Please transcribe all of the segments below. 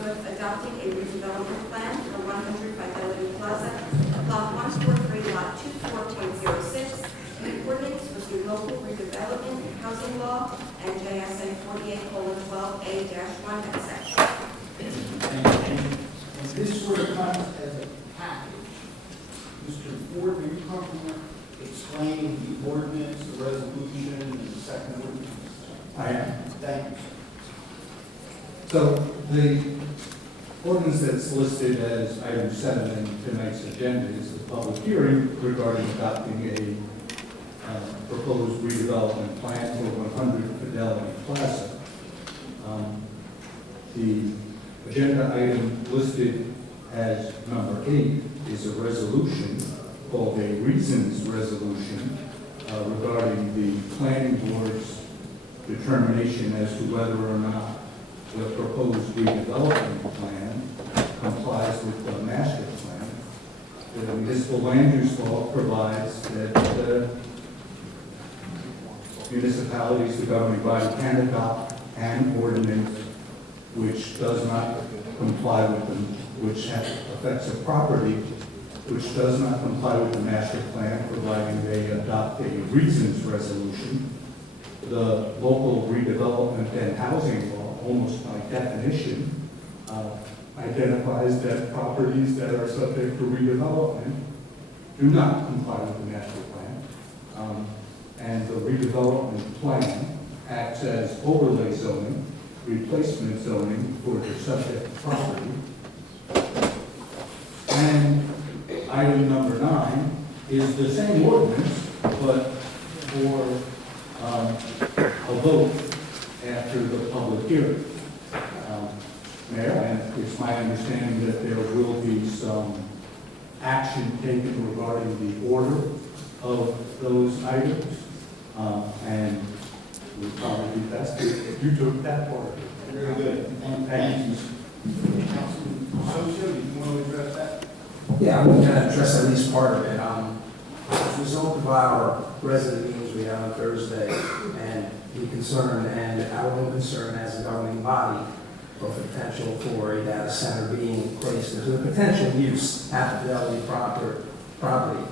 Brunswick adopting a redevelopment plan for 100 Fidelity Plaza, Block 143, Lot 24.06, in accordance with the local redevelopment and housing law and JSA 48:12A-1 et cetera. And this sort of comes as a package. Mr. Ford, are you comfortable explaining the ordinance, the resolution, and the second ordinance? I am. Thank you. So the ordinance that's listed as item 7 in tonight's agenda is the public hearing regarding adopting a proposed redevelopment plan for 100 Fidelity Plaza. The agenda item listed as number 8 is a resolution called a reasons resolution regarding the planning board's determination as to whether or not the proposed redevelopment plan complies with the master plan. The municipal land use law provides that the municipalities, the governing body, can adopt an ordinance which does not comply with them, which affects a property which does not comply with the master plan, providing they adopt a reasons resolution. The local redevelopment and housing law, almost by definition, identifies that properties that are subject to redevelopment do not comply with the master plan. And the redevelopment plan acts as overlay zoning, replacement zoning for the subject property. And item number 9 is the same ordinance, but for a vote after the public hearing. Mayor, and it's my understanding that there will be some action taken regarding the order of those items, and it would probably be best if you took that part of it. Very good. And thank you. Councilman Socio, do you want to address that? Yeah, I'm going to address at least part of it. As a result of our resident meetings we had on Thursday, and the concern and our own concern as a governing body of the potential for a data center being placed as a potential use at the Fidelity property,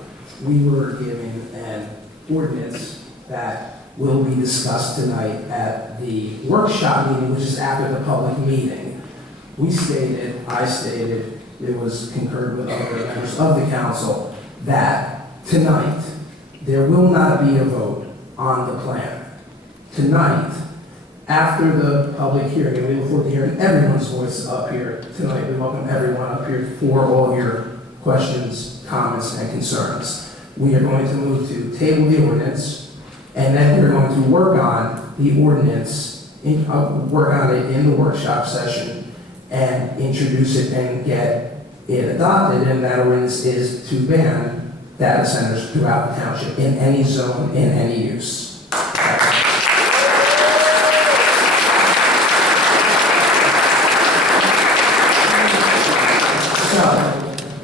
we were given an ordinance that will be discussed tonight at the workshop meeting, which is after the public meeting. I stated, it was concurred with other members of the council, that tonight there will not be a vote on the plan. Tonight, after the public hearing, and we look forward to hearing everyone's voice up here tonight. We welcome everyone up here for all your questions, comments, and concerns. We are going to move to table the ordinance, and then we're going to work on the ordinance, work on it in the workshop session, and introduce it and get it adopted. And that ordinance is to ban data centers throughout the township in any zone, in any use.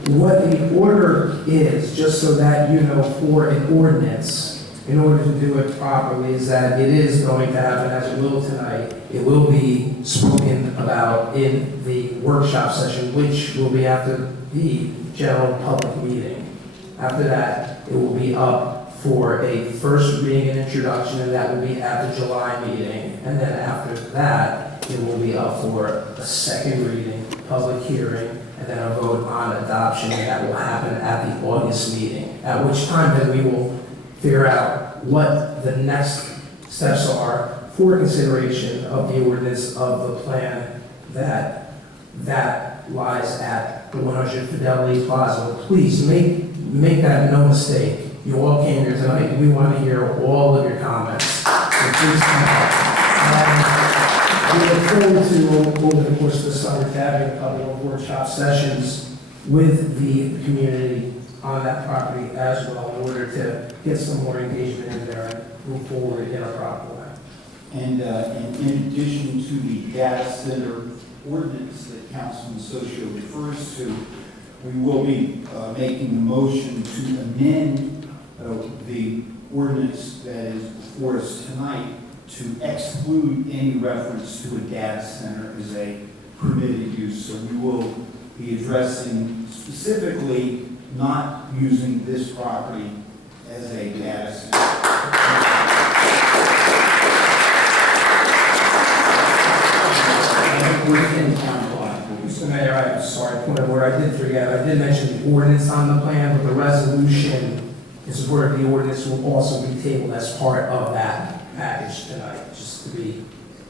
What the order is, just so that you know, for an ordinance, in order to do it properly, is that it is going to happen, as it will tonight. It will be spoken about in the workshop session, which will be after the general public meeting. After that, it will be up for a first reading and introduction, and that will be at the July meeting. And then after that, it will be up for a second reading, public hearing, and then a vote on adoption, and that will happen at the August meeting, at which time then we will figure out what the next steps are for consideration of the ordinance of the plan that lies at the 100 Fidelity Plaza. Please make that no mistake. You all came here tonight. We want to hear all of your comments. So please come out. We look forward to, over the course of the summer, to having a couple of workshop sessions with the community on that property as well, in order to get some more engagement in there and move forward in a proper way. And in addition to the data center ordinance that Councilman Socio refers to, we will be making a motion to amend the ordinance that is before us tonight to exclude any reference to a data center as a permitted use. So we will be addressing specifically not using this property as a data center. Within town block. Mr. Mayor, I'm sorry, point of order, I did forget, I did mention the ordinance on the plan, but the resolution is where the ordinance will also be tabled as part of that package tonight, just to be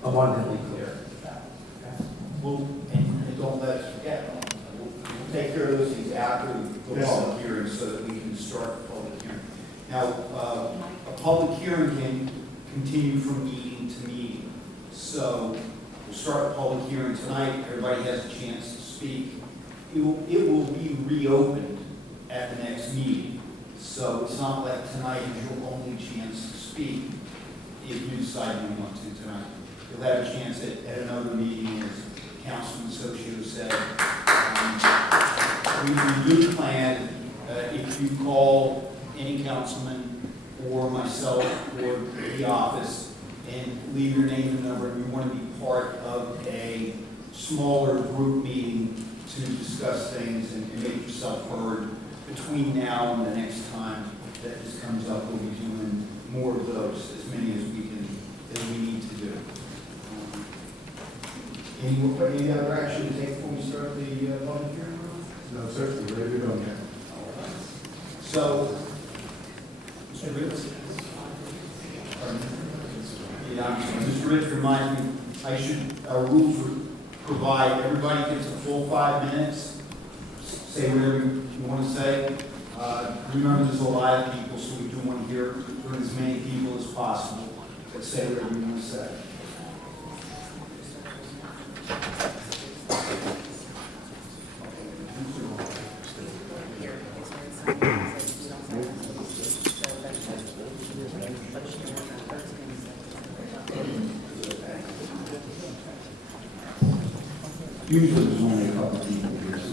abundantly clear. Okay. Well, and don't let us forget, we'll take care of those things after the public hearing so that we can start the public hearing. Now, a public hearing can continue from meeting to meeting. So we'll start the public hearing tonight, everybody has a chance to speak. It will be reopened at the next meeting. So it's not like tonight is your only chance to speak if you decide you want to tonight. You'll have a chance at another meeting, as Councilman Socio said. We do plan, if you call any councilman or myself or the office and leave your name and number, and you want to be part of a smaller group meeting to discuss things and make yourself heard, between now and the next time that this comes up, we'll be doing more of those, as many as we need to do. Any other action to take before we start the public hearing? No, sir, we're ready to go now. So, Mr. Ritz? Yeah, Mr. Ritz reminds me, our rules provide everybody gets a full 5 minutes. Say whatever you want to say. Remember, there's a lot of people, so we do want to hear from as many people as possible. But say whatever you want to say. Usually there's only a couple of people here, so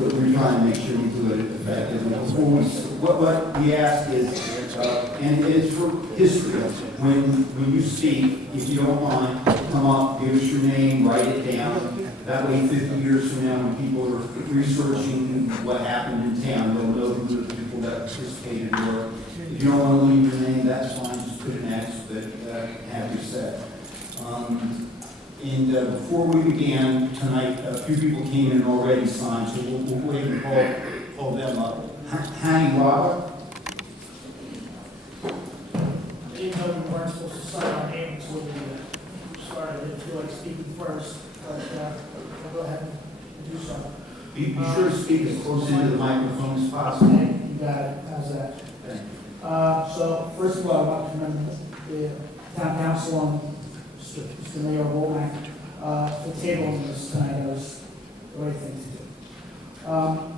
we're trying to make sure we do it effectively. What we ask is, and it's for history, when you speak, if you don't mind, come up, give us your name, write it down. That way 50 years from now, when people are researching what happened in town, they'll know who the people that participated were. If you don't want to leave your name, that's fine, just put an X, but have your set. And before we began tonight, a few people came in already signed, so we'll wait and call them up. Hanny Robert? I didn't know we weren't supposed to sign our names when we started. I didn't feel like speaking first, but I'll go ahead and do so. Be sure to speak as close into the microphone as possible. Okay, you got it. How's that? Thank you. So first of all, I want to commend the town council and Mr. Mayor Womack for tabling this tonight. That was the right thing to do. A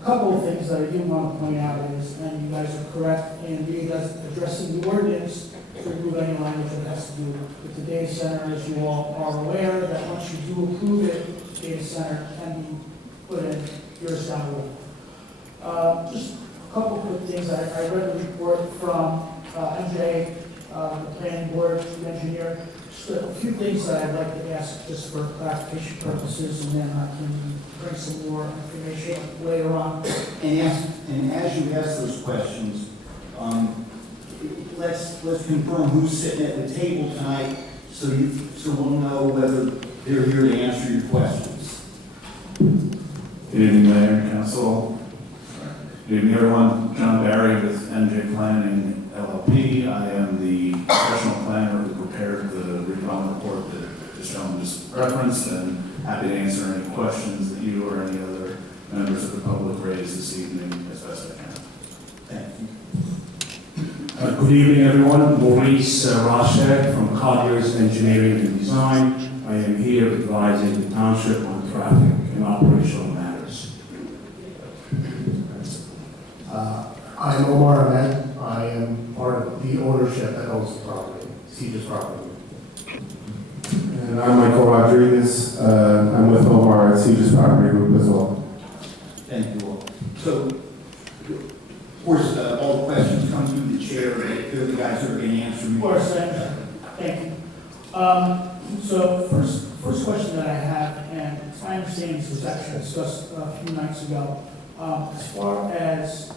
couple of things that I do want to point out is, and you guys are correct in addressing the ordinance to remove any language that has to do with the data center. As you all are aware, that once you do approve it, the data center can be put in years down the road. Just a couple of quick things. I read the report from MJ, the planning board, the engineer. Just a few things that I'd like to ask just for clarification purposes, and then I can bring some more information later on. And as you ask those questions, let's confirm who's sitting at the table tonight, so we'll know whether they're here to answer your questions. Good evening, Mayor and Council. Good evening, everyone. John Barry with MJ Planning LLP. I am the professional planner who prepared the redevelopment report that this gentleman just referenced, and happy to answer any questions that you or any other members of the public raise this evening as best I can. Thank you. Good evening, everyone. Maurice Rochek from Colliers Engineering and Design. I am here advising the township on traffic and operational matters. I'm Omar Ahmed. I am part of the ownership that owns the property, Cedar's property. And I'm Michael Rodriguez. I'm with Omar at Cedar's Property Group as well. Thank you all. So, of course, all the questions come through the chair, but they're the guys that are going to answer. Of course, thank you. So first question that I have, and my understanding, this was actually discussed a few nights ago, as far as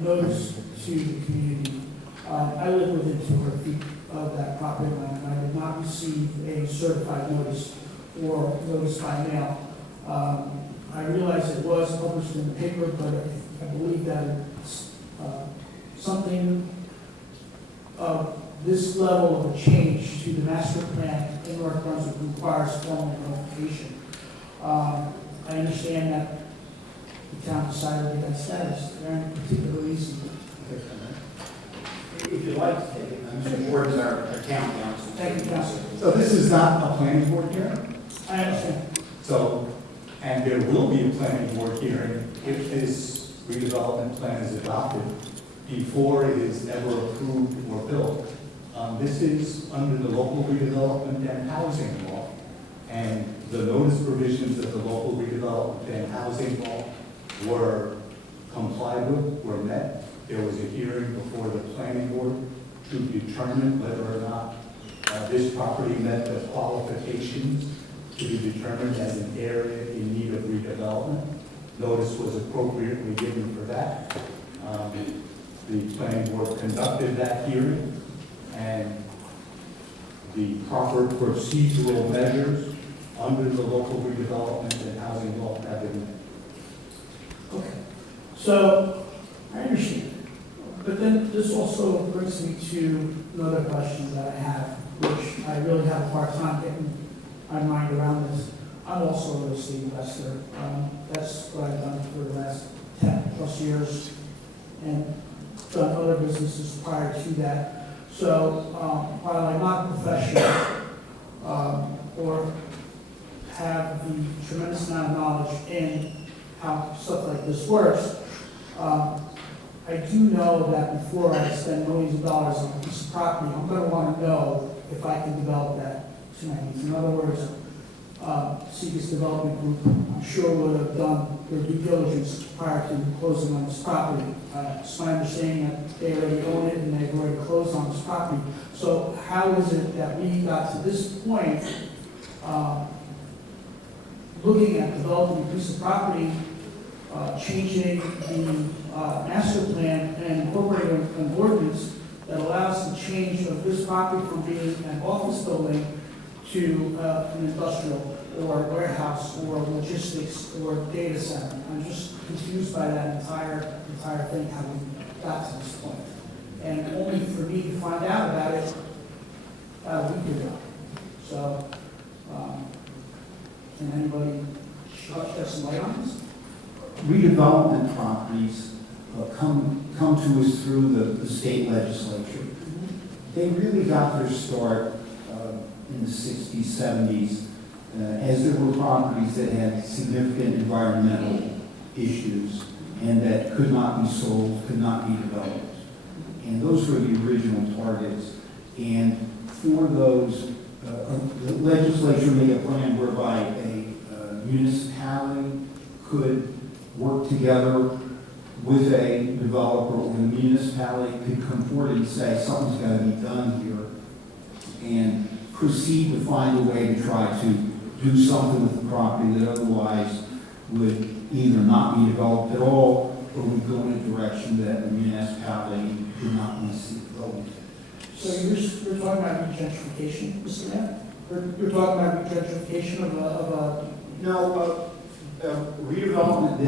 notice to the community, I live within 200 feet of that property line, and I did not receive a certified notice or notice by mail. I realize it was published in the paper, but I believe that it's, something of this level of a change to the master plan in North Brunswick requires formal notification. I understand that the town decided against that. Is there any particular reason? If you'd like to take it, Mr. Ward is our town council. Thank you, Council. So this is not a planning board hearing? I understand. So, and there will be a planning board hearing if this redevelopment plan is adopted before it is ever approved or built. This is under the local redevelopment and housing law, and the notice provisions of the local redevelopment and housing law were complied with, were met. There was a hearing before the planning board to determine whether or not this property met the qualifications to be determined as an area in need of redevelopment. Notice was appropriately given for that. The planning board conducted that hearing, and the proper procedural measures under the local redevelopment and housing law have been met. Okay. So, I understand. But then this also brings me to another question that I have, which I really have a hard time getting my mind around this. I'm also a real estate investor. That's what I've done for the last 10 plus years, and done other businesses prior to that. So while I'm not a professional or have the tremendous amount of knowledge in how stuff like this works, I do know that before I spend millions of dollars on a piece of property, I'm going to want to know if I can develop that to my needs. In other words, Seaga's Development Group, I'm sure would have done their due diligence prior to closing on this property. It's my understanding that they already own it and they've already closed on this property. So how is it that we got to this point, looking at developing a piece of property, changing the master plan and incorporating an ordinance that allows the change of this property from being an office building to an industrial or warehouse or logistics or data center? I'm just confused by that entire thing, how we got to this point. And only for me to find out about it a week ago. So, can anybody shed some light on this? Redevelopment properties come to us through the state legislature. They really got their start in the 60s, 70s, as there were properties that had significant environmental issues and that could not be sold, could not be developed. And those were the original targets. And for those, the legislature made a plan whereby a municipality could work together with a developer, or the municipality could come forward and say, something's got to be done here, and proceed to find a way to try to do something with the property that otherwise would either not be developed at all or would go in a direction that the municipality did not want to see it go. So you're talking about regentrification, Mr. Mayor? You're talking about regentrification of a No, redevelopment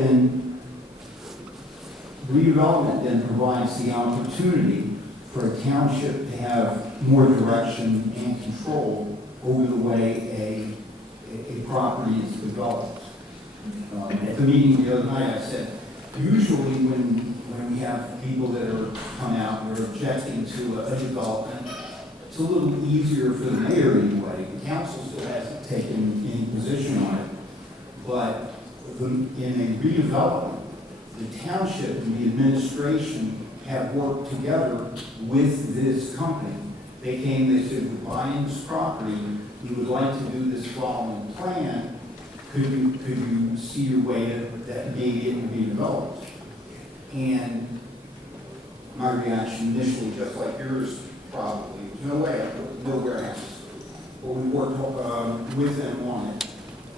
then provides the opportunity for a township to have more direction and control over the way a property is developed. At the meeting the other night, I said, usually when we have people that are come out and are objecting to a development, it's a little easier for the mayor anyway. The council still hasn't taken any position on it. But in a redevelopment, the township and the administration have worked together with this company. They came, they said, we're buying this property, we would like to do this following plan. Could you see your way that maybe it would be developed? And my reaction initially, just like yours probably, no way, no warehouse. But we worked with them on it.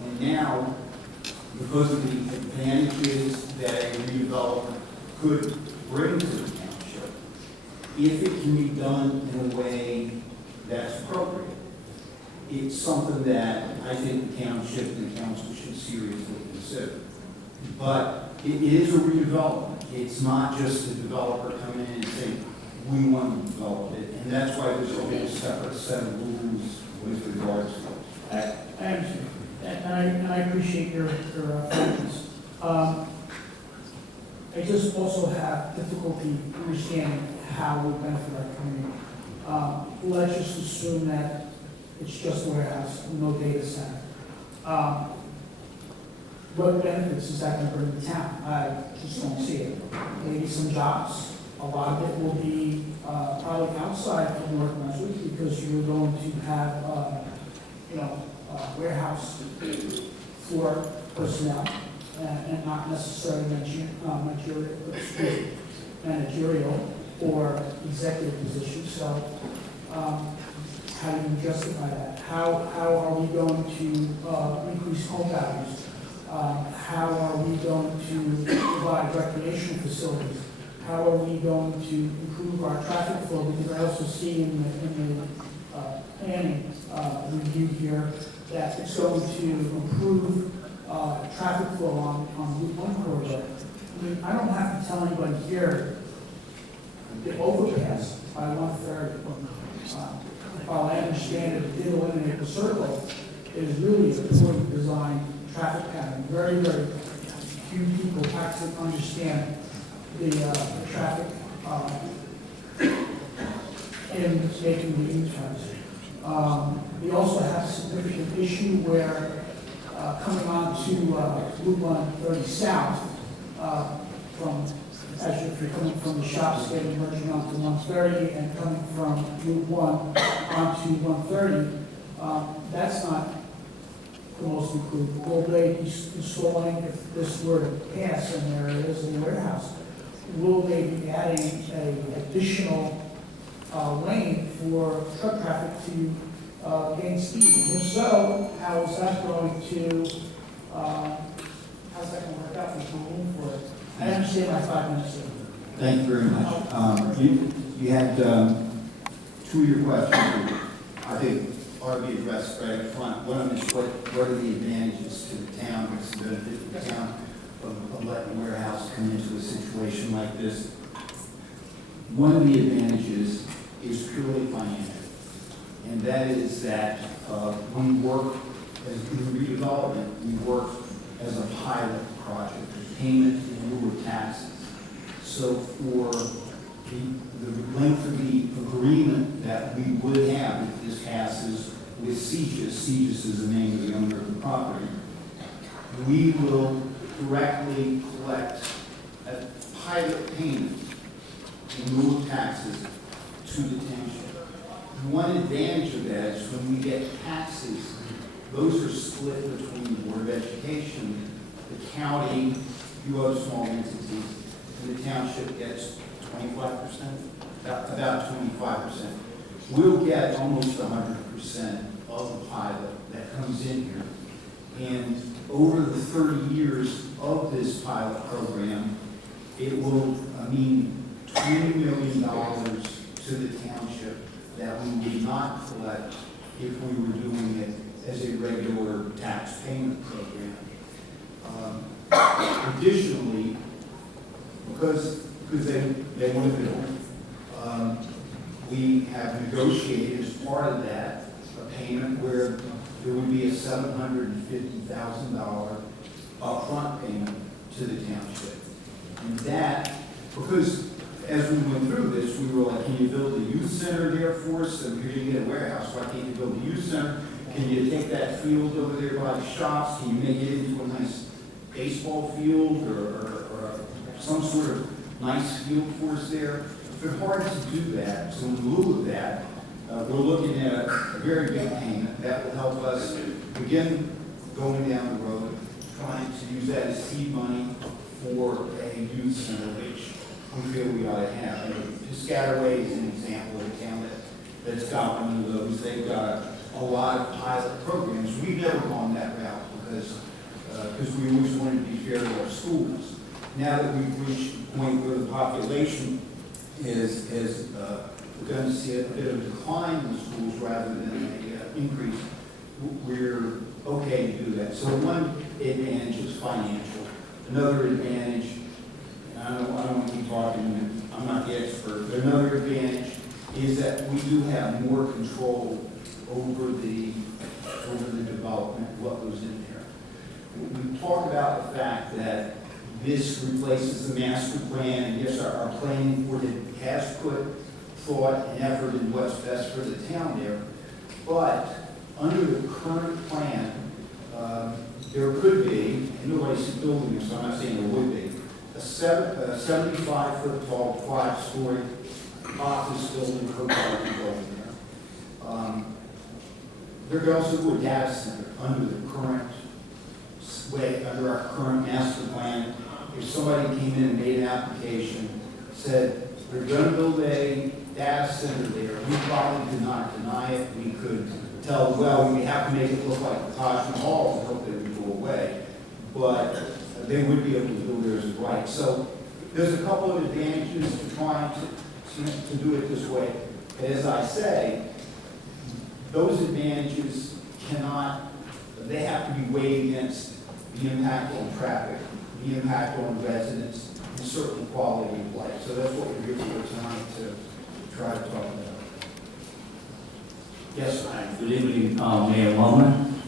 And now because of the advantages that a redevelopment could bring to the township, if it can be done in a way that's appropriate. It's something that I think the township and the council should seriously consider. But it is a redevelopment. It's not just the developer coming in and saying, we want to develop it. And that's why there's a whole separate set of rules with regards to it. I understand, and I appreciate your comments. I just also have difficulty understanding how we benefit our community. Let's just assume that it's just a warehouse, no data center. What benefits is that going to bring the town? I just don't see it. Maybe some jobs. A lot of it will be probably outside of North Brunswick because you're going to have, warehouse floor personnel and not necessarily managerial or executive positions. So how do you justify that? How are we going to increase home values? How are we going to provide recreation facilities? How are we going to improve our traffic flow? Because I also see in the planning review here that it's going to improve traffic flow on Route 1 corridor. I mean, I don't have to tell anybody here the overpass by 130. While I understand it did eliminate the circle, it is really a poorly designed traffic pattern. Very, very few people actually understand the traffic in making the U-turns. We also have a significant issue where coming on to Route 130 South, if you're coming from the shops, getting merging onto 130 and coming from Route 1 onto 130, that's not the most included. Will they be installing, if this were to pass and there is a warehouse, will they be adding an additional lane for truck traffic to gain speed? And if so, how is that going to work out? There's no room for it. I understand my 5 minutes. Thank you very much. You had two of your questions, I think, ought to be addressed right up front. One of them is what are the advantages to the town, what's the benefit to the town of letting a warehouse come into a situation like this? One of the advantages is purely financial, and that is that we work as in redevelopment, we work as a pilot project, payment in lieu of taxes. So for the length of the agreement that we would have if this passes with CGIS is the name of the owner of the property, we will directly collect a pilot payment in lieu of taxes to the township. One advantage of that is when we get taxes, those are split between the Board of Education, the county, few other small entities, and the township gets 25%, about 25%. We'll get almost 100% of the pilot that comes in here. And over the 30 years of this pilot program, it will mean $20 million to the township that we would not collect if we were doing it as a regular tax payment program. Additionally, because they want to build, we have negotiated as part of that a payment where there would be a $750,000 upfront payment to the township. And that, because as we went through this, we were like, can you build a youth center there for us? And you're going to get a warehouse, why can't you build a youth center? Can you take that field over there by the shops? Can you make it into a nice baseball field or some sort of nice field for us there? It's hard to do that. So in lieu of that, we're looking at a very big payment that will help us begin going down the road, trying to use that as seed money for a youth center, which we feel we ought to have. Piscataway is an example of a town that's got one of those. They've got a lot of pilot programs. We've never gone that route because because we always wanted to be fair to our schools. Now that we've reached the point where the population is we're going to see a bit of decline in the schools rather than an increase, we're okay to do that. So one advantage is financial. Another advantage, and I don't want to keep talking, I'm not the expert, but another advantage is that we do have more control over the development, what goes in there. We talked about the fact that this replaces the master plan, and yes, our planning board has put thought and effort in what's best for the town there. But under the current plan, there could be, and nobody's building this, so I'm not saying there would be, a 75-foot tall, 5-story office building, hotel building there. There could also be a data center under the current way, under our current master plan. If somebody came in and made an application, said, we're going to build a data center there, we probably could not deny it. We could tell, well, we have to make it look like the Taj Mahal to hope that it would go away. But they would be able to build theirs right. So there's a couple of advantages to trying to do it this way. As I say, those advantages they have to be weighed against the impact on traffic, the impact on residents, and certainly quality of life. So that's what we're here for tonight to try to talk about. Yes, sir. Hi, good evening, Mayor Wellman,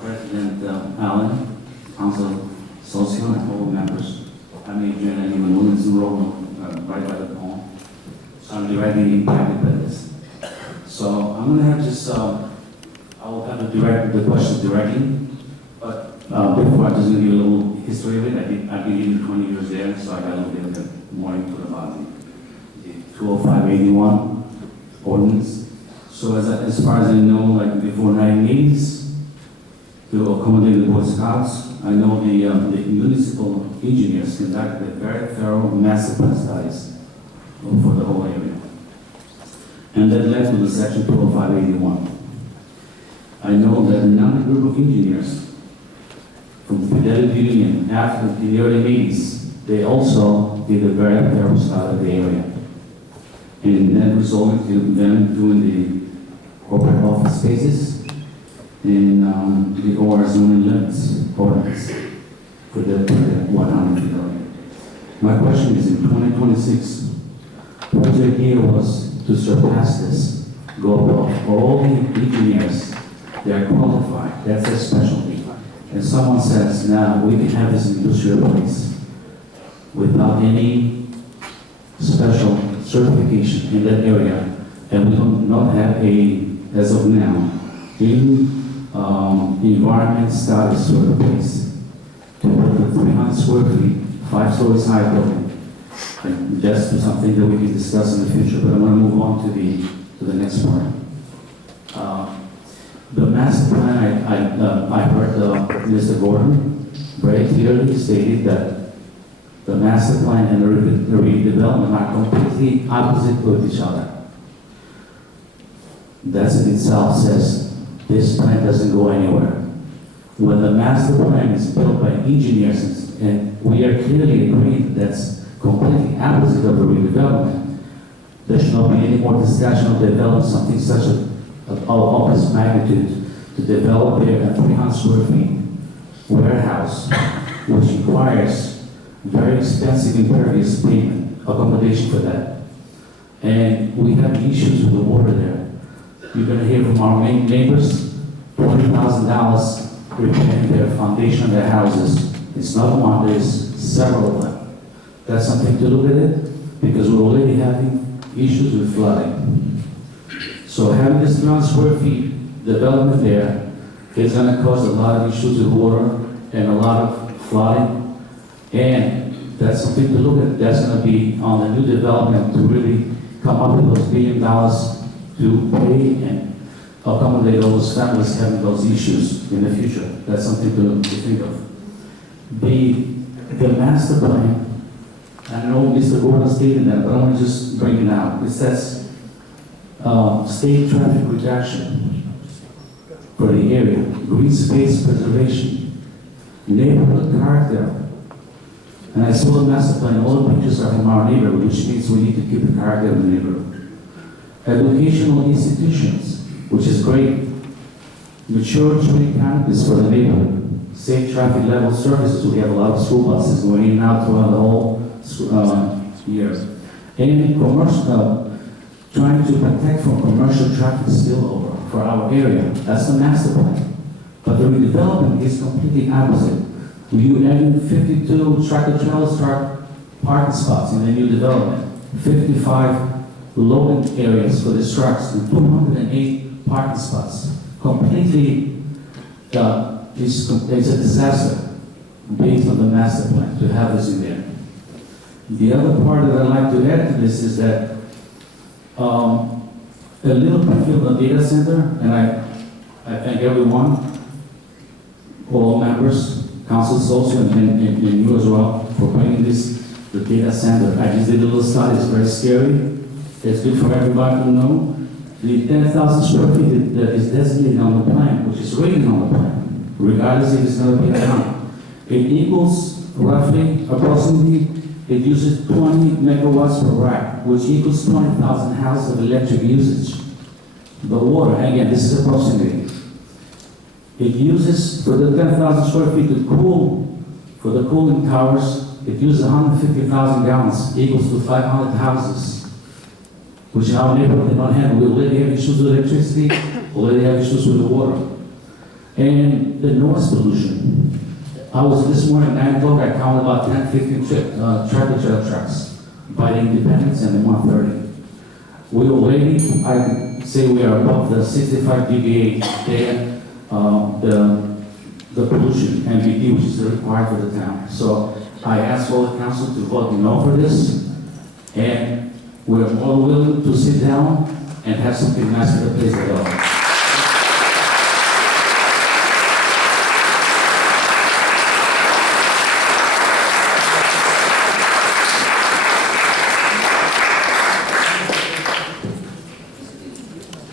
President Allen, Council Socio, and all members. I'm Adrian, I'm in Williamson Road, right by the pond. So I'm directly impacted by this. So I'm gonna have just, I will have to direct the questions directly, but before I just give you a little history of it. I've been here 20 years there, so I got a little bit of more input about the 205-81 ordinance. So as far as I know, like before 1980s, to accommodate the Boy Scouts, I know the municipal engineers conducted a very thorough master plan studies for the whole area. And that led to the section 205-81. I know that another group of engineers from the Fidelity Union after the early 80s, they also did a very thorough study of the area. And that resulted in them doing the corporate office spaces in the OR zoning limits ordinance for the 100 feet area. My question is, in 2026, project here was to surpass this, go above all the engineers. They are qualified, that's their specialty. And someone says, now we can have this industrial place without any special certification in that area, and we do not have as of now, environment status sort of place to build a 300 square feet, 5 stories high building. And that's something that we can discuss in the future, but I'm going to move on to the next part. The master plan, I heard Mr. Gordon very clearly stated that the master plan and the redevelopment are completely opposite of each other. That in itself says this plan doesn't go anywhere. When the master plan is built by engineers, and we are clearly agreeing that that's completely opposite of the redevelopment, there should not be any more discussion of developing something such of this magnitude to develop there a 300 square feet warehouse, which requires very expensive impervious pavement accommodation for that. And we have issues with the water there. You're going to hear from our main neighbors, $20,000 repairing their foundation of their houses. It's not one, there's several of them. That's something to look at it, because we're already having issues with flooding. So having this 300 square feet development there is going to cause a lot of issues with water and a lot of flooding. And that's something to look at. That's going to be on the new development to really come up with those $1 billion to pay and accommodate all those families having those issues in the future. That's something to think of. The master plan, I know Mr. Gordon stated that, but I want to just bring it out. It says state traffic reduction for the area, green space preservation. neighborhood character. And I saw the master plan, all the pictures are from our neighborhood, which means we need to keep the character of the neighborhood. Educational institutions, which is great. Mature tree canopies for the neighborhood. Safe traffic level services, we have a lot of school buses going in and out throughout the whole year. And commercial, trying to protect from commercial traffic spillover for our area. That's the master plan. But the redevelopment is completely opposite. You adding 52 tractor trailers parking spots in the new development, 55 loading areas for the trucks, and 208 parking spots. Completely, it's a disaster based on the master plan to have this in there. The other part that I'd like to add to this is that a little bit of the data center, and I thank everyone, all members, Council Social, and you as well, for bringing this, the data center. I just did a little study, it's very scary. It's good for everybody to know. The 10,000 square feet that is designated on the plan, which is rated on the plan, regardless if it's going to be done, it equals roughly, approximately, it uses 20 megawatts per rack, which equals 20,000 houses of electric usage. The water, again, this is approximately. It uses, for the 10,000 square feet to cool, for the cooling towers, it uses 150,000 gallons, equals to 500 houses, which in our neighborhood they don't have. We already have issues with electricity, already have issues with the water. And the noise pollution. I was this morning at 9 o'clock, I counted about 10, 15 tractor trailer trucks by the Independence and the 130. We already, I say we are above the 65 dBA there. The pollution, MPD, which is required for the town. So I ask all the council to vote no for this, and we're all willing to sit down and have something nice for the place to go.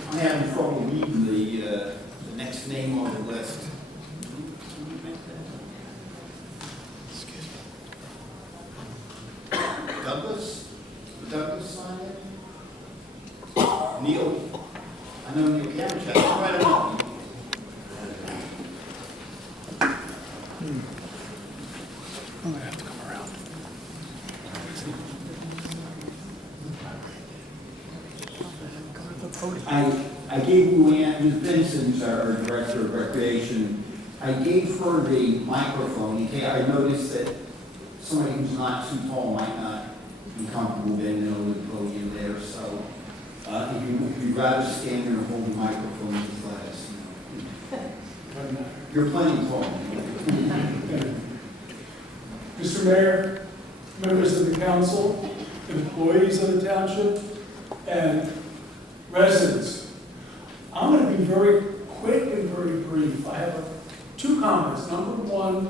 I'm having trouble reading the next name on the list. Douglas signed it? Neil, I know Neil Kamchak, right on. I gave Luann, Ms. Vincent's our Director of Recreation, I gave her the microphone. Okay, I noticed that somebody who's not too tall might not be comfortable bending over the podium there, so if you'd rather stand there and hold the microphone, just let us know. You're plenty tall. Mr. Mayor, members of the council, employees of the township, and residents, I'm going to be very quick and very brief. I have two comments. Number one,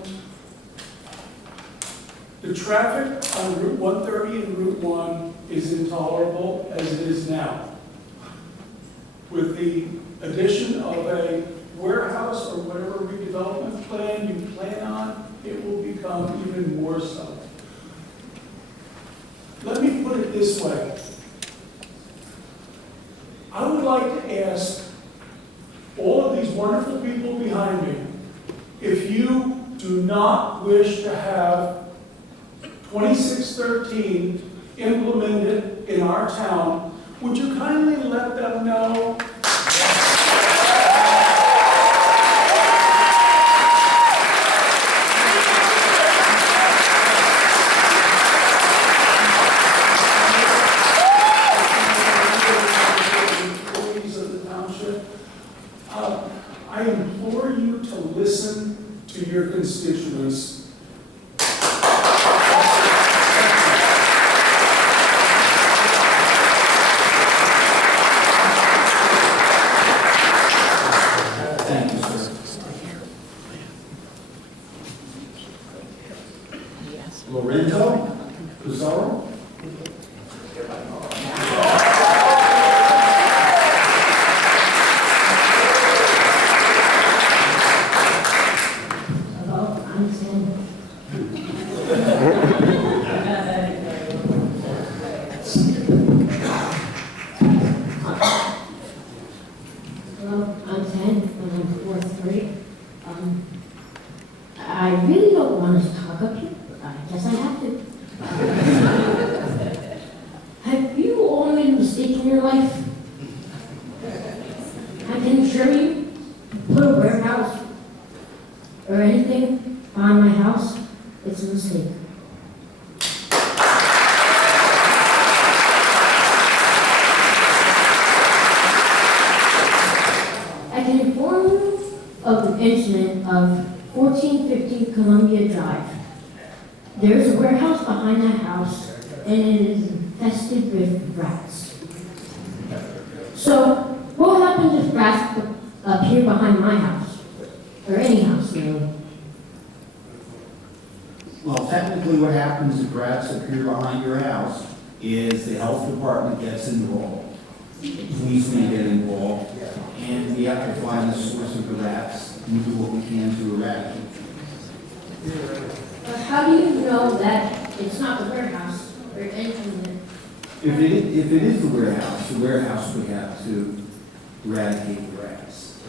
the traffic on Route 130 and Route 1 is intolerable as it is now. With the addition of a warehouse or whatever redevelopment plan you plan on, it will become even more so. Let me put it this way. I would like to ask all of these wonderful people behind me, if you do not wish to have 2613 implemented in our town, would you kindly let them know? Employees of the township, I implore you to listen to your constituents. Thank you, sir. Lorenzo Pizarro? I'm 10. Well, I'm 10 and I'm fourth grade. I really don't want to talk up here, but I guess I have to. Have you all made a mistake in your life? I can assure you, put a warehouse or anything behind my house, it's a mistake. I can inform you of an incident of 1450 Columbia Drive. There's a warehouse behind that house, and it is infested with rats. So, what happens if rats appear behind my house? Or any house, really? Well, technically what happens if rats appear behind your house is the health department gets involved, the police may get involved, and we have to find the source of the rats and do what we can to eradicate them. But how do you know that it's not the warehouse or anything? If it is the warehouse would have to eradicate the rats.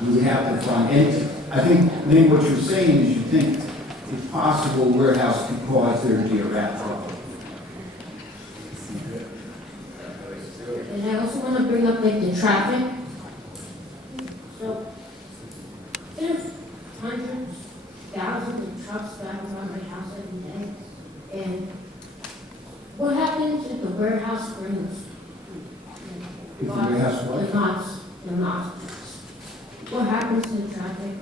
We would have to find, and I think maybe what you're saying is you think it's possible a warehouse could cause there to be a rat problem. And I also want to bring up like the traffic. So there's hundreds, thousands of trucks driving around my house every day. And what happens if the warehouse brings If the warehouse what? the knots? What happens to the traffic?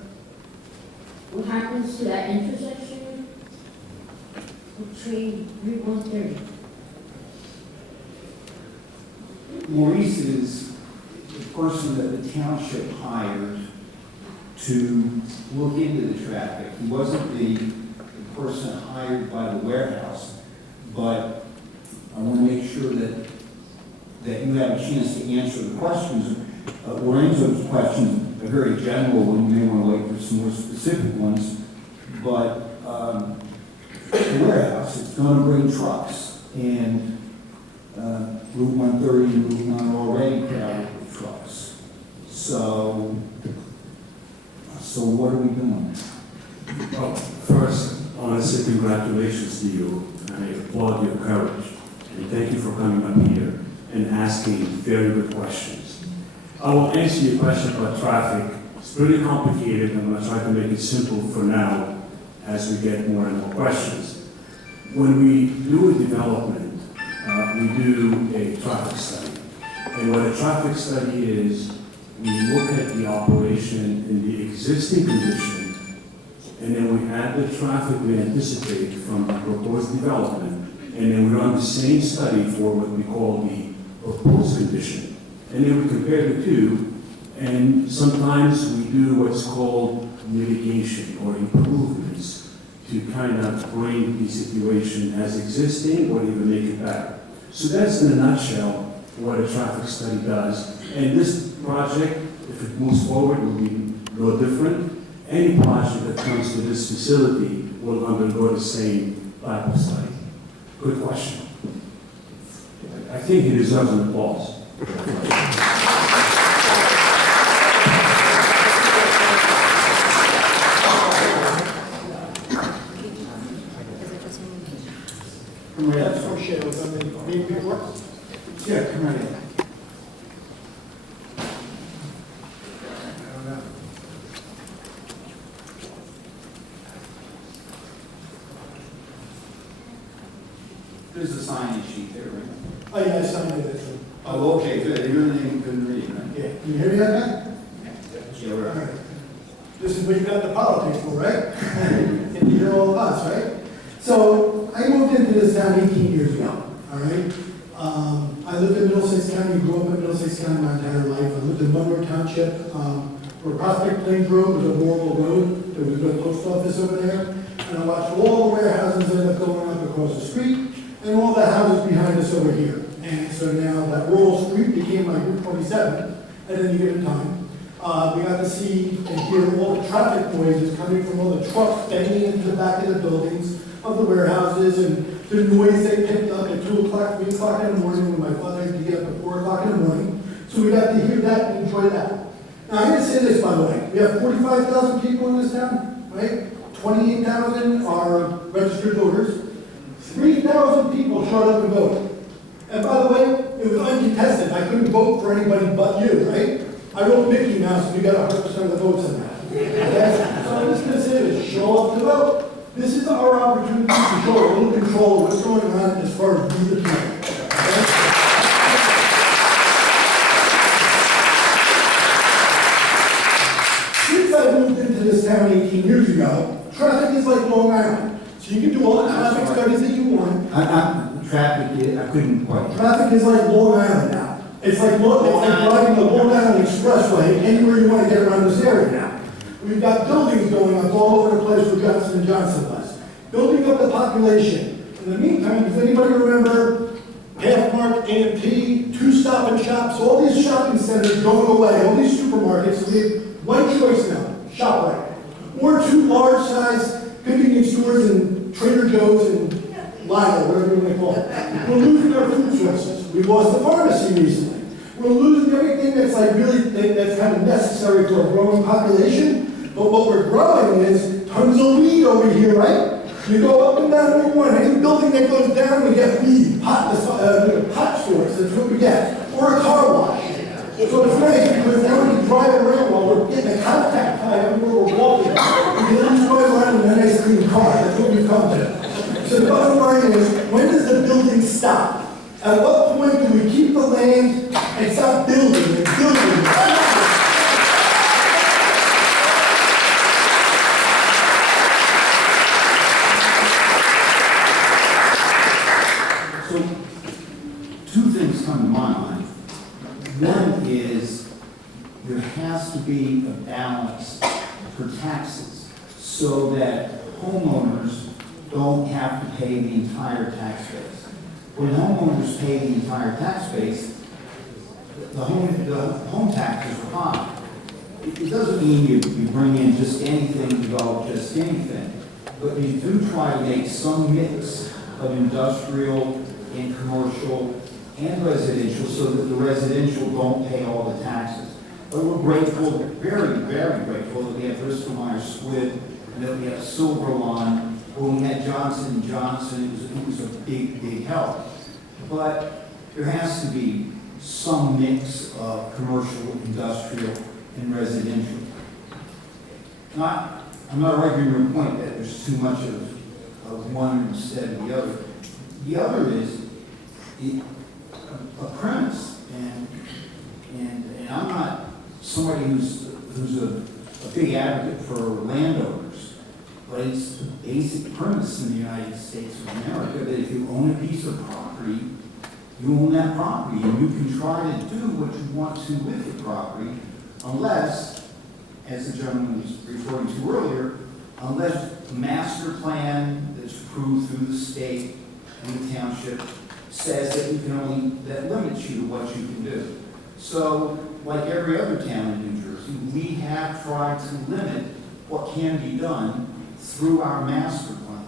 What happens to that intersection between Route 130? Maurice is the person that the township hired to look into the traffic. He wasn't the person hired by the warehouse, but I want to make sure that you have a chance to answer the questions. Lorenzo's questions are very general, and you may want to wait for some more specific ones, but the warehouse is going to bring trucks, and Route 130 and Route 9 are already crowded with trucks. So what are we doing? Well, first, I want to say congratulations to you, and I applaud your courage. And thank you for coming up here and asking very good questions. I will answer your question about traffic. It's pretty complicated. I'm going to try to make it simple for now as we get more and more questions. When we do a development, we do a traffic study. And what a traffic study is, we look at the operation in the existing condition, and then we add the traffic we anticipate from the proposed development, and then we run the same study for what we call the proposed condition. And then we compare the two, and sometimes we do what's called mitigation or improvements to kind of bring the situation as existing or even make it better. So that's in a nutshell what a traffic study does. And this project, if it moves forward, will be no different. Any project that comes to this facility will undergo the same type of study. Good question. I think it deserves an applause. Come right up. So share with them and read report. Yeah, come right in. There's a sign-in sheet there, right? Oh, yeah, I signed it. Oh, okay, good. Your name couldn't read, right? Yeah, can you hear me that guy? Yeah, right. This is what you got the politics for, right? And you hear all of us, right? So I moved into this town 18 years ago, all right? I lived in Middlesex County, grew up in Middlesex County my entire life. I lived in Monroe Township, where Prospect Plains Road was a rural road. There was no post office over there. And I watched all the warehouses end up going up across the street and all the houses behind us over here. And so now that rural street became my Route 27 at any given time. We got to see and hear all the traffic noises coming from all the trucks banging into the back of the buildings, of the warehouses, and the noise they picked up at 2 o'clock, 3 o'clock in the morning when my father had to get up at 4 o'clock in the morning. So we got to hear that and enjoy that. Now, I'm going to say this, by the way. We have 45,000 people in this town, right? 28,000 are registered voters. 3,000 people showed up and voted. And by the way, it was uncontested. I couldn't vote for anybody but you, right? I wrote Mickey Mouse, and you got 100% of the votes in that. Okay? So I'm just going to say this, show up to vote. This is our opportunity to show a little control of what's going on as far as we the people. Okay? Since I moved into this town 18 years ago, traffic is like Long Island. So you can do all the traffic studies that you want. I couldn't quite. Traffic is like Long Island now. It's like driving the Long Island Expressway anywhere you want to get around this area now. We've got buildings going up all over the place where Johnson & Johnson was. Building up the population. In the meantime, does anybody remember Halfmark, A&P, 2 Stop and Shops, all these shopping centers going away, all these supermarkets, we have one choice now, ShopRite. Or 2 large-size convenience stores and Trader Joe's and Lyle, whatever you want to call it. We're losing our food sources. We lost the pharmacy recently. We're losing everything that's like really, that's kind of necessary for a growing population. But what we're growing is tons of weed over here, right? You go up and down Route 1, any building that goes down, we get weed, pot stores, that's what we get. Or a car wash. So it's nice because now we can drive around while we're getting a contact high everywhere we're walking. We can just drive around in a nice clean car. That's what we've come to. So the bottom line is, when does the building stop? At what point do we keep the land and stop building and building? So, 2 things come to my mind. One is there has to be a balance for taxes so that homeowners don't have to pay the entire tax base. When homeowners pay the entire tax base, the home taxes are high. It doesn't mean you bring in just anything, develop just anything, but you do try to make some mix of industrial and commercial and residential so that the residential don't pay all the taxes. But we're grateful, very, very grateful that we have Bristol-Myers Squibb and that we have Silverline. When we had Johnson & Johnson, it was a big, big help. But there has to be some mix of commercial, industrial, and residential. I'm not arguing your point that there's too much of one instead of the other. The other is a premise, and I'm not somebody who's a big advocate for landowners, but it's the basic premise in the United States of America that if you own a piece of property, you own that property, and you can try to do what you want to with the property, unless, as the gentleman was referring to earlier, unless the master plan that's approved through the state and the township says that you can only, that limits you to what you can do. So, like every other town in New Jersey, we have tried to limit what can be done through our master plan.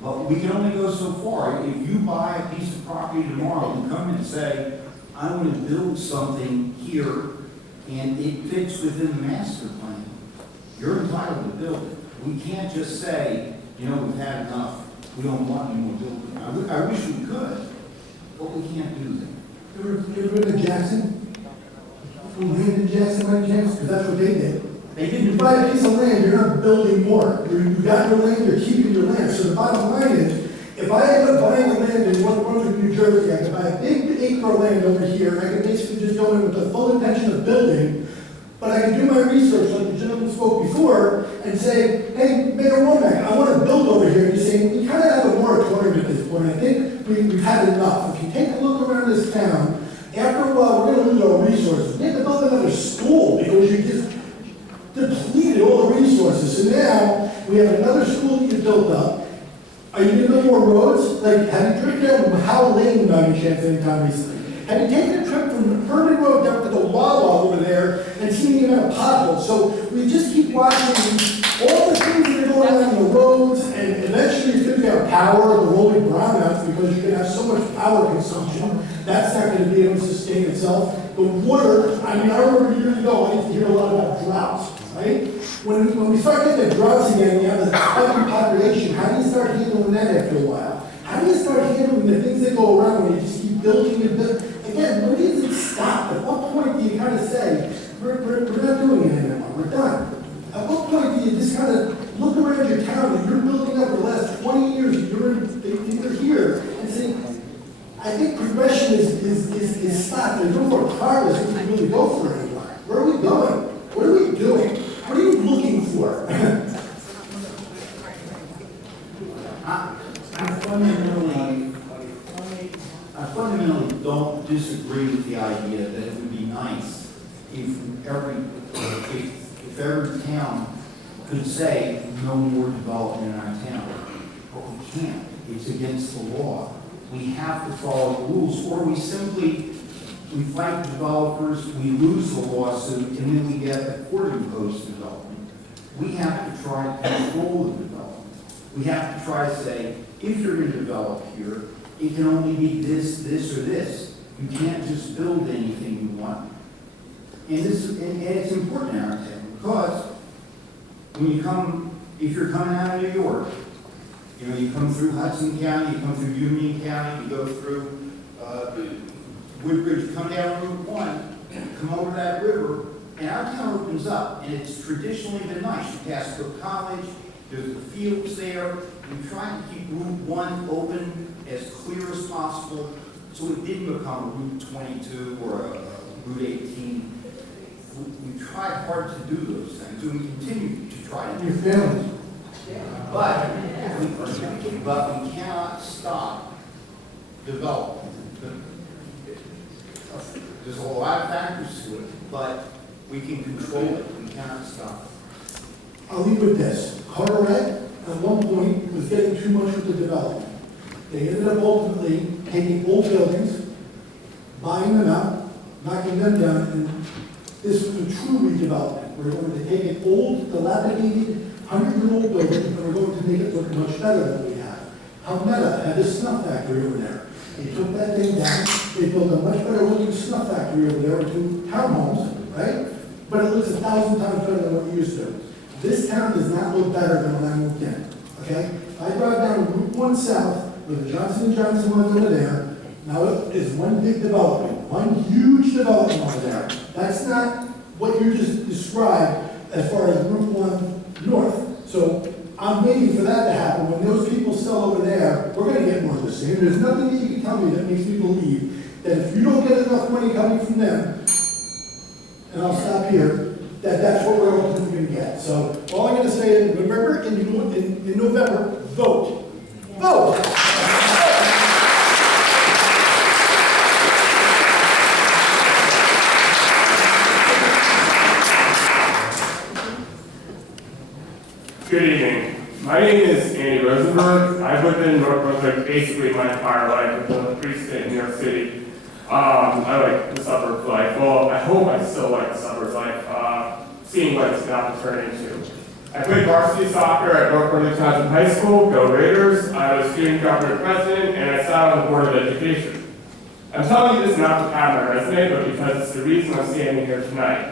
But we can only go so far. If you buy a piece of property tomorrow and come and say, I want to build something here, and it fits within the master plan, you're entitled to build it. We can't just say, you know, we've had enough, we don't want any more building. I wish we could, but we can't do that. You ever been to Jackson? From land in Jackson by chance? Because that's what they did. They You didn't buy a piece of land, you're not building more. You got your land, you're keeping your land. So the bottom line is, if I end up buying a land in North Brunswick, New Jersey, I can buy a big acre of land over here, I can basically just go in with the full intention of building, but I can do my research, like the gentleman spoke before, and say, hey, Mayor Womack, I want to build over here. And you say, we kind of have a moratorium at this point. I think we've had enough. If you take a look around this town, after a while, we're going to lose our resources. We have to build another school because you just depleted all the resources. So now, we have another school that you built up. Are you going to build more roads? Like, have you driven down Howell Lane by any chance anytime recently? Have you taken a trip from Herman Road down to the Wawa over there and seen the amount of potholes? So we just keep watching all the things that are going on in the roads, and eventually it's going to be our power, the rolling brownouts, because you're going to have so much power consumption. That's not going to be able to sustain itself. The water, I mean, I remember years ago, I used to hear a lot about droughts, right? When we start getting the droughts again, you have the spiking population. How do you start handling that after a while? How do you start handling the things that go around when you just keep building and building? Again, when does it stop? At what point do you kind of say, we're not doing it anymore, we're done? At what point do you just kind of look around your town that you're building up for the last 20 years, you're here, and say, I think progression is stopped. There's no more progress we can really go for anymore. Where are we going? What are we doing? What are you looking for? I fundamentally don't disagree with the idea that it would be nice if every town could say no more development in our town. But we can't. It's against the law. We have to follow the rules, or we fight developers, we lose the lawsuit, and then we get a court-imposed development. We have to try to control the development. We have to try to say, if you're going to develop here, it can only be this, this, or this. You can't just build anything you want. And it's important in our town, because when you come, if you're coming out of New York, you know, you come through Hudson County, you come through Union County, you go through Woodbridge, you come down Route 1, come over that river, and our town opens up, and it's traditionally been nice. You pass Cook College, there's the fields there. We try to keep Route 1 open as clear as possible, so it didn't become Route 22 or Route 18. We tried hard to do those things, and we continue to try to do Your families. But we cannot stop development. There's a lot of factors to it, but we can control it. We cannot stop it. I'll leave with this. Carteret, at one point, was getting too much with the development. They ended up ultimately taking old buildings, buying them out, knocking them down, and this was a true redevelopment. We're going to take an old, dilapidated, 100-year-old building, and we're going to make it look much better than we have. Palmetto had a snuff factory over there. They took that thing down, they built a much better looking snuff factory over there into townhomes, right? But it looks 1,000 times better than what it used to. This town does not look better than when I moved in, okay? I drive down Route 1 South, where the Johnson & Johnson ones over there. Now it is one big development, one huge development over there. That's not what you just described as far as Route 1 North. So I'm waiting for that to happen. When those people sell over there, we're going to get more of the same. There's nothing that you can tell me that makes me believe that if you don't get enough money coming from them, and I'll stop here, that's what we're ultimately going to get. So all I'm going to say is, remember, in November, vote. Vote! Good evening. My name is Andy Rosenberg. I've lived in North Brunswick basically my entire life until I pre-stayed in New York City. I like the suburbs life. Well, I hope I still like the suburbs life, seeing what it's about to turn into. I played varsity soccer at North Brunswick Township High School, go Raiders. I was student government president, and I sat on the Board of Education. I'm telling you this not to pad my resume, but because it's the reason I'm standing here tonight.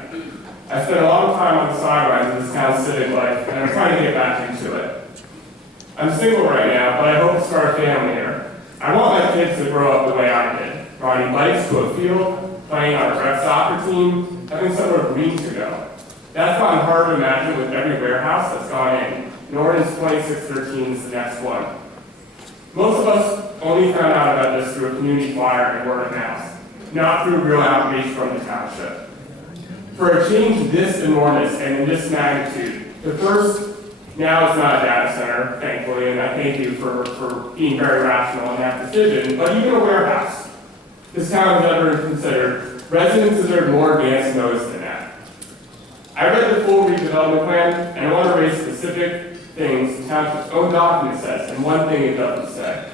I spent a long time on the sidelines of this town's civic life, and I'm trying to get back into it. I'm single right now, but I hope to start a family here. I want my kids to grow up the way I did, riding bikes to a field, playing on a rec soccer team, having somewhere green to go. That's gotten hard to imagine with every warehouse that's gone in. And Ordinance 2613 is the next one. Most of us only found out about this through a community flyer and word of mouth, not through real outreach from the township. For a change this enormous and in this magnitude, the first, now it's not a data center, thankfully, and I thank you for being very rational in that decision, but even a warehouse. This town has never considered. Residents deserve more advanced notice than that. I read the full redevelopment plan, and I want to raise specific things the township's own document says, and one thing it doesn't say.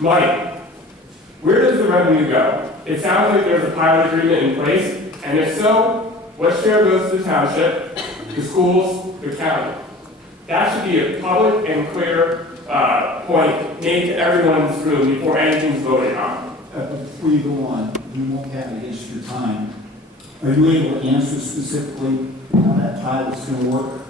Money. Where does the revenue go? It sounds like there's a pilot agreement in place, and if so, what share goes to the township, the schools, the county? That should be a public and clear point made to everyone in this room before anything's voted on. Before you go on, you won't have an extra time. Are you able to answer specifically how that pilot's going to work?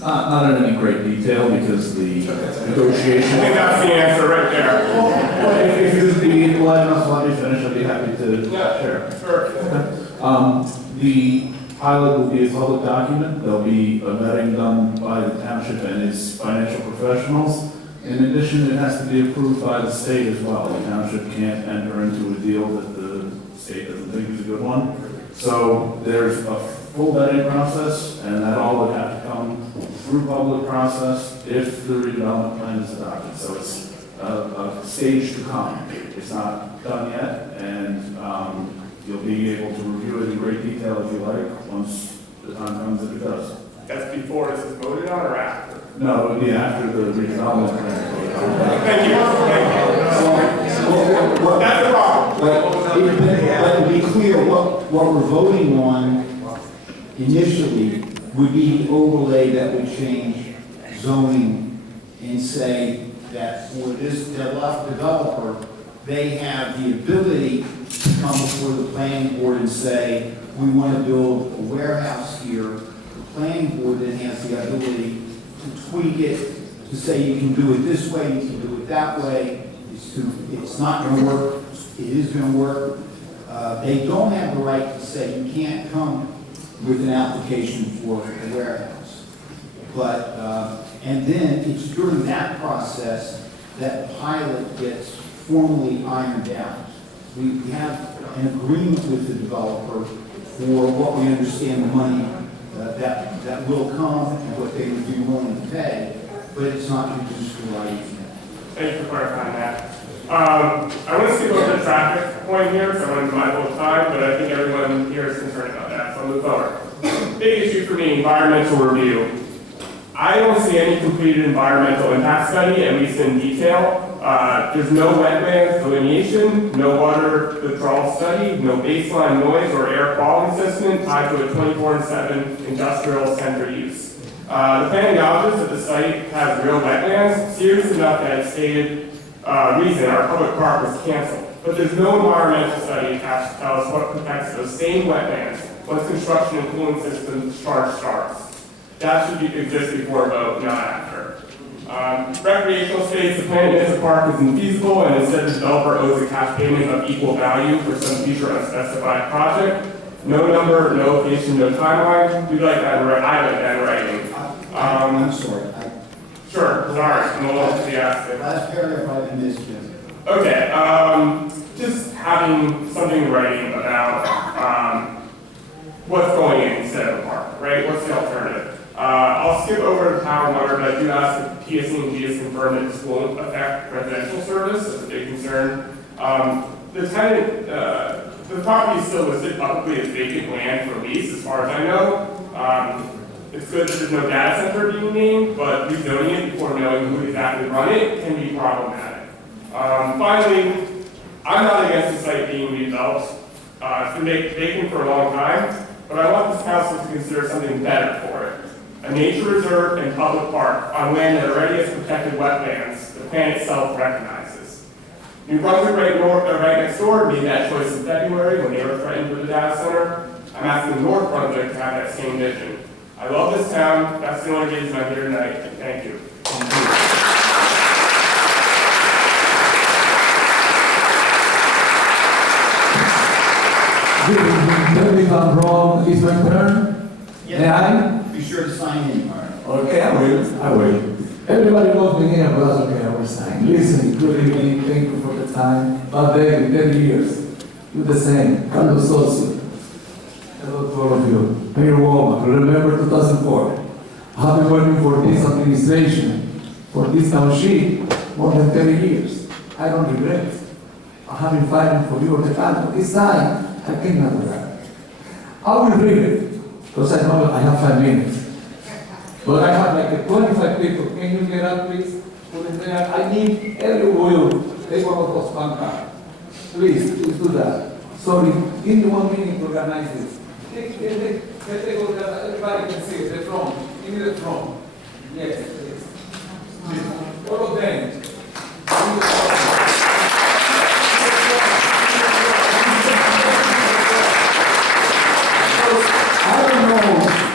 Not in any great detail because the I negotiation. think that's the answer right there. If you would be glad enough to let me finish, I'd be happy to share. Sure. The pilot will be a public document. There'll be a vetting done by the township and its financial professionals. In addition, it has to be approved by the state as well. The township can't enter into a deal that the state doesn't think is a good one. So there's a full vetting process, and that all would have to come through public process if the redevelopment plan is adopted. So it's a stage to come. It's not done yet, and you'll be able to review it in great detail if you like, once the time comes that it does. That's before this is voted on or after? No, it would be after the redevelopment plan. Thank you. That's the problem. But to be clear, what we're voting on initially would be the overlay that would change zoning and say that for this developer, they have the ability to come before the planning board and say, we want to build a warehouse here. The planning board then has the ability to tweak it, to say you can do it this way, you can do it that way. It's not going to work, it is going to work. They don't have the right to say you can't come with an application for a warehouse. But, and then it's during that process that the pilot gets formally ironed out. We have an agreement with the developer for what we understand the money that will come and what they would be willing to pay, but it's not reduced to writing yet. Thank you for clarifying that. I want to skip over the traffic point here, so I'm mindful of time, but I think everyone here is concerned about that, so I'll move forward. Big issue for me, environmental review. I don't see any completed environmental impact study, at least in detail. There's no wetlands delineation, no water withdrawal study, no baseline noise or air quality assessment tied to a 24/7 industrial center use. The plan acknowledges that the site has real wetlands, serious enough that it stated reason our public park was canceled. But there's no environmental study attached to tell us what protects those same wetlands once construction and cooling system charge starts. That should exist before a vote, not after. Recreational states, the plan is a park is infeasible and instead the developer owes a cash payment of equal value for some future unspecified project. No number, no location, no timeline. We'd like that, I like that in writing. I'm sorry. Sure, sorry, I'm a little enthusiastic. Last paragraph I missed you. Okay, just having something in writing about what's going in instead of a park, right? What's the alternative? I'll skip over the power and water, but I do ask that PSC&G has confirmed that this won't affect residential service. That's a big concern. The tenant, the property is still listed publicly as vacant land for lease, as far as I know. It's good that there's no data center being named, but rezoning it before knowing who exactly run it can be problematic. Finally, I'm not against the site being redeveloped. It's been vacant for a long time, but I want this council to consider something better for it. A nature reserve and public park on land that already has protected wetlands the plan itself recognizes. New Brunswick right next door made that choice in February when they were threatened with a data center. I'm asking North Brunswick to have that same vision. I love this town. That's the only reason I'm here tonight. Thank you. Tell me if I'm wrong, is my turn? Yes. May I? Be sure to sign in, Mark. Okay, I will. Everybody knows me here, but that's okay, I will sign. Listen, good evening, thank you for the time. But David, 10 years, you the same, Carlos Socio. Hello to all of you. Mayor Walma, remember 2004. I've been working for this administration, for this township, more than 30 years. I don't regret it. I have been fighting for you all the time, but this time, I cannot do that. I will read it, because I know I have 5 minutes. But I have like 25 people. Can you get up, please? Put it there. I need every will. Take one of those bank cards. Please do that. Sorry, give me 1 minute to organize this. Everybody can see it, the front. Give me the front. Yes, yes. Please. All of them. Give me the front.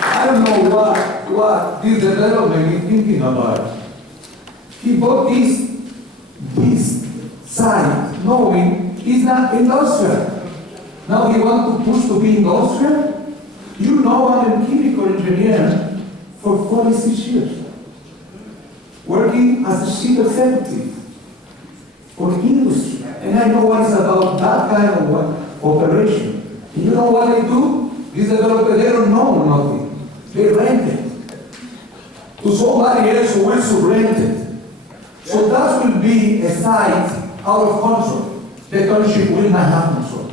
I don't know what this development is thinking about. He bought this site knowing it's not industrial. Now he wants to push to be industrial? You know I'm a chemical engineer for 46 years, working as a chief executive for industry. And I know what it's about that kind of operation. And you know what they do? These developers, they don't know nothing. They rent it to somebody else who wants to rent it. So that will be a site out of control. The township will not have control.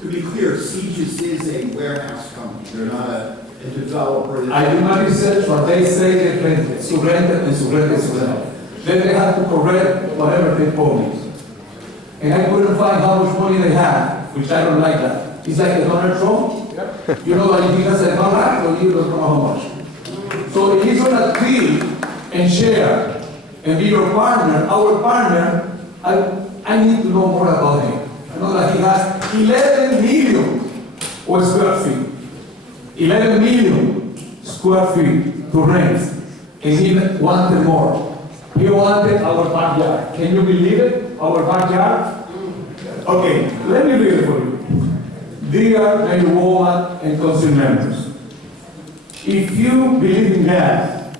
To be clear, Siege's is a warehouse company. They're not a developer. I do my research, what they say they rent it. So rent it and so rent it, so rent it. Then they have to correct whatever they told me. And I couldn't find how much money they have, which I don't like that. It's like a Donald Trump. You know, like if he has a dollar, or you don't know how much. So if he's gonna agree and share and be your partner, our partner, I need to know more about him. I know that he has 11 million square feet. 11 million square feet to rent. And he wanted more. He wanted our backyard. Can you believe it? Our backyard? Okay, let me read it for you. Dear Mayor Woman and council members, if you believe in God,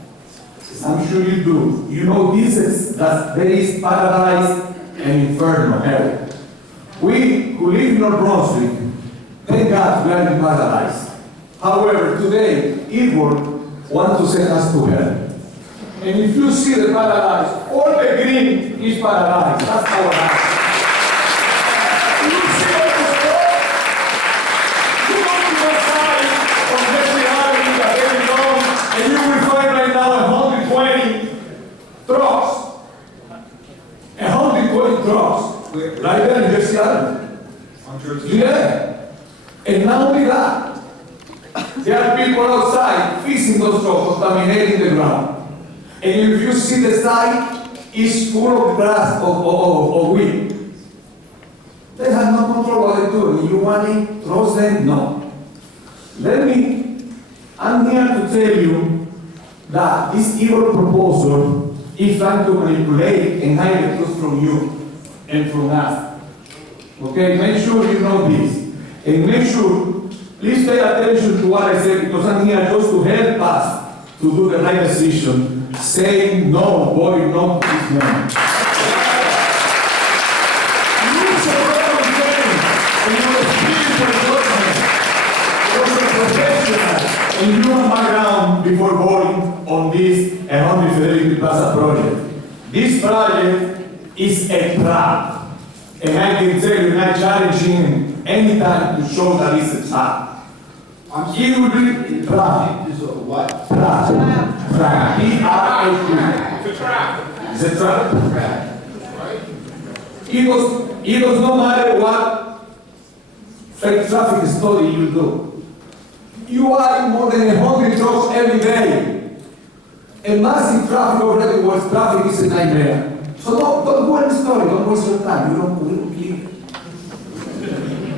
I'm sure you do, you know that there is paradise and inferno hell. We who live in North Brunswick, thank God we are in paradise. However, today, evil wants to send us to hell. And if you see the paradise, all the green is paradise. That's our life. And you will find right now 120 trucks. 120 trucks. Right there in Jersey Island. On Jersey. Yeah. And not only that, there are people outside fixing those trucks, contaminating the ground. And if you see the site, it's full of grass of weed. They have no control what they do. You want to trust them? No. I'm here to tell you that this evil proposal is trying to manipulate and hide the truth from you and from us. Okay, make sure you know this. And make sure, please pay attention to what I say, because I'm here just to help us to do the right decision. Say no, boy, no, please no. And you on my ground before voting on this 100 Fidelity Plaza project. This project is a trap. And I can tell you, I'm challenging anytime to show that it's a trap. It will be a trap. Is a what? Trap. Trap. T-R-A-P. It's a trap. It's a trap. It does no matter what fake traffic study you do. You are in more than 100 trucks every day. And massive traffic already was traffic is a nightmare. So don't go any story, don't waste your time. You don't believe it.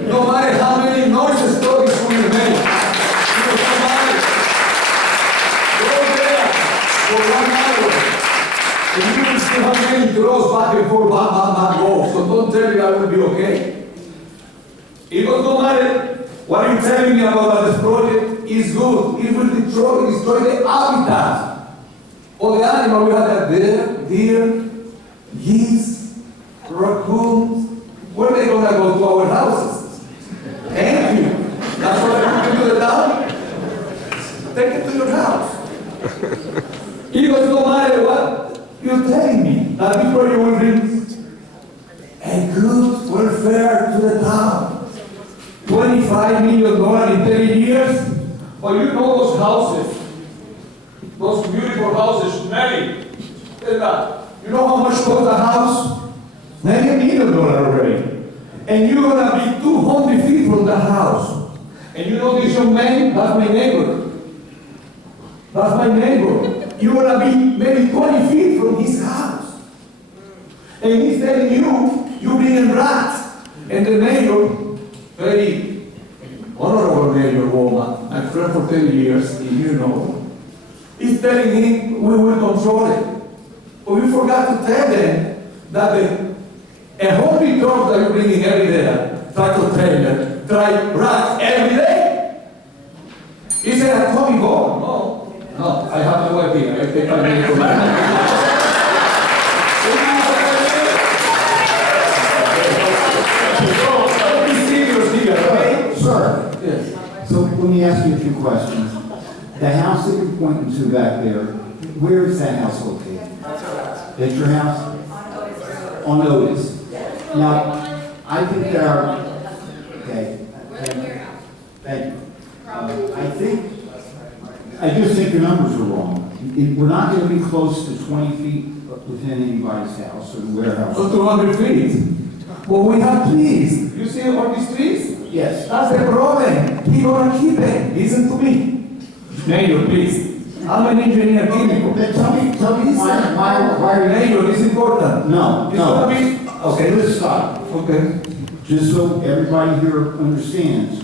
No matter how many noise stories we make, you don't matter. Go there for 1 hour. And you will see how many draws back and forth, bam, bam, bam, go. So don't tell me I will be okay. It doesn't matter. What you're telling me about this project is good. It will destroy the habitat of the animal. We have there, deer, geese, raccoons. Where are they going to go to our houses? Thank you. That's what they're going to do the town. Take it to your house. Because no matter what you're telling me, that before you will bring a good welfare to the town. $25 million in 30 years? Well, you know those houses, those beautiful houses, many. You know how much cost a house? $90 million already. And you're gonna be 200 feet from the house. And you know this young man, that's my neighbor. That's my neighbor. You're gonna be maybe 20 feet from his house. And he's telling you, you're being rats. And the mayor, very honorable mayor woman, I'm friend for 10 years, and you know, he's telling him, we will control it. But we forgot to tell them that a whole big truck that you're bringing every day, tractor trailer, drive rats every day. He said, Tommy, go. No, I have to work here. I take my money from Sir, Yes. so let me ask you a few questions. The house that you're pointing to back there, where is that house located? That's your house? On Otis. Now, I think there are, okay. Thank you. I just think the numbers are wrong. We're not going to be close to 20 feet within anybody's house or warehouse. So 200 feet. Well, we have trees. You see all these trees? Yes. That's the problem. He gonna keep it. Listen to me. Mayor, please. I'm an engineer chemical. Then tell me why Mayor, this is important. No, It's no. gonna be, Okay, let's stop. okay. Just so everybody here understands,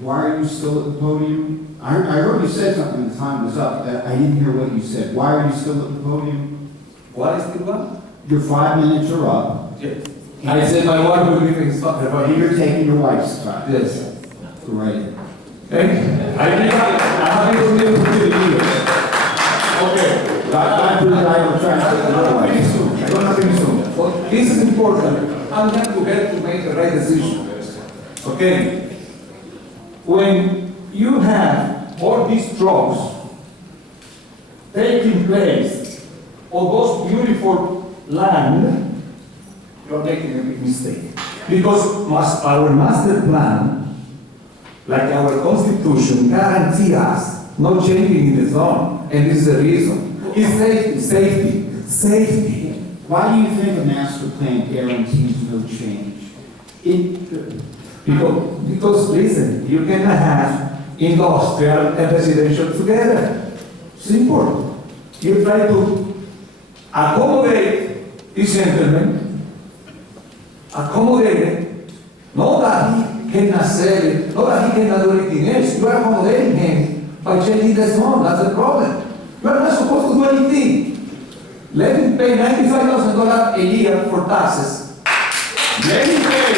why are you still at the podium? I heard you said something, the time was up, that I didn't hear what you said. Why are you still at the podium? What is the one? Your 5 minutes are up. Yes. I said my wife will give me stuff about And you. you're taking your wife's time. Yes. Right. Thank you. I haven't been able to do it. Okay. I will try to I'm gonna finish soon. I'm gonna finish soon. Well, this is important. I'm going to help to make the right decision. Okay? When you have all these trucks taking place on those beautiful land, you're making a big mistake. Because our master plan, like our constitution, guarantees us no changing in the zone. And this is the reason. It's safety. Why do you think a master plan guarantees no change? Because listen, you cannot have industrial and residential together. Simple. You try to accommodate this gentleman, accommodate it, not that he cannot sell it, not that he cannot do anything else. You are accommodating him by changing the zone. That's the problem. You are not supposed to do anything. Let him pay $95,000 a year for taxes. Let him pay it,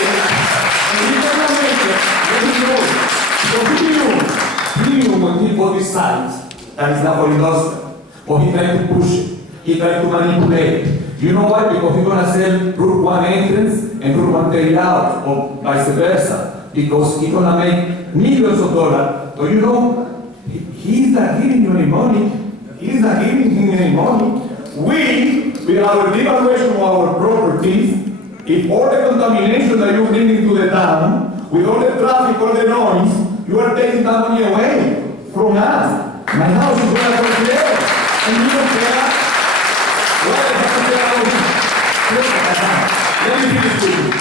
and he cannot make it. Let him do it. So he knew when he bought this site that is not for industrial, but he tried to push it. He tried to manipulate it. You know why? Because he's going to sell Route 1 entrance and Route 1 carry out, or vice versa. Because he's going to make millions of dollars. But you know, he's not giving you any money. He's not giving him any money. We, with our devaluation of our properties, if all the contamination that you bring into the town, with all the traffic, all the noise, you are taking that money away from us. My house is going to go there, and you don't care. What the heck is Let me finish with you.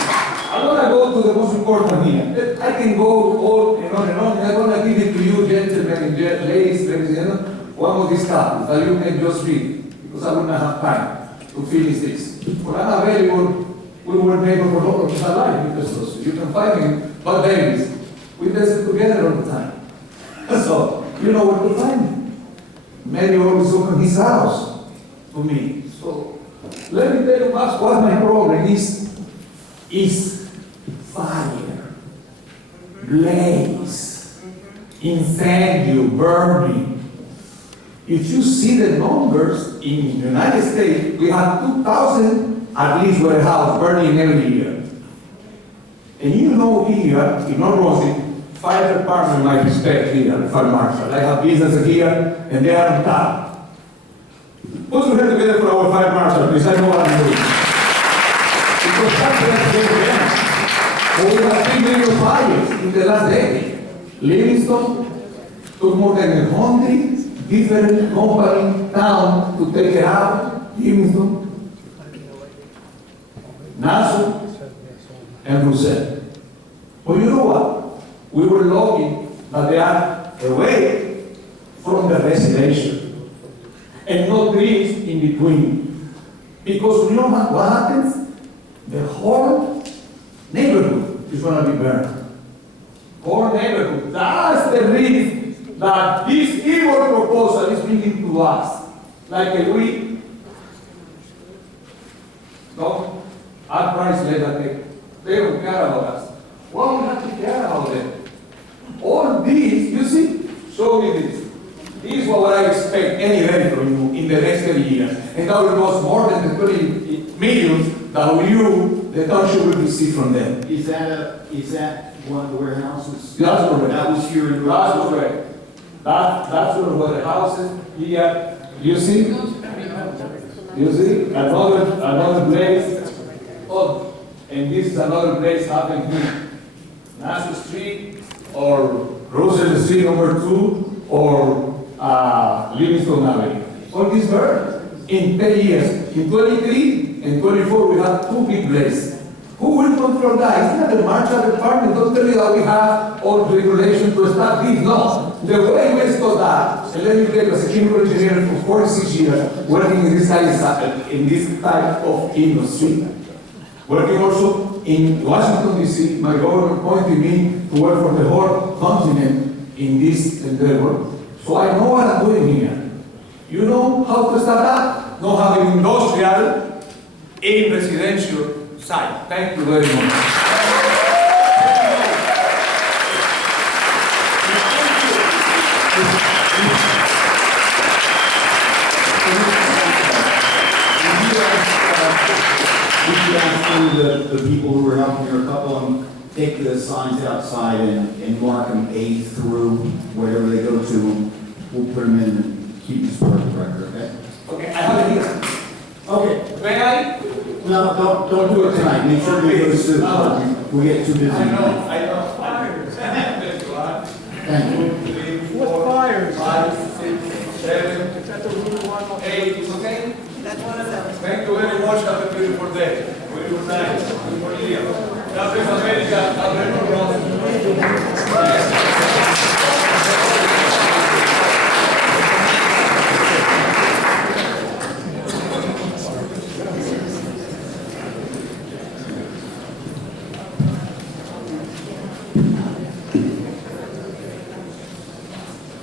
I'm going to go to the most important here. I can go all and on and on. I'm going to give it to you, gentlemen and ladies, ladies and gentlemen, one of these copies that you can just read. Because I will not have time to finish this. But I'm available, we were able for all of us alive because you can find me, but babies, we visit together all the time. So, you know where to find me. Maybe always open his house to me. So, let me tell you what my problem is fire, blaze, incendio, burning. If you see the numbers in the United States, we have 2,000 at least warehouse burning every year. And you know here, in North Brunswick, fire department might respect here, the fire marshal. I have businesses here, and they are on top. Put your head together for our fire marshal, please. I know what I'm doing. Because that's what they do. We have 3 million fires in the last decade. Livingston took more than 100 different company town to take it out, Livingston, Nassau, and Brunswick. But you know what? We were lucky that they are away from the residential and no trees in between. Because you know what happens? The whole neighborhood is going to be burned. Whole neighborhood. That's the risk that this evil proposal is bringing to us. Like we don't price later, they don't care about us. Well, we have to care about them. All these, you see, show me this. This is what I expect any rent from you in the next 30 years. And that will cost more than the 20 million that you, the township, will receive from them. Is that one of the warehouses? That's correct. That was here in That's Brunswick? correct. That's where the houses here. You see? You see? Another place. Oh, and this is another place happening here. Nassau Street or Roosevelt Street number 2 or Livingston Avenue. All these burned in 10 years. In 23 and 24 we have 2 big places. Who will control that? It's not the marshal department. Don't tell me that we have all the regulation to stop this. No. The way we stop that, and let me tell you, as a chemical engineer for 46 years, working in this type of industry, working also in Washington, D.C., my government appointed me to work for the whole continent in this endeavor. So I know what I'm doing here. You know how to start that? Not having industrial in residential side. Thank you very much. The people who were helping her, a couple of them, take the signs outside and mark them A through wherever they go to. We'll put them in and keep this part of the record, okay? Okay, I have it here. Okay. May I? No, don't do it tonight. Make sure we go to the, we get too busy. I know. Thank you. 3, 4, 5, 6, 7, 8. Is okay? That's one of those. Thank you very much. Have a beautiful day. Beautiful night. Beautiful year. God bless America. God bless Brunswick.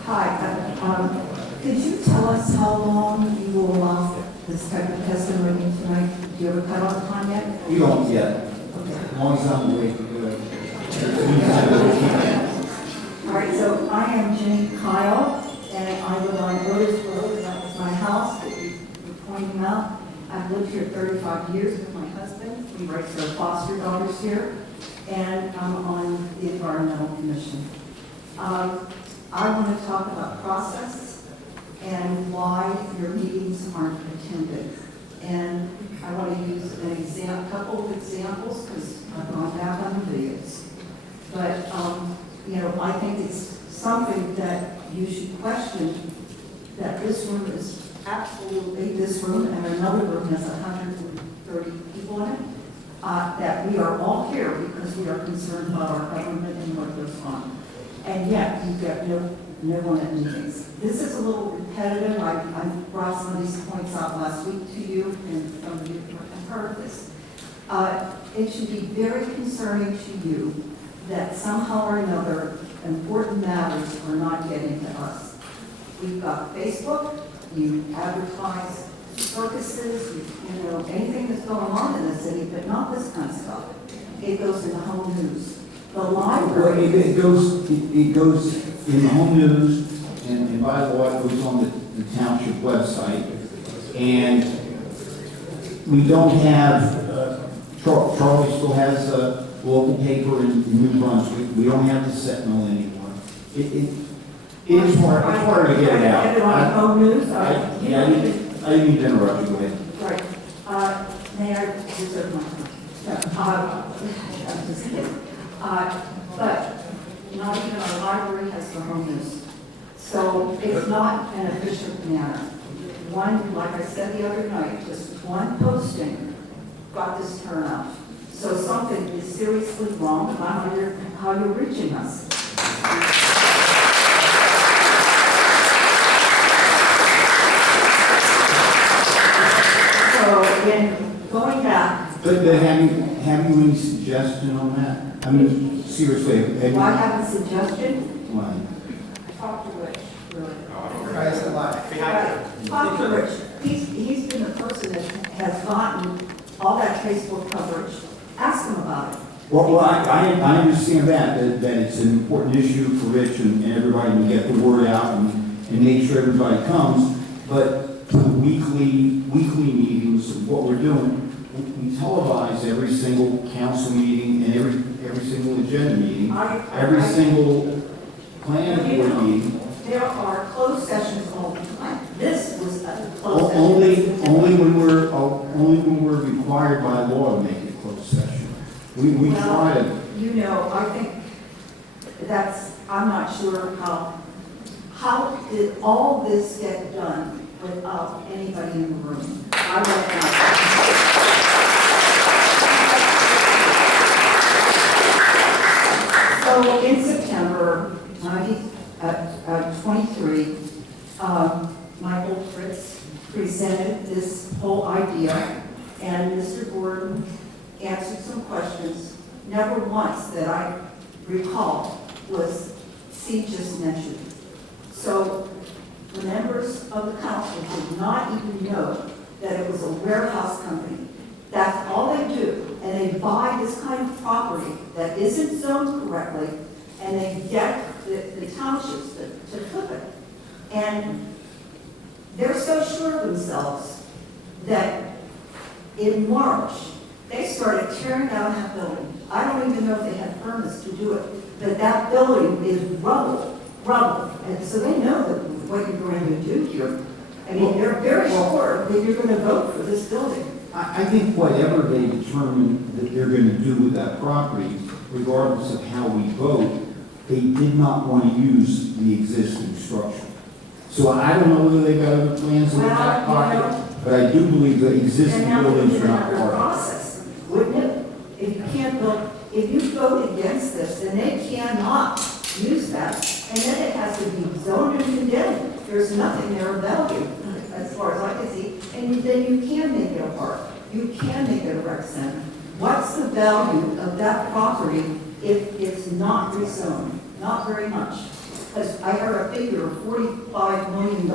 Hi, could you tell us how long you will allow this type of testimony tonight? Do you have a cutoff time yet? You don't yet. Okay. As long as I'm awake, All right, so I am Jenny Kyle, and I live on Otis Road. That is my house that you're pointing out. I've lived here 35 years with my husband. We raised our foster daughters here, and I'm on the Environmental Commission. I want to talk about process and why your meetings aren't attended. And I want to use a couple of examples because I've gone back on the videos. But, I think it's something that you should question, that this room is absolutely, this room and another room has 130 people in it, that we are all here because we are concerned about our government and what goes on. And yet, you've got no one at meetings. This is a little repetitive. I brought some of these points out last week to you, and some of you have heard this. It should be very concerning to you that somehow or another important matters are not getting to us. We've got Facebook, you advertise circuses, anything that's going on in the city, but not this kind of stuff. It goes in the home news. The library. Well, it goes in the home news, and by the way, it goes on the township website. And we don't have, Charlie still has a local paper in New Brunswick. We don't have the Sentinel anymore. It's hard to get it out. On home news? I didn't mean to interrupt you. Go ahead. Right. May I reserve my time? No, I'm just kidding. But not even our library has the home news. So it's not an efficient manner. One, like I said the other night, just one posting got this turnout. So something is seriously wrong, and I wonder how you're reaching us. So in going back, But have you any suggestion on that? I mean, seriously, have do you? I have a suggestion? Why? Talk to Rich, really. Guys, Talk to Rich. He's been the person that has gotten all that Facebook coverage. Ask him about it. Well, I understand that it's an important issue for Rich and everybody to get the word out and make sure everybody comes, but the weekly meetings, what we're doing, we televise every single council meeting and every single agenda meeting, every single planning board meeting. There are closed sessions all the time. This was a closed session. Only when we're required by law to make it closed session. We try to. You know, I think I'm not sure how did all this get done without anybody in the room? I don't know. So in September 23, Michael Fritz presented this whole idea, and Mr. Gordon answered some questions. Never once that I recall was C just mentioned. So the members of the council did not even know that it was a warehouse company. That's all they do, and they buy this kind of property that isn't zoned correctly, and they get the townships to flip it. And they're so sure of themselves that in March, they started tearing down that building. I don't even know if they had permits to do it, but that building is rubble. And so they know what you're going to do here. I mean, they're very sure that you're going to vote for this building. I think whatever they determine that they're going to do with that property, regardless of how we vote, they did not want to use the existing structure. So I don't know whether they got other plans in the back pocket, but I do believe the existing buildings are not part of it. Process, wouldn't it? If you can't vote, if you vote against this, then they cannot use that, and then it has to be zoned and condemned. There's nothing there of value, as far as I can see, and then you can make it a park. You can make it a rec center. What's the value of that property if it's not rezoned? Not very much. Because I heard a figure of $45 million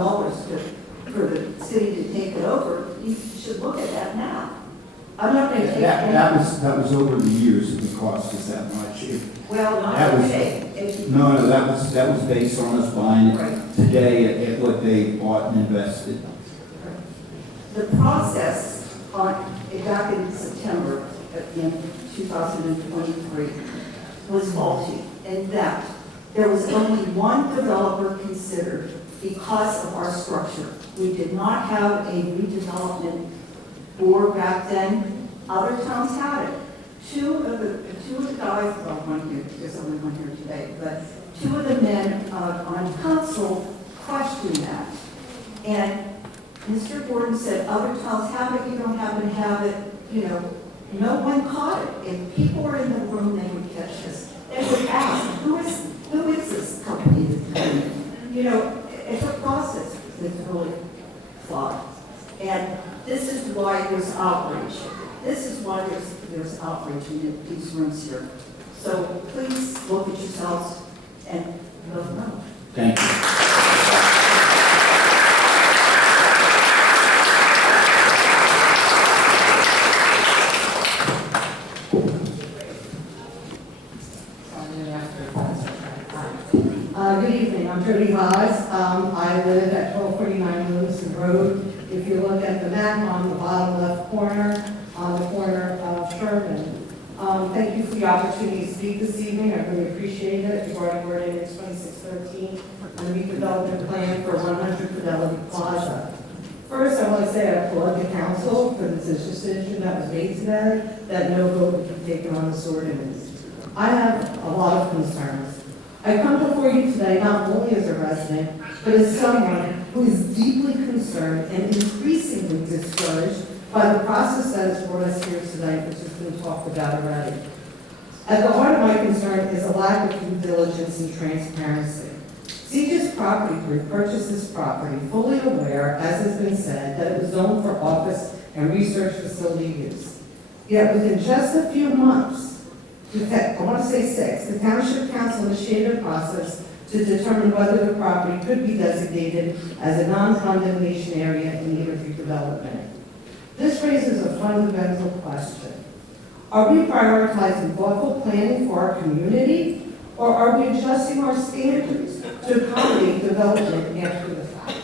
for the city to take it over. You should look at that now. I'm not going to take That was over the years it would cost us that much. Well, not That was- today. No, that was based on us buying it today at what they bought and invested. The process back in September in 2023 was faulty in that there was only one developer considered because of our structure. We did not have a redevelopment board back then. Other towns had it. Two of the guys, well, one here, there's only one here today, but two of the men on council questioned that. And Mr. Gordon said, other towns have it, you don't happen to have it, you know. No one caught it. If people were in the room, they would catch this. They would ask, who is this company that's doing it? You know, it's a process that's really flawed. And this is why there's outrage. This is why there's outrage in these rooms here. So please look at yourselves and vote no. Thank you. Good evening, I'm Jody Haas. I live at 1249 Lewiston Road. If you look at the map on the bottom left corner, on the corner of Sherman. Thank you for the opportunity to speak this evening. I really appreciate it regarding ordinance 2613 and the redevelopment plan for 100 Fidelity Plaza. First, I want to say I applaud the council for this decision that was made today, that no vote would be taken on this ordinance. I have a lot of concerns. I come before you today not only as a resident, but as someone who is deeply concerned and increasingly discouraged by the process that has brought us here tonight, which has been talked about already. At the heart of my concern is a lack of due diligence and transparency. Cetus Property Group purchased this property fully aware, as has been said, that it was zoned for office and research facility use. Yet within just a few months, I want to say 6, the Township Council initiated a process to determine whether the property could be designated as a non-condemnation area in need of redevelopment. This raises a fundamental question. Are we prioritizing thoughtful planning for our community, or are we adjusting our standards to accommodate development after the fact?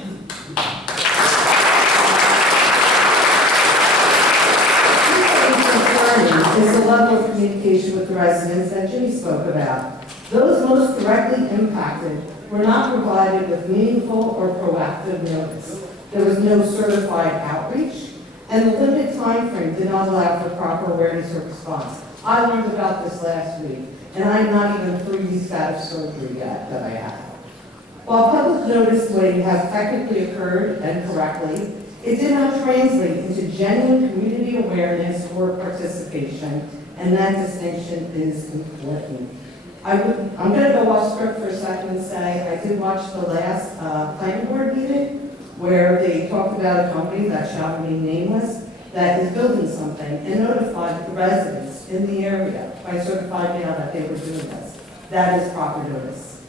Is the level of communication with the residents that Jimmy spoke about. Those most directly impacted were not provided with meaningful or proactive notice. There was no certified outreach, and the limited time frame did not allow for proper awareness or response. I learned about this last week, and I'm not even 3 weeks out of surgery yet that I have. While public notice waiting has technically occurred and correctly, it did not translate into genuine community awareness or participation, and that distinction is important. I'm going to go off script for a second and say I did watch the last planning board meeting where they talked about a company that shall remain nameless that is building something and notified the residents in the area by certified mail that they were doing this. That is proper notice.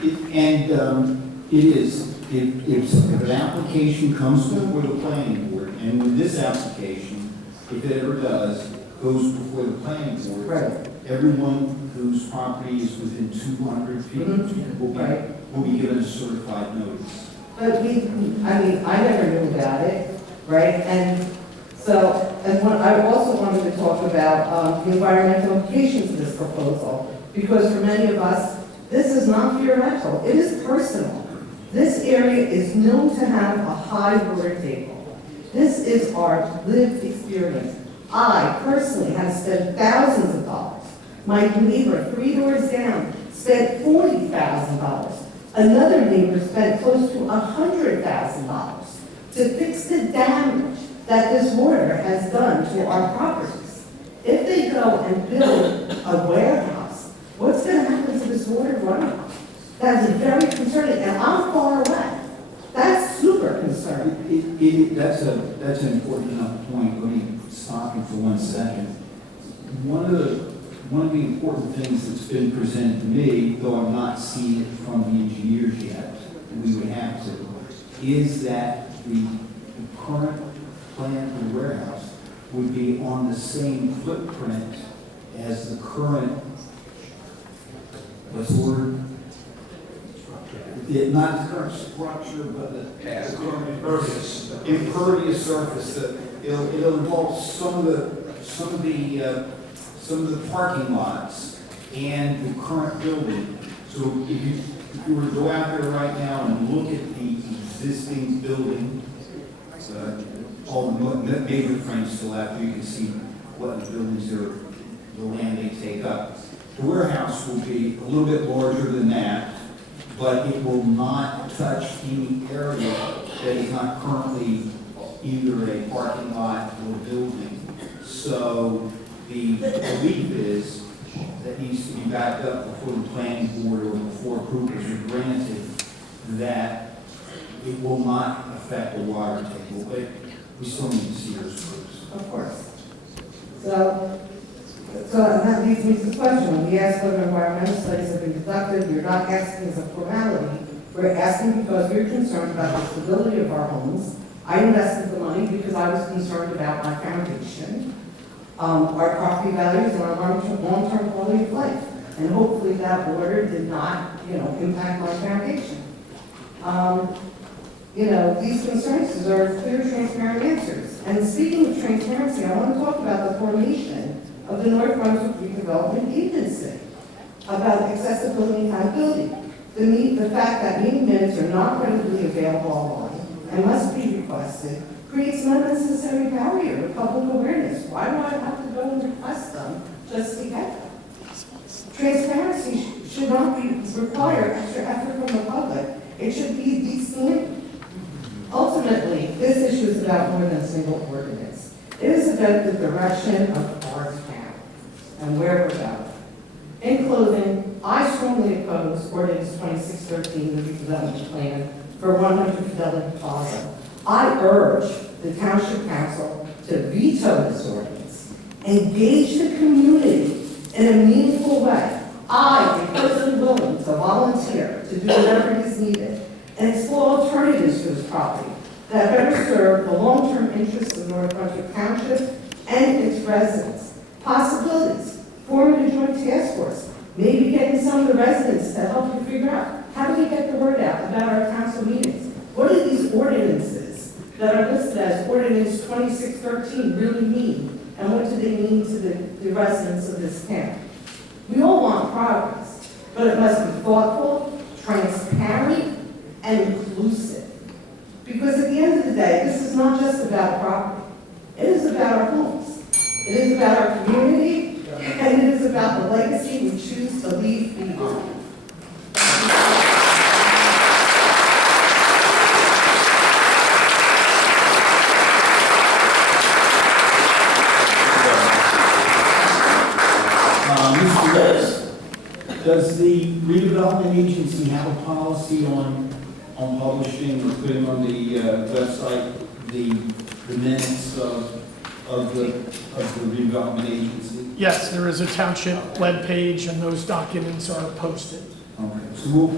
It is. If an application comes before the planning board, and with this application, if it ever does, goes before the planning board, Right. everyone whose property is within 200 feet will be given a certified notice. But I never knew about it, right? And so, I also wanted to talk about the environmental implications of this proposal, because for many of us, this is not theoretical, it is personal. This area is known to have a high water table. This is our lived experience. I personally have spent thousands of dollars. My neighbor 3 doors down spent $40,000. Another neighbor spent close to $100,000 to fix the damage that this water has done to our properties. If they go and build a warehouse, what's going to happen to this water runoff? That is very concerning, and I'm far away. That's super concerning. That's an important enough point. Let me stop you for 1 second. One of the important things that's been presented to me, though I've not seen it from the engineers yet, and we would have to, is that the current plan for the warehouse would be on the same footprint as the current, what's the word? Not the current structure, but the current impervious surface. It'll involve some of the parking lots and the current building. So if you were to go out there right now and look at the existing building, all the major frames still out there, you can see what the buildings are, the land they take up. The warehouse will be a little bit larger than that, but it will not touch any area that is not currently either a parking lot or building. So the belief is that needs to be backed up before the planning board or before approvals are granted, that it will not affect the water table, but we still need to see those proofs. Of course. So that leads me to the question. When we ask whether environmental studies have been conducted, we're not asking as a formality. We're asking because we're concerned about the stability of our homes. I invested the money because I was concerned about my foundation, our property values, and our long-term quality of life. And hopefully that order did not, impact my foundation. These concerns deserve clear, transparent answers. And speaking of transparency, I want to talk about the formation of the North Brunswick Redevelopment Agency, about accessibility and accountability. The fact that meeting minutes are not readily available online and must be requested creates an unnecessary barrier to public awareness. Why do I have to go and request them just to get them? Transparency should not be require extra effort from the public. It should be the standard. Ultimately, this issue is about more than a single ordinance. It is about the direction of our town and where we're going. In closing, I strongly oppose ordinance 2613, the redevelopment plan for 100 Fidelity Plaza. I urge the Township Council to veto this ordinance, engage the community in a meaningful way. I am personally willing to volunteer to do whatever is needed and explore alternatives for this property that better serve the long-term interests of North Brunswick Township and its residents. Possibilities, forming a joint task force, maybe getting some of the residents to help you figure out how do we get the word out about our council meetings? What do these ordinances that are listed as ordinance 2613 really mean? And what do they mean to the residents of this town? We all want progress, but it must be thoughtful, transparent, and inclusive. Because at the end of the day, this is not just about property. It is about our homes. It is about our community, and it is about the legacy we choose to leave behind. Mr. Reyes, does the redevelopment agency have a policy on publishing or putting on the website the minutes of the redevelopment agency? Yes, there is a township webpage, and those documents are posted. Okay, so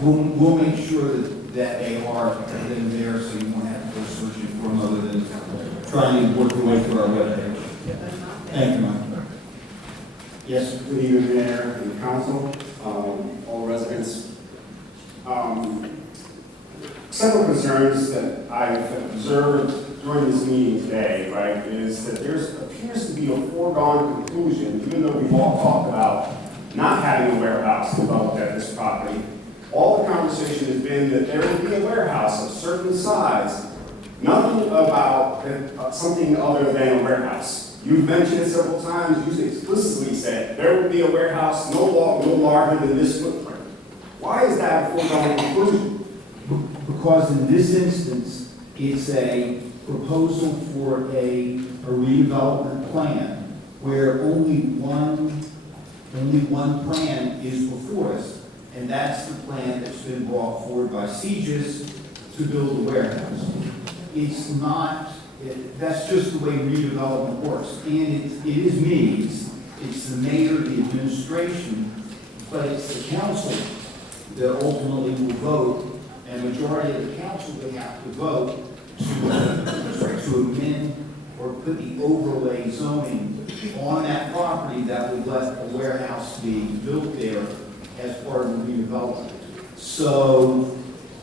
we'll make sure that they are there, so you won't have to go searching for them other than trying to work your way through our webpage. Thank you, Mike. Yes, good evening, Mayor and Council, all residents. Several concerns that I've observed during this meeting today, right, is that there appears to be a foregone conclusion, even though we've all talked about not having a warehouse developed at this property. All the conversation has been that there will be a warehouse of certain size, nothing about something other than a warehouse. You've mentioned it several times, you explicitly said there will be a warehouse no larger than this footprint. Why is that a foregone conclusion? Because in this instance, it's a proposal for a redevelopment plan where only one plan is before us, and that's the plan that's been brought forward by CGIS to build a warehouse. It's not. That's just the way redevelopment works. And it is me, it's the mayor, the administration, but it's the council that ultimately will vote, and majority of the council will have to vote to amend or put the overlay zoning on that property that would let a warehouse be built there as part of the redevelopment. So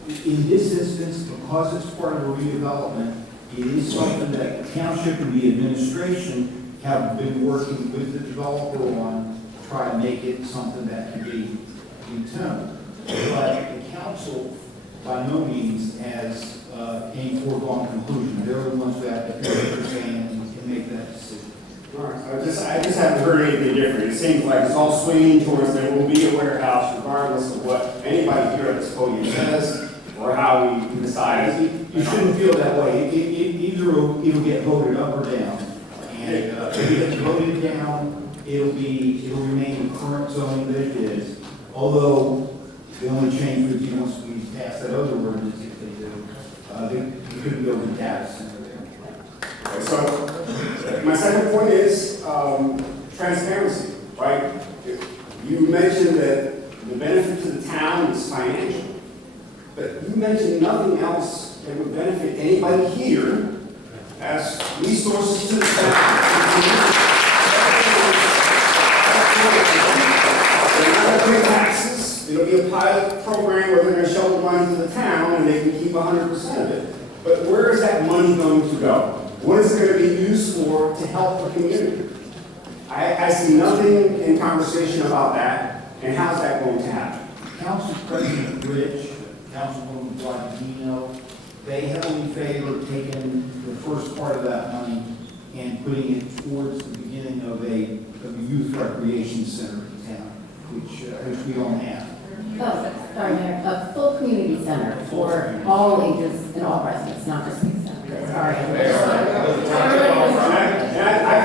in this instance, because it's part of a redevelopment, it is something that the township and the administration have been working with the developer on to try to make it something that can be tenable. But the council, by no means, has any foregone conclusion. They're the ones who have to hear what you're saying and make that decision. All right, I just haven't heard anything different. It seems like it's all swinging towards there will be a warehouse regardless of what anybody here at this podium says or how we decide. You shouldn't feel that way. Either it'll get voted up or down. And if it gets voted down, it'll remain the current zoning that it is. Although the only change would be once we pass that other ordinance, if they do, they couldn't build a data center there. Okay, so my second point is transparency, right? You mentioned that the benefit to the town is financial, but you mentioned nothing else that would benefit anybody here as resources to the town. They're not going to pay taxes. It'll be a pilot program where they're going to show the money to the town and they can keep 100% of it. But where is that money going to go? What is it going to be used for to help the community? I see nothing in conversation about that, and how's that going to happen? Council President Rich, Councilwoman Guadagnino, they heavily favor taking the first part of that money and putting it towards the beginning of a youth recreation center in town, which we don't have. Oh, sorry, Mayor, a full community center for all ages and all residents, not just youth center. Sorry. I've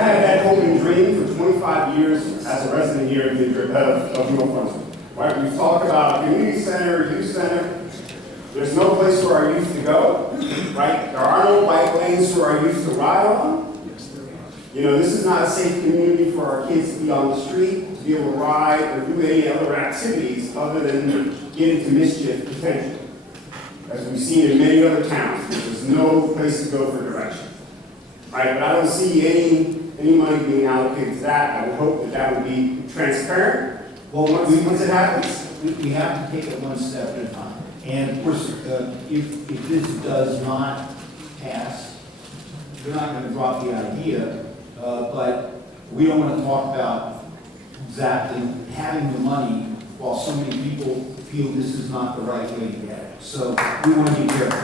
had that hope and dream for 25 years as a resident here of North Brunswick. Right? We've talked about community center, youth center. There's no place for our youth to go, right? There are no bike lanes for our youth to ride on. You know, this is not a safe community for our kids to be on the street, to be able to ride or do any other activities other than get into mischief potentially. As we've seen in many other towns, there's no place to go for direction. Right? But I don't see any money being allocated to that. I would hope that that would be transparent. Well, once it happens. We have to take it one step at a time. And of course, if this does not pass, we're not going to drop the idea, but we don't want to talk about exactly having the money while so many people feel this is not the right way to get it. So we want to be careful. The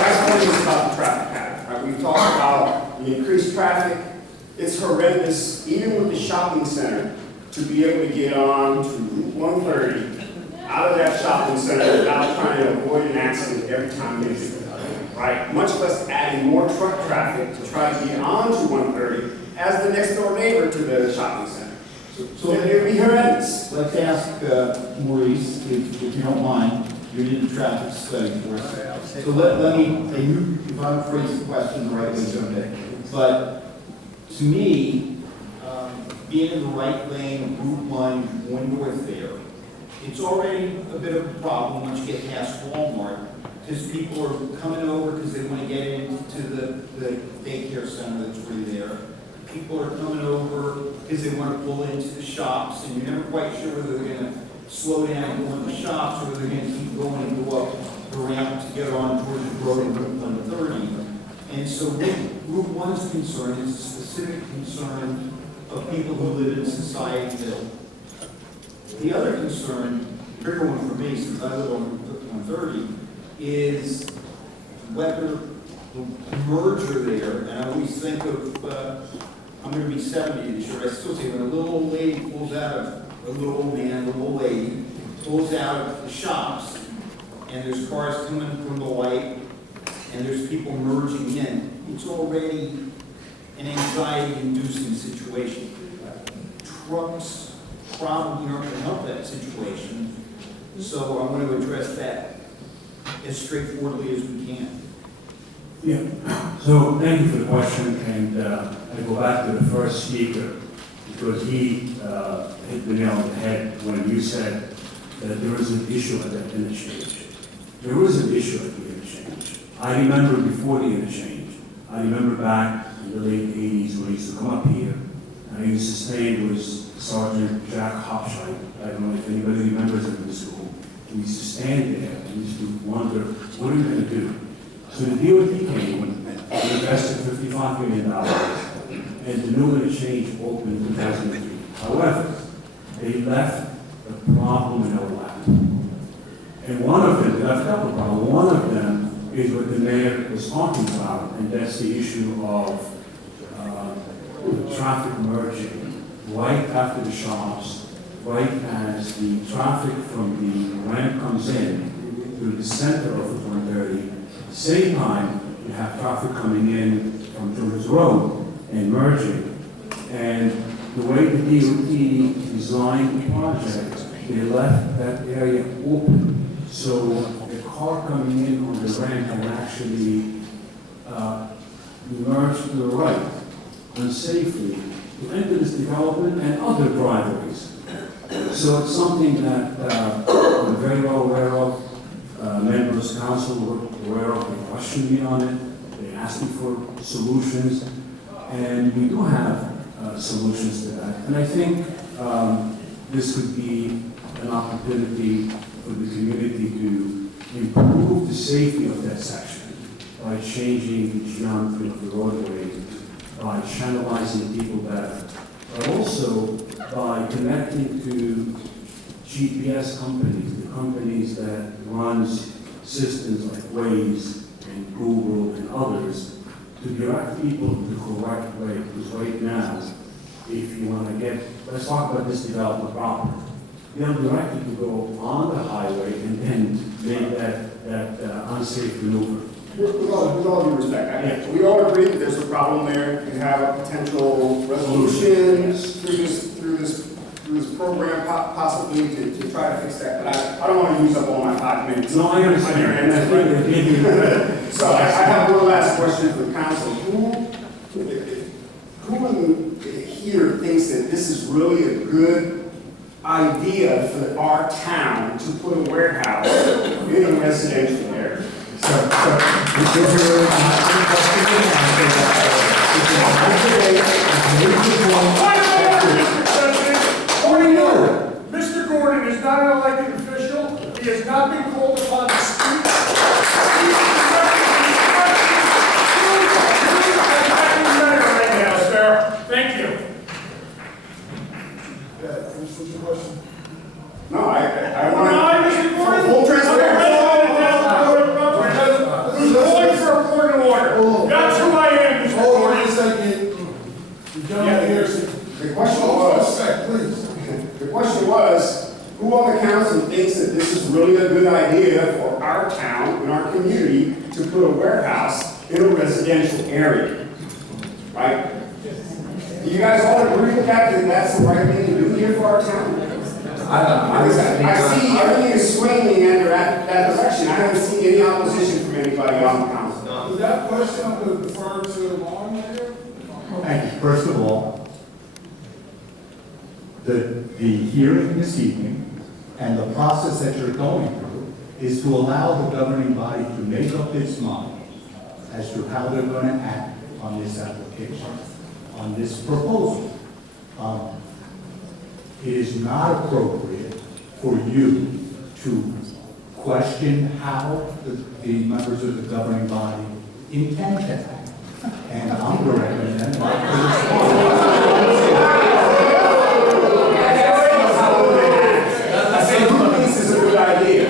last point is about the traffic pattern. Right? We've talked about the increased traffic. It's horrendous, even with the shopping center, to be able to get on to Route 130 out of that shopping center without trying to avoid an accident every time they do. Right? Much less adding more truck traffic to try to get onto 130 as the next door neighbor to the shopping center. So it would be horrendous. Let's ask Maurice, if you don't mind, you did the traffic study for us. So let me, if I'm phrasing the question the right way, someday. But to me, being in the right lane, Route 1, going north there, it's already a bit of a problem once you get past Walmart, because people are coming over because they want to get into the daycare center that's really there. People are coming over because they want to pull into the shops, and you're never quite sure whether they're going to slow down and go in the shops, or whether they're going to keep going and go up the ramp to get on towards the road in Route 130. And so Route 1's concern is a specific concern of people who live in Societyville. The other concern, bigger one for me, since I live on 130, is whether the merger there, and I always think of, I'm going to be 70 this year, I still say when a little old lady pulls out of, a little old man, a little old lady, pulls out of the shops, and there's cars coming from the light, and there's people merging in, it's already an anxiety-inducing situation. Trucks probably aren't going to help that situation, so I want to address that as straightforwardly as we can. Yeah, so thank you for the question, and I go back to the first speaker, because he hit the nail on the head when you said that there is an issue at that interchange. There was an issue at the interchange. I remember before the interchange. I remember back in the late 80s when I used to come up here, and I used to stay with Sergeant Jack Hopshite. I don't know if anybody remembers him in the school. We used to stand there and we used to wonder, what are we going to do? So the DOT came and invested $55 million, and the new interchange opened in 2003. However, they left a problem in our lap. And one of them, they left a couple of problems. One of them is what the mayor was talking about, and that's the issue of traffic merging right after the shops, right as the traffic from the ramp comes in through the center of 130. At the same time, you have traffic coming in from George's Road and merging. And the way the DOT designed the project, they left that area open. So a car coming in on the ramp can actually merge to the right unsafely to enter this development and other driveways. So it's something that I'm very well aware of. Members of council were aware of. They questioned me on it. They asked me for solutions. And we do have solutions to that. And I think this could be an opportunity for the community to improve the safety of that section by changing the geometry of the roadway, by channelizing people better, but also by connecting to GPS companies, the companies that runs systems like Waze and Google and others, to direct people the correct way. Because right now, if you want to let's talk about this development property. they'll be directed to go on the highway and then make that unsafe maneuver. With all due respect, we all agree that there's a problem there. You have a potential resolution through this program possibly to try to fix that. But I don't want to use up all my 5 minutes. No, I understand. So I have one last question for the council. Who in here thinks that this is really a good idea for our town to put a warehouse in a residential area? Mr. Gordon is not an elected official. He has not been called upon to speak. Right now, sir. Thank you. No, I want Mr. Gordon. full transparency. Who's calling for a point of order? That's who I am, Mr. Hold on Gordon. a second. The gentleman here said, The question was, please. the question was, who on the council thinks that this is really a good idea for our town and our community to put a warehouse in a residential area? Right? Do you guys all agree with that that's the right thing to do here for our town? I see everything is swinging under that direction. I haven't seen any opposition from anybody on the council. Is that question I'm going to defer to the lawn mayor? And first of all, the hearing this evening and the process that you're going through is to allow the governing body to make up its mind as to how they're going to act on this application, on this proposal. It is not appropriate for you to question how the members of the governing body intend to act. And I'm going to recommend I say who thinks this is a good idea.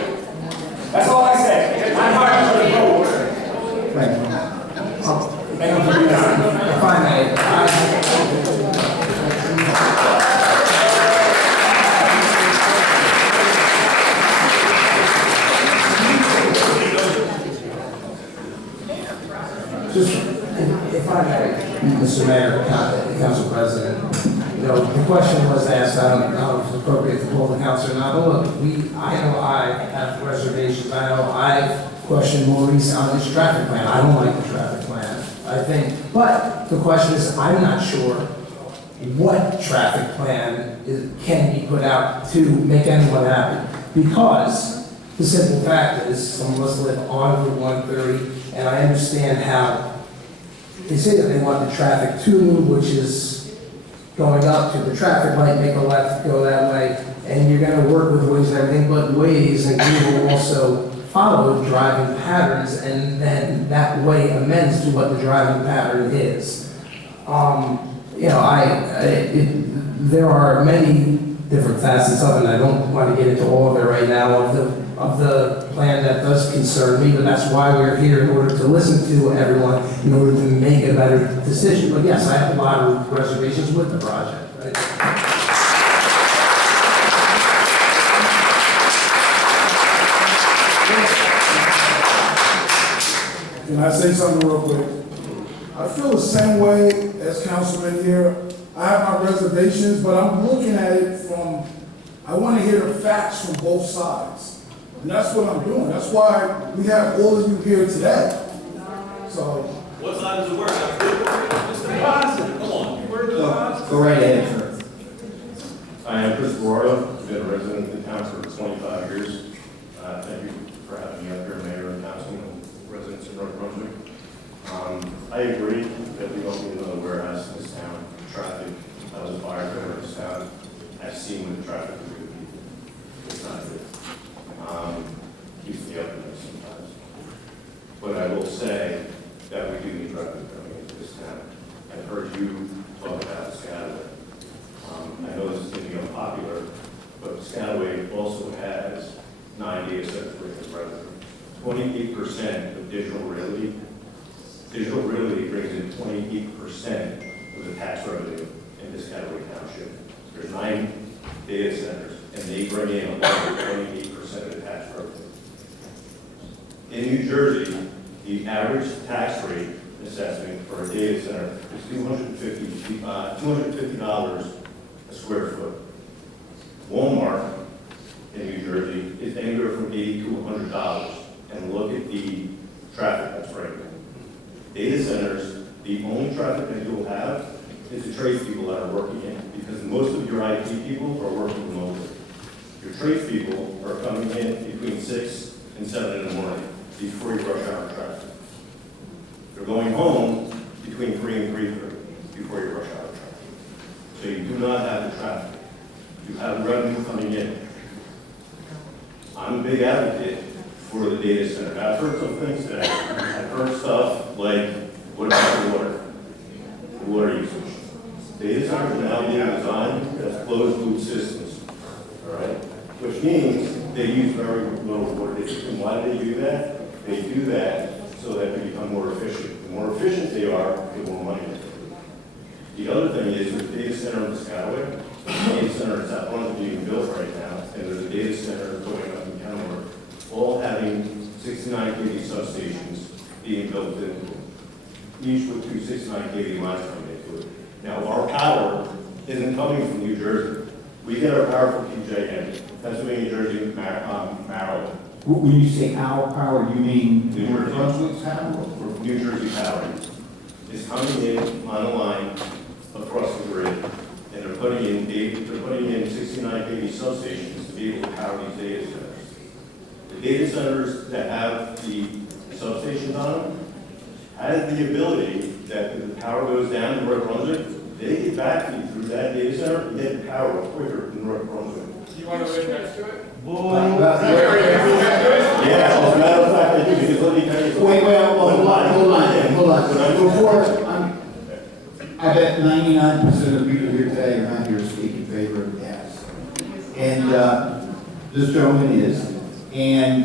That's all I say. I'm not going to vote. Thank you. Thank you for your time. If I may, just, if I may, Mr. Mayor, Council President, you know, the question was asked, I don't know if it's appropriate to call the council or not, but look, I know I have reservations, I know I've questioned Maurice on this traffic plan, I don't like the traffic plan, I think, but the question is, I'm not sure what traffic plan can be put out to make anyone happy, because the simple fact is, some of us live on Route 130, and I understand how they say that they want the traffic to move, which is going up to the traffic light, make a left, go that way, and you're going to work with Waze and everything, but Waze and Google also follow driving patterns, and then that way amends to what the driving pattern is. You know, there are many different facets of it, and I don't want to get into all of it right now, of the plan that does concern me, but that's why we're here, in order to listen to everyone, in order to make a better decision. But yes, I have a lot of reservations with the project. Right? Can I say something real quick? I feel the same way as councilman here. I have my reservations, but I'm looking at it from, I want to hear the facts from both sides. And that's what I'm doing. That's why we have all of you here today. So. What side does it work? Mr. Positive, come on. Where does it Go right ahead, sir. I am Chris Barrow. I've been a resident of the town for 25 years. Thank you for having me up here, Mayor and Councilman, and residents in North Brunswick. I agree that we don't need another warehouse in this town. Traffic, I was a firefighter in this town. I've seen what the traffic is going to be. It's not good. Keeps me up at night sometimes. But I will say that we do need traffic coming into this town. I've heard you talk about Piscataway. I know this is going to be unpopular, but Piscataway also has 9 data centers worth of revenue. 28% of digital realty. Digital realty brings in 28% of the tax revenue in Piscataway Township. There's 9 data centers. and they bring in about 28% of the tax revenue. In New Jersey, the average tax rate assessment for a data center is $250 a square foot. Walmart in New Jersey is anywhere from $80 to $100. And look at the traffic that's right now. Data centers, the only traffic that you'll have is the tradespeople that are working in, because most of your IT people are working remotely. Your tradespeople are coming in between 6 and 7 in the morning before you rush hour traffic. They're going home between 3 and 3:30 before you rush hour traffic. So you do not have the traffic. You have revenue coming in. I'm a big advocate for the data center. I've heard some things today. I've heard stuff like, what about the water? The water usage. Data centers are now being designed as closed loop systems, all right? Which means they use very little water. And why do they do that? They do that so that they become more efficient. The more efficient they are, the more money they make. The other thing is, there's a data center in Piscataway, a data center in South London being built right now, and there's a data center going up in Kenilworth, all having 69 kV substations being built into them, each with 2 69 kV lines coming into it. Now, our power isn't coming from New Jersey. We get our power from PJM, Pennsylvania, Jersey, Maryland. When you say our power, you mean New Jersey. Brunswick's power? Or New Jersey Power is coming in on a line across the grid, and they're putting in 69 kV substations to be able to power these data centers. The data centers that have the substations on them has the ability that if the power goes down in North Brunswick, they get back to you through that data center and get power quicker in North Brunswick. Do you want to live next to it? Yeah, as a matter of fact, I do, because let me tell you. Wait, hold on. Before, I bet 99% of people here today are not here to speak in favor of gas. And this gentleman is, and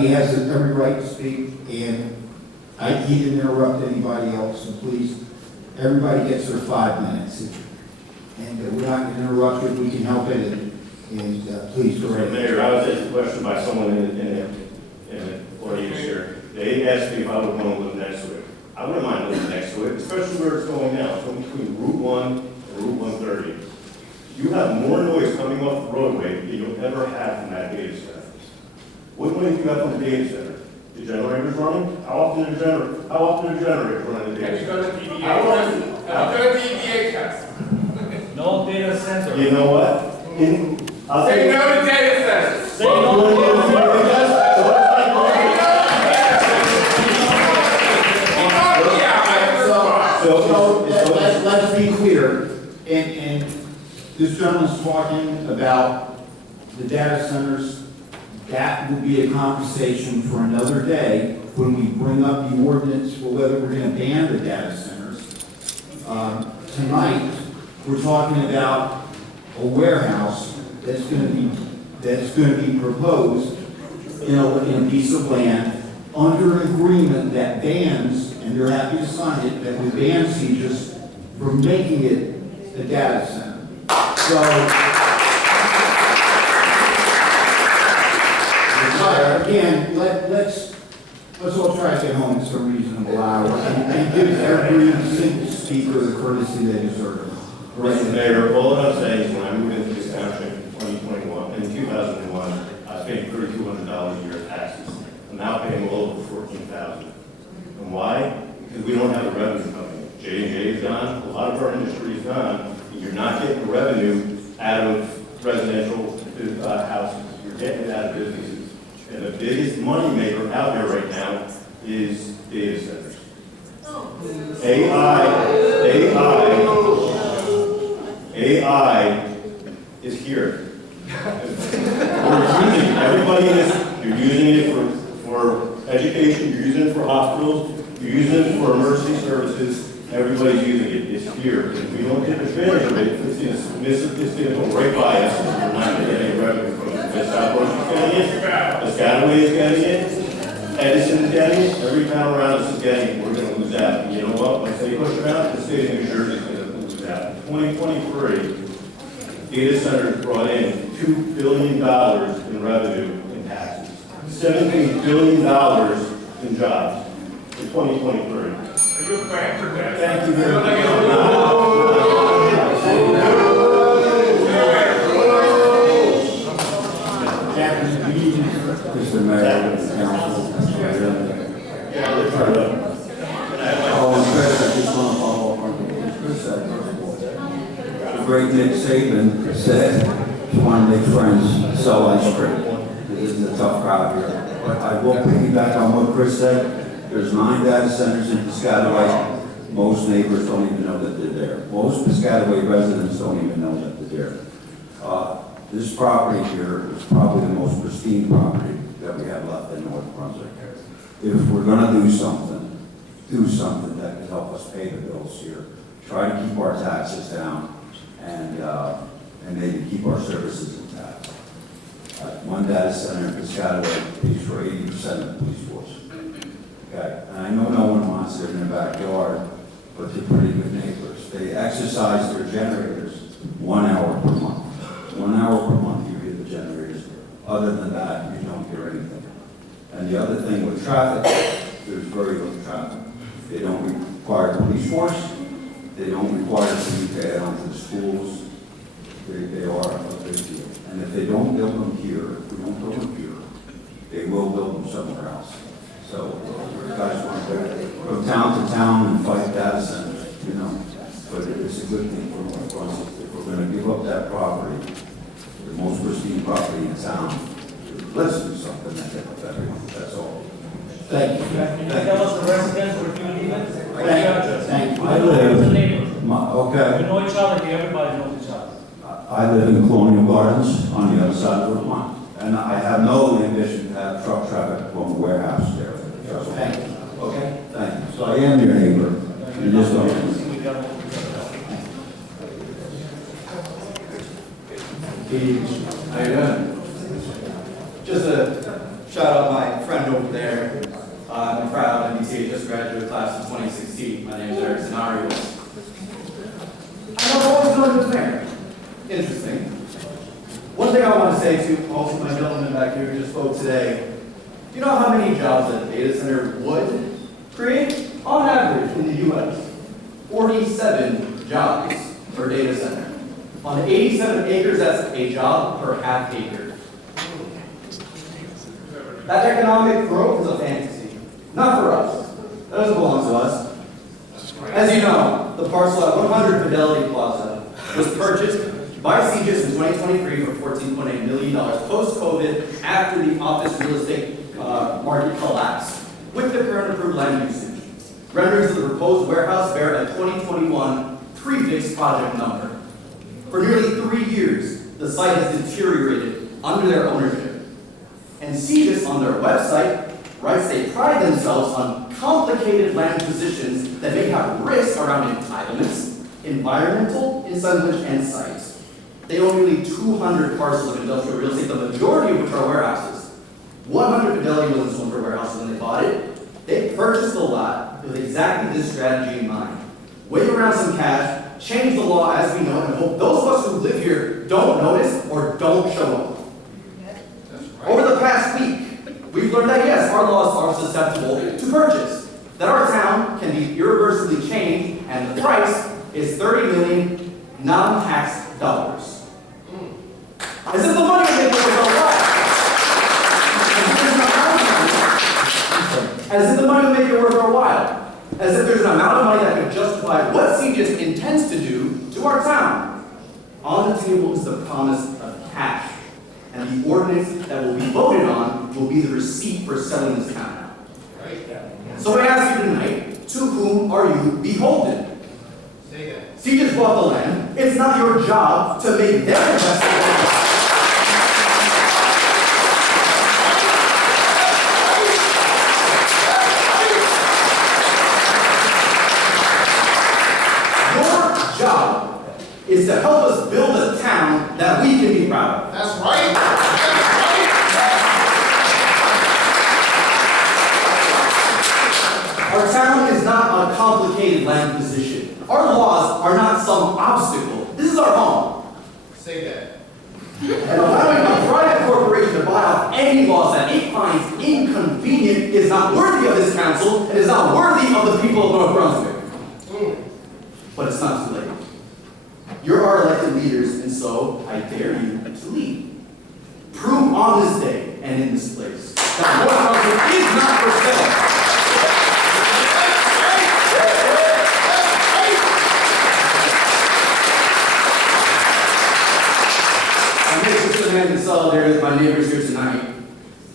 he has every right to speak, and he didn't interrupt anybody else, and please, everybody gets their 5 minutes. And we're not going to interrupt you if we can help it, and please go ahead. Mayor, I was asked a question by someone in the audience here. They asked me if I would want to live next to it. I wouldn't mind living next to it, especially where it's going now. It's going between Route 1 and Route 130. You have more noise coming off the roadway than you'll ever have from that data center. What noise do you have from the data center? The generator's running? How often are the generators running the data center? Have you done a DBA test? No data center. You know what? Say no to data centers. Say no to data centers. So let's be clear, and this gentleman's talking about the data centers. That will be a conversation for another day when we bring up the ordinance for whether we're going to ban the data centers. Tonight, we're talking about a warehouse that's going to be proposed in a piece of land under an agreement that bans, and they're happy to sign it, that would ban CGIS from making it a data center. So, again, let's all try to get home at some reasonable hour and give every single speaker the courtesy they deserve. Mr. Mayor, all that I'm saying is when I moved into this township in 2021, in 2001, I was paying $3,200 a year in taxes. I'm now paying well over $14,000. And why? Because we don't have the revenue coming in. J&J is gone, a lot of our industry is gone, and you're not getting the revenue out of residential houses. You're getting it out of businesses. And the biggest money maker out there right now is data centers. AI is here. Everybody in this, you're using it for education, you're using it for hospitals, you're using it for emergency services, everybody's using it. It's here. If we don't take advantage of it, it's going to go right by us. We're not going to get any revenue from it. That's South Brunswick getting it. Piscataway is getting it. Edison is getting it. Every town around us is getting it. We're going to lose that. And you know what? Once they push it out, the state of New Jersey is going to lose that. In 2023, data centers brought in $2 billion in revenue in taxes, $17 billion in jobs in 2023. Are you a bank or that? Thank you very much. Mr. Mayor, Council. Chris, I just want to follow up on what Chris said. The great Nick Saban said, if you want to make friends, sell ice cream. This is a tough crowd here. But I will piggyback on what Chris said. There's 9 data centers in Piscataway. Most neighbors don't even know that they're there. Most Piscataway residents don't even know that they're there. This property here is probably the most pristine property that we have left in North Brunswick. If we're going to do something that can help us pay the bills here, try to keep our taxes down, and maybe keep our services intact. One data center in Piscataway pays for 80% of the police force. Okay, and I know no one wants it in their backyard, but they're pretty good neighbors. They exercise their generators 1 hour per month. 1 hour per month you hear the generators. Other than that, you don't hear anything. And the other thing with traffic, there's very little traffic. They don't require police force. They don't require police to add on to the schools. They are a big deal. And if they don't build them here, if we don't build them here, they will build them somewhere else. So you guys want to go town to town and fight data centers, you know. But it's a good thing for North Brunswick. If we're going to give up that property, the most pristine property in town, let's do something that can help everyone. That's all. Thank you. Can you tell us the residents or if you live in? Thank you. I live. Okay. We know each other here, everybody knows each other. I live in Colonial Gardens on the other side of Route 1. And I have no ambition to have truck traffic from the warehouse there. Thank you. Okay? Thank you. So I am your neighbor. You just don't. How you doing? Just a shout out my friend over there. I'm proud MBT just graduated class in 2016. My name is Eric Scenarios. I've always known this mayor. Interesting. One thing I want to say to also my gentleman back here who just spoke today, do you know how many jobs a data center would create? On average in the U.S., 47 jobs per data center. On 87 acres, that's a job per half acre. That economic growth is a fantasy. Not for us. That doesn't belong to us. As you know, the parcel at 100 Fidelity Plaza was purchased by CGIS in 2023 for $14.8 million post-COVID after the office real estate market collapsed with the current approved land usage. Renderings of the proposed warehouse bear a 2021 prefix project number. For nearly 3 years, the site has deteriorated under their ownership. And CGIS on their website writes they pride themselves on complicated land positions that may have risks around entitlements, environmental, assemblage, and sites. They own nearly 200 parcels of industrial real estate, the majority of which are warehouses. 100 Fidelity wasn't sold for warehouses when they bought it. They purchased the lot with exactly this strategy in mind. Wave around some cash, change the law as we know it, and hope those of us who live here don't notice or don't show up. Over the past week, we've learned that yes, our laws are susceptible to purchase, that our town can be irreversibly changed, and the price is $30 million non-tax dollars. As if the money would make it worth our while. As if the money would make it worth our while. As if there's an amount of money that could justify what CGIS intends to do to our town. On the table is the promise of cash. And the ordinance that will be voted on will be the receipt for selling this town. So I ask you tonight, to whom are you beholden? CGIS bought the land. It's not your job to make them invest. Is to help us build a town that we can be proud of. That's right. Our town is not a complicated land position. Our laws are not some obstacle. This is our home. Say that. And allowing a private corporation to buy off any laws that it finds inconvenient is not worthy of this council and is not worthy of the people of North Brunswick. But it's not too late. You're our elected leaders, and so I dare you to lead. Prove on this day and in this place that North Brunswick is not for sale. I make this demand in solidarity with my neighbors here tonight.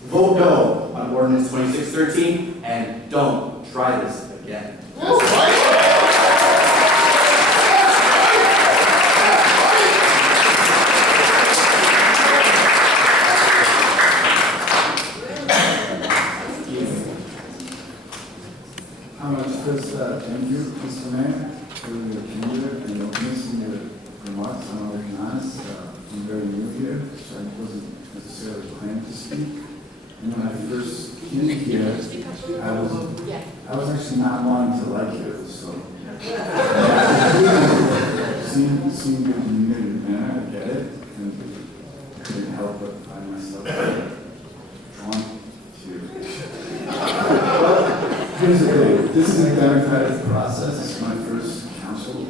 Vote no on ordinance 2613 and don't try this again. I want to first thank you, Mr. Mayor, for your candor and your openness in your remarks. I'm already honest. I'm very new here, so I wasn't necessarily planning to speak. And when I first came here, I was actually not wanting to like you, so. Seeing your community manner, I get it, and I couldn't help but find myself drawn to you. Here's the thing, this is a democratic process. It's my first council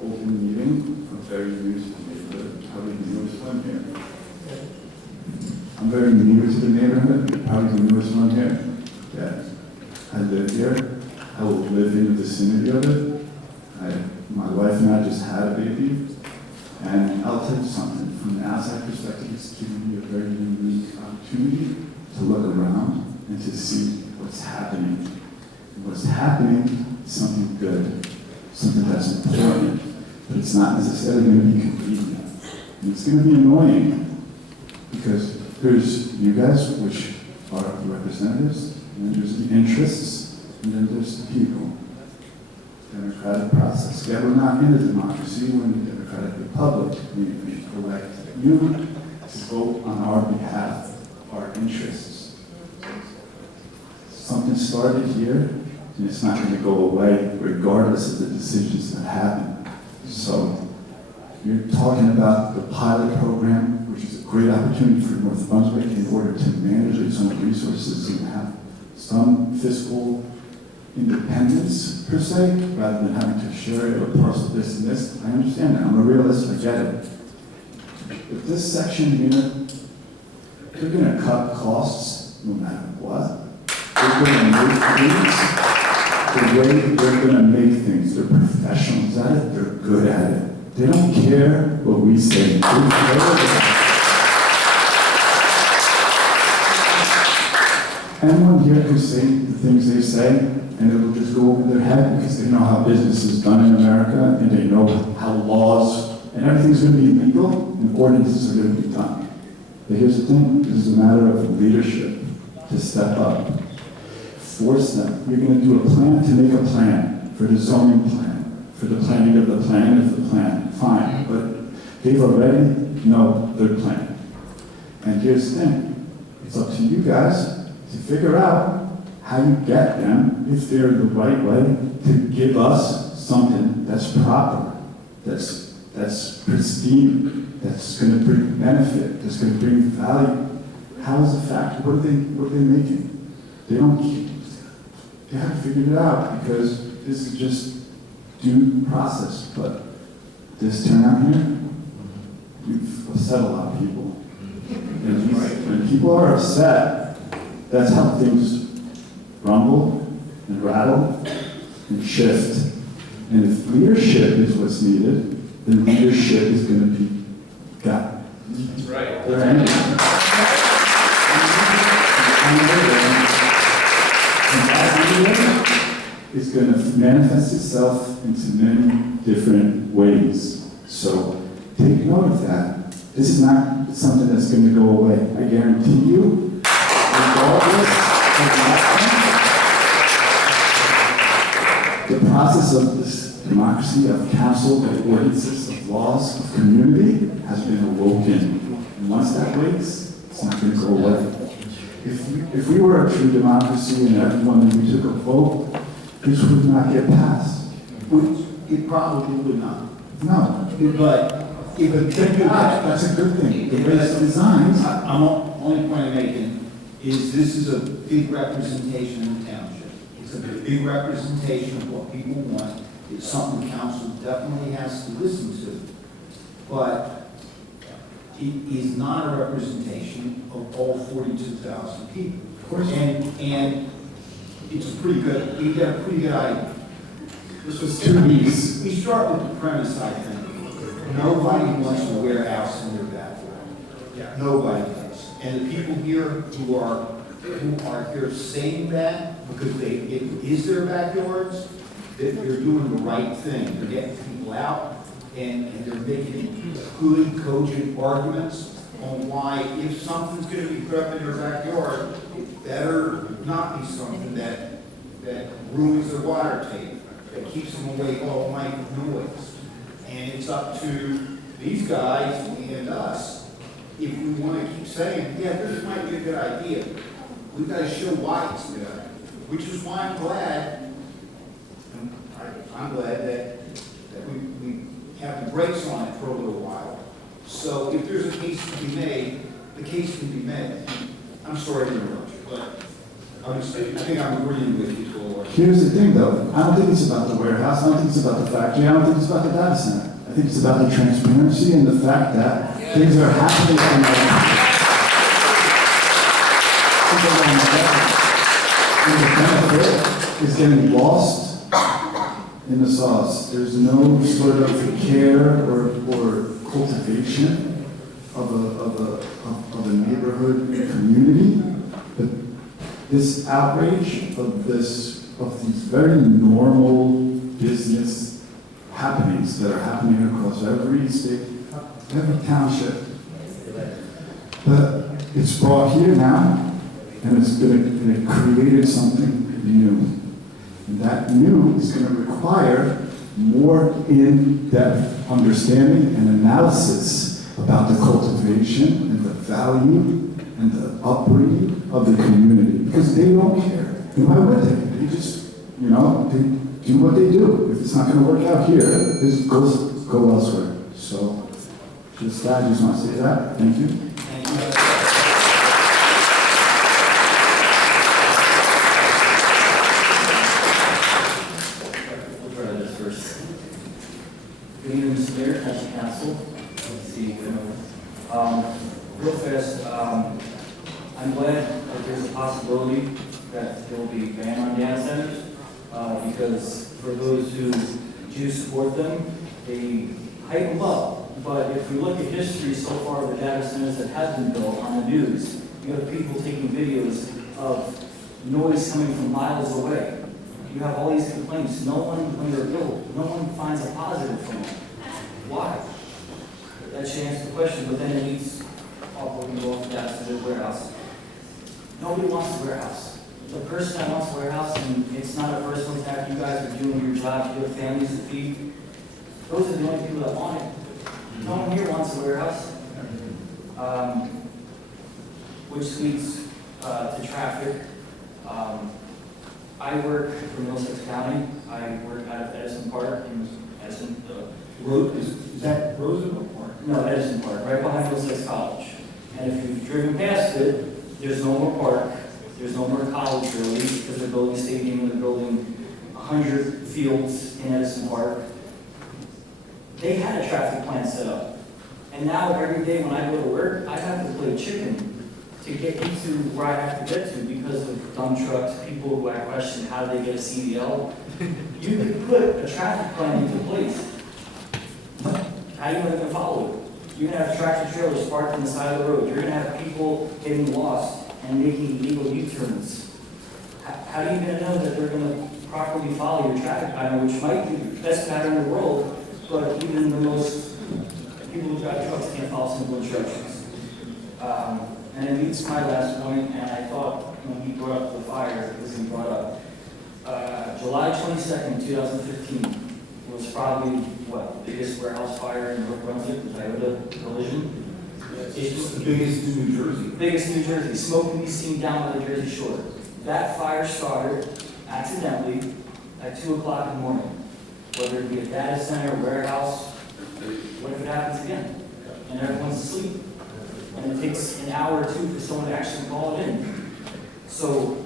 open meeting. I'm very new to the neighborhood, probably the newest one here. I'm very new to the neighborhood, probably the newest one here. Yeah, I live here. I will live in the vicinity of it. My wife and I just had a baby. And I'll tell you something, from the outside perspective, it's given me a very unique opportunity to look around and to see what's happening. And what's happening is something good, something that's important, but it's not necessarily going to be convenient. And it's going to be annoying because there's you guys, which are the representatives, and then there's the interests, and then there's the people. Democratic process. Yeah, we're not in a democracy, we're in a democratic republic. We elect you to vote on our behalf, our interests. Something started here, and it's not going to go away regardless of the decisions that happen. So, you're talking about the pilot program, which is a great opportunity for North Brunswick in order to manage its own resources and have some fiscal independence, per se, rather than having to share it or parcel this and this. I understand that. I'm a realist. I get it. But this section here, they're going to cut costs no matter what. They're going to make things the way they're going to make things. They're professionals at it. They're good at it. They don't care what we say. They care. Anyone here who say the things they say, and it will just go over their head because they know how business is done in America, and they know how laws and everything's going to be legal, and ordinances are going to be done. But here's the thing, this is a matter of leadership to step up. Force them. You're going to do a plan to make a plan for the zoning plan, for the planning of the plan of the plan. Fine, but they've already know their plan. And here's the thing, it's up to you guys to figure out how you get them, if they're the right way, to give us something that's proper, that's pristine, that's going to bring benefit, that's going to bring value. How is the fact? What are they making? They haven't figured it out because this is just due process. But this turnout here, we've upset a lot of people. And when people are upset, that's how things rumble and rattle and shift. And if leadership is what's needed, then leadership is going to be got. That's right. It's going to manifest itself into many different ways. So take note of that. This is not something that's going to go away. I guarantee you, regardless of the process of this democracy, of council, of ordinances, of laws, of community has been awoken. And once that wakes, it's not going to go away. If we were a true democracy and everyone we took a vote, this would not get passed. It probably would not. No. But If it can do that, That's a good thing. The way it's designed, only point I'm making is this is a big representation in the township. It's a big representation of what people want. It's something council definitely has to listen to. But it is not a representation of all 42,000 people. of course, And it's a pretty good, we get a pretty good idea. this was 2 weeks. We start with the premise, I think. Nobody wants a warehouse in their backyard. Nobody does. And the people here who are here saying that because it is their backyards, that they're doing the right thing. They're getting people out and they're making good, cogent arguments on why if something's going to be put up in their backyard, it better not be something that ruins their water table, that keeps them away all night with noise. And it's up to these guys and us, if we want to keep saying, yeah, this might be a good idea, we've got to show why it's a good idea. Which is why I'm glad that we have the brakes on it for a little while. So if there's a case to be made, the case can be made. I'm sorry to interrupt you, but I think I'm agreeing with you to a large extent. Here's the thing though, I don't think it's about the warehouse, I don't think it's about the factory, I don't think it's about the data center. I think it's about the transparency and the fact that things are happening in the benefit is getting lost in the sauce. There's no sort of care or cultivation of a neighborhood community. But this outrage of these very normal business happenings that are happening across every state, every township. But it's brought here now, and it created something new. And that new is going to require more in-depth understanding and analysis about the cultivation and the value and the upbringing of the community. Because they don't care. And why would they? They just, they do what they do. If it's not going to work out here, just go elsewhere. So, I just want to say that. Thank you. Thank you. Good evening, Mr. Mayor, Council Council. Let's see, real fast, I'm glad that there's a possibility that there will be a ban on data centers, because for those who do support them, they hype them up. But if we look at history so far of the data centers that have been built on the news, you have people taking videos of noise coming from miles away. You have all these complaints. No one, when they're built, no one finds a positive from it. Why? That should answer the question, but then it leads off what we go off data center warehouse. Nobody wants a warehouse. The person that wants a warehouse, and it's not a personal attack, you guys are doing your job, you have families to feed. Those are the only people that want it. No one here wants a warehouse. Which leads to traffic. I work for Middlesex County. I work out of Edison Park in Edison. Is that Roosevelt Park? No, Edison Park, right behind Middlesex College. And if you've driven past it, there's no more park. There's no more college really, because they're building a stadium and they're building 100 fields in Edison Park. They had a traffic plan set up. And now every day when I go to work, I have to play chicken to get into where I have to get to because of dump trucks, people who I question how they get a CDL. You could put a traffic plan into place. How are you going to follow it? You're going to have tractor trailers parked on the side of the road. You're going to have people getting lost and making illegal U-turns. How are you going to know that they're going to properly follow your traffic pattern, which might be the best pattern in the world, but even the most people who drive trucks can't follow simple instructions. And it leads to my last point, and I thought when he brought up the fire, it was brought up. July 22nd, 2015 was probably, the biggest warehouse fire in North Brunswick, the Toyota collision. It's the biggest in New Jersey. Biggest in New Jersey. Smoke can be seen down by the Jersey Shore. That fire started accidentally at 2 o'clock in the morning. Whether it be a data center, warehouse, What if it happens again? And everyone's asleep? And it takes an hour or two for someone to actually call it in. So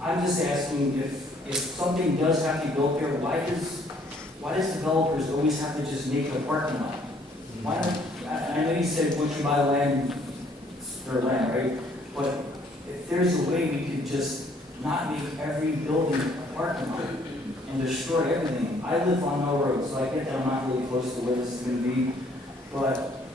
I'm just asking if something does have to be built there, why does developers always have to just make a parking lot? Why not? And I know you said once you buy the land, it's their land, right? But if there's a way we could just not make every building a parking lot and destroy everything. I live on Mill Road, so I get that I'm not really close to where this is going to be, but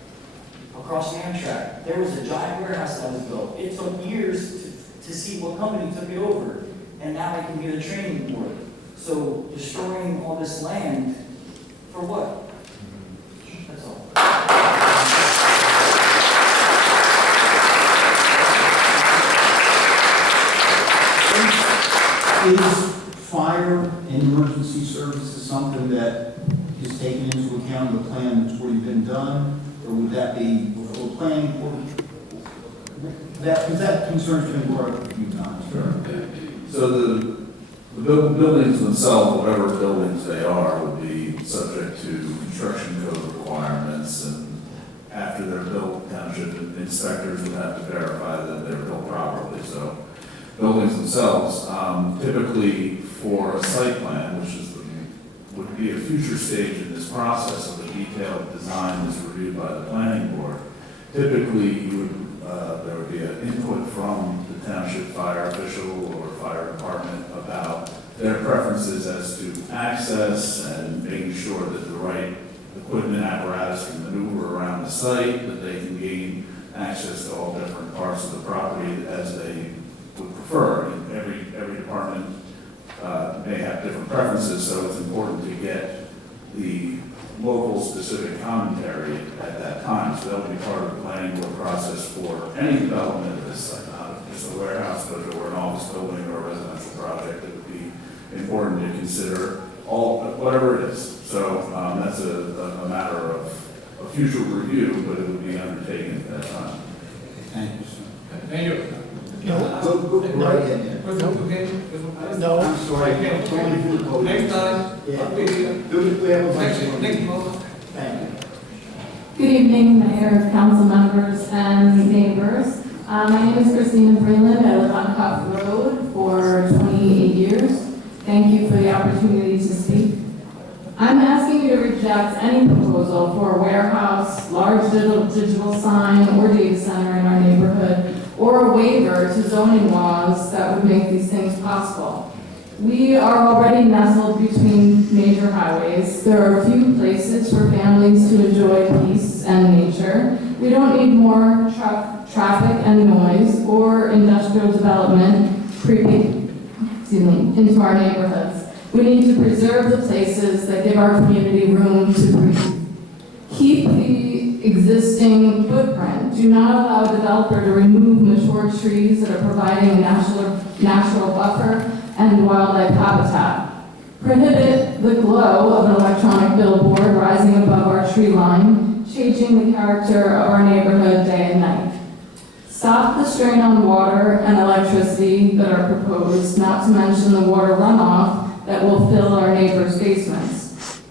across the Amtrak, there was a giant warehouse that was built. It took years to see what company took it over, and now I can get a training board. So destroying all this land, for what? That's all. Is fire and emergency services something that is taken into account in the plan that's already been done? Or would that be before planning board? Because that concern's been brought up a few times. So the buildings themselves, whatever buildings they are, would be subject to construction code requirements, and after they're built, township inspectors would have to verify that they're built properly. So buildings themselves, typically for a site plan, which would be a future stage in this process of the detailed design that's reviewed by the planning board, typically there would be an input from the township fire official or fire department about their preferences as to access and making sure that the right equipment apparatus can maneuver around the site, that they can gain access to all different parts of the property as they would prefer. And every department may have different preferences, so it's important to get the local specific commentary at that time. So that would be part of the planning board process for any development of this site, not just a warehouse, but or an office building or a residential project. It would be important to consider whatever it is. So that's a matter of a future review, but it would be undertaken at that time. Thank you, sir. Thank you. Go right ahead. No. I'm sorry. Next time. Next month. Thank you. Good evening, Mayor, council members, and neighbors. My name is Christina Breland. I live on Cuff Road for 28 years. Thank you for the opportunity to speak. I'm asking you to reject any proposal for a warehouse, large digital sign, or data center in our neighborhood, or a waiver to zoning laws that would make these things possible. We are already nestled between major highways. There are few places for families to enjoy peace and nature. We don't need more traffic and noise or industrial development creeping into our neighborhoods. We need to preserve the places that give our community room to breathe. Keep the existing footprint. Do not allow a developer to remove mature trees that are providing a natural buffer and wildlife habitat. Prohibit the glow of an electronic billboard rising above our tree line, changing the character of our neighborhood day and night. Stop the strain on water and electricity that are proposed, not to mention the water runoff that will fill our neighbors' basements.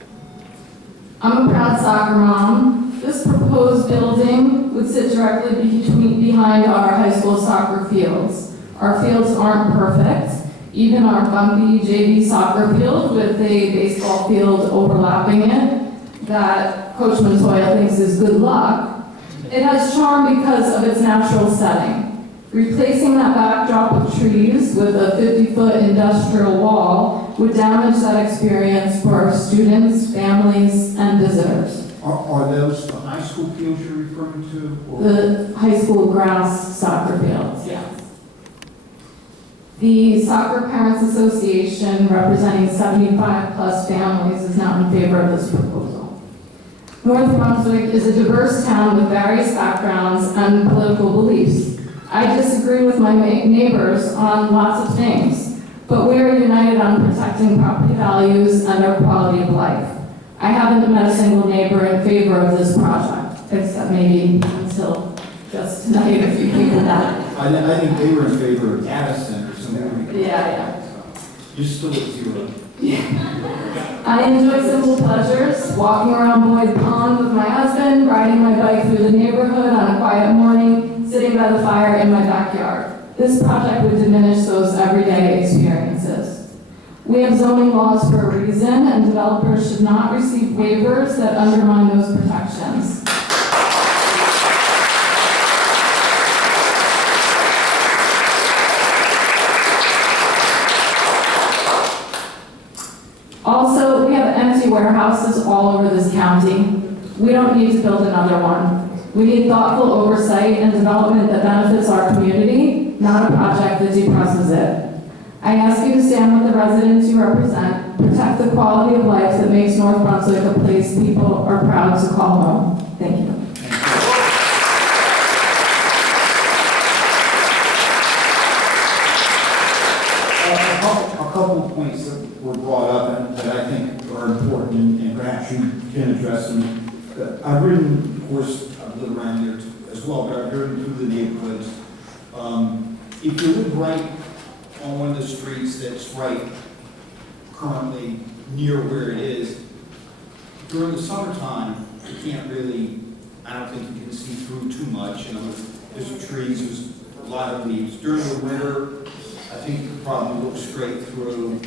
I'm a proud soccer mom. This proposed building would sit directly behind our high school soccer fields. Our fields aren't perfect. Even our bumpy JV soccer field with a baseball field overlapping it, that Coach Montoya thinks is good luck, it has charm because of its natural setting. Replacing that backdrop of trees with a 50-foot industrial wall would damage that experience for our students, families, and visitors. Are those the high school fields you're referring to? Or? The high school grass soccer fields, yes. The Soccer Parents Association, representing 75+ families, is not in favor of this proposal. North Brunswick is a diverse town with various backgrounds and political beliefs. I disagree with my neighbors on lots of things, but we are united on protecting property values and our quality of life. I haven't met a single neighbor in favor of this project, except maybe until just tonight, a few people that. I think they were in favor of data centers. Yeah. You're still at 0. I enjoy simple pleasures, walking around Boyd Pond with my husband, riding my bike through the neighborhood on a quiet morning, sitting by the fire in my backyard. This project would diminish those everyday experiences. We have zoning laws for a reason, and developers should not receive waivers that undermine those protections. Also, we have empty warehouses all over this county. We don't need to build another one. We need thoughtful oversight and development that benefits our community, not a project that depresses it. I ask you to stand with the residents you represent, protect the quality of life that makes North Brunswick a place people are proud to call home. Thank you. A couple of points that were brought up and that I think are important, and perhaps you can address them. I've ridden, of course, I live around here as well, but I've ridden through the neighborhoods. If you live right on one of the streets that's right currently near where it is, during the summertime, you can't really, I don't think you can see through too much. You know, there's trees, there's a lot of leaves. During the winter, I think you could probably look straight through,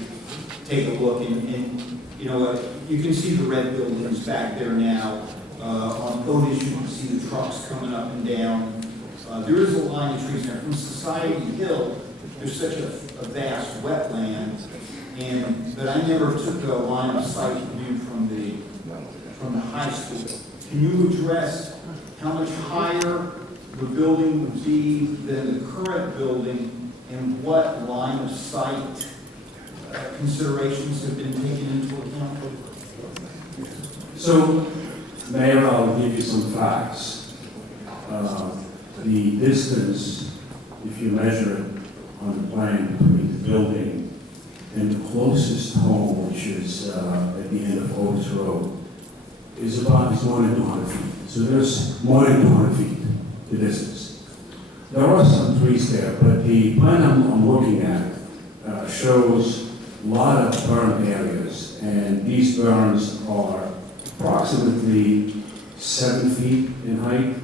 take a look, and you know, you can see the red buildings back there now. On Otis, you can see the trucks coming up and down. There is a line of trees there. From Society Hill, there's such a vast wetland, but I never took a line of sight view from the high school. Can you address how much higher the building would be than the current building, and what line of sight considerations have been taken into account? So, Mayor, I'll give you some facts. The distance, if you measure it on the plan between the building and the closest home, which is at the end of Oaks Road, is more than 200 feet. So there's more than 200 feet, the distance. There are some trees there, but the plan I'm looking at shows a lot of burn areas, and these burns are approximately 7 feet in height,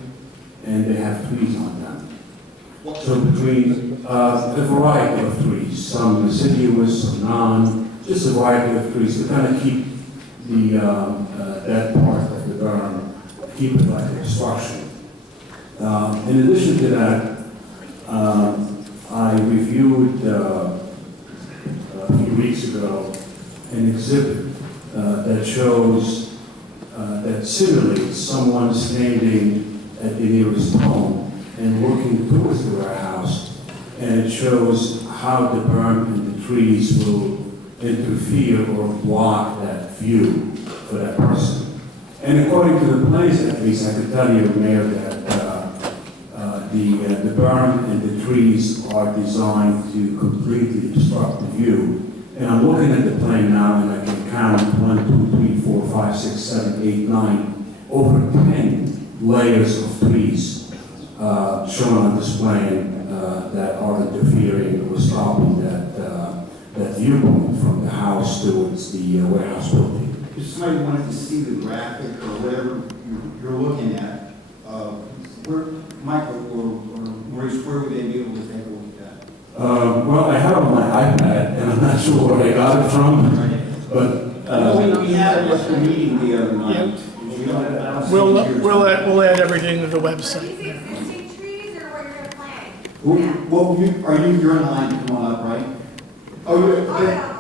and they have trees on them. So between a variety of trees, some deciduous, some non, just a variety of trees to kind of keep the that part of the burn, keep it like a obstruction. In addition to that, I reviewed a few weeks ago an exhibit that shows that similarly someone standing at the nearest home and looking towards the warehouse, and it shows how the berm and the trees will interfere or block that view for that person. And according to the plans, at least, I could tell you, Mayor, that the berm and the trees are designed to completely obstruct the view. And I'm looking at the plan now, and I can count 1, 2, 3, 4, 5, 6, 7, 8, 9, over 10 layers of trees shown on this plan that are interfering or stopping that viewpoint from the house towards the warehouse building. If somebody wanted to see the graphic or whatever you're looking at, where, Michael or Maurice, where would they be able to take a look at that? Well, I have it on my iPad, and I'm not sure where I got it from, but we had it at the meeting the other night. We'll add everything to the website. Well, you're in line to come on up, right? Oh,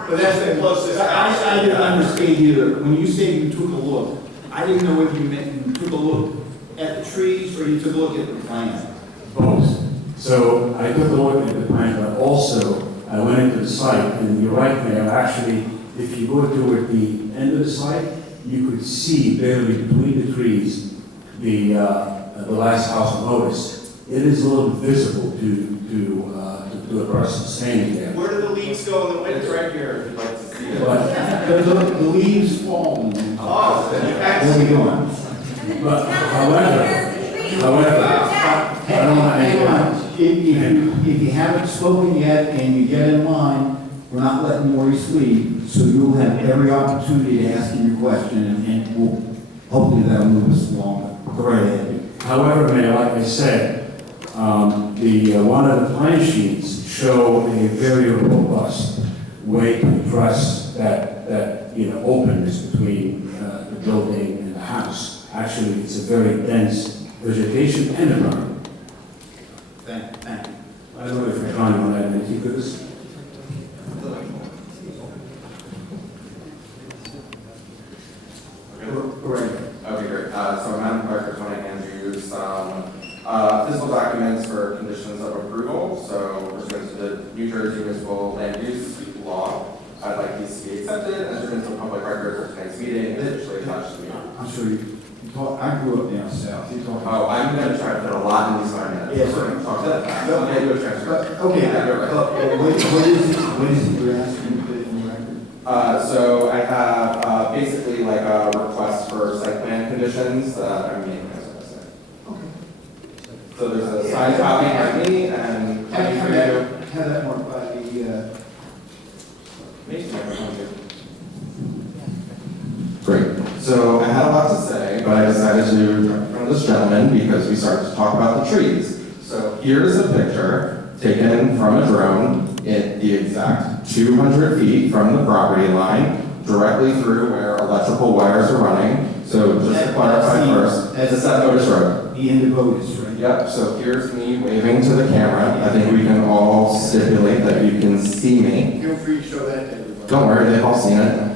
But that's the closest. I didn't understand either. When you say you took a look, I didn't know whether you meant you took a look at the trees or you took a look at the plan. both. So I took a look at the plan, but also I went into the site, and you're right, Mayor, actually, if you go toward the end of the site, you could see barely between the trees the last house on Otis. It is a little visible to a person standing there. Where do the leaves go in the winter? Right here, if you'd like to see it. But the leaves fall. Oh, then you can't What are we see doing? But however, I don't want Hang on. If you haven't spoken yet and you get in line, We're not letting Maurice leave, so you'll have every opportunity to ask him your question, and we'll, hopefully that'll move us along. Go right ahead. However, Mayor, like I said, one of the plan sheets show a very robust way to address that openness between the building and the house. Actually, it's a very dense vegetation and a berm. Thank you. I don't know if you're trying to add anything to this. Okay, great. So Madam Clerk, Tony Andrews, physical documents for conditions of approval. So pursuant to the New Jersey Municipal Land Use Law, I'd like these to be accepted and turned into a public record for tonight's meeting and officially attached to me. I'm sure you talk, I grew up down south. You talk. Oh, I'm going to try to fit a lot in these 5 minutes. Yeah, so we're going to talk to that. I'll get you a transcript. Okay, Yeah, you're right. what is it you're asking to put in the record? So I have basically like a request for site plan conditions that I'm meeting as I say. Okay. So there's a signed copy by me and copy for you. Have that marked by the, Great. So I had a lot to say, but I decided to learn from this gentleman because we started to talk about the trees. So here's a picture taken from a drone at the exact 200 feet from the property line, directly through where electrical wires are running. So just to clarify first, it's at Otis Road. the end of Otis, right? Yep, so here's me waving to the camera. I think we can all stipulate that you can see me. Feel free to show that to everybody. Don't worry, they've all seen it.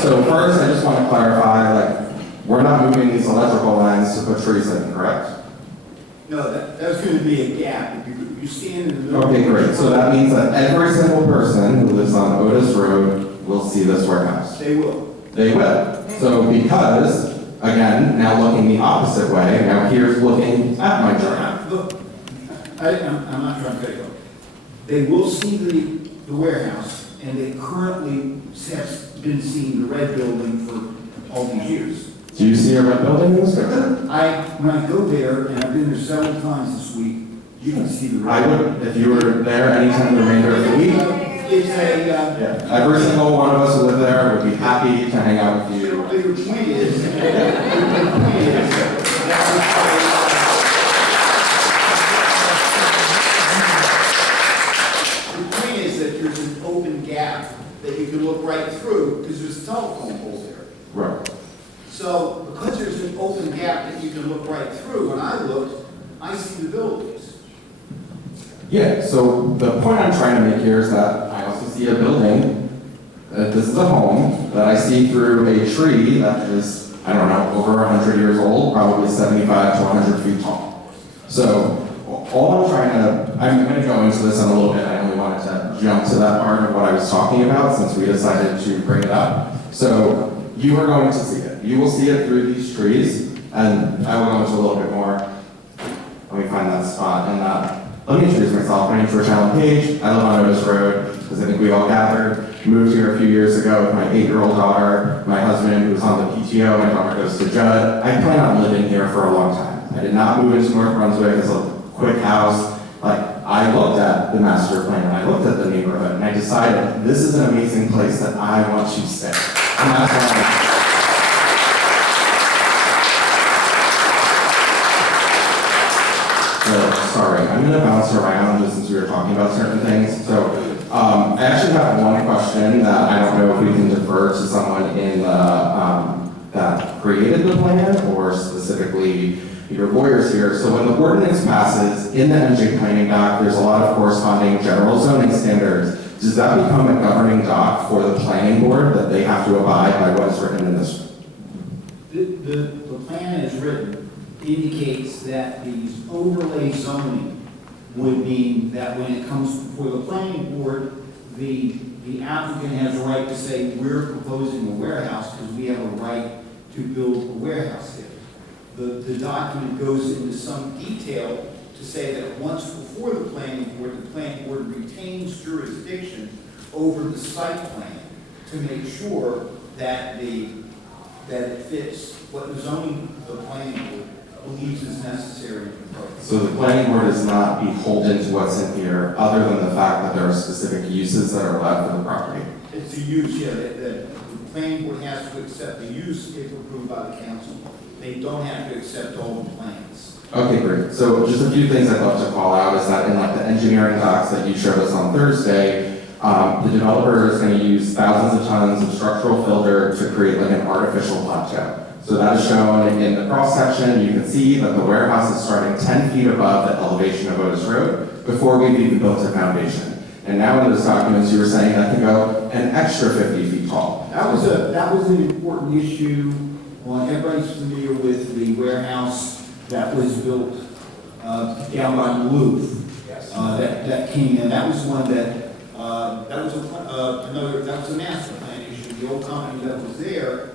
So first, I just want to clarify, like, we're not moving these electrical lines to put trees in, correct? No, that's going to be a gap. If you stand in the middle. Okay, great. So that means that every single person who lives on Otis Road will see this warehouse. They will. They will. So because, again, now looking the opposite way, now here's looking at my drone. Look, I'm not trying to cut you off. They will see the warehouse, and they currently have been seeing the red building for all these years. Do you see a red building in this picture? When I go there, and I've been there several times this week, you can see the I red. would, if you were there anytime the remainder of the week. It's a, Yeah, every single one of us who live there would be happy to hang out with you. the point is, that there's an open gap that you can look right through, because there's a telephone pole there. Right. So, because there's an open gap that you can look right through, when I looked, I see the buildings. Yeah, so the point I'm trying to make here is that I also see a building, that this is a home, that I see through a tree that is, I don't know, over 100 years old, probably 75 to 100 feet tall. So, all I'm going to go into this in a little bit. I only wanted to jump to that part of what I was talking about since we decided to bring it up. So, you are going to see it. You will see it through these trees, and I will go into a little bit more. Let me find that spot. And let me introduce myself. My name is Rochelle Page. I live on Otis Road, because I think we all gathered. Moved here a few years ago with my 8-year-old daughter, my husband who's on the PTO, my daughter goes to Judd. I plan on living here for a long time. I did not move into North Brunswick as a quick house. Like, I looked at the master plan, I looked at the neighborhood, and I decided this is an amazing place that I want to stay. And that's why sorry, I'm going to bounce around just since we were talking about certain things. So I actually have one question that I don't know if we can defer to someone in the, that created the plan or specifically your lawyers here. So when the ordinance passes in the MJ planning doc, there's a lot of corresponding general zoning standards. Does that become a governing doc for the planning board that they have to abide by what is written in this? The plan as written indicates that these overlay zoning would mean that when it comes before the planning board, the applicant has a right to say, we're proposing a warehouse because we have a right to build a warehouse there. The document goes into some detail to say that once before the planning board retains jurisdiction over the site plan to make sure that it fits what the zoning, the planning board believes is necessary in the code. So the planning board is not beholden to what's in here, other than the fact that there are specific uses that are allowed for the property. It's a use, yeah, that the planning board has to accept the use if approved by the council. They don't have to accept all the plans. Okay, great. So just a few things I'd love to call out is that in like the engineering docs that you showed us on Thursday, the developer is going to use thousands of tons of structural filter to create like an artificial plateau. So that is shown in the cross section. You can see that the warehouse is starting 10 feet above the elevation of Otis Road before we've even built a foundation. And now in those documents, you were saying that can go an extra 50 feet tall. That was an important issue. Well, everybody's familiar with the warehouse that was built down by Duluth. Yes. That came in. That was one that that was a master plan issue. The old company that was there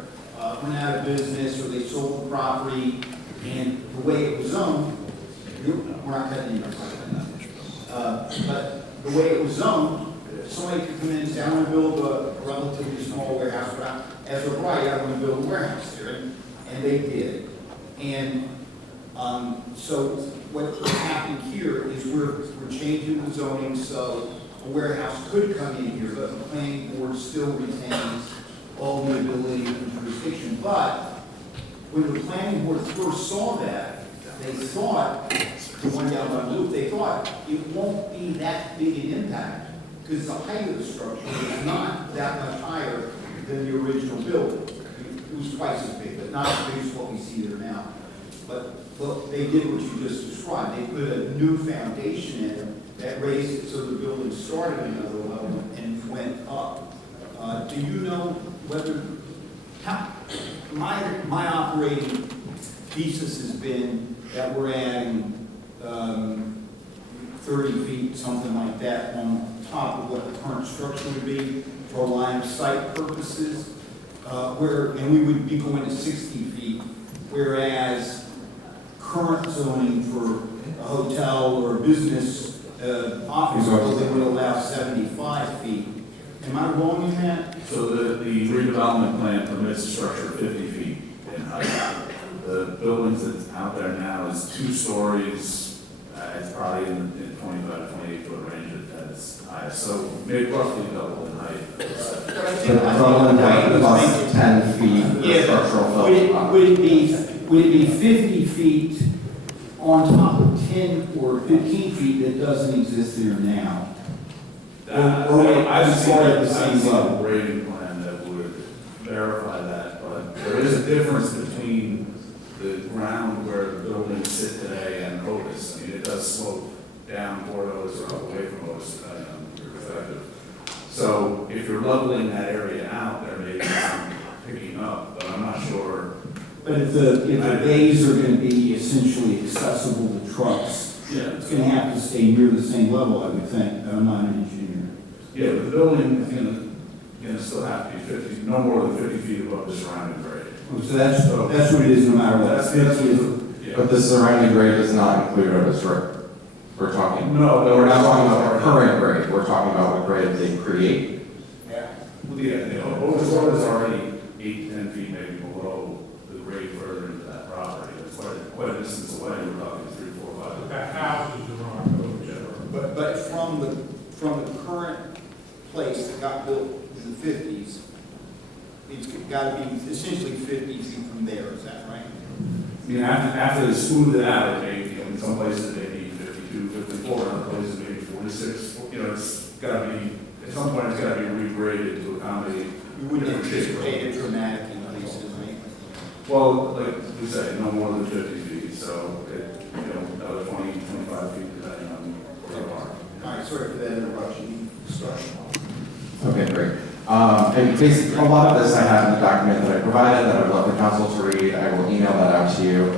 went out of business, or they sold the property, and the way it was zoned, we're not cutting anything. But the way it was zoned, somebody could come in and say, I want to build a relatively small warehouse, but as of right, I want to build a warehouse there, and they did. And so what happened here is we're changing the zoning so a warehouse could come in here, but the planning board still retains all the ability and jurisdiction. But when the planning board first saw that, they thought, the one down by Loop, they thought it won't be that big an impact because the height of the structure is not that much higher than the original building. It was twice as big, but not as big as what we see there now. But they did what you just described. They put a new foundation in that raised it so the building started another level and went up. Do you know whether, my operating thesis has been that we're adding 30 feet, something like that, on top of what the current structure would be for line of sight purposes, and we would be going to 60 feet, whereas current zoning for a hotel or a business office building would allow 75 feet. Am I wrong in that? So the redevelopment plan permits a structure 50 feet in height. The buildings that's out there now is 2 stories. It's probably in 25 to 28 foot range at its highest. So maybe roughly double in height. The double in height plus 10 feet of structural filter. Would it be 50 feet on top of 10 or 15 feet that doesn't exist there now? I've seen a grading plan that would verify that, but there is a difference between the ground where the buildings sit today and Otis. I mean, it does slope down toward Otis or up away from Otis, depending on your perspective. So if you're leveling that area out, there may be some picking up, but I'm not sure. But if the bays are going to be essentially accessible to trucks, it's going to have to stay near the same level, I would think. I'm not an engineer. Yeah, but the building is going to still have to be 50, no more than 50 feet above the surrounding grade. So that's what it is, no matter what. But the surrounding grade does not include Otis Road. We're talking. No, we're not talking about the current grade. We're talking about what grade they create. Yeah. Well, Otis Road is already 8, 10 feet maybe below the grade further into that property. It's quite a distance away. We're talking 3, 4, 5. That house is the wrong code. But from the current place that got built in the 50s, it's got to be essentially 50 feet from there. Is that right? I mean, after they smooth it out, in some places they need 52, 54, in other places maybe 46. It's got to be, at some point it's got to be regraded to accommodate. You wouldn't anticipate a dramatic increase, right? Well, like we say, no more than 50 feet, so another 20, 25 feet depending on where you are. All right, sorry for that interruption. Okay, great. And basically, a lot of this I have in the document that I provided that I would love the council to read. I will email that out to you.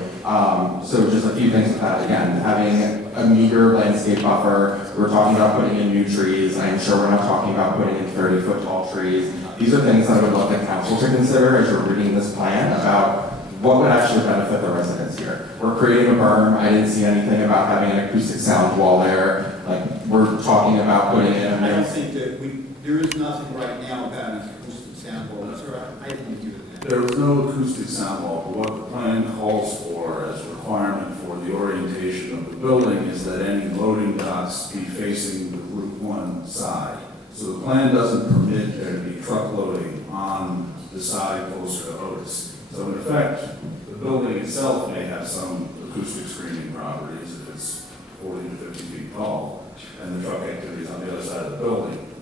So just a few things with that. Again, having a meager landscape buffer. We're talking about putting in new trees. I'm sure we're not talking about putting in 30-foot tall trees. These are things that I would love the council to consider as you're reading this plan about what would actually benefit the residents here. We're creating a berm. I didn't see anything about having an acoustic sound wall there. Like, we're talking about putting in. I don't think that there is nothing right now about an acoustic sound wall. I didn't hear that. There was no acoustic sound wall, but what the plan calls for as a requirement for the orientation of the building is that any loading docks be facing the Route 1 side. So the plan doesn't permit there to be truck loading on the side closer to Otis. So in effect, the building itself may have some acoustic screening properties if it's 40 to 50 feet tall, and the truck activity is on the other side of the building,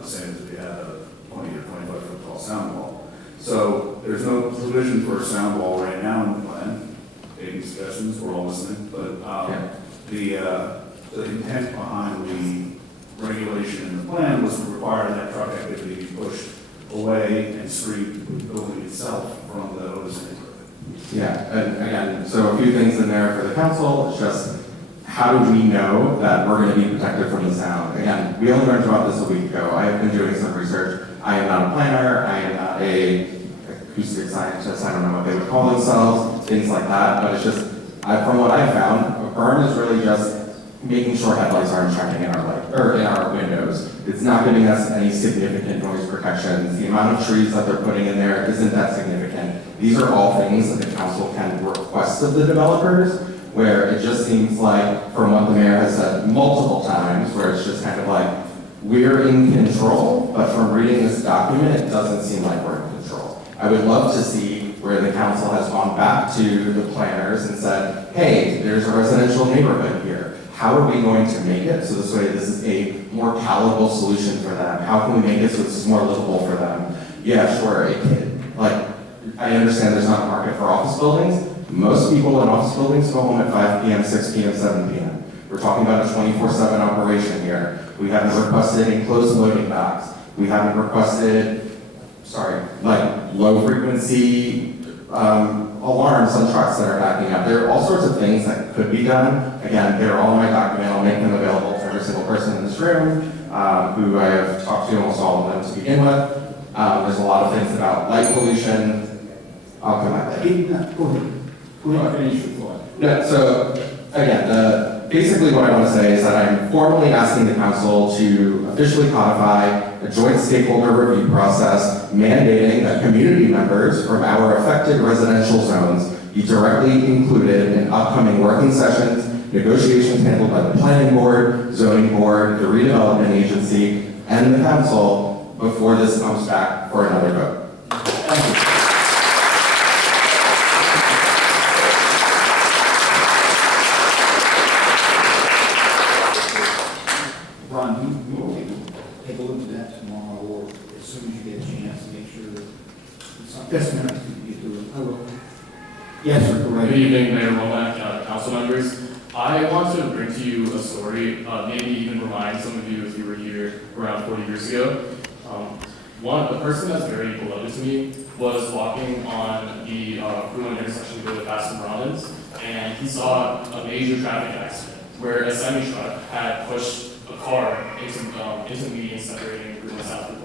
the same as if you had a 20 or 25 foot tall sound wall. So there's no provision for a sound wall right now in the plan. Any suggestions, we're all listening, but the intent behind the regulation in the plan was to require that truck activity be pushed away and screen the building itself from the Otis neighborhood. Yeah, and again, so a few things in there for the council. It's just, how do we know that we're going to be protected from the sound? Again, we only learned about this a week ago. I have been doing some research. I am not a planner. I am not a acoustic scientist. I don't know what they would call themselves, things like that. But it's just, from what I found, a berm is really just making sure headlights aren't shining in our light or in our windows. It's not giving us any significant noise protections. The amount of trees that they're putting in there isn't that significant. These are all things that the council can request of the developers, where it just seems like, from what the mayor has said multiple times, where it's just kind of like, we're in control, but from reading this document, it doesn't seem like we're in control. I would love to see where the council has gone back to the planners and said, hey, there's a residential neighborhood here. How are we going to make it so this way this is a more palatable solution for them? How can we make it so this is more livable for them? Yeah, sure, I understand there's not a market for office buildings. Most people in office buildings go home at 5 p.m., 6 p.m., 7 p.m. We're talking about a 24/7 operation here. We haven't requested enclosed loading docks. We haven't requested, low frequency alarms on trucks that are backing up. There are all sorts of things that could be done. Again, they're all in my document. I'll make them available to every single person in this room, who I have talked to almost all of them to begin with. There's a lot of things about light pollution. I'll come back to that. Go ahead, finish your thought. Yeah, so again, basically what I want to say is that I'm formally asking the council to officially codify a joint stakeholder review process mandating that community members from our affected residential zones be directly included in upcoming working sessions, negotiations handled by the planning board, zoning board, the redevelopment agency, and the council before this comes back for another vote. Thank you. Ron, you will take a look at that tomorrow, or as soon as you get a chance, make sure that it's not, that's not you do it. I will. Yes, sir, go Good evening, Mayor Womack, council members. I want to bring to you a story, maybe even remind some of you if you were here around 40 years ago. A person that's very beloved to me was walking on the Bruin intersection to go to Baskin Robbins, and he saw a major traffic accident where a semi-truck had pushed a car into the median separating Bruin South from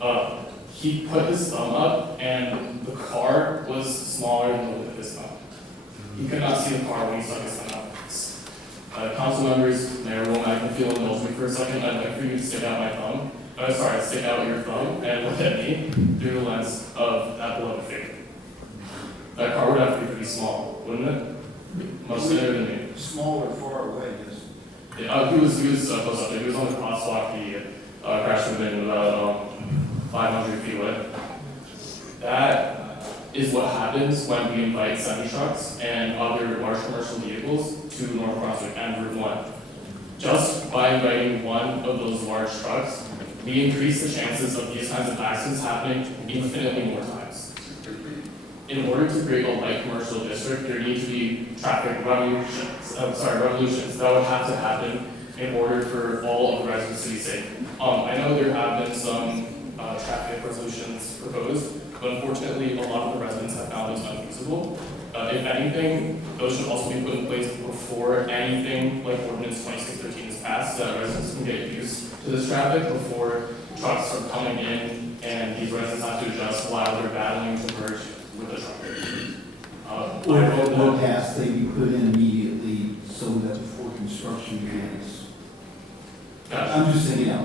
North. He put his thumb up, and the car was smaller than the width of his thumb. He could not see the car when he stuck his thumb out. Council members, Mayor Womack, if you'll indulge me for a second, I'd like for you to stick out my thumb. Stick out your thumb and look at me through the lens of that beloved figure. That car would have to be pretty small, wouldn't it? Much thinner than me. Small or far away, yes. Yeah, he was close up there. He was on the crosswalk. He crashed within about 500 feet away. That is what happens when we invite semi-trucks and other large commercial vehicles to North Brunswick and Route 1. Just by inviting one of those large trucks, we increase the chances of these kinds of accidents happening infinitely more times. In order to create a light commercial district, there need to be traffic revolutions that would have to happen in order for all of the residents to be safe. I know there have been some traffic resolutions proposed, but unfortunately a lot of the residents have found those unfeasible. If anything, those should also be put in place before anything like Ordinance 2613 is passed, so that residents can get used to this traffic before trucks are coming in and these residents have to adjust while they're battling to merge with the truck. Or paths they be put in immediately so that before construction begins. Gotcha. I'm just thinking out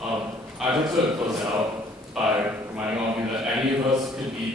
loud. I'd like to close out by reminding all of you that any of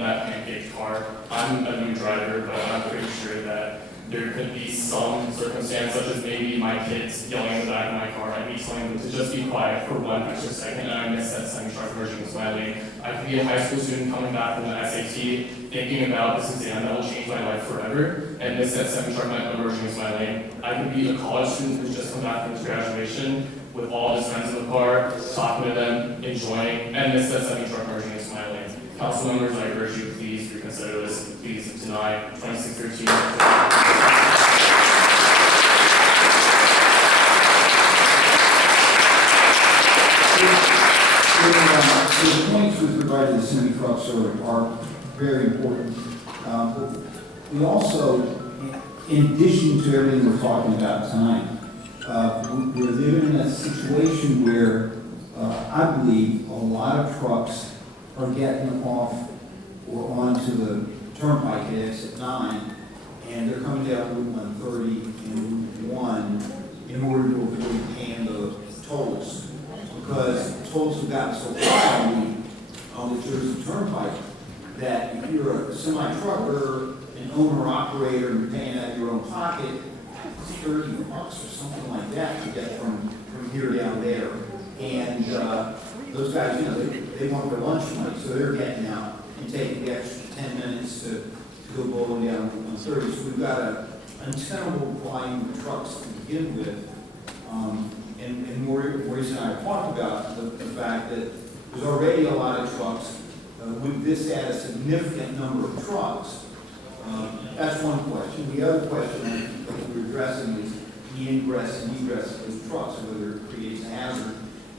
that pancake car. I'm a new driver, but I'm pretty sure that there could be some circumstance, such as maybe my kids yelling in the back of my car, and me telling them to just be quiet for one extra second, and I miss that semi-truck version of my lane. I could be a high school student coming back from the SAT, thinking about this exam that will change my life forever, and miss that semi-truck version of my lane. I could be a college student who's just come back from his graduation with all his friends in the car, talking to them, enjoying, and miss that semi-truck merging into my lane. Council members, I urge you, please reconsider this. Please deny 2613. The points with regard to the semi-trucks are very important. We also, in addition to everything we're talking about tonight, we're living in a situation where I believe a lot of trucks are getting off or onto the turnpike at exit 9, and they're coming down Route 130 and Route 1 in order to avoid paying the tolls. Because tolls have gotten so high on the Jersey Turnpike that if you're a semi-trucker, an owner-operator, and you're paying out of your own pocket, it's $30 or something like that to get from here down there. And those guys, you know, they want their lunch money, so they're getting out and taking the extra 10 minutes to go bowling down 130. So we've got an untenable volume of trucks to begin with. And Maurice and I have talked about the fact that there's already a lot of trucks. With this add a significant number of trucks. That's one question. The other question I think we're addressing is the ingress and egress of those trucks, whether it creates a hazard.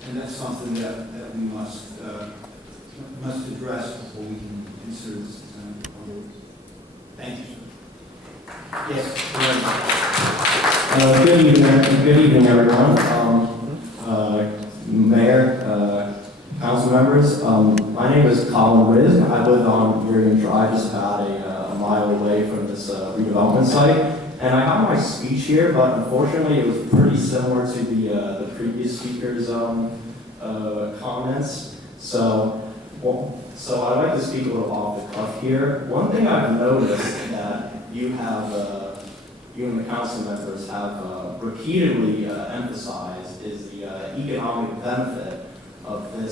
And that's something that we must address before we can consider this. Thank you, sir. Yes. Good evening, everyone. Mayor, council members. My name is Colin Riz. I live on Miriam Drive, just about a mile away from this redevelopment site. And I have my speech here, but unfortunately it was pretty similar to the previous speaker's comments. So I'd like to speak a little off the cuff here. One thing I've noticed that you and the council members have repeatedly emphasized is the economic benefit of the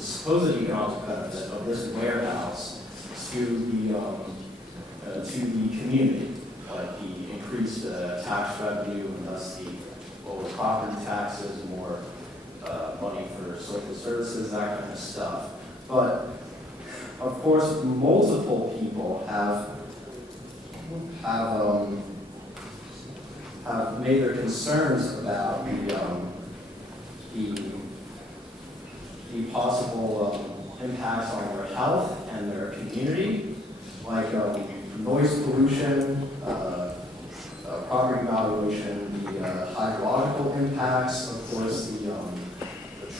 supposed economic benefit of this warehouse to the community, like the increased tax revenue and thus the lower property taxes, more money for social services, that kind of stuff. But of course, multiple people have made their concerns about the possible impacts on their health and their community, like noise pollution, property valuation, the hydrological impacts, of course, the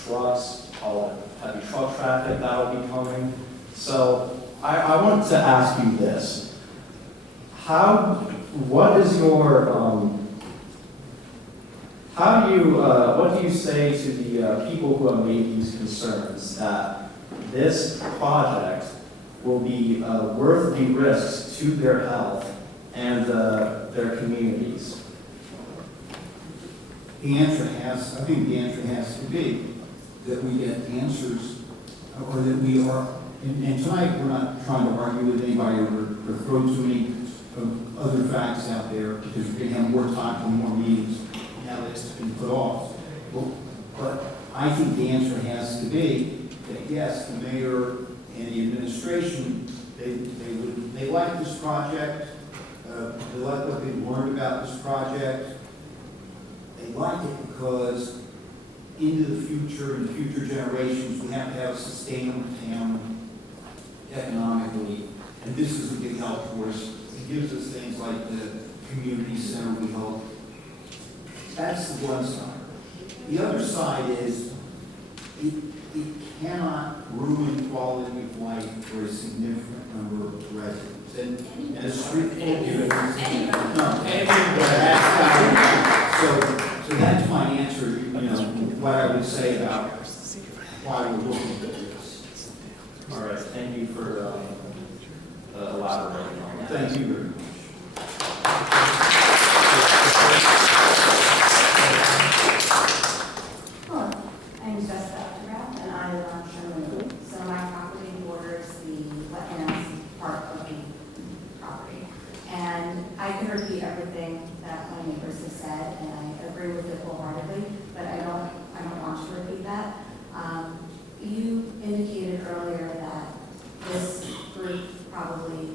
trucks, all the heavy truck traffic that will be coming. So I want to ask you this. What do you say to the people who have made these concerns that this project will be worth the risks to their health and their communities? I think the answer has to be that we get answers, or that we are, and tonight we're not trying to argue with anybody or throw too many other facts out there, because we're going to have more time for more meetings now that it's been put off. But I think the answer has to be that yes, the mayor and the administration, they like this project, they like what they've learned about this project. They like it because into the future and future generations, we have to have a sustainable town economically, and this is a big help for us. It gives us things like the community center, we hope. That's the one side. The other side is it cannot ruin quality of life for a significant number of residents. And a street So that's my answer, what I would say about why we're looking at this. All right, thank you for elaborating on that. Thank you very much. Hello, I'm Jessica Updegraff, and I live on Sherman Road. So my property borders the wetlands part of the property. And I can repeat everything that my neighbors have said, and I agree with it wholeheartedly, but I don't want to repeat that. You indicated earlier that this group probably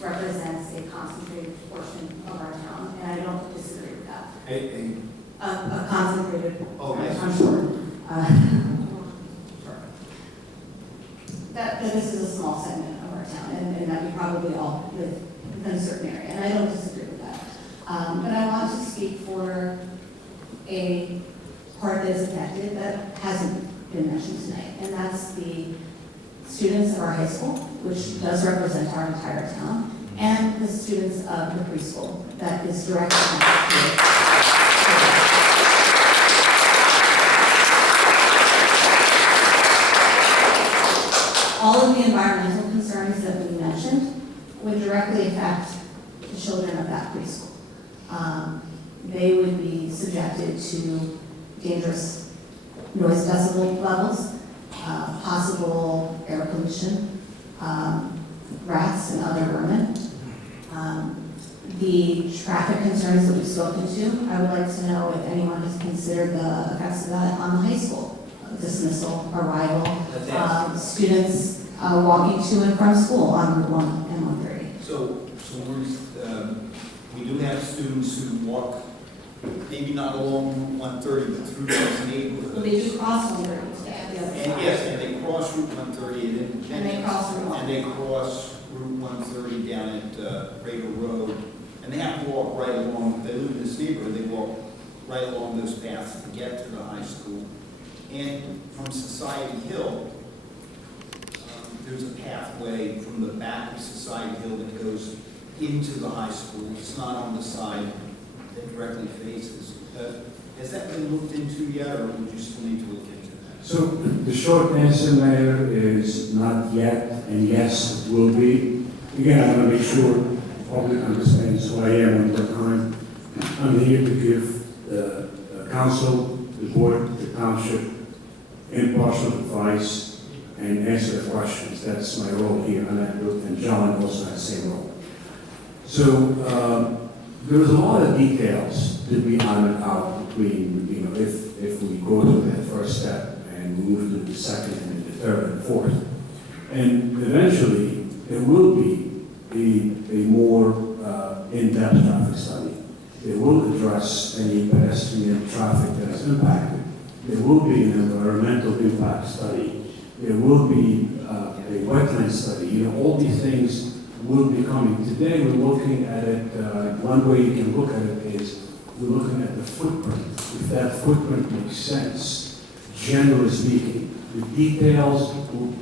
represents a concentrated portion of our town, and I don't disagree with that. A concentrated, I'm sure. That this is a small segment of our town, and that we probably all live in a certain area, and I don't disagree with that. But I want to speak for a part that is affected that hasn't been mentioned tonight, and that's the students of our high school, which does represent our entire town, and the students of the preschool that is directly connected to it. All of the environmental concerns that we mentioned would directly affect the children of that preschool. They would be subjected to dangerous noise decibel levels, possible air pollution, rats and other vermin. The traffic concerns that we've spoken to, I would like to know if anyone has considered the effects of that on the high school. Dismissal, arrival, students walking to and from school on Route 1 and 130. So we do have students who walk, maybe not along Route 130, but through those neighborhoods. Well, they do cross 130 today, the other And side. yes, and they cross Route 130 And they cross Route 1. And they cross Route 130 down at Radel Road. And they have to walk right along, they live in this neighborhood, they walk right along those paths to get to the high school. And from Society Hill, there's a pathway from the back of Society Hill that goes into the high school. It's not on the side that directly faces. Has that been looked into yet, or would you still need to look into that? So the short answer, Mayor, is not yet, and yes, it will be. Again, I want to make sure the public understands who I am and what time. I'm here to give the council, the board, the township, impartial advice and answer the questions. That's my role here, and John also has the same role. So there's a lot of details to be ironed out between, if we go to that first step and move to the second and the third and fourth. And eventually, there will be a more in-depth traffic study. It will address any pedestrian traffic that is impacted. There will be an environmental impact study. There will be a wetland study. All these things will be coming. Today, we're looking at it, one way you can look at it is we're looking at the footprint. If that footprint makes sense, generally speaking. The details,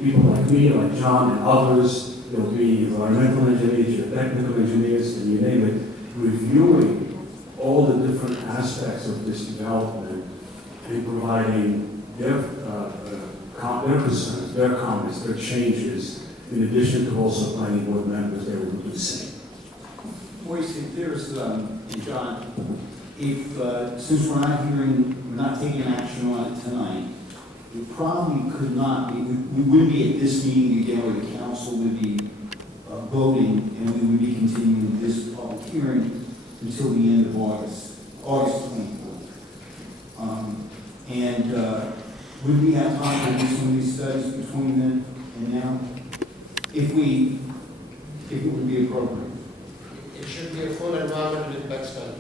people like me, like John and others, there'll be environmental engineers, technical engineers, and you name it, reviewing all the different aspects of this development and providing their concerns, their comments, their changes, in addition to also planning board members, they will do the same. Maurice, if there's, and John, if, since we're not taking action on it tonight, we probably could not, we would be at this meeting again where the council would be voting, and we would be continuing this public hearing until the end of August 24th. Would we have time to do some of these studies between then and now? If it would be appropriate. It should be a full environmental impact study.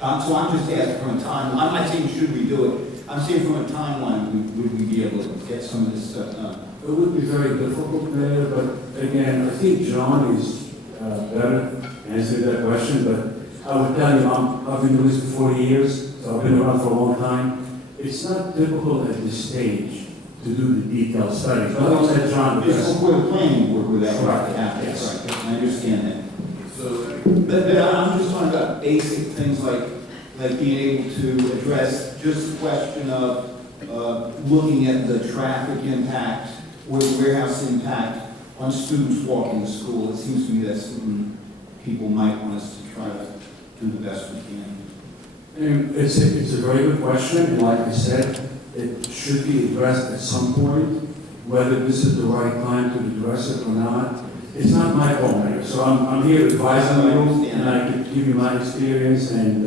So I'm just asking from a timeline. I'm not saying should we do it. I'm saying from a timeline, would we be able to get some of this stuff done? It would be very difficult there, but again, I think John is better to answer that question, but I would tell you, I've been doing this for 40 years, so I've been around for a long time. It's not typical at this stage to do the detailed studies. But I'll let John It's address. before the planning board where that Right. would happen. Yes. Right. I understand that. So, But I'm just talking about basic things like being able to address just the question of looking at the traffic impact or the warehouse impact on students walking to school. It seems to me that's something people might want us to try to do the best we can. And it's a very good question, and like I said, it should be addressed at some point. Whether this is the right time to address it or not, it's not my call, Mayor. So I'm here advising you, and I can give you my experience, and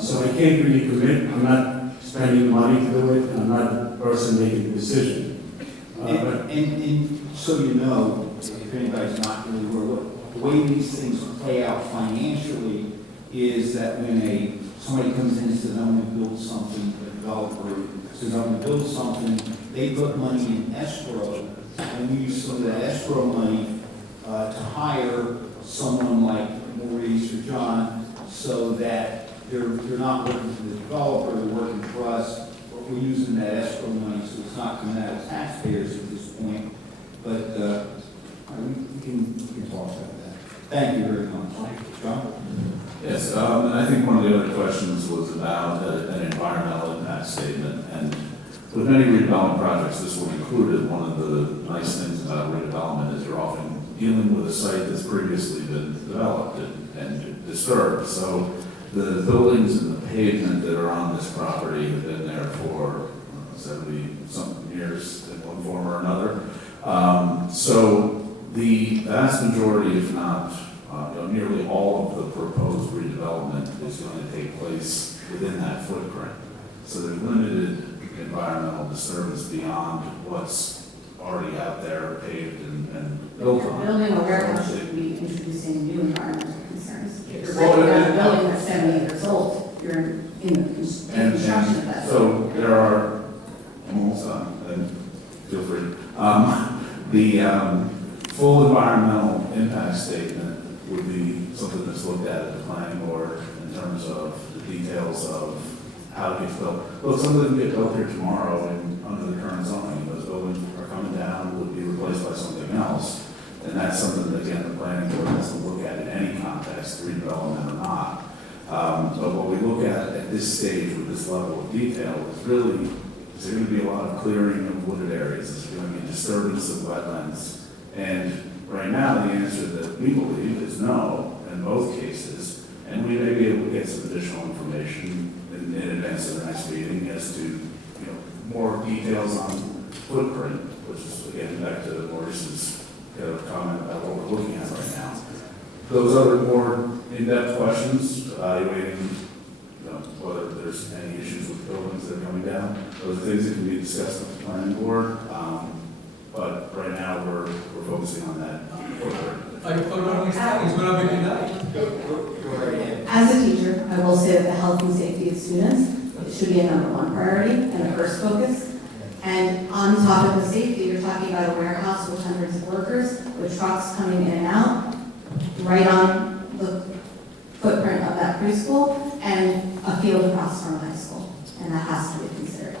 so I can't really commit. I'm not spending money to do it, and I'm not the person making the decision. And so you know, if anybody's not really aware, the way these things play out financially is that when somebody comes in and says, I'm going to build something, a developer says, I'm going to build something, they put money in escrow, and we use some of that escrow money to hire someone like Maurice or John, so that they're not working for the developer, they're working for us, but we're using that escrow money, so it's not coming out of taxpayers at this point. But we can talk about that. Thank you very much. John? Yes, and I think one of the other questions was about an environmental impact statement. And with many redevelopment projects, this will be included. One of the nice things about redevelopment is you're often dealing with a site that's previously been developed and disturbed. So the buildings and the pavement that are on this property have been there for 70-something years in one form or another. So the vast majority, if not nearly all of the proposed redevelopment is going to take place within that footprint. So there's limited environmental disturbance beyond what's already out there, paved and built on. Building a warehouse should be introducing new environmental concerns. If you're Well, breaking down a building that's 70 years old, you're in the construction of that. So there are, I'm almost done, and feel free. The full environmental impact statement would be something that's looked at the planning board in terms of the details of how it gets built. Well, some of them get built here tomorrow and under the current zoning, those buildings are coming down, would be replaced by something else. And that's something that, again, the planning board has to look at in any context, redevelopment or not. But what we look at this stage with this level of detail is really, is there going to be a lot of clearing of wooded areas? Is there going to be disturbance of wetlands? And right now, the answer that we believe is no in both cases, and we may be able to get some additional information in advance of the next meeting as to more details on footprint, which is again back to Maurice's comment about what we're looking at right now. Those other more in-depth questions, evaluating whether there's any issues with buildings that are coming down, those are things that can be discussed with the planning board. But right now, we're focusing on that. As a teacher, I will say that the health and safety of students should be a #1 priority and a first focus. And on top of the safety, you're talking about a warehouse with hundreds of workers, with trucks coming in and out, right on the footprint of that preschool, and a field across from high school. And that has to be considered.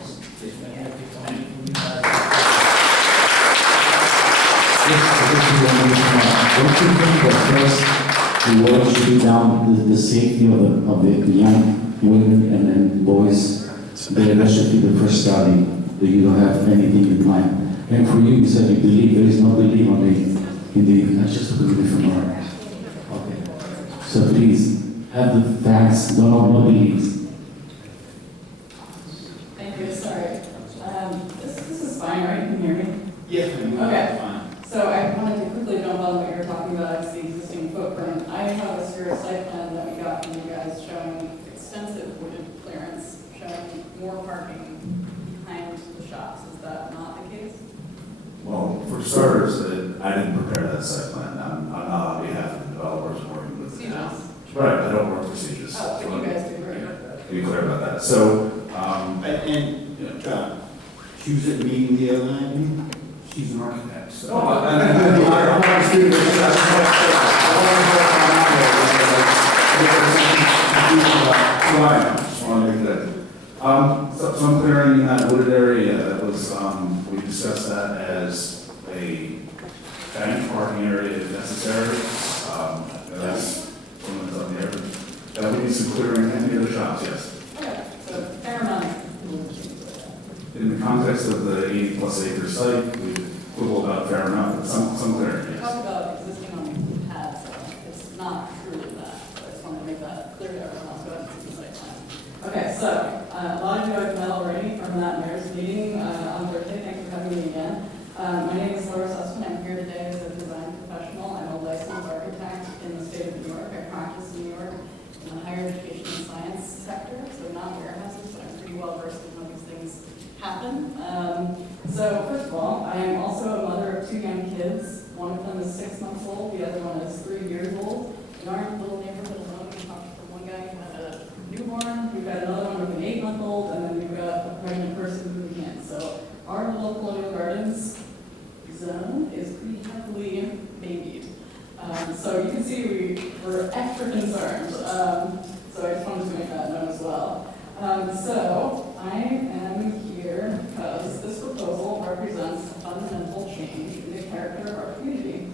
Don't you think that first the world should be down the safety of the young women and boys? That should be the first study, that you don't have anything in mind. And for you said you believe, there is no belief that's just a belief from our. Okay. So please, have the facts, don't have no beliefs. Thank you, sorry. This is fine, right? You can hear me? Yes, ma'am. Okay. Fine. So I wanted to quickly jump on what you were talking about as the existing footprint. I have a serious site plan that we got from you guys showing extensive wooded clearance, showing more parking behind the shops. Is that not the case? Well, for starters, I didn't prepare that site plan. I'm not on behalf of the developers working with the town. Right, I don't work for CJIS. Oh, but you guys do great. Be clear about that. So, John, she was at a meeting the other night. She's an architect, so. Oh, I'm not a student. Just want to make that. So I'm clearing that wooded area. That was, we discussed that as a bank parking area if necessary. That's something that's on there. That would be some clearing and the other shops, yes. Okay, so fair amount. In the context of the 80+ acre site, we quibble about fair amount, but some clarity, yes. Talk about existing on the pad, so it's not truly that, but I just want to make that clear to everyone else who hasn't seen the site plan. Okay, so, a lot of you I've met already from that mayor's meeting on Thursday. Thanks for having me again. My name is Laura Sussman. I'm here today as a design professional. I'm a licensed architect in the state of New York. I practice in New York in the higher education and science sector, so not warehouses, but I'm pretty well versed in how these things happen. So first of all, I am also a mother of 2 young kids. One of them is 6 months old, the other one is 3 years old. In our little neighborhood alone, we talked to one guy who had a newborn, we've got another one with an 8-month-old, and then we've got a pregnant person moving in. So our little Colonial Gardens zone is pretty heavily babied. So you can see we're extra concerned. So I just wanted to make that known as well. So I am here because this proposal represents a fundamental change in the character of our community.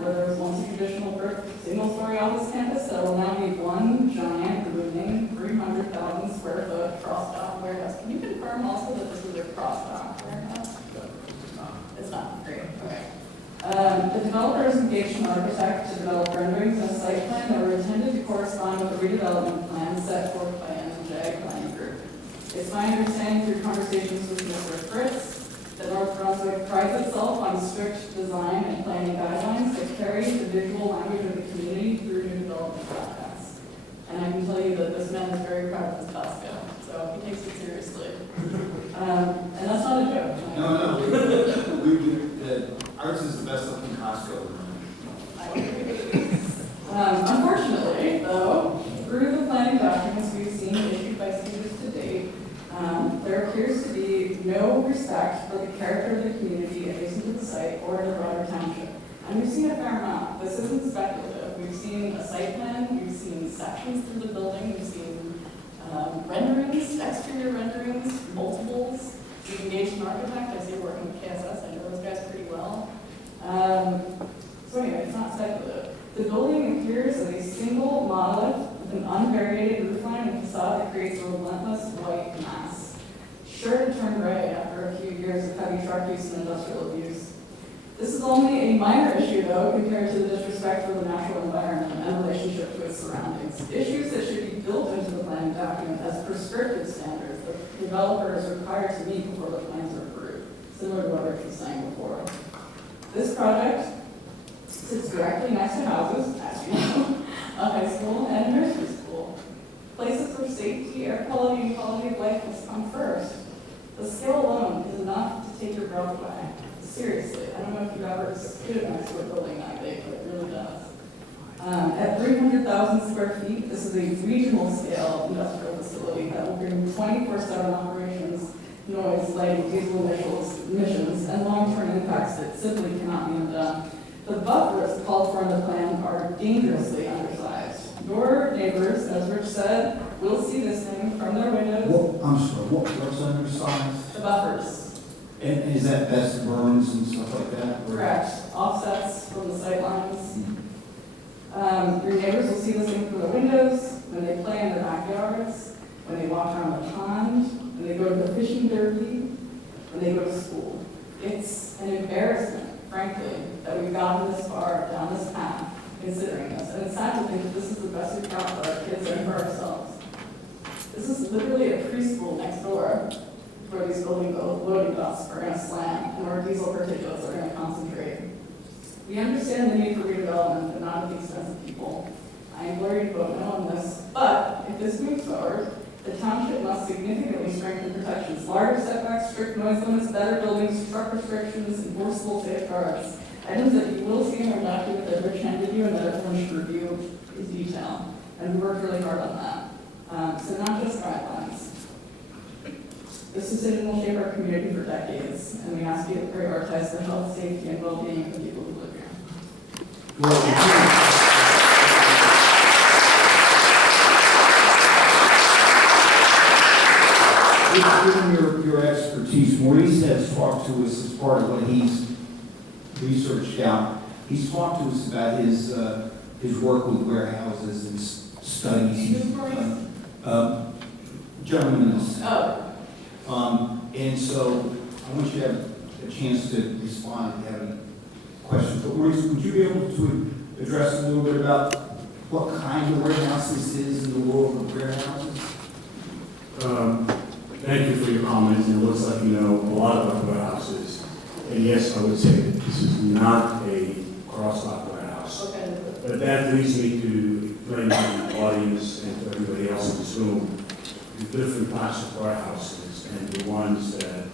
Where there was once a traditional single-story office campus, there will now be one giant, booming, 300,000 square foot cross-dock warehouse. Can you confirm also that this is a cross-dock warehouse? It's not. Great. Okay. The developers engaged an architect to develop renderings and a site plan that were intended to correspond with the redevelopment plan set forth by NJ Planning Group. It's my understanding through conversations with Mr. Fritz that North Brunswick prides itself on strict design and planning guidelines that carry the visual language of the community through new development projects. And I can tell you that this man is very proud of his Costco, so he takes it seriously. And that's not a joke. No, ours is the best looking Costco. Unfortunately, though, through the planning documents we've seen issued by students to date, there appears to be no respect for the character of the community adjacent to the site or the broader township. And we've seen a fair amount. This isn't speculative. We've seen a site plan, we've seen sections through the building, we've seen renderings, exterior renderings, multiples. We've engaged an architect. I see working with KSS. I know those guys pretty well. So anyway, it's not speculative. The building appears as a single monolith with an unvariated roofline and facade that creates a relentless white mass, sure to turn gray after a few years of heavy truck use and industrial abuse. This is only a minor issue, though, compared to the disrespect for the natural environment and relationship to its surroundings. Issues that should be built into the planning document as prescriptive standards that developers are required to meet before the plans are approved, similar to what Rich was saying before. This project sits directly next to houses, as you know, a high school and a nursery school. Places where safety, air quality, and quality of life must come first. The scale alone is enough to take your breath away. Seriously, I don't know if you've ever stood next to a building that big, but it really does. At 300,000 square feet, this is a regional scale industrial facility that will bring 24/7 operations, noise, lighting, diesel emissions, and long-term impacts that simply cannot be undone. The buffers called for in the plan are dangerously undersized. Your neighbors, as Rich said, will see this thing from their windows. I'm sorry, what's undersized? The buffers. And is that best berms and stuff like that? Or- Correct. Offsets from the sight lines. Your neighbors will see this thing from the windows, when they play in their backyards, when they walk around the pond, when they go to the fishing derby, when they go to school. It's an embarrassment, frankly, that we've gotten this far down this path, considering this. And it's sad to think that this is the best we've got for our kids and for ourselves. This is literally a preschool next door where these loading docks are going to slam and where diesel particulates are going to concentrate. We understand the need for redevelopment, but not at the expense of people. I implore you to vote no on this, but if this moves forward, the township must significantly strengthen protections, larger setbacks, strict noise limits, better buildings, truck restrictions, enforceable safeguards. Items that you will see in our document that Rich handed you and that everyone should review in detail. And we worked really hard on that. So not just guidelines. This decision will shape our community for decades, and we ask you to prioritize the health, safety, and well-being of the people who live here. Given your expertise, Maurice has talked to us as part of what he's researched out. He's talked to us about his work with warehouses and studies he's done. Gentleman is. Oh. And so I want you to have a chance to respond if you have any questions. But Maurice, would you be able to address a little bit about what kind of warehouse this is in the world of warehouses? Thank you for your comments, and it looks like you know a lot about warehouses. And yes, I would say that this is not a cross-dock warehouse. Okay. But that leads me to explain to the audience and to everybody else in this room the different types of warehouses and the ones that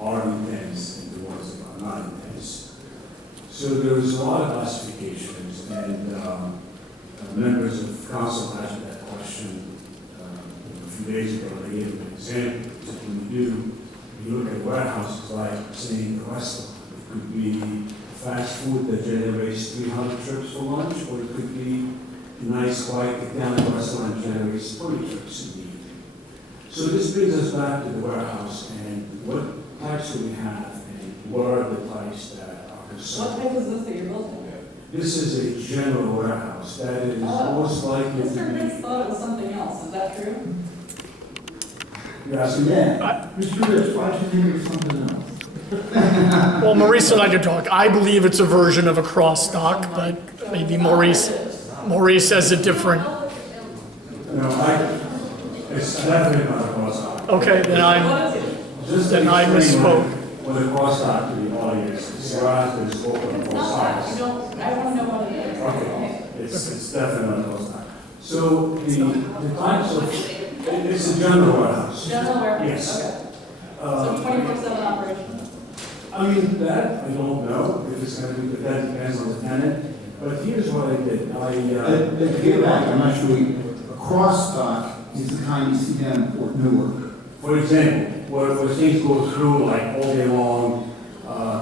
are intense and the ones that are not intense. So there's a lot of classifications, and members of council asked that question a few days ago. They gave an example. So when you look at warehouses like, say, a restaurant, it could be fast food that generates 300 trips for lunch, or it could be a nice, quiet Italian restaurant that generates 20 trips in the evening. So this brings us back to the warehouse and what types do we have and what are the types that are concerned. What type is this that you're building? This is a general warehouse that is most likely to Mr. be. Ritz thought it was something else, is that true? You're asking me? Mr. Rich, why'd you think it was something else? Well, Maurice and I could talk. I believe it's a version of a cross dock, but maybe Maurice has a different. No, it's definitely not a cross dock. Okay, then I misspoke. What a cross dock to the audience is garage that is open on both sides. I want to know what it is. Okay, it's definitely not a cross dock. So the types of, it's a general warehouse. General warehouse? Yes. Okay. So 24/7 operation? I mean, that, I don't know if it's going to be, but that depends on the tenant. But here's what I did. To get back, I'm not sure, a cross dock is the kind you see down in Port Newark. For example, where things go through like all day long,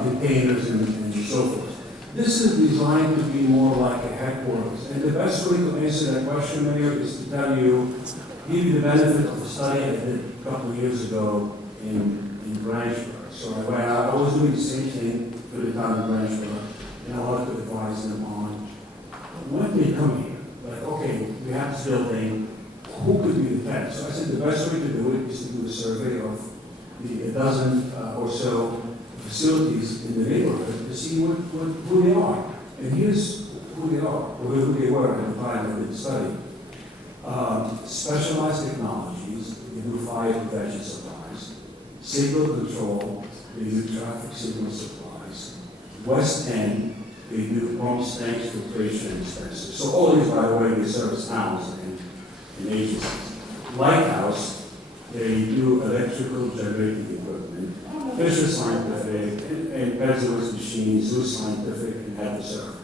containers and so forth. This is designed to be more like a headquarters. And the best way to answer that question, Mayor, is to tell you, give you the benefit of the study I did a couple of years ago in Branchburg. So I was doing the same thing for the town of Branchburg, and I wanted to advise them on when they come here. Like, okay, we have this building, who could be the tenant? So I said the best way to do it is to do a survey of a dozen or so facilities in the neighborhood to see who they are. And here's who they are, or who they were at the time of the study. Specialized technologies, they do fire prevention supplies, signal control, they do traffic signal supplies. West End, they do pumps, tanks, filtration, and dispensers. So all these, by the way, they service towns and agencies. Lighthouse, they do electrical generating equipment. Fisher Scientific, and Pezzo's machines, Zeus Scientific, and Head Surf.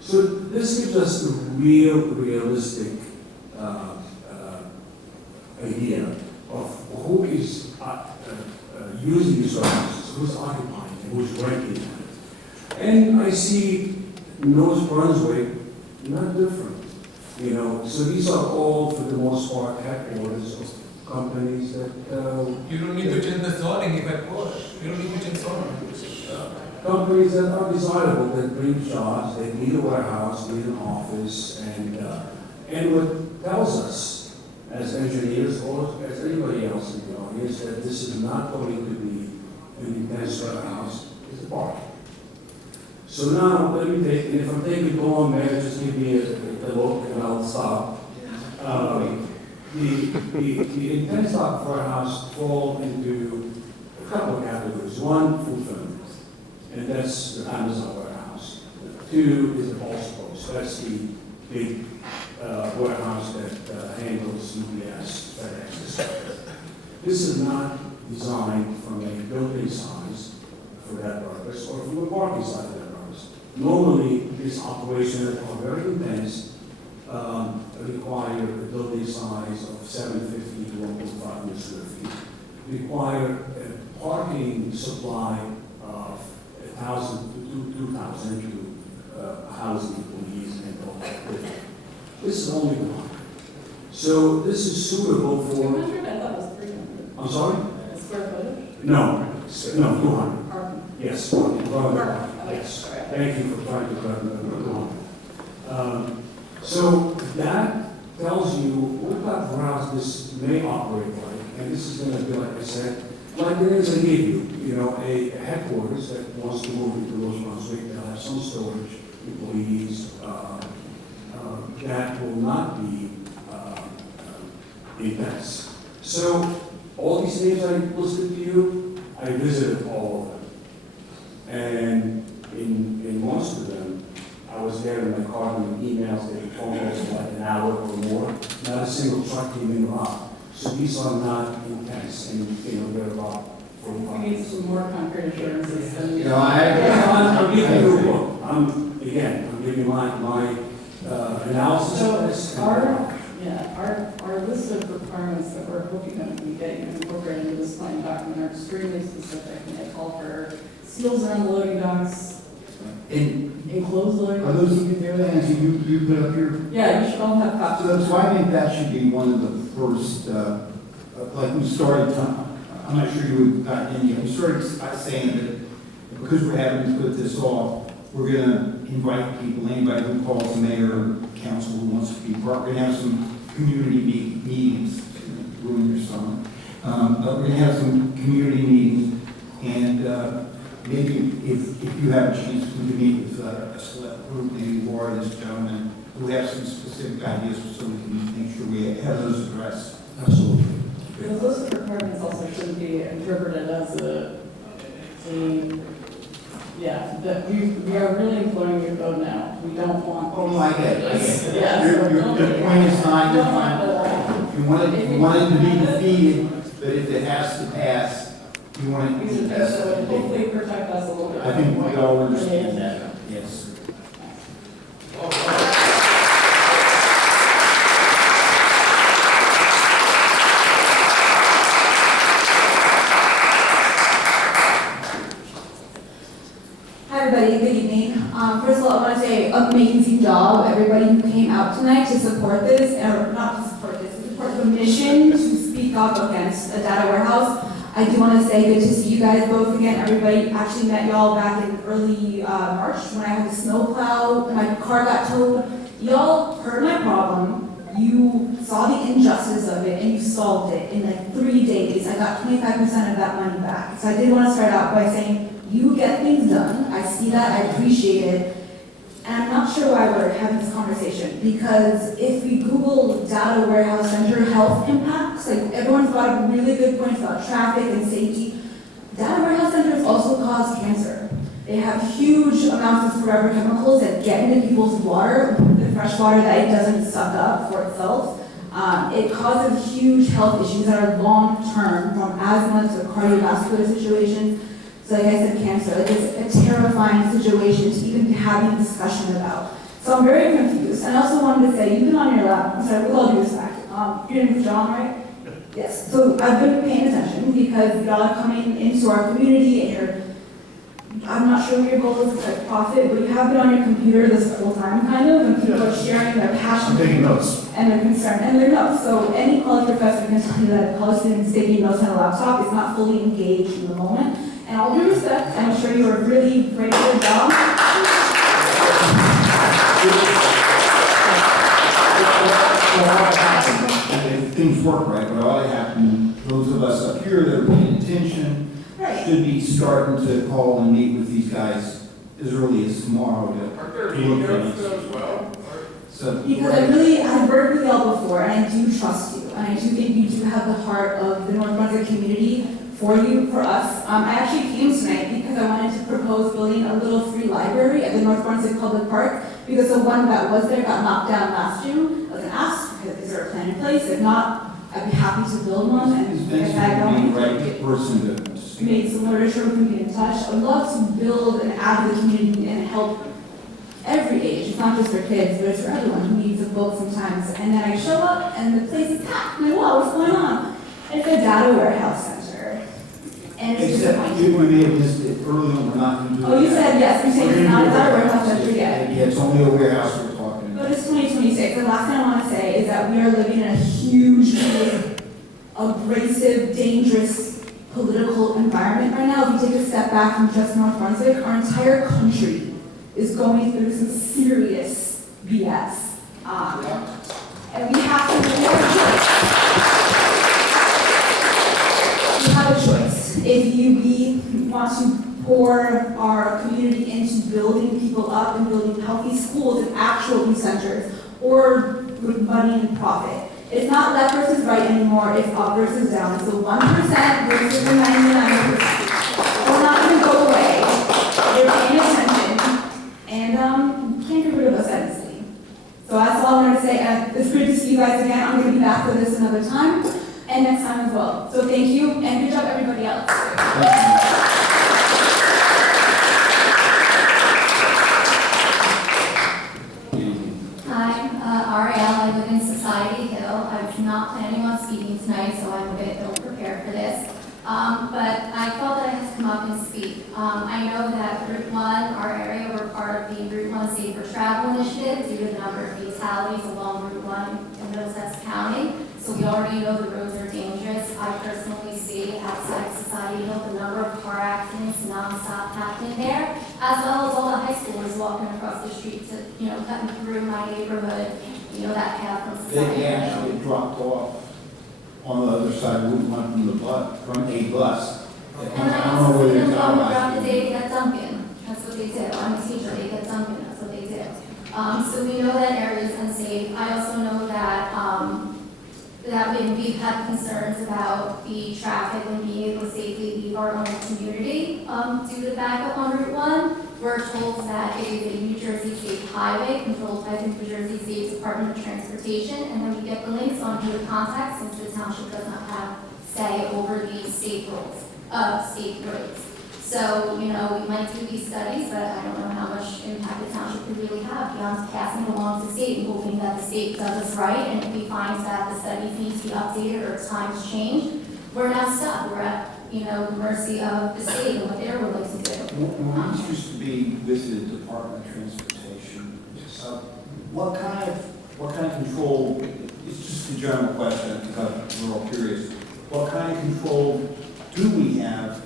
So this gives us the realistic idea of who is using these services, who's occupying them, who's renting them. And I see North Brunswick not different. You know, so these are all, for the most part, headquarters of companies that. You don't need to change the zoning if I push. You don't need to change zoning. Companies that are desirable, that bring jobs, they need a warehouse, need an office, and what tells us as engineers or as anybody else in the audience that this is not going to be an intense warehouse, is the park. So now, let me take, and if I'm taking too long, Mayor, just give me a look and I'll stop. The intense warehouse fall into a couple of categories. One, fulfillment, and that's the Amazon warehouse. Two is the Pulse Post. That's the big warehouse that handles UPS, FedEx, etc. This is not designed from a building size for that purpose or from a parking size for that purpose. Normally, these operations are very intense, require a building size of 750 to 1.5 million square feet, require a parking supply of 1,000 to 2,000 to house the employees and all that. This is only 100. So this is suitable for. 200? I thought it was 300. I'm sorry? Square footage? No, 200. Parking. Yes. Yes. Thank you for trying to clarify. So that tells you what type of routes this may operate like, and this is going to be, like I said, like the names I gave you, you know, a headquarters that wants to move into Los Brunswick, they'll have some storage, employees, that will not be intense. So all these names I listed to you, I visited all of them. And in most of them, I was there in my car doing emails, they were phone calls for like an hour or more. Not a single truck came in or out. So these are not intense, and you know, they're about 45. We need some more concrete assurances than. You know, I'm giving you, I'm giving you my analysis of this. So our list of requirements that we're hoping to be getting incorporated into this plan document are extremely specific, and they call for seals around the loading docks, enclosed loading Are docks. those things you put up here? Yeah, you should all have copies. So I think that should be one of the first, like we started, I'm not sure you would got in yet, we started saying that because we're having to put this off, we're gonna invite people, anybody who calls the mayor or council who wants to be part, we're gonna have some community meetings, ruin your summer. But we're gonna have some community meetings, and maybe if you have a chance, we can meet with a select group, maybe Laura, this gentleman, who have some specific ideas, so we can make sure we have those addressed. Absolutely. Because those requirements also shouldn't be interpreted as that we are really employing your code now. We don't want. Oh, no, I get it. Yeah. Your point is not, you want it to be defeated, but if it has to pass, you want it to These be are passed. things that would hopefully protect us a little bit. I think we all understand that, yes. Hi, everybody. Good evening. First of all, I want to say amazing job, everybody who came out tonight to support this, or not to support this, to support the mission to speak up against a data warehouse. I do want to say good to see you guys both again. Everybody actually met y'all back in early March when I had the snow plow, my car got towed. Y'all heard my problem. You saw the injustice of it and you solved it in like 3 days. I got 25% of that money back. So I did want to start out by saying, you get things done. I see that. I appreciate it. And I'm not sure why we're having this conversation, because if we Google data warehouse center health impacts, like everyone's got really good points about traffic and safety. Data warehouse centers also cause cancer. They have huge amounts of forever chemicals that get into people's water, the fresh water that it doesn't suck up for itself. It causes huge health issues that are long-term, from asthma to cardiovascular situations. So like I said, cancer, like it's a terrifying situation to even have a discussion about. So I'm very confused. And I also wanted to say, you've been on your lap, I'm sorry, with all due respect, your name is John, right? Yes. So I've been paying attention because y'all are coming into our community and I'm not sure what your goal is to profit, but you have been on your computer this whole time, kind of, and people are sharing their passion. I'm taking notes. And their concern, and their notes. So any college professor can tell you that a college student's taking notes on a laptop is not fully engaged in the moment. And all due respect, I'm sure you are really great at your job. If things work right, what ought to happen, those of us up here that are paying attention should be starting to call and meet with these guys as early as tomorrow to look at these. as well? So, Because I've worked with y'all before, and I do trust you, and I do think you do have the heart of the North Brunswick community for us. I actually came tonight because I wanted to propose building a little free library at the North Brunswick Public Park, because the one that was there got knocked down last June. I was gonna ask, is there a plan in place? If not, I'd be happy to build one and get that going. the right person to speak. Made some literature, we can be in touch. I'd love to build and add to the community and help every age. It's not just for kids, but it's for everyone who needs a book sometimes. And then I show up and the place is packed. I'm like, wow, what's going on? It's a data warehouse center. And it's Except disappointing. we may have missed it early on, we're not going to do it. Oh, you said yes, you said it's not a data warehouse center yet. Yeah, it's only a warehouse we're talking about. But it's 2026. The last thing I want to say is that we are living in a hugely abrasive, dangerous political environment right now. If you take a step back from just North Brunswick, our entire country is going through some serious BS. And we have a choice. We have a choice. if we want to pour our community into building people up and building healthy schools and actual youth centers, or with money and profit. It's not left versus right anymore, it's up versus down. It's the 1% versus the 99%. It's not going to go away. They're paying attention, and you can't get rid of us endlessly. So that's all I wanted to say. It's great to see you guys again. I'm going to be back for this another time, and next time as well. So thank you, and good job everybody else. Hi, Ariel. I live in Society Hill. I'm not planning on speaking tonight, so I'm a bit ill-prepared for this. But I felt that I had to come up and speak. I know that Route 1, our area, we're part of the Route 1 Safer Travel Initiative due to the number of fatalities along Route 1 in Middlesex County. So we already know the roads are dangerous. I personally see outside Society Hill the number of car accidents nonstop happening there, as well as all the high schoolers walking across the street to, cutting through my neighborhood, that path from Society They Hill. actually dropped off on the other side of Route 1 from a bus. And I also see them going throughout the day to get Dunkin'. That's what they do. I'm a teacher, they get Dunkin', that's what they do. So we know that area is unsafe. I also know that, that when we've had concerns about the traffic and being able to safely leave our own community due to the backup on Route 1, we're told that it is a New Jersey State Highway controlled by the New Jersey State Department of Transportation, and then we get the links on who to contact since the township does not have say over the state roads. So, we might do these studies, but I don't know how much impact the township could really have beyond passing it along to the state and hoping that the state does us right, and if we find that the studies need to be updated or times change, we're not stuck. We're at, the mercy of the state and what they're willing to do. Maurice used to be with the Department of Transportation. What kind of control, it's just a general question, because we're all curious. What kind of control do we have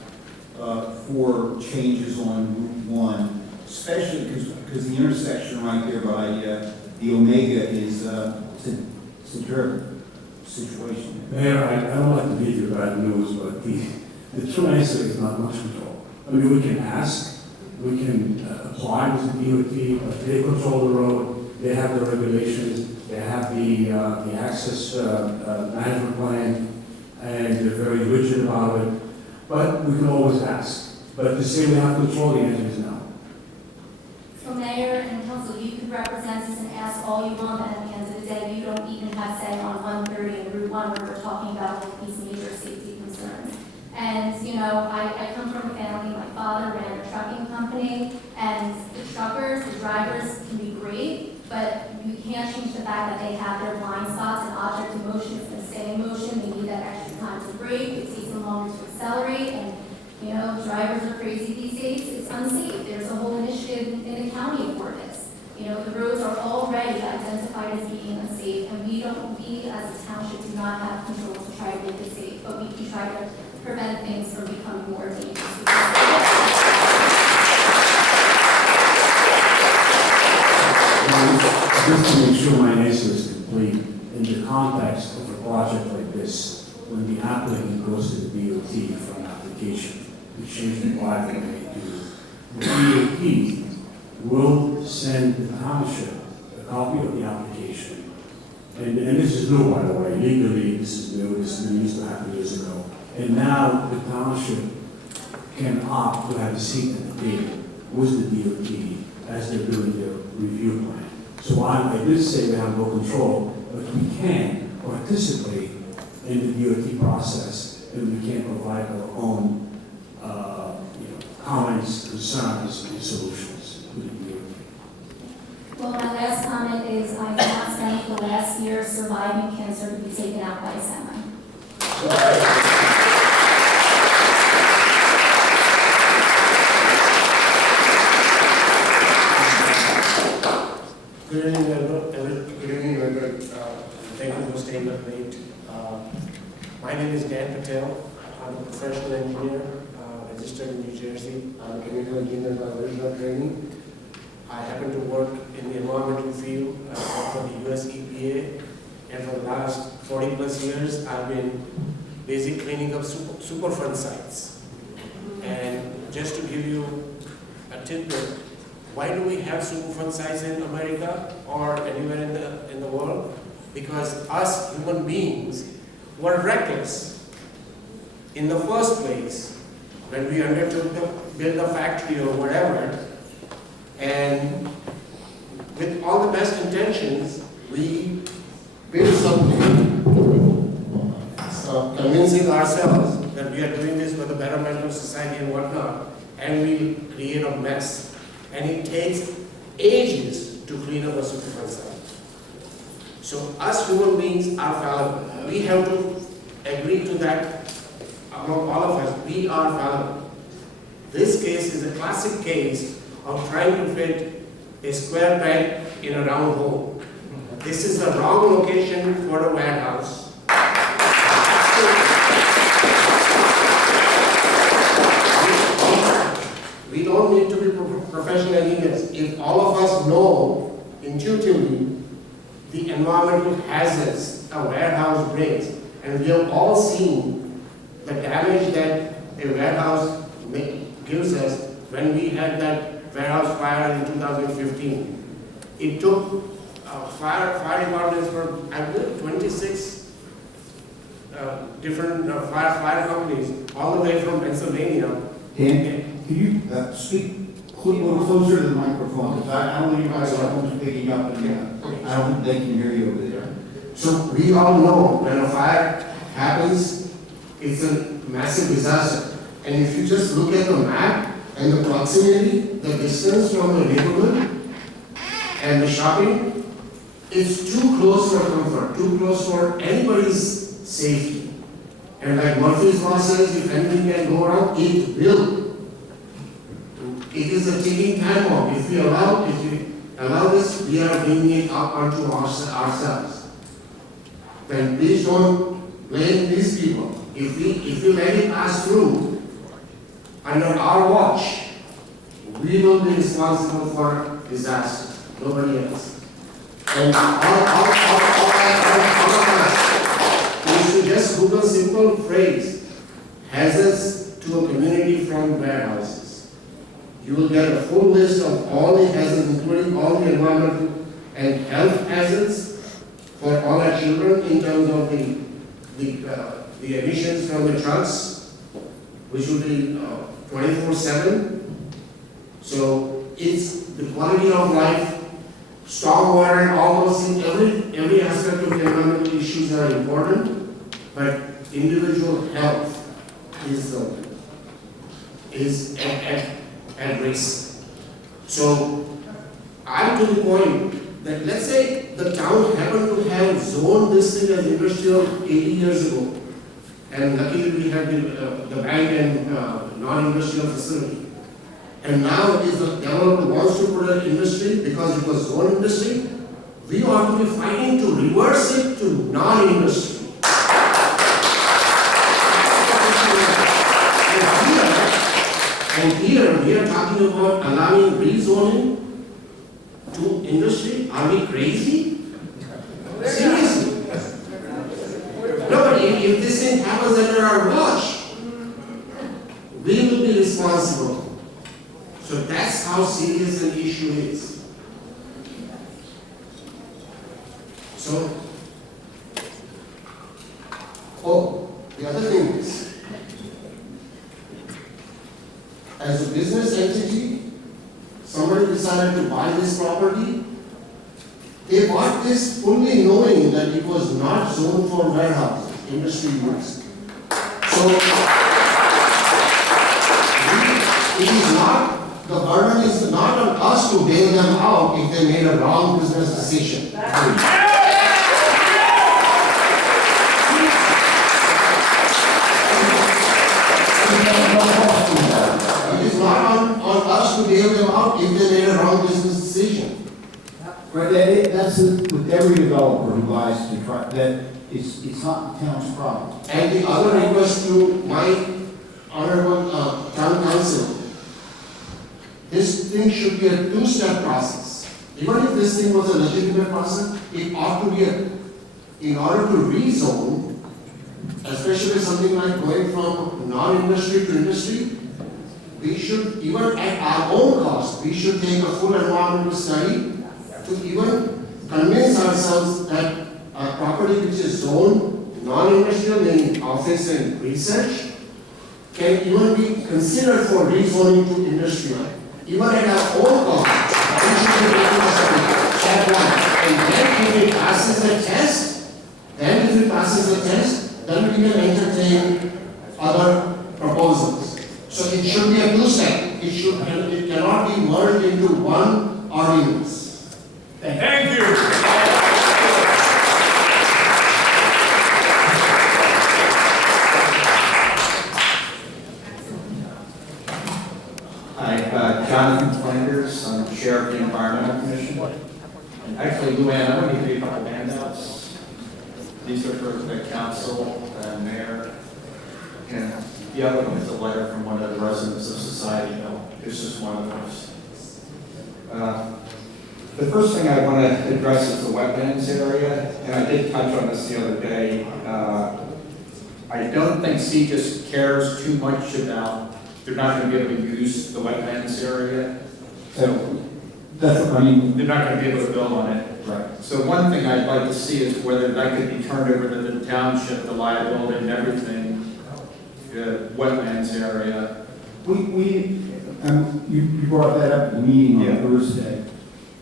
for changes on Route 1, especially because the intersection right there by the Omega is it's a terrible situation. Mayor, I don't like to give you bad news, but the true answer is not much control. I mean, we can ask, we can apply with the DOT, but they control the road, they have the regulations, they have the access management plan, and they're very rigid about it. But we can always ask. But to say we have control, the answer is no. So Mayor and Council, you could represent us and ask all you want, and at the end of the day, you don't even have say on 130 and Route 1 where we're talking about these major safety concerns. And, I come from a family, my father ran a trucking company, and the truckers, the drivers can be great, but you can't change the fact that they have their blind spots and object in motion is going to stay in motion. They need that extra time to brake. It takes them longer to accelerate, and drivers are crazy these days. It's unsafe. There's a whole initiative in the county for this. The roads are already identified as being unsafe, and we as a township do not have control to try to make it safe, but we can try to prevent things from becoming more dangerous. Just to make sure my answer is complete, in the context of a project like this, when the applicant goes to the DOT for an application to change the driveway to the DOT will send the township a copy of the application. And this is new, by the way, legally this is new, this used to happen years ago. And now the township can opt to have a seat at the table with the DOT as they're doing their review plan. So I did say we have no control, but we can participate in the DOT process, and we can provide our own comments, concerns, and solutions to the DOT. Well, my last comment is I have not spent the last year surviving cancer to be taken out by a semi. Good evening, member. Thank you for staying up late. My name is Dan Patel. I'm a professional engineer, registered in New Jersey. I'm a chemical engineer by original training. I happen to work in the environmental field for the US EPA, and for the last 40 plus years, I've been basically cleaning up Superfund sites. just to give you a tidbit, why do we have Superfund sites in America or anywhere in the world? Because us human beings were reckless in the first place when we undertook to build a factory or whatever, and with all the best intentions, we built something, convincing ourselves that we are doing this for the betterment of society and whatnot, and we create a mess. And it takes ages to clean up a Superfund site. So us human beings are fallible. We have to agree to that among all of us. We are fallible. This case is a classic case of trying to fit a square peg in a round hole. This is the wrong location for a warehouse. We don't need to be professional engineers. If all of us know intuitively the environmental hazards a warehouse brings, and we have all seen the damage that a warehouse gives us when we had that warehouse fire in 2015. It took fire departments from, I believe, 26 different fire companies, all the way from Pennsylvania. Dan, can you speak a little closer to the microphone? Because I don't think you guys are picking up, and I don't think they can hear you over there. So we all know when a fire happens, it's a massive disaster. And if you just look at the map and the proximity, the distance from the neighborhood and the shopping, it's too close for comfort, too close for anybody's safety. And like Murphy's law says, if anything can go wrong, it will. It is a ticking time bomb. If we allow this, we are bringing it up onto ourselves. Then please don't blame these people. If we let it pass through under our watch, we will be responsible for disaster, nobody else. And all of us, you should just Google simple phrase, hazards to a community from warehouses. You will get a full list of all the hazards, including all the environmental and health hazards for all our children in terms of the emissions from the trucks, which will be 24/7. So it's the quality of life, stormwater, and all those things. Every aspect of the environmental issues are important, but individual health is at risk. So I'm to the point that let's say the town happened to have zoned this thing as industrial 80 years ago, and luckily we have the bank and non-industrial facility. And now if the developer wants to put an industry because it was zoned industry, we ought to be fighting to reverse it to non-industry. And here we are talking about allowing rezoning to industry. Are we crazy? Seriously? No, but if this thing happens under our watch, we will be responsible. So that's how serious an issue is. So, the other thing is, as a business entity, somebody decided to buy this property. They bought this fully knowing that it was not zoned for warehouses, industry use. So, it is not, the burden is not on us to bail them out if they made a wrong business decision. It is not on us to bail them out if they made a wrong business decision. Right, that's with every developer who buys the truck, that it's not the town's problem. And the other request to my honorable town council, this thing should be a two-step process. Even if this thing was a legitimate process, it ought to be in order to rezone, especially something like going from non-industry to industry, we should, even at our own cost, we should take a full environmental study to even convince ourselves that a property which is zoned non-industrial in office and research can even be considered for rezoning to industrial. Even at our own cost, we should be making a study. Step one. And then if it passes the test, then we can entertain other proposals. So it should be a two-step. It cannot be merged into one ordinance. Thank you. Hi, Jonathan Flanders, I'm Chair of the Environmental Commission. And actually, Luann, I'm going to give you a couple handouts. These are for the council and mayor. And the other one is a letter from one of the residents of Society Hill. This is one of those. The first thing I want to address is the wetlands area, and I did touch on this the other day. I don't think CJIS cares too much about, they're not going to be able to use the wetlands area. So That's, I mean, they're not going to be able to build on it. right. So one thing I'd like to see is whether that could be turned over to the township, the liability and everything, the wetlands area. You brought that up in the meeting on Thursday.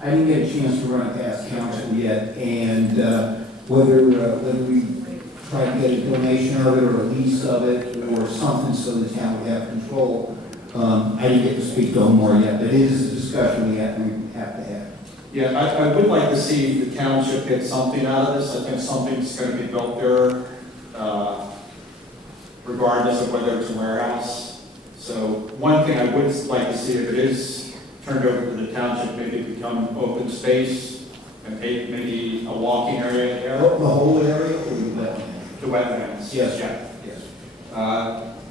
I didn't get a chance to run it past council yet, and whether we try to get a donation of it or a lease of it or something so the town would have control. I didn't get to speak to them more yet, but it is a discussion we have to have. Yeah, I would like to see the township get something out of this. I think something's going to be built there, regardless of whether it's a warehouse. So one thing I would like to see, if it is turned over to the township, maybe it become open space and maybe a walking area there. The whole area or the wetlands? The wetlands. Yes. Yeah. Yes.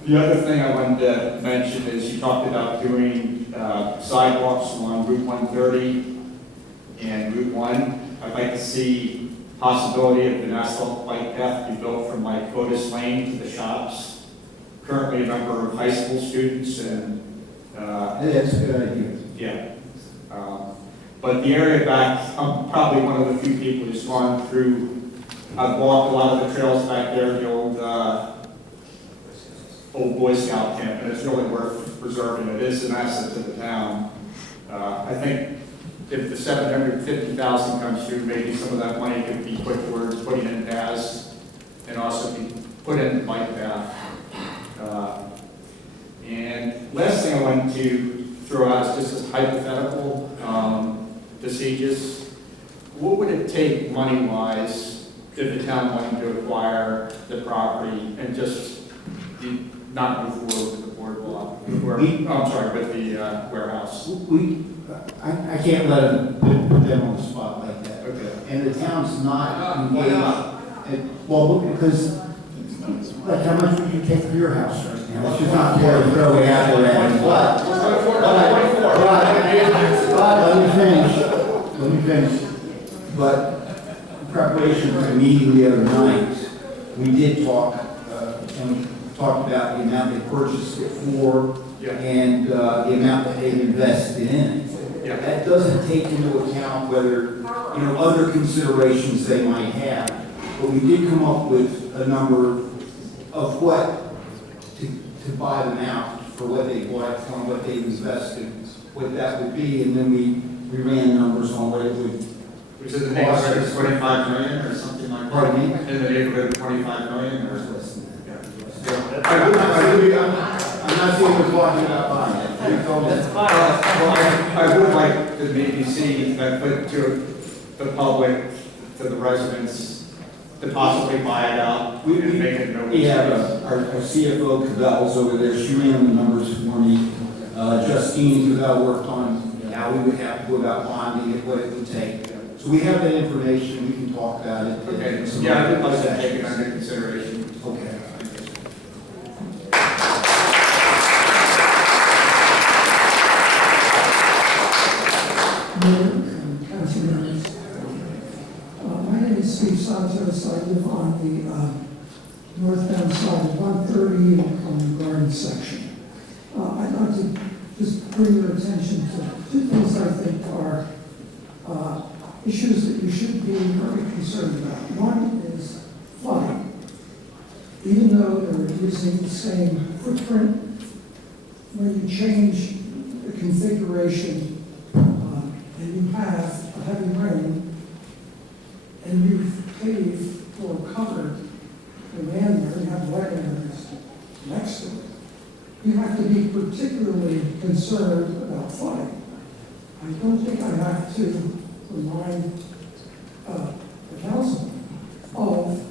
The other thing I wanted to mention is you talked about doing sidewalks along Route 130 and Route 1. I'd like to see possibility of an asphalt bike path be built from like Otis Lane to the shops. Currently a number of high school students and that's a good idea. yeah. But the area back, I'm probably one of the few people who's gone through, I've walked a lot of the trails back there, the old Boy Scout camp, and it's really worth preserving. It is an asset to the town. I think if the $750,000 comes through, maybe some of that money could be put towards putting in paths and also be put in the bike path. And last thing I wanted to throw out is just as hypothetical to CJIS. What would it take money-wise if the town wanted to acquire the property and just not move forward with the boardwalk? With the warehouse. I can't let them put them on the spot like that. Okay. And the town's not engaged. Well, because, like, how much would you take for your house right now? It's just not fair to throw it out there. Let me finish. But in preparation for the meeting the other night, we did talk, and we talked about the amount they purchased it for and the amount that they've invested in it. That doesn't take into account whether, other considerations they might have. But we did come up with a number of what to buy them out for what they bought from, what they invested, what that would be, and then we ran numbers on what it would. Which is in the neighborhood of 25 million or something like that? Pardon me? In the neighborhood of 25 million or less than that? I'm not saying we're talking about buying it. That's fine. Well, I would like to maybe see that put to the public, to the residents, to possibly buy it out. We make it no. We have our CFO Cabell's over there. She ran the numbers for me. Justine Cabell worked on how we would have to go about bonding it, what it would take. So we have that information. We can talk about it. Okay. Yeah, I would like to take it under consideration. Okay. My name is Steve Santos. I live on the northbound side of 130 on the garden section. I'd like to bring your attention to two things I think are issues that you should be very concerned about. One is flooding. Even though they're using the same footprint, when you change the configuration and you have a heavy rain and you've paved or covered the land there, you have wet areas next to it, you have to be particularly concerned about flooding. I don't think I have to remind the council of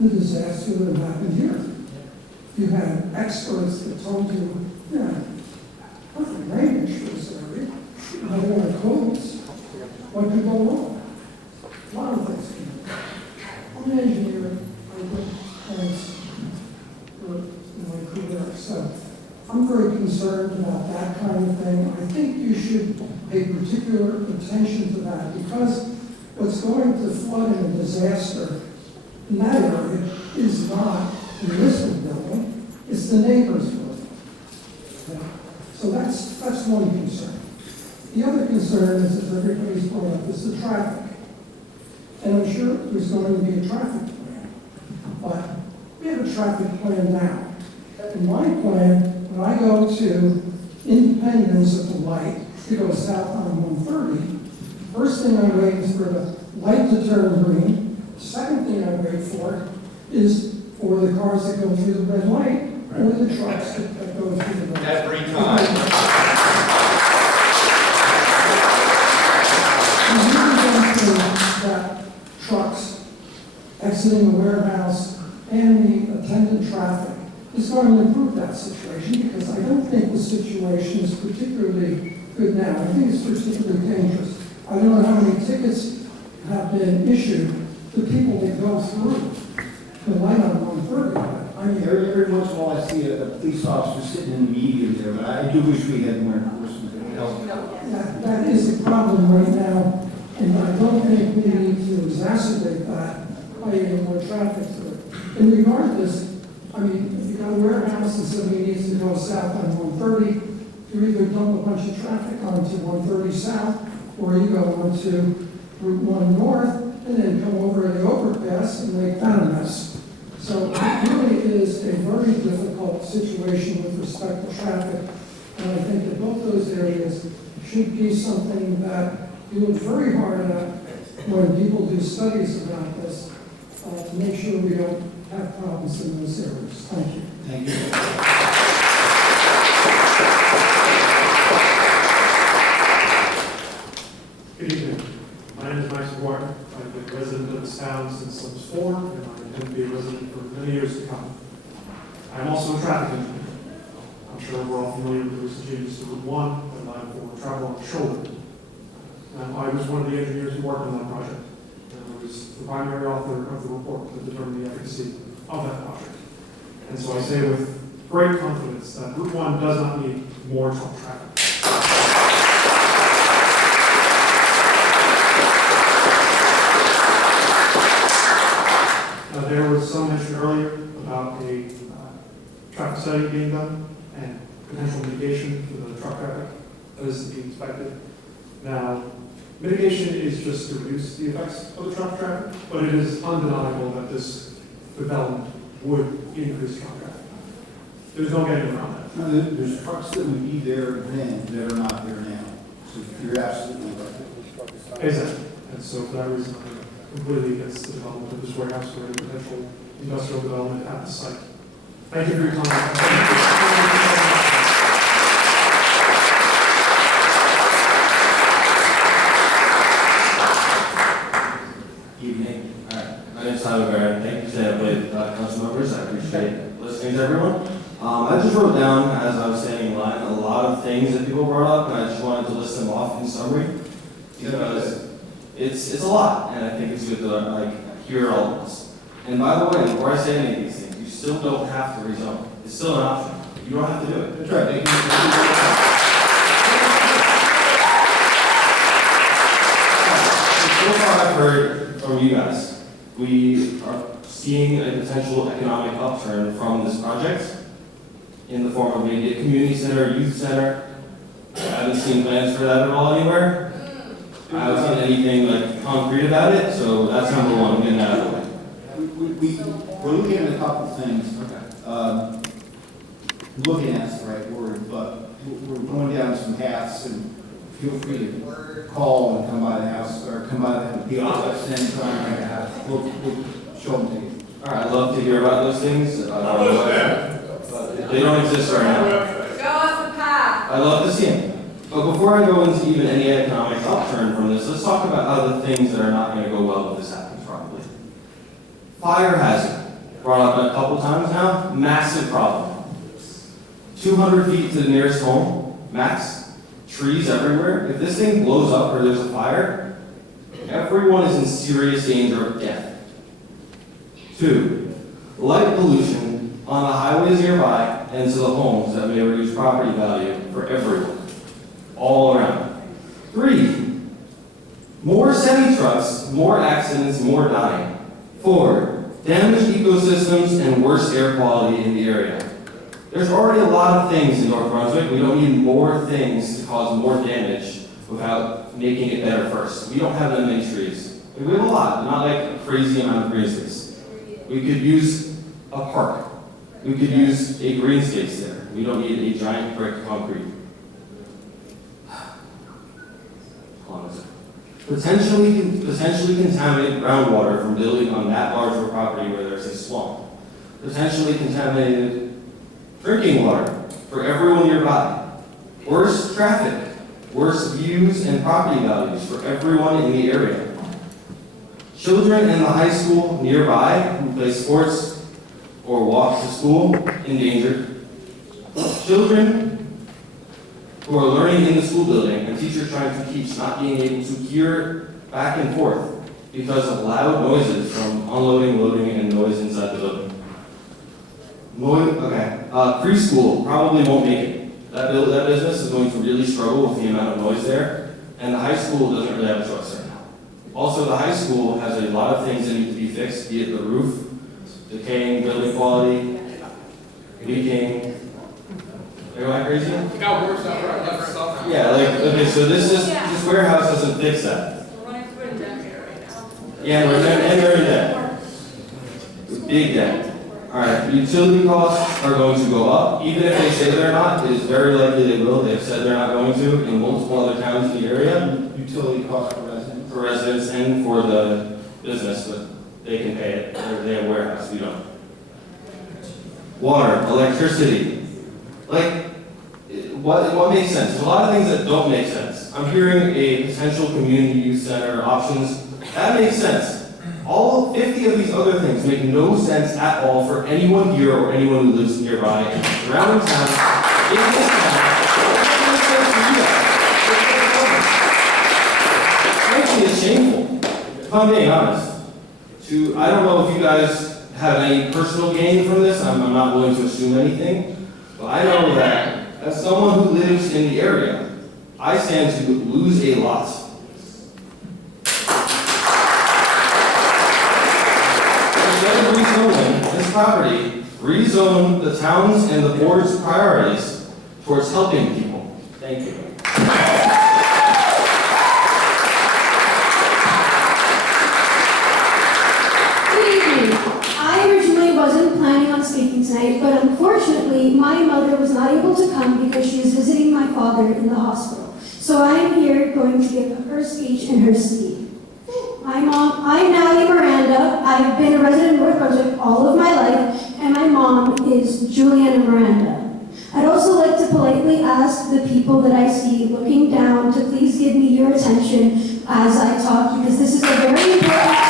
the disaster that happened here. You had experts that told you, yeah, perfect drainage for this area. I don't want to close. What could go wrong? A lot of things can go wrong. I'm an engineer. I work plans for my career. So I'm very concerned about that kind of thing. I think you should pay particular attention to that because what's going to flood in a disaster in that area is not the listed building, it's the neighbor's building. Okay? So that's one concern. The other concern is, as everybody's brought up, is the traffic. And I'm sure there's going to be a traffic plan. But we have a traffic plan now. In my plan, when I go to Independence at the light to go south on 130, first thing I wait is for the light to turn green. Second thing I wait for is for the cars that go through the red light or the trucks that go through the red light. Every time. That trucks exiting the warehouse and the attendant traffic is going to improve that situation because I don't think the situation is particularly good now. I think it's particularly dangerous. I don't know how many tickets have been issued to people that go through the light on 130. I mean, every once in a while I see a police officer sitting in the median there, but I do wish we had more enforcement. That is a problem right now, and I don't think we need to exacerbate that by adding more traffic to it. And regardless, I mean, if you got a warehouse and somebody needs to go south on 130, you either dump a bunch of traffic onto 130 south, or you go onto Route 1 north, and then come over the overpass and make that a mess. So it really is a very difficult situation with respect to traffic. And I think that both those areas should be something that you look very hard at when people do studies about this to make sure we don't have problems in those areas. Thank you. Thank you. Good evening. My name is Max McGuire. I've been a resident of this town since I was 4, and I intend to be a resident for many years to come. I'm also a traffic engineer. I'm sure we're all familiar with the recent changes to Route 1 that allow for travel on the shoulder. I was one of the engineers who worked on that project. And I was the primary author of the report that determined the efficacy of that project. And so I say with great confidence that Route 1 does not need more truck traffic. There was some mention earlier about a traffic study being done and potential mitigation for the truck traffic that is to be expected. Now, mitigation is just to reduce the effects of the truck traffic, but it is undeniable that this development would increase truck traffic. There's no getting around that. No, there's trucks that would be there then that are not there now. So you're absolutely right. Exactly. And so for that reason, I'm completely against the development of this warehouse or any potential industrial development at the site. Thank you for your time. Evening. All right. My name is Tyler Barrett. Thank you for staying up with council members. I appreciate listening to everyone. I just wrote down, as I was saying in line, a lot of things that people brought up, and I just wanted to list them off in summary because it's a lot, and I think it's good to hear all of this. And by the way, before I say any of these things, you still don't have to rezone. It's still an option. You don't have to do it. That's right. Thank you. So far I've heard from you guys, we are seeing a potential economic upturn from this project in the form of maybe a community center, youth center. haven't seen plans for that at all anywhere. I haven't seen anything like concrete about it, so that's number one, I'm getting that out of the way. We're looking at a couple of things. Looking at is the right word, but we're going down some paths, and feel free to call and come by the house, or come by the office and we'll show them to you. All right, I'd love to hear about those things. They don't exist right now. Go off the path. I'd love to see them. But before I go into even any economic upturn from this, let's talk about other things that are not going to go well if this happens properly. Fire hazard, brought up a couple times now, massive problem. 200 feet to the nearest home, max, trees everywhere. If this thing blows up or there's a fire, everyone is in serious danger of death. 2, light pollution on the highways nearby and to the homes that may reduce property value for everyone, all around. 3, more semi-trucks, more accidents, more dying. 4, damaged ecosystems and worse air quality in the area. There's already a lot of things in North Brunswick. We don't need more things to cause more damage without making it better first. We don't have that many trees. We have a lot, not like a crazy amount of green space. We could use a park. We could use a green space there. We don't need a giant brick of concrete. Potentially contaminated groundwater from building on that large of a property where there's a swamp. Potentially contaminated drinking water for everyone nearby. Worse traffic, worse views and property values for everyone in the area. Children in the high school nearby who play sports or walk to school, endangered. Children who are learning in the school building and teachers trying to teach not being able to hear back and forth because of loud noises from unloading, loading, and noise inside the building. Preschool probably won't make it. That business is going to really struggle with the amount of noise there, and the high school doesn't really have a choice right now. Also, the high school has a lot of things that need to be fixed, be it the roof, decaying building quality, leaking. Am I crazy? It got worse after I left South. Yeah, so this warehouse doesn't fix that. We're in debt here right now. Yeah, we're in debt. Big debt. Alright, utility costs are going to go up, even if they say they're not, it is very likely they will. They've said they're not going to in multiple other towns in the area. Utility costs for residents? For residents and for the business, but they can pay it. They have a warehouse, we don't. Water, electricity. What makes sense? There's a lot of things that don't make sense. I'm hearing a potential community youth center options. That makes sense. All 50 of these other things make no sense at all for anyone here or anyone who lives nearby and surrounding town. In this town, it makes sense for you guys. Frankly, it's shameful. If I'm being honest. I don't know if you guys have any personal gain from this. I'm not willing to assume anything. But I know that as someone who lives in the area, I stand to lose a lot. Instead of rezoning this property, rezone the town's and the board's priorities towards helping people. Thank you. Good evening. I originally wasn't planning on speaking tonight, but unfortunately, my mother was not able to come because she was visiting my father in the hospital. So I am here going to give her speech in her stead. I'm Natalie Miranda. I have been a resident of North Brunswick all of my life, and my mom is Juliana Miranda. I'd also like to politely ask the people that I see looking down to please give me your attention as I talk, because this is a very important and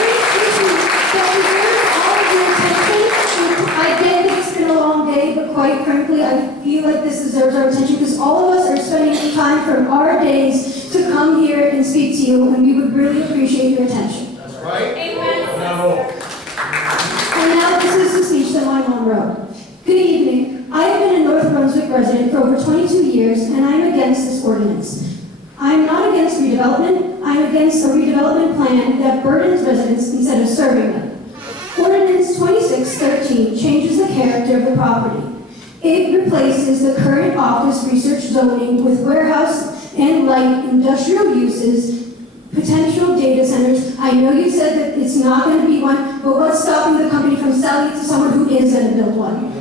serious issue that deserves all of your attention. I get that it's been a long day, but quite frankly, I feel like this deserves our attention because all of us are spending time from our days to come here and speak to you, and we would really appreciate your attention. That's right. Amen. Bravo. And now this is the speech that my mom wrote. Good evening. I have been a North Brunswick resident for over 22 years, and I am against this ordinance. I am not against redevelopment. I am against a redevelopment plan that burdens residents instead of serving them. Ordinance 2613 changes the character of the property. It replaces the current office research zoning with warehouse and light industrial uses, potential data centers. I know you said that it's not going to be one, but what's stopping the company from selling it to someone who is going to build one?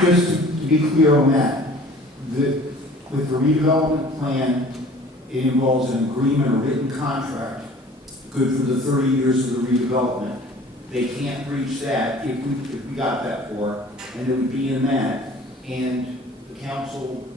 Just to be clear on that, with the redevelopment plan, it involves an agreement, a written contract, good for the 30 years of the redevelopment. They can't breach that if we got that for, and it would be in that. And the council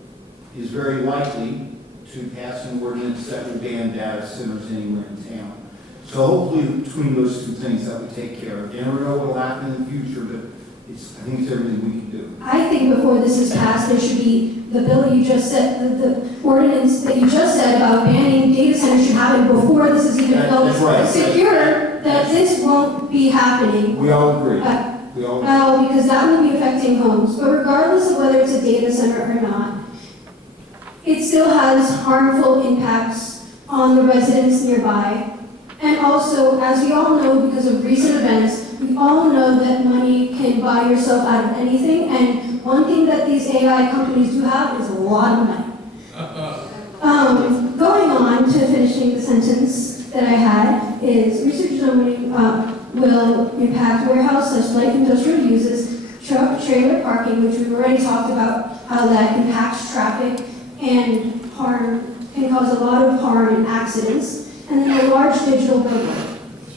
is very likely to pass an ordinance that would ban data centers anywhere in town. So hopefully between those two things that would take care of it. You never know what will happen in the future, but I think it's everything we can do. I think before this is passed, there should be the bill you just said, the ordinance that you just said about banning data centers should happen before this is even That's right. secure that this won't be happening. We all agree. We all agree. Because that will be affecting homes. But regardless of whether it's a data center or not, it still has harmful impacts on the residents nearby. And also, as we all know, because of recent events, we all know that money can buy yourself out of anything. And one thing that these AI companies do have is a lot of money. Going on to finishing the sentence that I had is research zoning will impact warehouse/light industrial uses, truck trailer parking, which we've already talked about how that impacts traffic and can cause a lot of harm and accidents, and then a large digital billboard.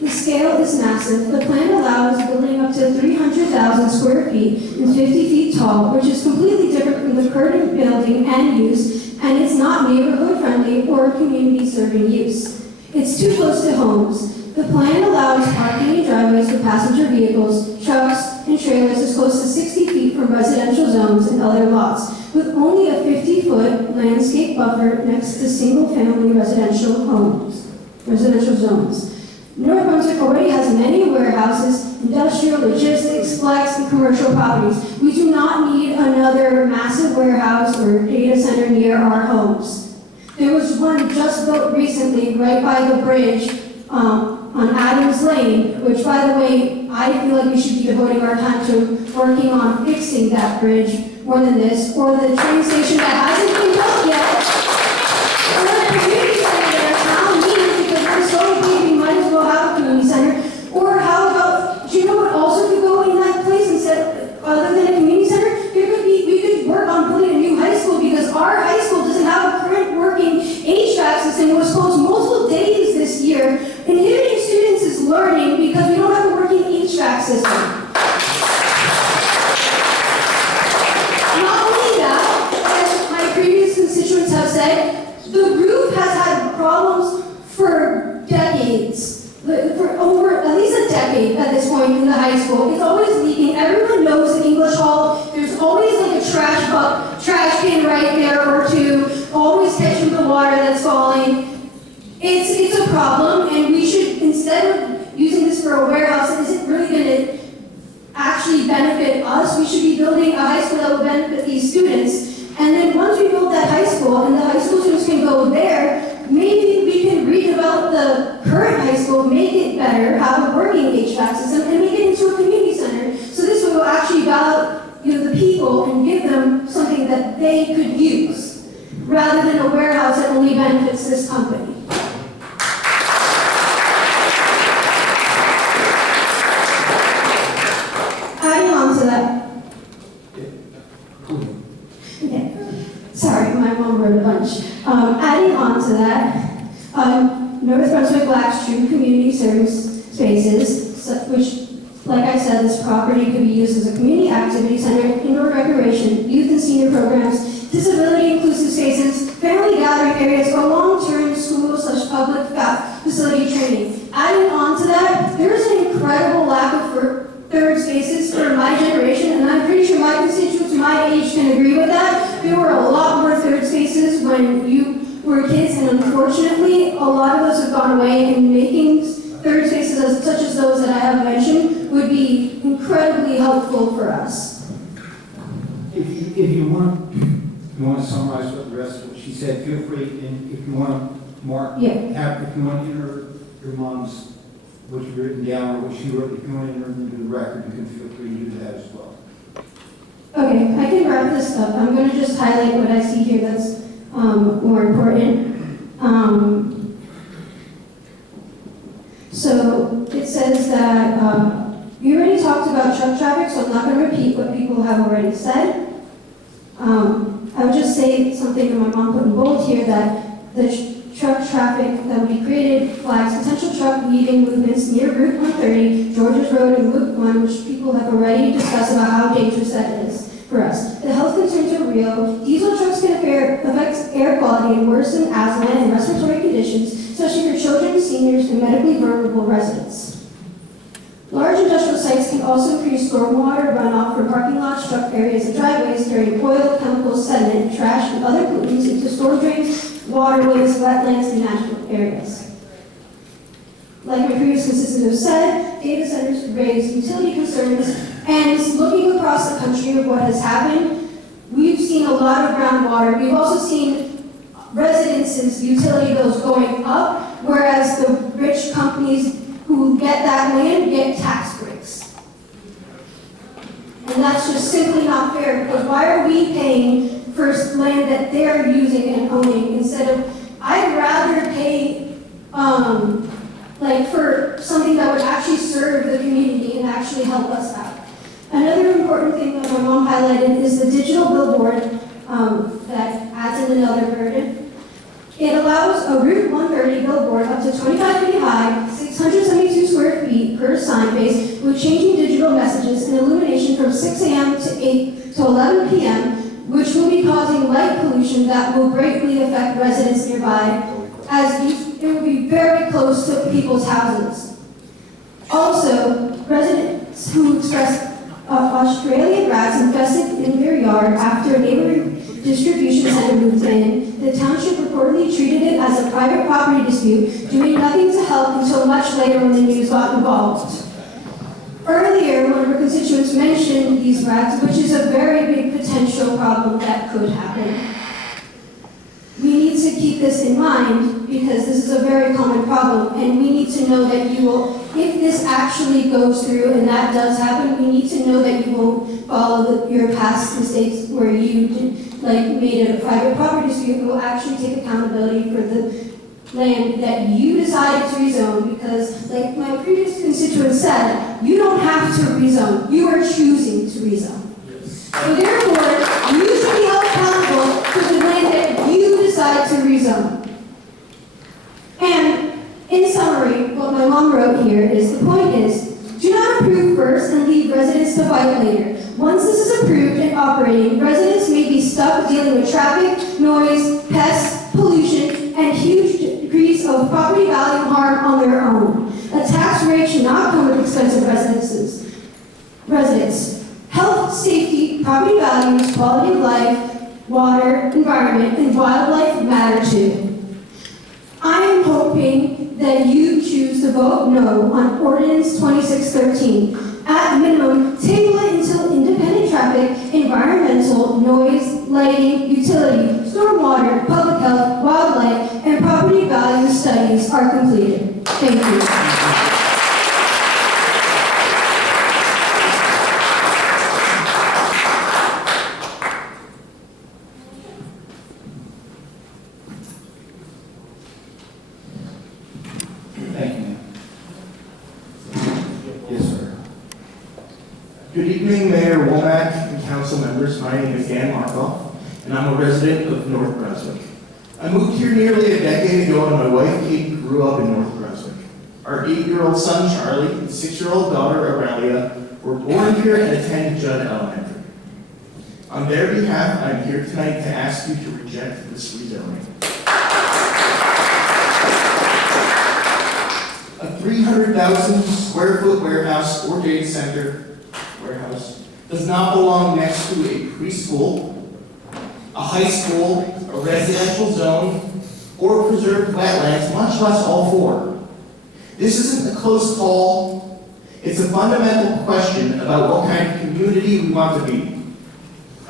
The scale is massive. The plan allows building up to 300,000 square feet and 50 feet tall, which is completely different from the current building and use, and it's not neighborhood friendly or community serving use. It's too close to homes. The plan allows parking and driveways for passenger vehicles, trucks, and trailers as close to 60 feet from residential zones and other lots, with only a 50-foot landscape buffer next to single-family residential zones. North Brunswick already has many warehouses, industrial, logistics, flex, and commercial properties. We do not need another massive warehouse or data center near our homes. There was one just built recently right by the bridge on Adams Lane, which, by the way, I feel like we should be devoting our time to working on fixing that bridge more than this, or the train station that hasn't been built yet, or the community center that our town needs because we're so big we might as well have a community center. Or how about, do you know what also could go in that place instead, other than a community center? We could work on building a new high school because our high school doesn't have a current working HVAC system. It was closed multiple days this year. Inhibiting students is learning because we don't have a working HVAC system. Not only that, as my previous constituents have said, the roof has had problems for decades. For over at least a decade at this point in the high school. It's always leaking. Everyone knows in English Hall, there's always like a trash can right there or two, always catching the water that's falling. It's a problem, and we should, instead of using this for a warehouse that isn't really going to actually benefit us, we should be building a high school that will benefit these students. And then once we build that high school, and the high school students can go there, maybe we can redevelop the current high school, make it better, have a working HVAC system, and make it into a community center. So this will actually value the people and give them something that they could use, rather than a warehouse that only benefits this company. Adding on to that. Okay. Sorry, my mom wrote a bunch. Adding on to that, North Brunswick lacks true community service spaces, which, like I said, this property could be used as a community activity center, indoor recreation, youth and senior programs, disability inclusive spaces, family gathering areas, or long-term school/public facility training. Adding on to that, there is an incredible lack of third spaces for my generation, and I'm pretty sure my constituents my age can agree with that. There were a lot more third spaces when you were kids, and unfortunately, a lot of us have gone away, and making third spaces such as those that I have mentioned would be incredibly helpful for us. If you want to summarize what the rest of what she said, feel free, and if you want to mark, if you want to enter your mom's what you've written down or what she wrote, if you want to enter into the record, you can feel free to do that as well. Okay, I can wrap this up. I'm going to just highlight what I see here that's more important. So it says that we already talked about truck traffic, so I'm not going to repeat what people have already said. I would just say something that my mom put in bold here, that the truck traffic that we created flags potential truck weaving movements near Route 130, Georges Road, and Route 1, which people have already discussed about how dangerous that is for us. The health concerns are real. Diesel trucks can affect air quality and worsen asthma and respiratory conditions, especially for children, seniors, and medically vulnerable residents. Large industrial sites can also increase stormwater runoff from parking lots, truck areas, and driveways, carrying oil, chemicals, sediment, trash, and other pollutants into storm drains, waterways, wetlands, and natural areas. Like my previous constituents have said, data centers raise utility concerns, and looking across the country of what has happened, we've seen a lot of groundwater. We've also seen residences' utility bills going up, whereas the rich companies who get that land get tax breaks. And that's just simply not fair, because why are we paying for land that they're using and owning instead of, I'd rather pay for something that would actually serve the community and actually help us out. Another important thing that my mom highlighted is the digital billboard that adds in another burden. It allows a Route 130 billboard up to 25 feet high, 672 square feet per sign base, with changing digital messages and illumination from 6 a.m. to 8 to 11 p.m., which will be causing light pollution that will greatly affect residents nearby, as it will be very close to people's houses. Also, residents who expressed Australian rats infested in their yard after a neighboring distribution center moved in, the township reportedly treated it as a private property dispute, doing nothing to help until much later when the news got involved. Earlier, one of our constituents mentioned these rats, which is a very big potential problem that could happen. We need to keep this in mind because this is a very common problem, and we need to know that you will, if this actually goes through and that does happen, we need to know that you won't follow your past mistakes where you made it a private property dispute. You will actually take accountability for the land that you decided to rezone, because like my previous constituent said, you don't have to rezone, you are choosing to rezone. So therefore, you should be held accountable for the land that you decide to rezone. And in summary, what my mom wrote here is, the point is, do not approve first and leave residents to fight later. Once this is approved and operating, residents may be stuck dealing with traffic, noise, pests, pollution, and huge degrees of property value harm on their own. A tax rate should not come with expensive residents. Health, safety, property values, quality of life, water, environment, and wildlife matter too. I am hoping that you choose to vote no on Ordinance 2613. At minimum, table it until independent traffic, environmental, noise, lighting, utility, stormwater, public health, wildlife, and property value studies are completed. Thank you. Good evening, Mayor Womack and council members. My name is Dan Markoff, and I'm a resident of North Brunswick. I moved here nearly a decade ago, and my wife, Katie, grew up in North Brunswick. Our 8-year-old son, Charlie, and 6-year-old daughter, Aurelia, were born here and attend Judd Elementary. On their behalf, I'm here tonight to ask you to reject this rezoning. A 300,000 square foot warehouse or data center does not belong next to a preschool, a high school, a residential zone, or preserved wetlands, much less all four. This isn't a close call. It's a fundamental question about what kind of community we want to be.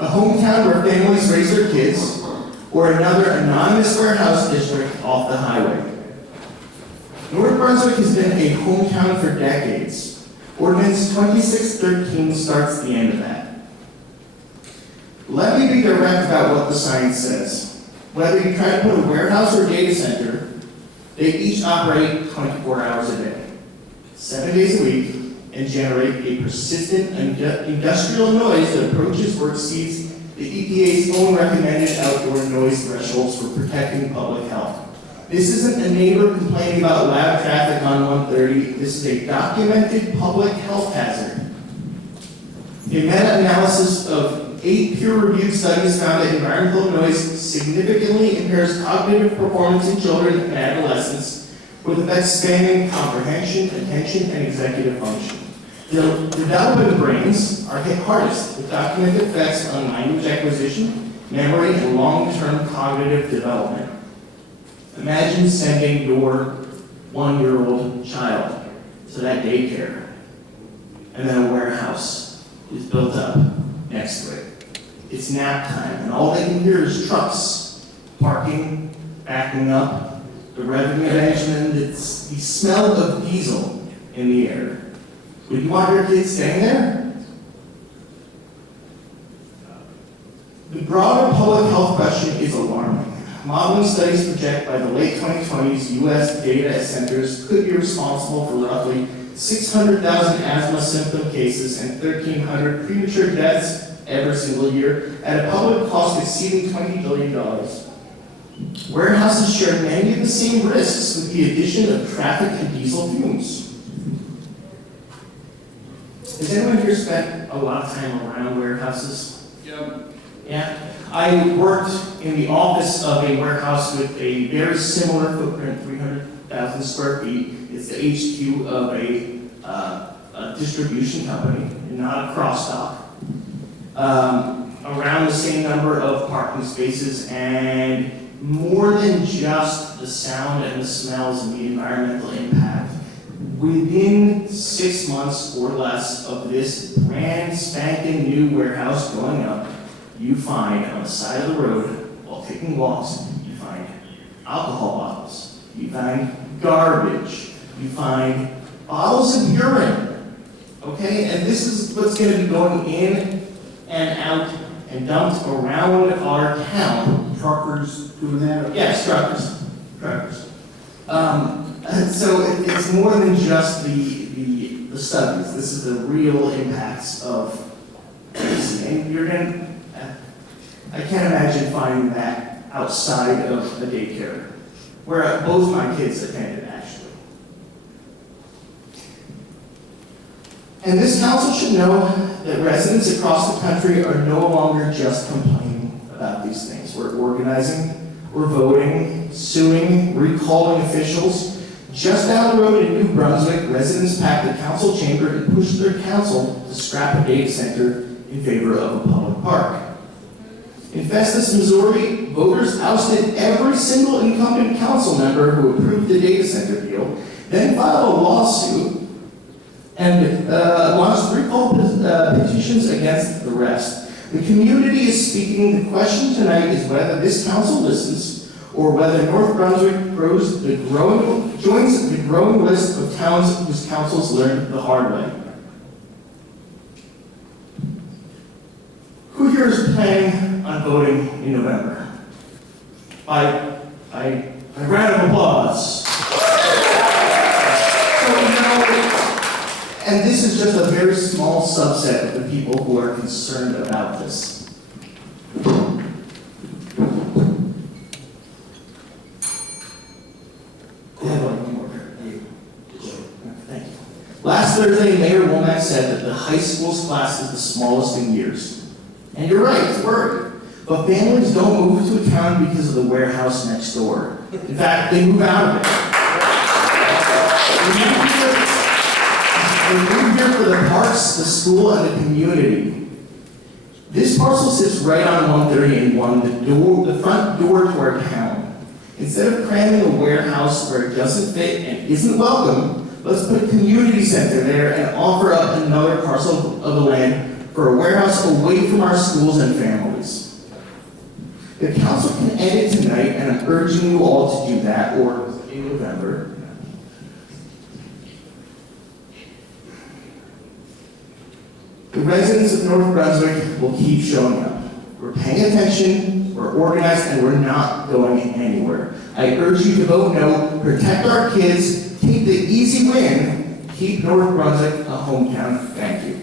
A hometown where families raise their kids, or another anonymous warehouse district off the highway. North Brunswick has been a hometown for decades. Ordinance 2613 starts the end of that. Let me be direct about what the science says. Whether you try to put a warehouse or data center, they each operate 24 hours a day, 7 days a week, and generate a persistent industrial noise that approaches or exceeds the EPA's own recommended outdoor noise thresholds for protecting public health. This isn't a neighbor complaining about loud traffic on 130. This is a documented public health hazard. A meta-analysis of 8 peer-reviewed studies found that environmental noise significantly impairs cognitive performance in children and adolescents, with effects spanning comprehension, attention, and executive function. The developing brains are hit hardest with documented effects on language acquisition, memory, and long-term cognitive development. Imagine sending your 1-year-old child to that daycare, and then a warehouse is built up next to it. It's nap time, and all they can hear is trucks parking, backing up, the revenue management, it's the smell of diesel in the air. Would you want your kids staying there? The broader public health question is alarming. Modeling studies project by the late 2020s, U.S. data centers could be responsible for roughly 600,000 asthma symptom cases and 1,300 premature deaths every single year at a public cost exceeding $20 billion. Warehouses share many of the same risks with the addition of traffic and diesel fumes. Has anyone here spent a lot of time around warehouses? Yeah. I worked in the office of a warehouse with a very similar footprint, 300,000 square feet. It's the HQ of a distribution company, not a cross-dock. Around the same number of parking spaces, and more than just the sound and the smells and the environmental impact. Within 6 months or less of this brand spanking new warehouse going up, you find on the side of the road, while taking walks, you find alcohol bottles, you find garbage, you find bottles of urine, okay? And this is what's going to be going in and out and dumped around our town. Truckers doing that? Yes, truckers. So it's more than just the studies. This is the real impacts of this. And you're going to, I can't imagine finding that outside of a daycare, where both my kids attended, actually. And this council should know that residents across the country are no longer just complaining about these things. We're organizing, we're voting, suing, recalling officials. Just down the road in New Brunswick, residents packed the council chamber and pushed their council to scrap a data center in favor of a public park. In Festus, Missouri, voters ousted every single incumbent council member who approved the data center deal, then filed a lawsuit and launched recall petitions against the rest. The community is speaking. The question tonight is whether this council listens or whether North Brunswick joins the growing list of towns whose councils learned the hard way. Who here is planning on voting in November? By round of applause. And this is just a very small subset of the people who are concerned about this. Thank you. Last Thursday, Mayor Womack said that the high school's class is the smallest in years. And you're right, it's worried. But families don't move to a town because of the warehouse next door. In fact, they move out of it. They move here for the parks, the school, and the community. This parcel sits right on 130 and 1, the front door to our town. Instead of cramming a warehouse where it doesn't fit and isn't welcome, let's put a community center there and offer up another parcel of the land for a warehouse away from our schools and families. The council can end it tonight, and I'm urging you all to do that, or in November. The residents of North Brunswick will keep showing up. We're We're paying attention, we're organized, and we're not going anywhere. I urge you to vote no, protect our kids, take the easy win, keep North Brunswick a hometown. Thank you.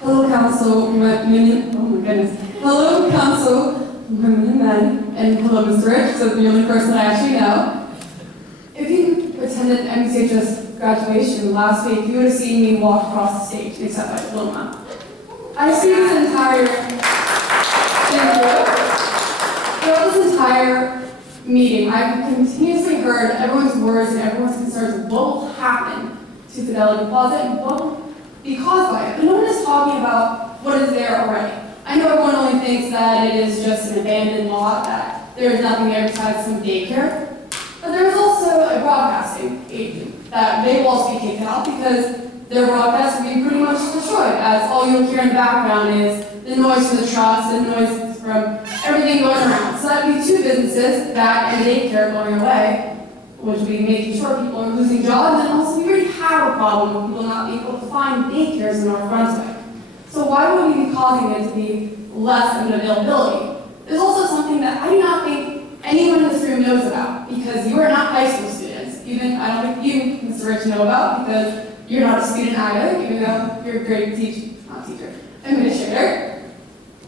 Hello, Council women. Oh my goodness. Hello, Council women and men, and hello, Mr. Rich. So the only person I actually know. If you attended MCHS graduation last week, you would have seen me walk across the stage, except my diploma. I've seen this entire throughout this entire meeting. I've continuously heard everyone's words and everyone's concerns of what will happen to Fidelity Plaza and what will be caused by it. But no one is talking about what is there already. I know everyone only thinks that it is just an abandoned lot, that there is nothing there besides some daycare. But there is also a broadcasting agent that they will also be kicked out because their broadcast will be pretty much destroyed, as all you'll hear in the background is the noise from the trucks, the noise from everything going around. So that would be two businesses, that and daycare going away, which would be making sure people are losing jobs, and also we already have a problem with people not being able to find daycares in North Brunswick. So why would we be causing it to be less of an availability? There's also something that I do not think anyone in this room knows about, because you are not high school students. Even, I don't think you, Mr. Rich, know about, because you're not a student either, even though you're a great administrator.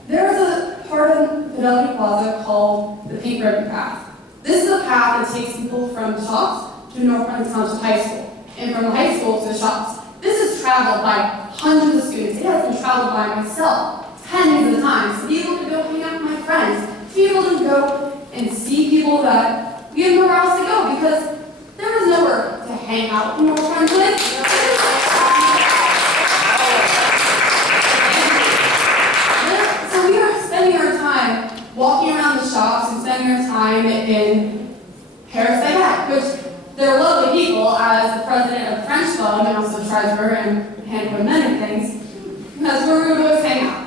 There's a part of Fidelity Plaza called the Pink Ribbon Path. This is a path that takes people from the shops to North Brunswick Township High School, and from the high school to the shops. This is traveled by hundreds of students. It has been traveled by myself tens of times to be able to go hang out with my friends, to be able to go and see people that we have nowhere else to go because there was nowhere to hang out in North Brunswick. So we are spending our time walking around the shops and spending our time in Paris Baguette, which they're lovely people, as the president of the French Club and also treasurer and handle many things. That's where we would always hang out.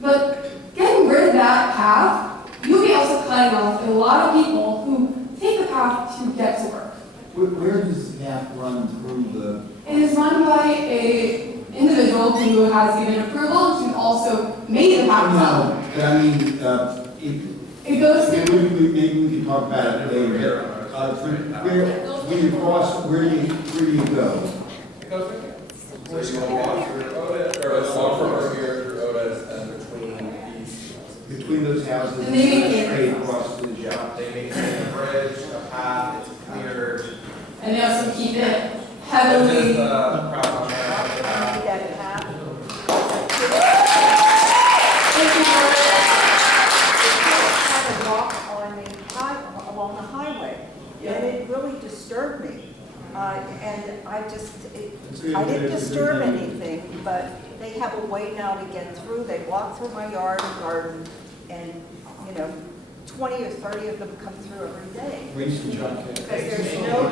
But getting rid of that path, you'll be also cutting off a lot of people who take the path to get to work. Where does the path run through the? It is run by an individual who has given approval to also make the path. No, but I mean, it goes to. Maybe we can talk about it later. When you cross, where do you go? It goes right there. So you can walk through Otis, or walk from over here through Otis and between these. Between those houses, And they maintain straight it. across the Yeah, shop. they maintain the bridge, the path, it's cleared. And they also keep it This heavily. is the crowd contract. Had a walk along the highway, and it really disturbed me. And I didn't disturb anything, but they have a way now to get through. They walk through my yard and garden, and 20 or 30 of them come through every day. Race and John Because there's no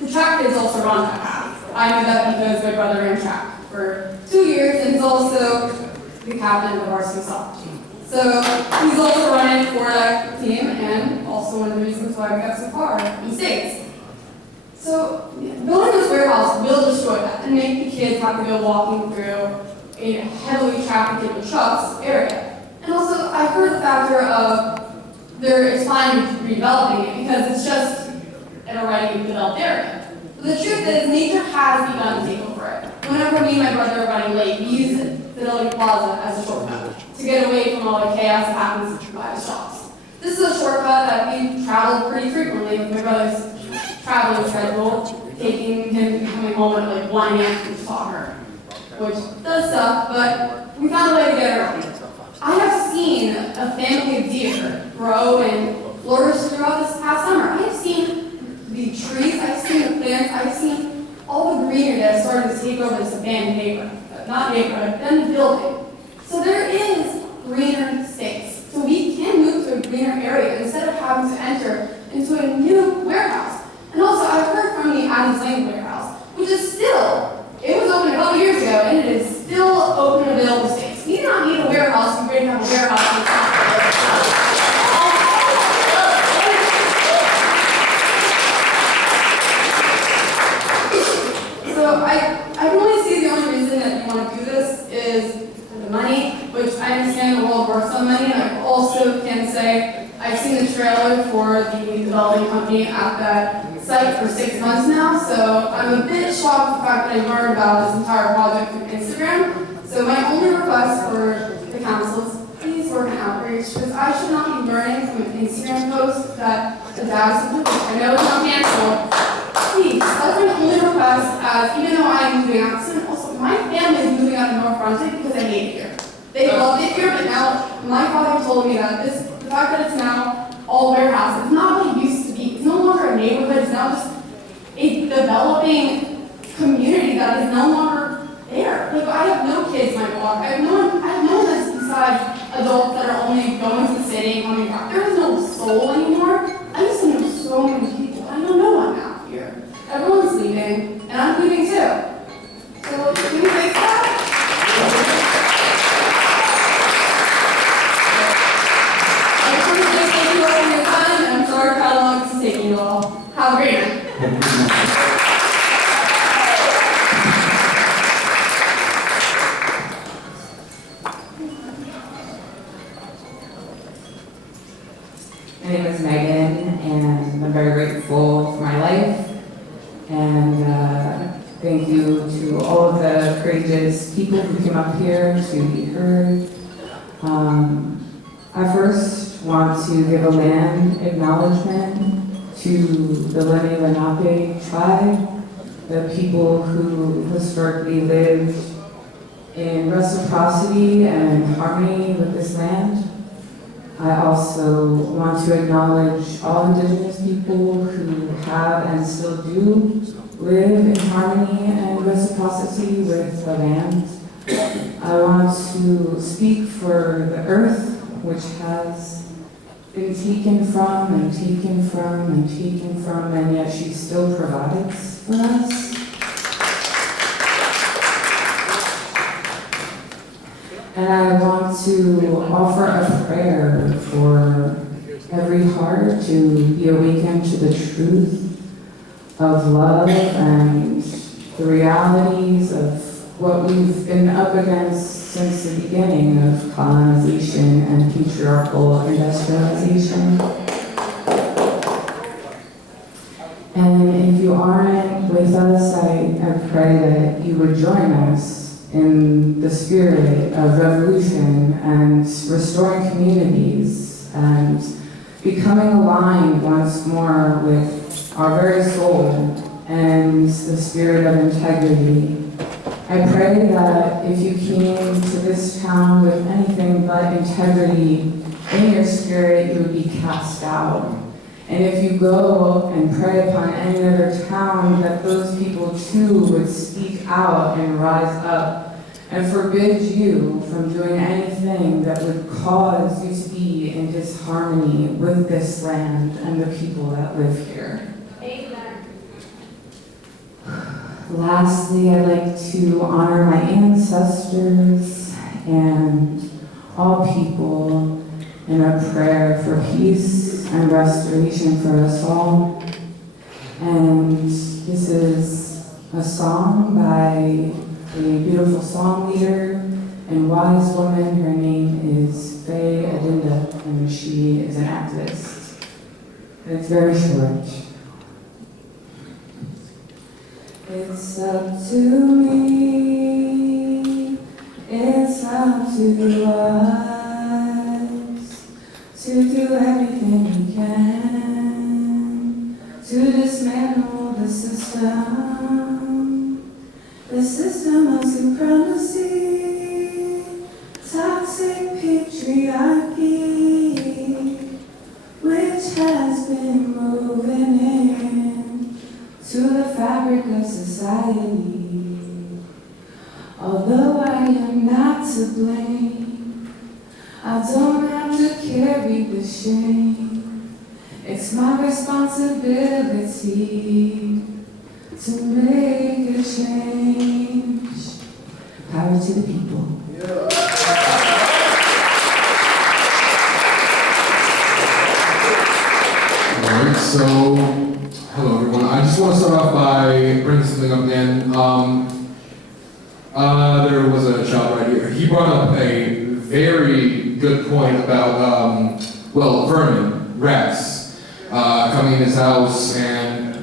The track is also run that path. I know that because my brother ran track for 2 years and he's also the captain of our soccer team. So he's also running for that team and also one of the reasons why we got so far in states. So building this warehouse will destroy that and make the kids have to go walking through a heavily trafficked with trucks area. And also I heard the factor of it's fine redeveloping it because it's just an already developed area. But the truth is, nature has begun to take over it. Whenever me and my brother are running late, we use Fidelity Plaza as a shortcut to get away from all the chaos that happens by the shops. This is a shortcut that we traveled pretty frequently with my brother's traveling schedule, taking him coming home at like 1 a.m. from soccer, which does suck, but we found a way to get around it. I have seen a family of deer grow and flourish throughout this past summer. I have seen the trees, I've seen the plants, I've seen all the greenery that has started to take over this abandoned neighborhood, not neighborhood, abandoned building. So there is greener space. So we can move to a greener area instead of having to enter into a new warehouse. And also, I've heard from the Adams Lane warehouse, which is still, it was open a couple years ago, and it is still open and available space. We do not need a warehouse, we're going to have a warehouse in the brother for the development company at that site for 6 months now, so I'm a bit shocked at the fact that I learned about this entire project from Instagram. So my only request for the council is please work on outreach, because I should not be learning from an Instagram post that the dad is doing. I know it's not canceled. Please, that's my only request, as even though I am moving out soon, also my family is moving out of North Brunswick because they hate it here. They loved it here, but now my father told me that the fact that it's now all warehouses, it's not what it used to be. It's no longer a neighborhood, it's now just a developing community that is no longer there. Like, I have no kids in my block. I have no one that's besides adults that are only going to the city and coming back. There is no soul anymore. I used to know so many people. I know no one now here. Everyone's leaving, and I'm leaving too. So, can we fix that? I just want to say thank you all for your time, and I'm sorry for how long this is taking you all. Have a great night. My name is Megan, and I'm very grateful for my life. And thank you to all of the courageous people who came up here to be heard. I first want to give a land acknowledgement to the Lenni Lenape tribe, the people who historically lived in reciprocity and harmony with this land. I also want to acknowledge all Indigenous people who have and still do live in harmony and reciprocity with the land. I want to speak for the earth, which has been taken from and taken from and taken from, and yet she still provides for us. And I want to offer a prayer for every heart to be awakened to the truth of love and the realities of what we've been up against since the beginning of colonization and patriarchal industrialization. And if you aren't with us, I pray that you would join us in the spirit of revolution and restoring communities and becoming aligned once more with our very soul and the spirit of integrity. I pray that if you came to this town with anything but integrity in your spirit, you would be cast out. And if you go and pray upon any other town, that those people too would speak out and rise up and forbid you from doing anything that would cause you to be in disharmony with this land and the people that live here. Amen. Lastly, I'd like to honor my ancestors and all people in a prayer for peace and restoration for us all. And this is a song by a beautiful song leader and wise woman. Her name is Faye Adinda, and she is an activist. And it's very short. It's up to me, it's up to us to do everything we can to dismantle the system of supremacy, toxic patriarchy, which has been moving in to the fabric of society. Although I am not to blame, I don't have to carry the shame. It's my responsibility to make a change. Power to the people. Alright, so hello everyone. I just want to start off by bringing something up again. There was a child right here. He brought up a very good point about, vermin, rats. coming in his house, and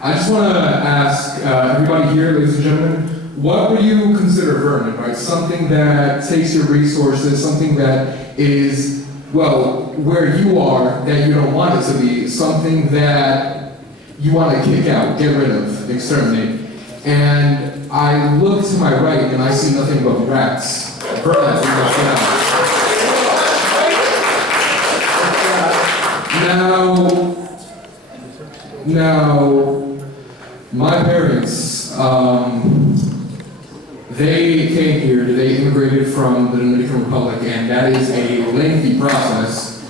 I just want to ask everybody here, ladies and gentlemen, what would you consider vermin, right? Something that takes your resources, something that is, well, where you are, that you don't want it to be, something that you want to kick out, get rid of, exterminate. And I look to my right and I see nothing but rats. Now, my parents, they came here, they immigrated from the Dominican Republic, and that is a lengthy process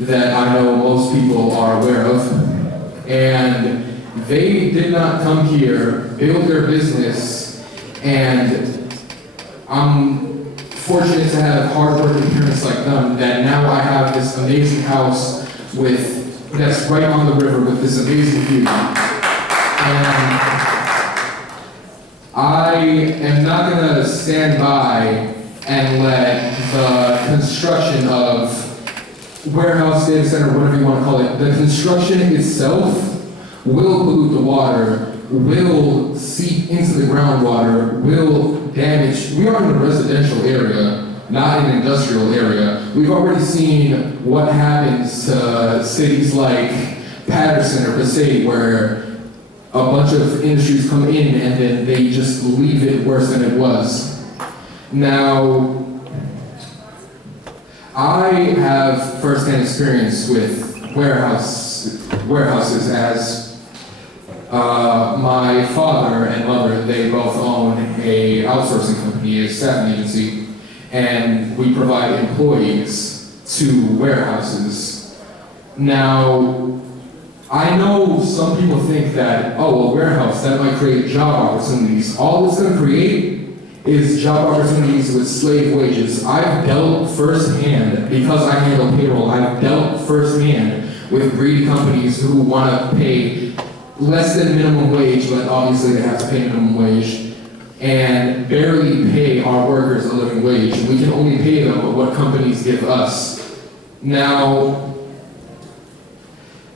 that I know most people are aware of. And they did not come here, build their business, and I'm fortunate to have hardworking parents like them that now I have this amazing house that's right on the river with this amazing view. And I am not going to stand by and let the construction of warehouse, data center, whatever you want to call it, the construction itself will pollute the water, will seep into the groundwater, will damage. We are in a residential area, not an industrial area. We've already seen what happens to cities like Patterson or Passaic, where a bunch of industries come in and then they just leave it worse than it was. Now, I have first-hand experience with warehouses as my father and mother, they both own a outsourcing company, a staffing agency, and we provide employees to warehouses. Now, I know some people think that, oh, a warehouse, that might create job opportunities. All it's going to create is job opportunities with slave wages. I've dealt firsthand, because I handle payroll, I've dealt firsthand with greedy companies who want to pay less than minimum wage, but obviously they have to pay minimum wage, and barely pay our workers a living wage. We can only pay them what companies give us. Now,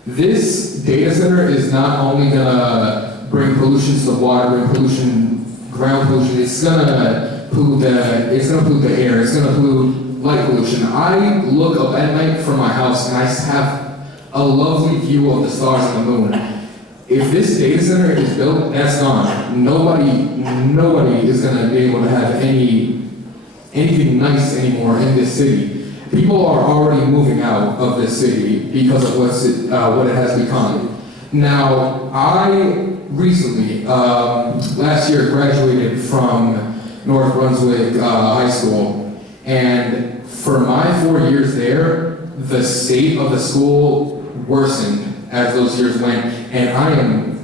this data center is not only gonna bring pollution to the water, bring pollution, ground pollution, it's gonna pollute the air, it's gonna pollute light pollution. I look up at night from my house and I have a lovely view of the stars and the moon. If this data center is built, that's gone. Nobody is gonna be able to have anything nice anymore in this city. People are already moving out of this city because of what it has become. Now, I recently, last year, graduated from North Brunswick High School, and for my 4 years there, the state of the school worsened as those years went, and I am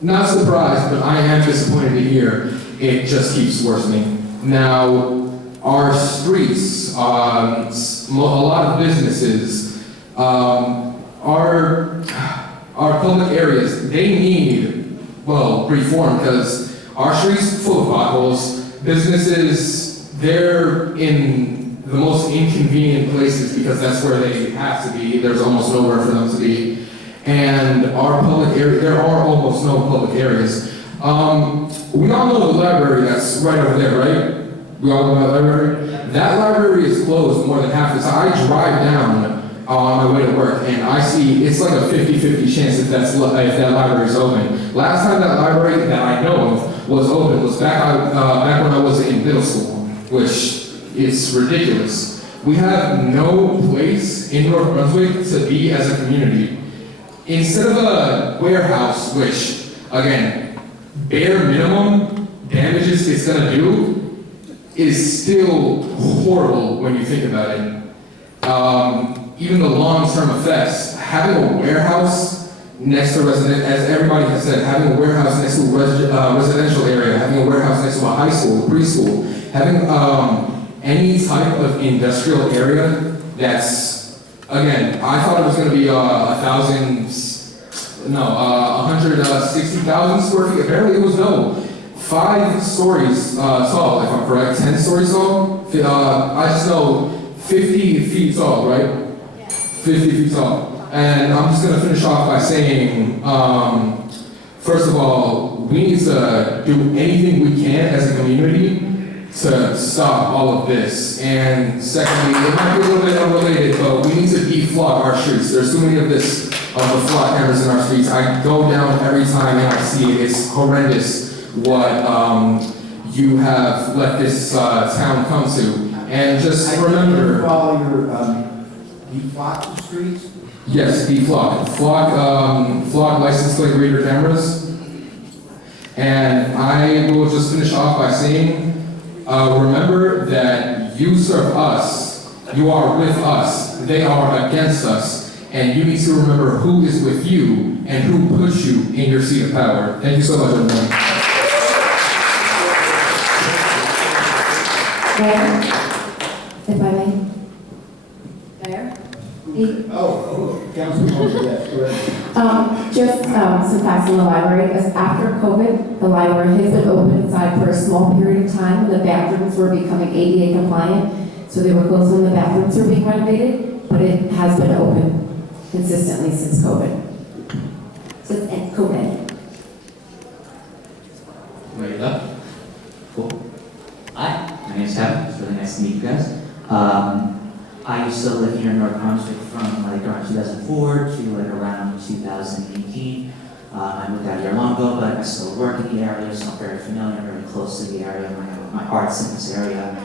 not surprised, but I am disappointed to hear it just keeps worsening. Now, our streets, a lot of businesses, our public areas, they need, well, reform, because our streets full of potholes. Businesses, they're in the most inconvenient places because that's where they have to be. There's almost nowhere for them to be. And our public area, there are almost no public areas. We all know the library that's right over there, right? We all know that library? That library is closed more than half the time. I drive down on my way to work and I see it's like a 50-50 chance if that library is open. Last time that library that I know of was open was back when I was in middle school, which is ridiculous. We have no place in North Brunswick to be as a community. Instead of a warehouse, which, again, bare minimum damages it's gonna do, is still horrible when you think about it. Even the long-term effects, having a warehouse next to as everybody has said, having a warehouse next to a residential area, having a warehouse next to a high school, preschool, having any type of industrial area that's, again, I thought it was going to be 160,000 square feet. Apparently it was no. 5 stories tall, if I'm correct, 10 stories tall. I just know 50 feet tall, right? 50 feet tall. And I'm just gonna finish off by saying, first of all, we need to do anything we can as a community to stop all of this. And secondly, it might be a little bit unrelated, but we need to deflog our streets. There's too many of the flock cameras in our streets. I go down every time and I see it. It's horrendous what you have let this town come to. And just remember. Follow your, deflog the streets? Yes, deflog. Flog license plate reader cameras. And I will just finish off by saying, remember that you serve us, you are with us, they are against us, and you need to remember who is with you and who puts you in your seat of power. Thank you so much, everyone. Mayor, if I may. Mayor? Councilman, yes, go ahead. Just some facts on the library. As after COVID, the library has been open inside for a small period of time when the bathrooms were becoming ADA compliant. So they were closed when the bathrooms were being renovated, but it has been open consistently since COVID. Since COVID. Ready up? Cool. Hi, my name is Kevin. It's really nice to meet you guys. I used to live here in North Brunswick from like around 2004 to like around 2018. I moved out here long ago, but I still work in the area, so I'm very familiar, very close to the area. My heart's in this area.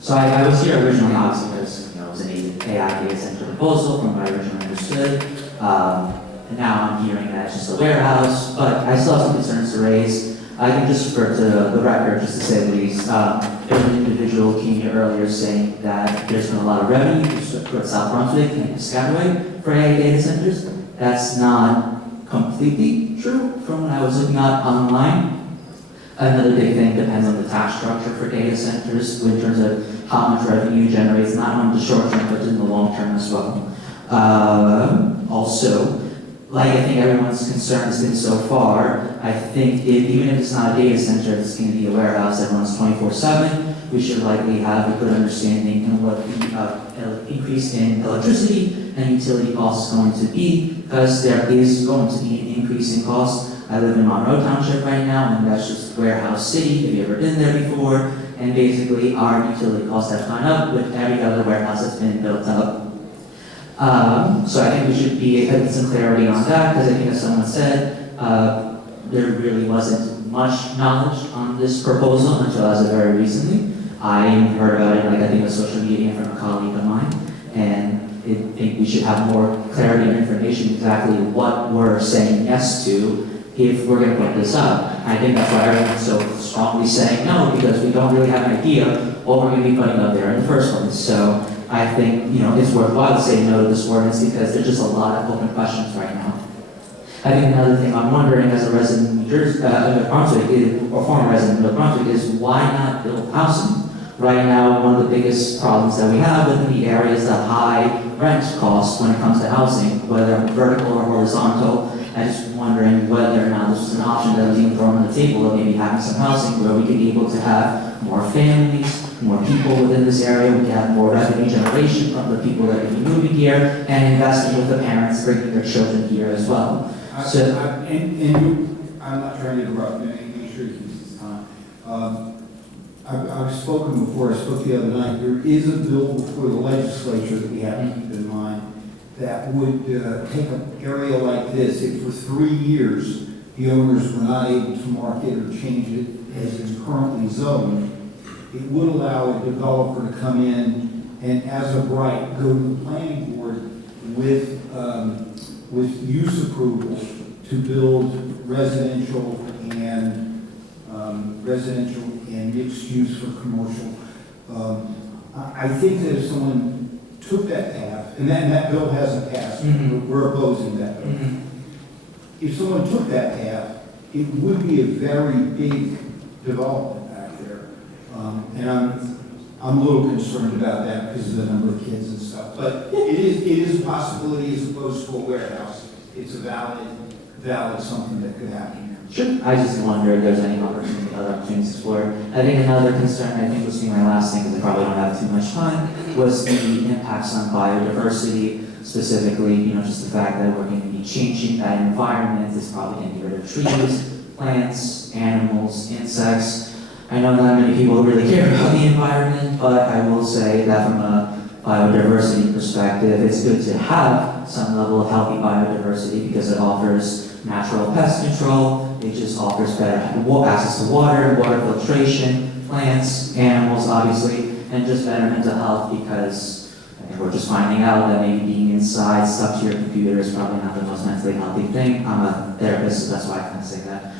So I was here originally, obviously, because it was an AI data center proposal from what I originally understood. And now I'm hearing that it's just a warehouse, but I still have some concerns to raise. I can just refer to the record, just to say the least. There was an individual who came here earlier saying that there's been a lot of revenue towards South Brunswick and Piscataway for AI data centers. That's not completely true from what I was looking at online. Another big thing depends on the tax structure for data centers in terms of how much revenue it generates, not only in the short term, but in the long term as well. Also, like I think everyone's concern has been so far, I think even if it's not a data center, it's going to be a warehouse that runs 24/7. We should likely have a good understanding of what the increase in electricity and utility costs is going to be, because there is going to be an increase in costs. I live in Monroe Township right now, and that's just warehouse city. Have you ever been there before? And basically, our utility costs have gone up with every other warehouse that's been built up. So I think we should be getting some clarity on that, because I think as someone said, there really wasn't much knowledge on this proposal until as of very recently. I heard about it, I think, on social media from a colleague of mine, and I think we should have more clarity and information exactly what we're saying yes to if we're going to put this up. I think that's why everyone's so strongly saying no, because we don't really have an idea what we're going to be putting up there in the first place. So I think, it's worthwhile to say no to this ordinance because there's just a lot of open questions right now. I think another thing I'm wondering as a resident of New Jersey, of Brunswick, or former resident of Brunswick, is why not build housing? Right now, one of the biggest problems that we have within the area is the high rent costs when it comes to housing, whether vertical or horizontal. I'm just wondering whether or not this was an option that was even thrown on the table of maybe having some housing where we could be able to have more families, more people within this area, we can have more revenue generation from the people that are moving here, and investing with the parents bringing their children here as well. I'm not trying to interrupt, make sure you keep this time. I've spoken before, I spoke the other night, there is a bill before the legislature that we have to keep in mind that would take an area like this, if for 3 years the owners were not able to market or change it as it's currently zoned, it would allow a developer to come in and as of right, go to the planning board with use approval to build residential and mixed use for commercial. I think that if someone took that path, and that bill hasn't passed, we're opposing that bill. If someone took that path, it would be a very big development back there. And I'm a little concerned about that because of the number of kids and stuff. But it is a possibility as opposed to a warehouse. It's a valid something that could happen. Sure. I just wonder if there's any other opportunities for it. I think another concern, I think this will be my last thing because I probably don't have too much time, was the impacts on biodiversity. specifically, just the fact that we're going to be changing that environment is probably going to get rid of trees, plants, animals, insects. I know not many people really care about the environment, but I will say that from a biodiversity perspective, it's good to have some level of healthy biodiversity because it offers natural pest control, it just offers better access to water, water filtration, plants, animals obviously, and just better mental health because I think we're just finding out that maybe being inside, stuck to your computer is probably not the most mentally healthy thing. I'm a therapist, so that's why I can say that.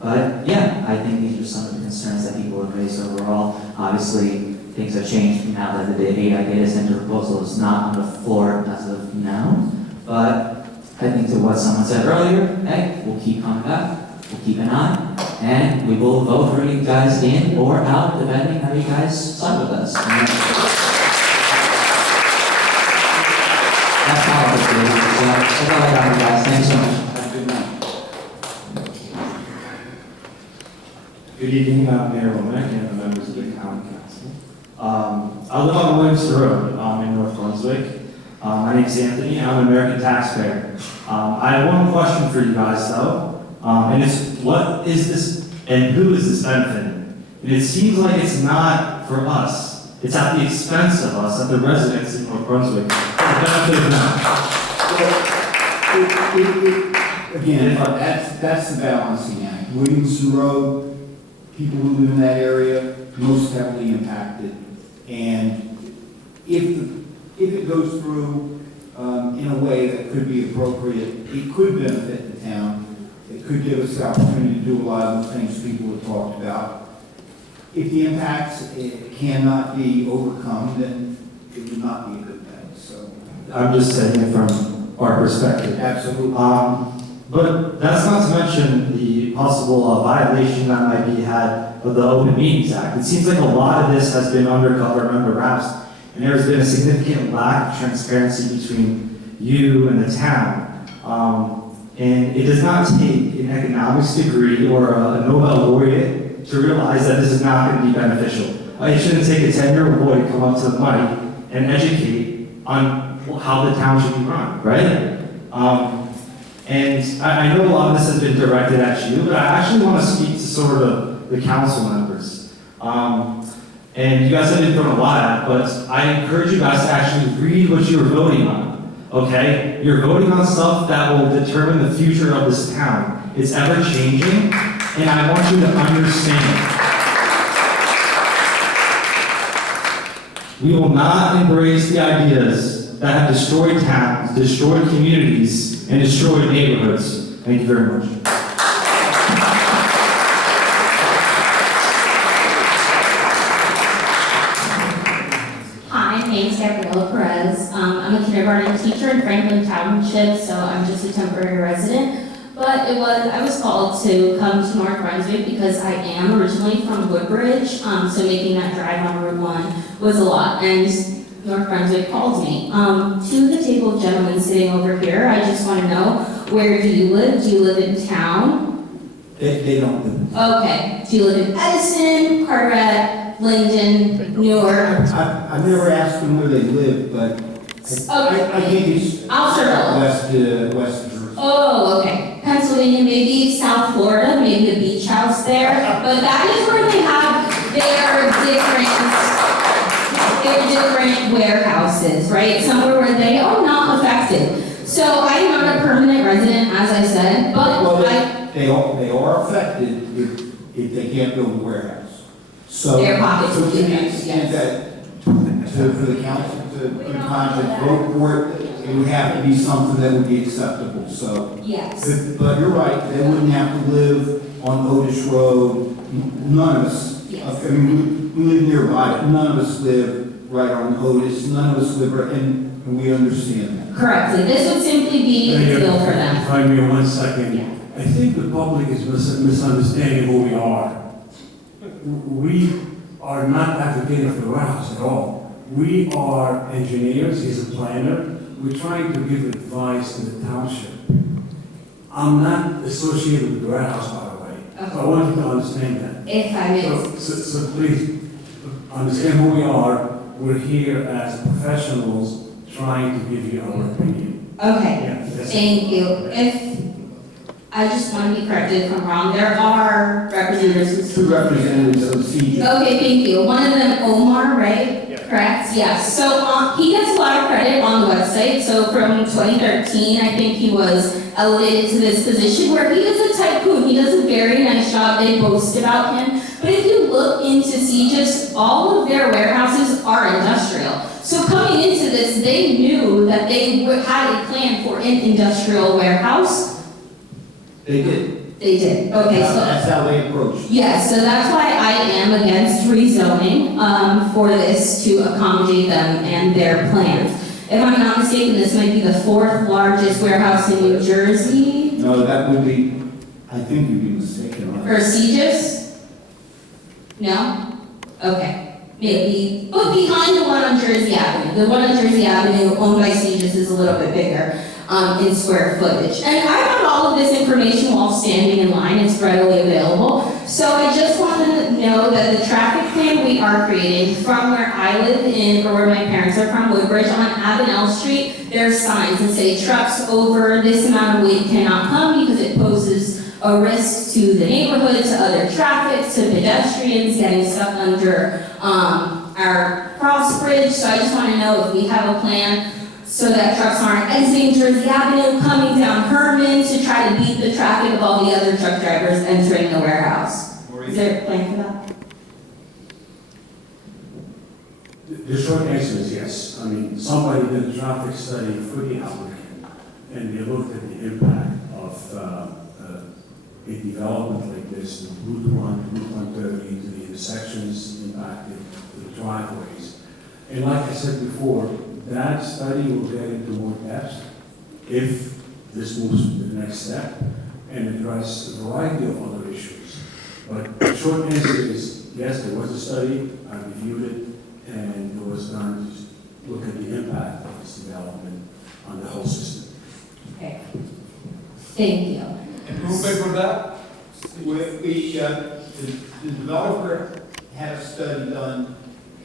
But yeah, I think these are some of the concerns that people have raised overall. Obviously, things have changed now that the AI data center proposal is not on the floor as of now. But I think to what someone said earlier, hey, we'll keep coming back, we'll keep an eye, and we will vote for you guys in or out, depending how you guys side with us. That's politics, baby. So that's all I got for you guys. Thanks so much. Good evening, I'm Mayor Womack and the members of the County Council. I live on Williamson Road in North Brunswick. My name's Anthony, I'm an American taxpayer. I have one question for you guys though, and it's what is this and who is this benefiting? And it seems like it's not for us. It's at the expense of us, at the residents in North Brunswick. The benefit is not. Again, that's the balancing act. Williamson Road, people who live in that area, most heavily impacted. And if it goes through in a way that could be appropriate, it could benefit the town. It could give us the opportunity to do a lot of the things people have talked about. If the impacts cannot be overcome, then it would not be a good thing. So I'm just saying it from our perspective. Absolutely. But that's not to mention the possible violation that might be had of the Open Meetings Act. It seems like a lot of this has been undercover and under wraps, and there's been a significant lack of transparency between you and the town. And it does not take an economics degree or a Nobel laureate to realize that this is not going to be beneficial. It shouldn't take a 10-year-old boy to come up to the mic and educate on how the town should be run, right? And I know a lot of this has been directed at you, but I actually want to speak to sort of the council members. And you guys have been thrown a lot at, but I encourage you guys to actually read what you're voting on, okay? You're voting on stuff that will determine the future of this town. It's ever changing, and I want you to understand. We will not embrace the ideas that have destroyed towns, destroyed communities, and destroyed neighborhoods. Thank you very much. Hi, my name's Gabriela Perez. I'm a kindergarten teacher in Franklin Township, so I'm just a temporary resident. But I was called to come to North Brunswick because I am originally from Woodbridge, so making that drive on Route 1 was a lot. And North Brunswick called me. To the table of gentlemen sitting over here, I just want to know, where do you live? Do you live in town? They don't live. Okay. Do you live in Edison, Carteret, Linden, Newark? I've never asked them where they live, but I think it's west of Jersey. Oh, okay. Pennsylvania, maybe South Florida, maybe the beach house there. But that is where they have their different warehouses, right? Somewhere where they are not affected. So I am not a permanent resident, as I said, but they are affected if they can't build a warehouse. So their pockets will to be the affected, extent yes. that for the council to put a contract vote for it, it would have to be something that would be acceptable. So yes. But you're right, they wouldn't have to live on Otis Road. None of us. Yes. I mean, we live nearby, but none of us live right on Otis. None of us live right, and we understand that. Correctly. This would simply be a bill for them. If I may, 1 second. I think the public is misunderstanding who we are. We are not advocating for the warehouse at all. We are engineers, he's a planner. We're trying to give advice to the township. I'm not associated with the warehouse, by the way. Okay. So I want you to understand that. If I may. So please, understand who we are. We're here as professionals trying to give you our opinion. Okay, Yeah, that's- thank you. If, I just want to be corrected if I'm wrong, there are representatives who. Two representatives of CJ. Okay, thank you. One of them, Omar, right? Yeah. Correct, yes. So he gets a lot of credit on the website. So from 2013, I think he was elevated to this position where he is a tycoon. He does a very nice job. They boast about him. But if you look into CGIS, all of their warehouses are industrial. So coming into this, they knew that they had a plan for an industrial warehouse. They did. They did. Okay, so. That's how they approached it. Yes, so that's why I am against rezoning for this to accommodate them and their plans. If I'm not mistaken, this might be the 4th largest warehouse in New Jersey No, that would be, I think you'd be mistaken. for CGIS? No? Okay, maybe, but behind the one on Jersey Avenue. The one on Jersey Avenue owned by CGIS is a little bit bigger in square footage. And I got all of this information while standing in line. It's readily available. So I just want to know that the traffic plan we are creating from where I live in, or where my parents are from, Woodbridge, on Avenel Street, there's signs that say trucks over this amount of weight cannot come because it poses a risk to the neighborhood, to other traffic, to pedestrians getting stuck under our cross bridge. So I just want to know if we have a plan so that trucks aren't exiting Jersey Avenue, coming down Herman to try to beat the traffic of all the other truck drivers entering the warehouse. Is there a plan for that? The short answer is yes. I mean, somebody did a traffic study for the applicant, and they looked at the impact of a development like this, the Route 1, Route 130, to the intersections impacted, to the driveways. And like I said before, that study will get into more depth if this moves to the next step and address a variety of other issues. But the short answer is yes, there was a study, I reviewed it, and it was done to look at the impact of this development on the whole system. Okay. Thank you. And who paid for that? The developer had a study done,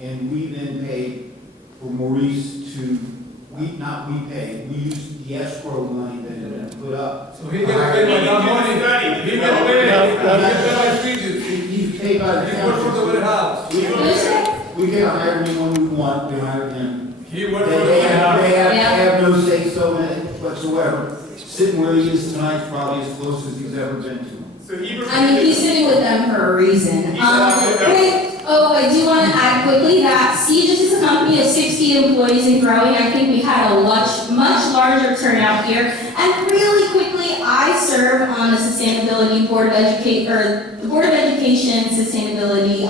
and we then paid for Maurice to, we used the escrow money that had been put up. So he gets paid by that money. He gets paid by speeches. He's paid by the He works for the warehouse. We can hire anyone we want, we hire him. He works for the They warehouse. have no say so in it whatsoever. Sitting where he is tonight is probably as close as he's ever been to him. I mean, he's sitting with them for a reason. I do want to add quickly that CGIS is a company of 60 employees and growing. I think we had a much larger turnout here. And really quickly, I serve on the Sustainability Board of the Board of Education Sustainability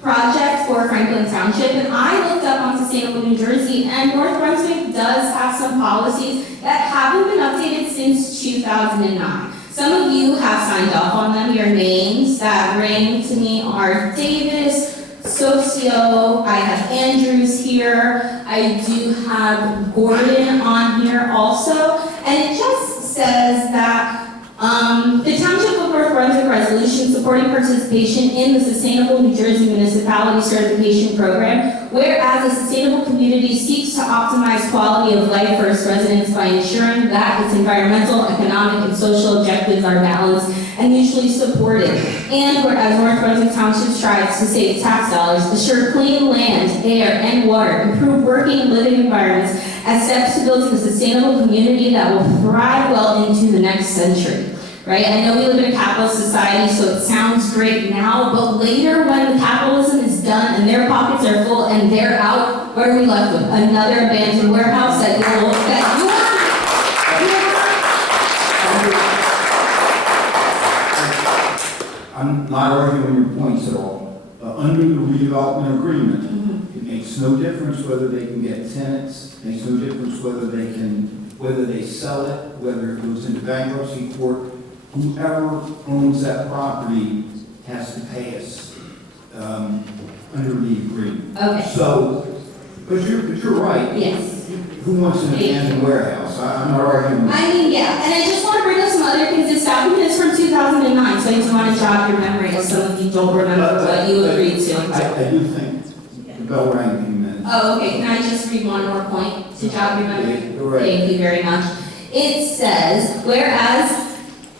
project for Franklin Township. And I looked up on Sustainable New Jersey, and North Brunswick does have some policies that haven't been updated since 2009. Some of you have signed off on them. Your names that ring to me are Davis, Socio, I have Andrews here, I do have Gordon on here also, and it just says that the Township of North Brunswick resolution supporting participation in the Sustainable New Jersey Municipality Certification Program, whereas a sustainable community seeks to optimize quality of life for its residents by ensuring that its environmental, economic, and social objectives are balanced and mutually supported. And whereas North Brunswick Township strives to save tax dollars, assure clean land, air, and water, improve working and living environments as steps to building a sustainable community that will thrive well into the next century. Right? I know we live in a capitalist society, so it sounds great now, but later when the capitalism is done and their pockets are full and they're out, what are we left with? Another abandoned warehouse that I'm not arguing your points at all. Under the redevelopment agreement, it makes no difference whether they can get tenants, makes no difference whether they sell it, whether it goes into bankruptcy court. Whoever owns that property has to pay us under the agreement. Okay. So, but you're right. Yes. Who wants an abandoned warehouse? I'm not arguing. I mean, yeah, and I just want to bring up some other things. This document is from 2009, so I just want to jog your memory if some of you don't remember what you agreed to. I do think the bell rang a few minutes Oh, okay, can I just read one more point to jog your memory? Right. Thank you very much. It says, whereas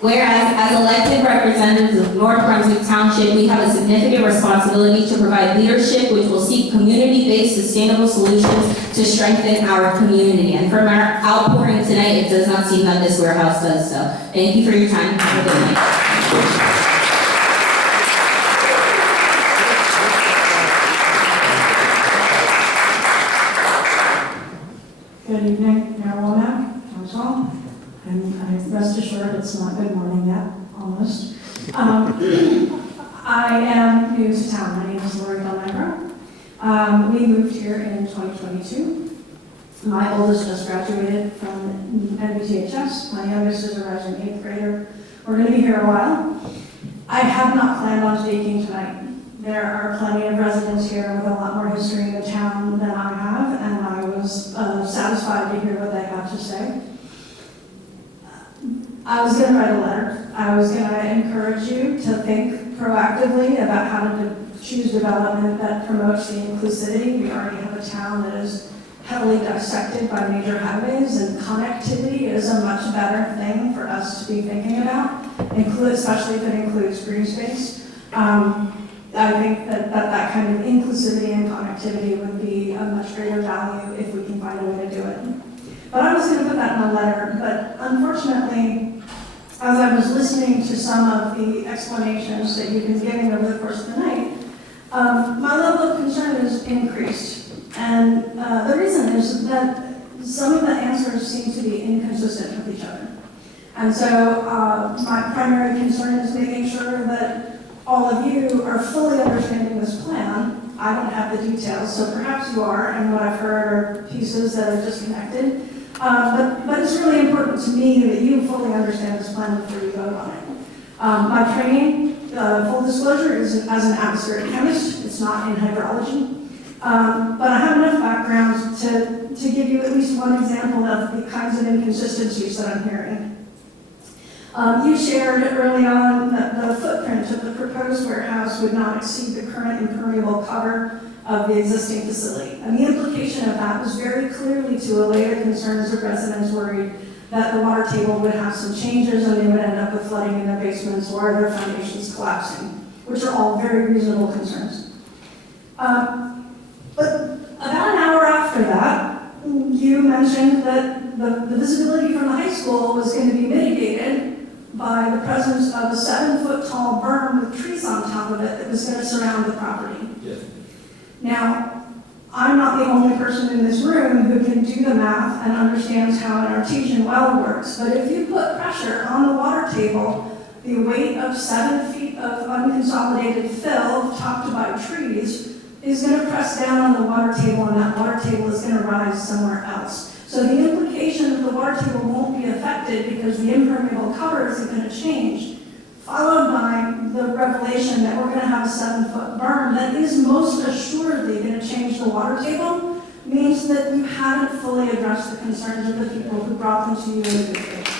as elected representatives of North Brunswick Township, we have a significant responsibility to provide leadership which will seek community-based sustainable solutions to strengthen our community. And from our outpouring tonight, it does not seem that this warehouse does so. Thank you for your time. Have a good night. Good evening, Mayor, Council, and I rest assured it's not good morning yet, almost. I am new to town. My name is Lori Delmegro. We moved here in 2022. My oldest just graduated from NBTHS. My youngest is a rising 8th grader. We're going to be here a while. I have not planned on speaking tonight. There are plenty of residents here with a lot more history in the town than I have, and I was satisfied to hear what they have to say. I was going to write a letter. I was going to encourage you to think proactively about how to choose development that promotes the inclusivity. We already have a town that is heavily dissected by major highways, and connectivity is a much better thing for us to be thinking about, especially if it includes green space. I think that kind of inclusivity and connectivity would be a much greater value if we can find a way to do it. But I was going to put that in a letter, but unfortunately, as I was listening to some of the explanations that you've been giving over the course of the night, my level of concern has increased. And the reason is that some of the answers seem to be inconsistent with each other. And so my primary concern is making sure that all of you are fully understanding this plan. I don't have the details, so perhaps you are, and what I've heard are pieces that are disconnected. But it's really important to me that you fully understand this plan before you vote on it. My training, full disclosure, is as an atmospheric chemist. It's not in hydrology. But I have enough background to give you at least one example of the kinds of inconsistencies that I'm hearing. You shared early on that the footprint of the proposed warehouse would not exceed the current impermeable cover of the existing facility. And the implication of that was very clearly to allay the concerns of residents worried that the water table would have some changes and they would end up with flooding in their basements or their foundations collapsing, which are all very reasonable concerns. But about an hour after that, you mentioned that the visibility from the high school was going to be mitigated by the presence of a 7-foot-tall berm with trees on top of it that was going to surround the property. Yes. Now, I'm not the only person in this room who can do the math and understands how an artesian well works, but if you put pressure on the water table, the weight of 7 feet of unconsolidated fill topped by trees is going to press down on the water table, and that water table is going to rise somewhere else. So the implication that the water table won't be affected because the impermeable cover isn't going to change, followed by the revelation that we're going to have a 7-foot berm that is most assuredly going to change the water table, means that you haven't fully addressed the concerns of the people who brought them to you in good faith.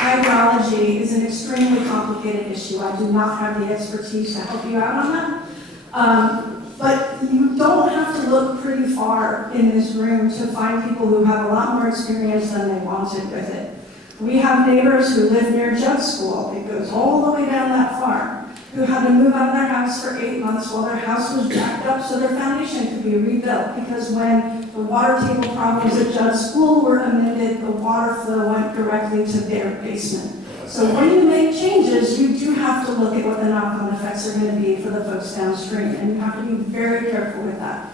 Hydrology is an extremely complicated issue. I do not have the expertise to help you out on that. But you don't have to look pretty far in this room to find people who have a lot more experience than they wanted with it. We have neighbors who live near Judd School. It goes all the way down that far, who had to move out of their house for 8 months while their house was jacked up so their foundation could be rebuilt, because when the water table problems at Judd School were amended, the water flow went directly to their basement. So when you make changes, you do have to look at what the knock-on effects are going to be for the folks downstream, and you have to be very careful with that.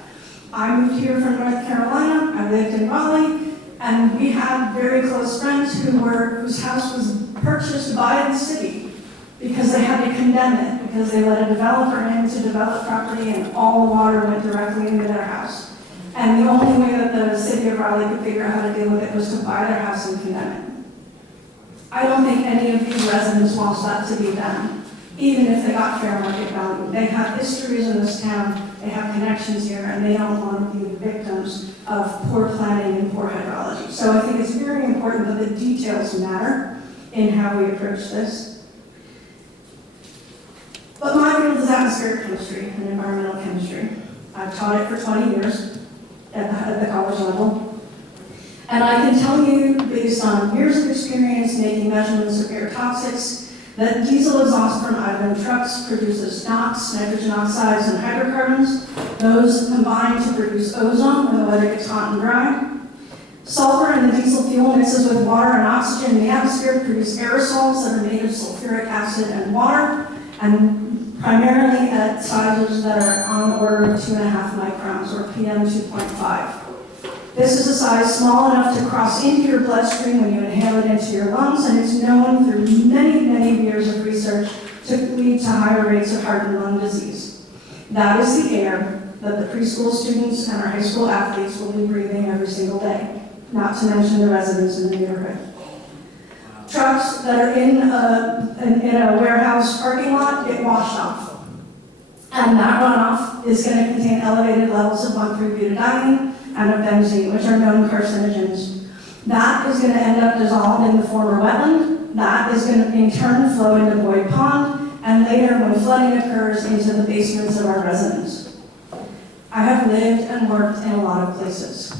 I moved here from North Carolina. I lived in Raleigh, and we had very close friends whose house was purchased by the city because they had to condemn it, because they let a developer in to develop property and all the water went directly into their house. And the only way that the city of Raleigh could figure out how to deal with it was to buy their house and condemn it. I don't think any of these residents wants that to be done, even if they got fair market value. They have histories in this town, they have connections here, and they don't want to be the victims of poor planning and poor hydrology. So I think it's very important that the details matter in how we approach this. But my field is atmospheric chemistry and environmental chemistry. I've taught it for 20 years at the college level. And I can tell you, based on years of experience making measurements of air toxics, that diesel exhaust from idling trucks produces NOx, nitrogen oxides, and hydrocarbons. Those combine to produce ozone when the weather gets hot and dry. Sulfur in the diesel fuel mixes with water and oxygen in the atmosphere to produce aerosols that are made of sulfuric acid and water, and primarily at sizes that are on the order of 2.5 microns, or PM 2.5. This is a size small enough to cross into your bloodstream when you inhale it into your lungs, and it's known through many, many years of research to lead to higher rates of heart and lung disease. That is the air that the preschool students and our high school athletes will be breathing every single day, not to mention the residents in the neighborhood. Trucks that are in a warehouse parking lot get washed off. And that runoff is going to contain elevated levels of 1,3-butadiene and of benzene, which are known carcinogens. That is going to end up dissolved in the former wetland. That is going to in turn flow into Boyd Pond, and later when flooding occurs, into the basements of our residents. I have lived and worked in a lot of places.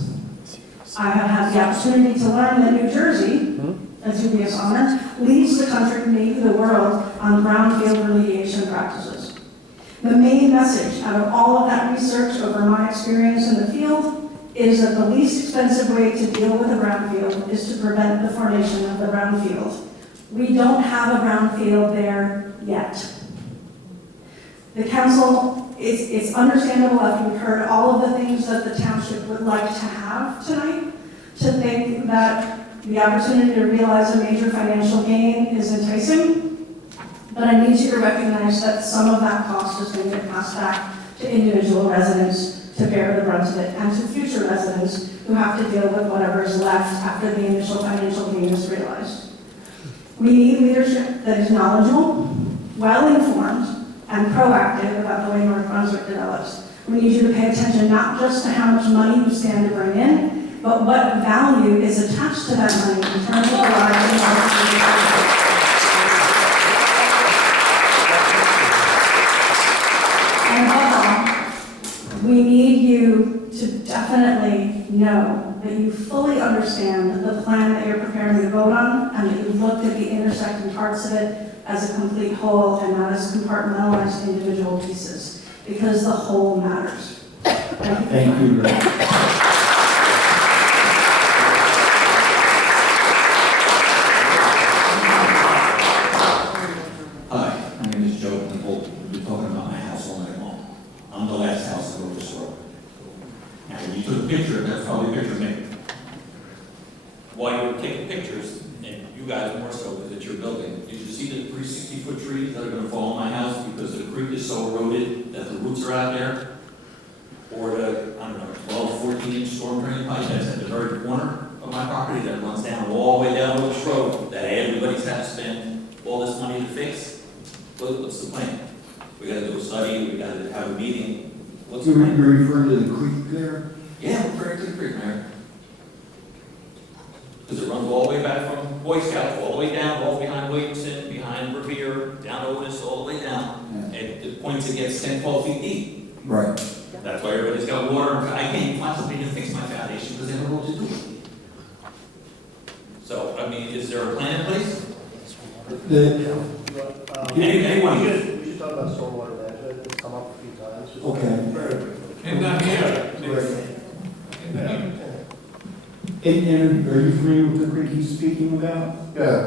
I have had the opportunity to learn that New Jersey, a dubious honor, leads the country, maybe the world, on brownfield remediation practices. The main message out of all of that research over my experience in the field is that the least expensive way to deal with a brownfield is to prevent the formation of the brownfield. We don't have a brownfield there yet. The council, it's understandable after we've heard all of the things that the township would like to have tonight, to think that the opportunity to realize a major financial gain is enticing. But I need you to recognize that some of that cost is going to get passed back to individual residents to bear the brunt of it, and to future residents who have to deal with whatever is left after the initial financial gain is realized. We need leadership that is knowledgeable, well-informed, and proactive about the way North Brunswick develops. We need you to pay attention not just to how much money you stand to bring in, but what value is attached to that money in terms of the lives of our community. And above all, we need you to definitely know that you fully understand the plan that you're preparing to vote on, and that you've looked at the intersecting parts of it as a complete whole and not as compartmentalized individual pieces, because the whole matters. Thank you. Hi, my name is Joe Nicole. We've been talking about my house all night long. I'm the last house over this road. Now, when you took a picture, that's probably a picture of me. While you were taking pictures, and you guys more so because it's your building, did you see the 360-foot trees that are going to fall on my house because the creek is so eroded that the roots are out there? Or the, I don't know, 12, 14-inch storm drain pipe that's at the very corner of my property that runs down all the way down Oaks Road that everybody's had to spend all this money to fix? What's the plan? We got to do a study, we got to have a meeting. What's the plan? You're referring to the creek there? Yeah, I'm referring to the creek, Mayor. Because it runs all the way back from Boy Scouts, all the way down, all behind Williamson, behind Revere, down Otis, all the way down. Yeah. At the points it gets 10, 12 feet deep. Right. That's why everybody's got water. I can't even find somebody to fix my foundation because they don't know what to do with it. So, I mean, is there a plan in place? Anyone? We should talk about stormwater management. It's come up a few times. Just Okay. And not here. And are you familiar with the creek he's speaking about? Yeah.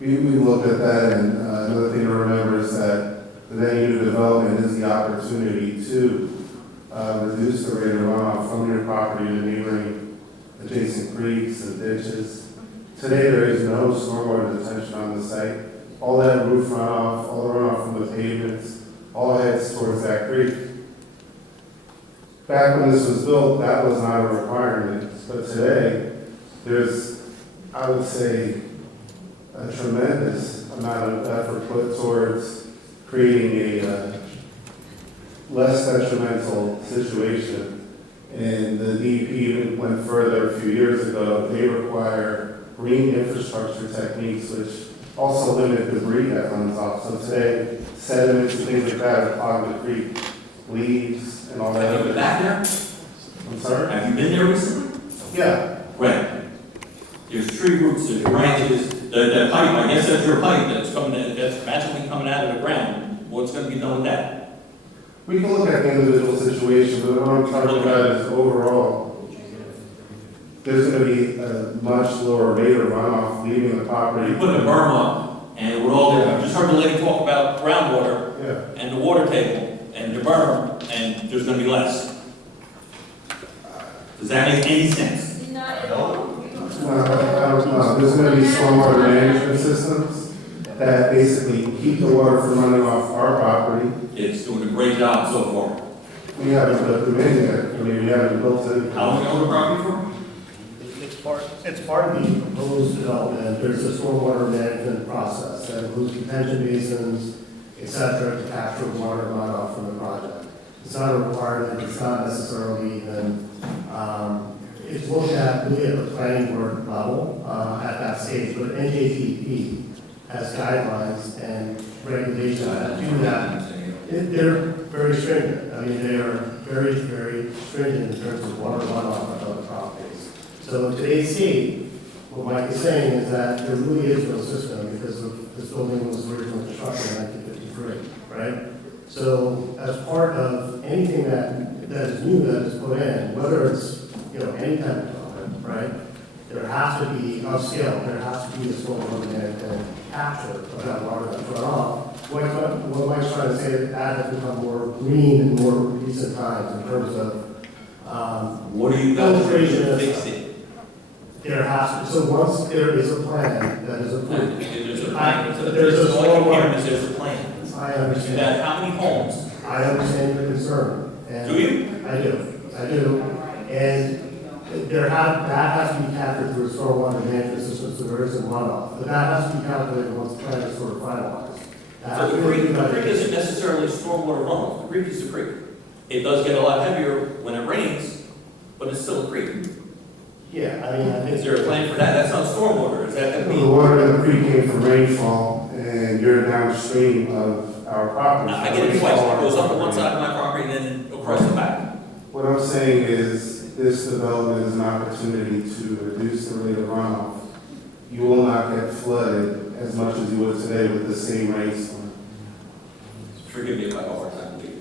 We looked at that, and another thing to remember is that the net unit development is the opportunity to reduce the rate of runoff from your property to neighboring adjacent creeks and ditches. Today, there is no stormwater detention on the site. All that roof runoff, all the runoff from the pavements, all heads towards that creek. Back when this was built, that was not a requirement, but today, there's, I would say, a tremendous amount of effort put towards creating a less detrimental situation. And the DEP even went further a few years ago. They require green infrastructure techniques, which also limit debris that runs off. So today, sediments and things like that clog the creek, leaves and all that. Have you been back there? I'm sorry? Have you been there recently? Yeah. Right. There's tree roots, there's branches, the pipe, I guess that's your pipe that's coming, that's magically coming out of the ground. What's gonna be done with that? We can look at the individual situation, but what I'm talking about is overall, there's gonna be a much lower rate of runoff leaving the property. You put a berm up, and we're all there, I just heard the lady talk about groundwater, Yeah. and the water table, and the berm, and there's gonna be less. Does that make any sense? Not at all. No, there's gonna be stormwater management systems that basically keep the water from running off our property. It's doing a great job so far. We haven't put them in yet, I mean, we haven't built it. How long you own the property for? It's part of the proposed development. There's a stormwater management process that includes detention basins, et cetera, to capture water runoff from the project. It's not a requirement, it's not necessarily even, it's looked at really at the planning board level at that stage, but NJDP has guidelines and regulations that do that. They're very stringent. I mean, they are very, very stringent in terms of water runoff of other properties. So in today's state, what Mike is saying is that there really is no system because of this building was originally constructed in 1953, right? So as part of anything that is new that is put in, whether it's any type of development, right? There has to be upscale, there has to be a stormwater management capture of that water that's run off. What Mike's trying to say is that has become more green in more recent times in terms of What do you got to fix it? There has to, so once there is a plan that is approved. There's a plan, There's a stormwater. there's a plan. I understand. That how many homes? I understand your concern. And Do you? I do. And that has to be captured through a stormwater management system, so there isn't runoff. But that has to be calculated once the plan is sort of finalized. So the creek isn't necessarily stormwater runoff, the creek is the creek. It does get a lot heavier when it rains, but it's still a creek. Yeah, I mean, I think. Is there a plan for that? That's not stormwater, is that The water in the creek came from rainfall, and you're downstream of our property. I get it twice, it goes up on one side of my property and then across the back. What I'm saying is, this development is an opportunity to reduce the rate of runoff. You will not get flooded as much as you would today with the same rainstorm. Forgive me if I have a hard time believing.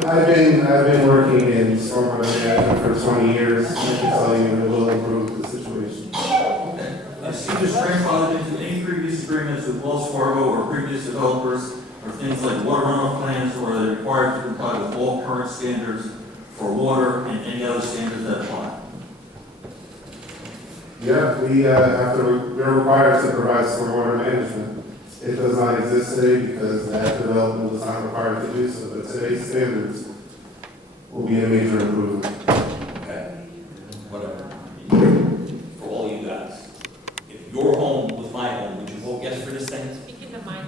I've been working in stormwater management for 20 years, and I can tell you it will improve the situation. I see this grandfathered into any previous agreements with Wells Fargo or previous developers, or things like water runoff plans, or are they required to comply with all current standards for water and any other standards that apply? Yeah, we're required to provide stormwater management. It does not exist today because that development was not required to do so, but today's standards will be a major improvement. Okay, whatever. For all you guys, if your home was my home, would you vote yes for this thing? Speaking of mine.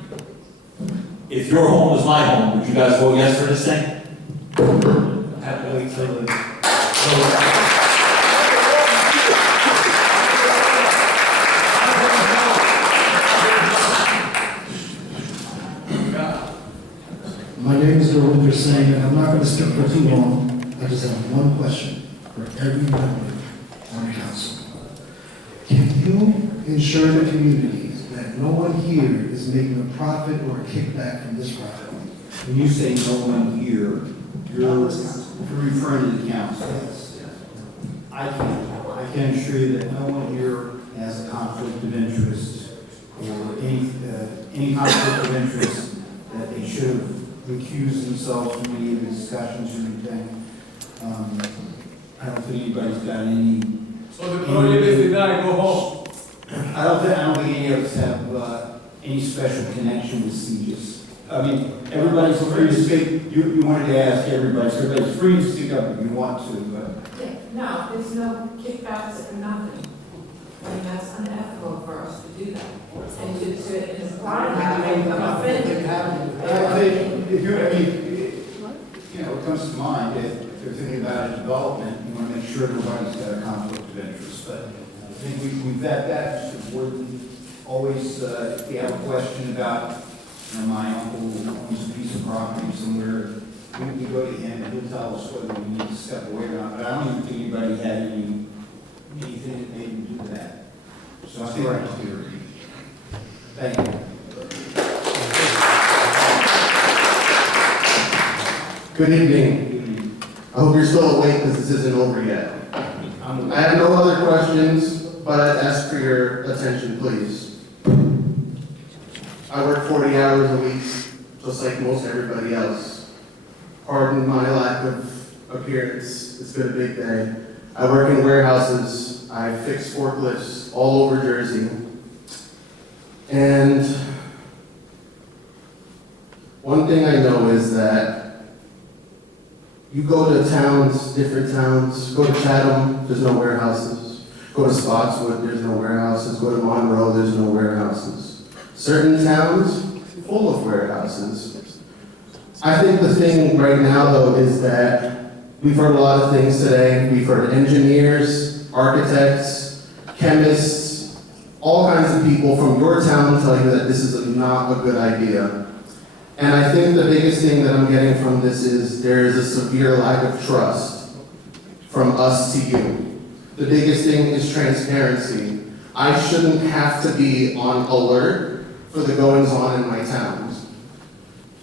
If your home was my home, would you guys vote yes for this thing? Have to wait till the. My name is Gurinder Singh, and I'm not going to speak for too long. I just have one question for every member on council. Can you ensure the community that no one here is making a profit or a kickback from this project? When you say no one here, you're referring to the council. Yes. I can assure you that no one here has a conflict of interest or any conflict of interest that they should have recused themselves from any of the discussions or anything. I don't think anybody's got any. So the project is denied, go home. I don't think any of us have any special connection with CGIS. I mean, everybody's free to speak. You wanted to ask everybody, so everybody's free to speak up if you want to, but. Yeah, no, there's no kickbacks or nothing. I mean, that's unethical for us to do that. And to imply that, I'm offended. If you're, it comes to mind, if you're thinking about a development, you want to make sure everybody's got a conflict of interest, but think we vet that, Mr. Warden. Always, if you have a question about, my uncle owns a piece of property somewhere, we go to him and he'll tell us whether we need to step away or not. But I don't even think anybody had anything that made him do that. So I think that's clear. Thank you. Good evening. I hope you're still awake because this isn't over yet. I have no other questions, but I'd ask for your attention, please. I work 40 hours a week, just like most everybody else. Pardon my lack of appearance. It's been a big day. I work in warehouses. I fix forklifts all over Jersey. And one thing I know is that you go to towns, different towns, go to Chatham, there's no warehouses. Go to Spotswood, there's no warehouses. Go to Monroe, there's no warehouses. Certain towns, full of warehouses. I think the thing right now, though, is that we've heard a lot of things today. We've heard engineers, architects, chemists, all kinds of people from your town tell you that this is not a good idea. And I think the biggest thing that I'm getting from this is there is a severe lack of trust from us to you. The biggest thing is transparency. I shouldn't have to be on alert for the goings on in my towns.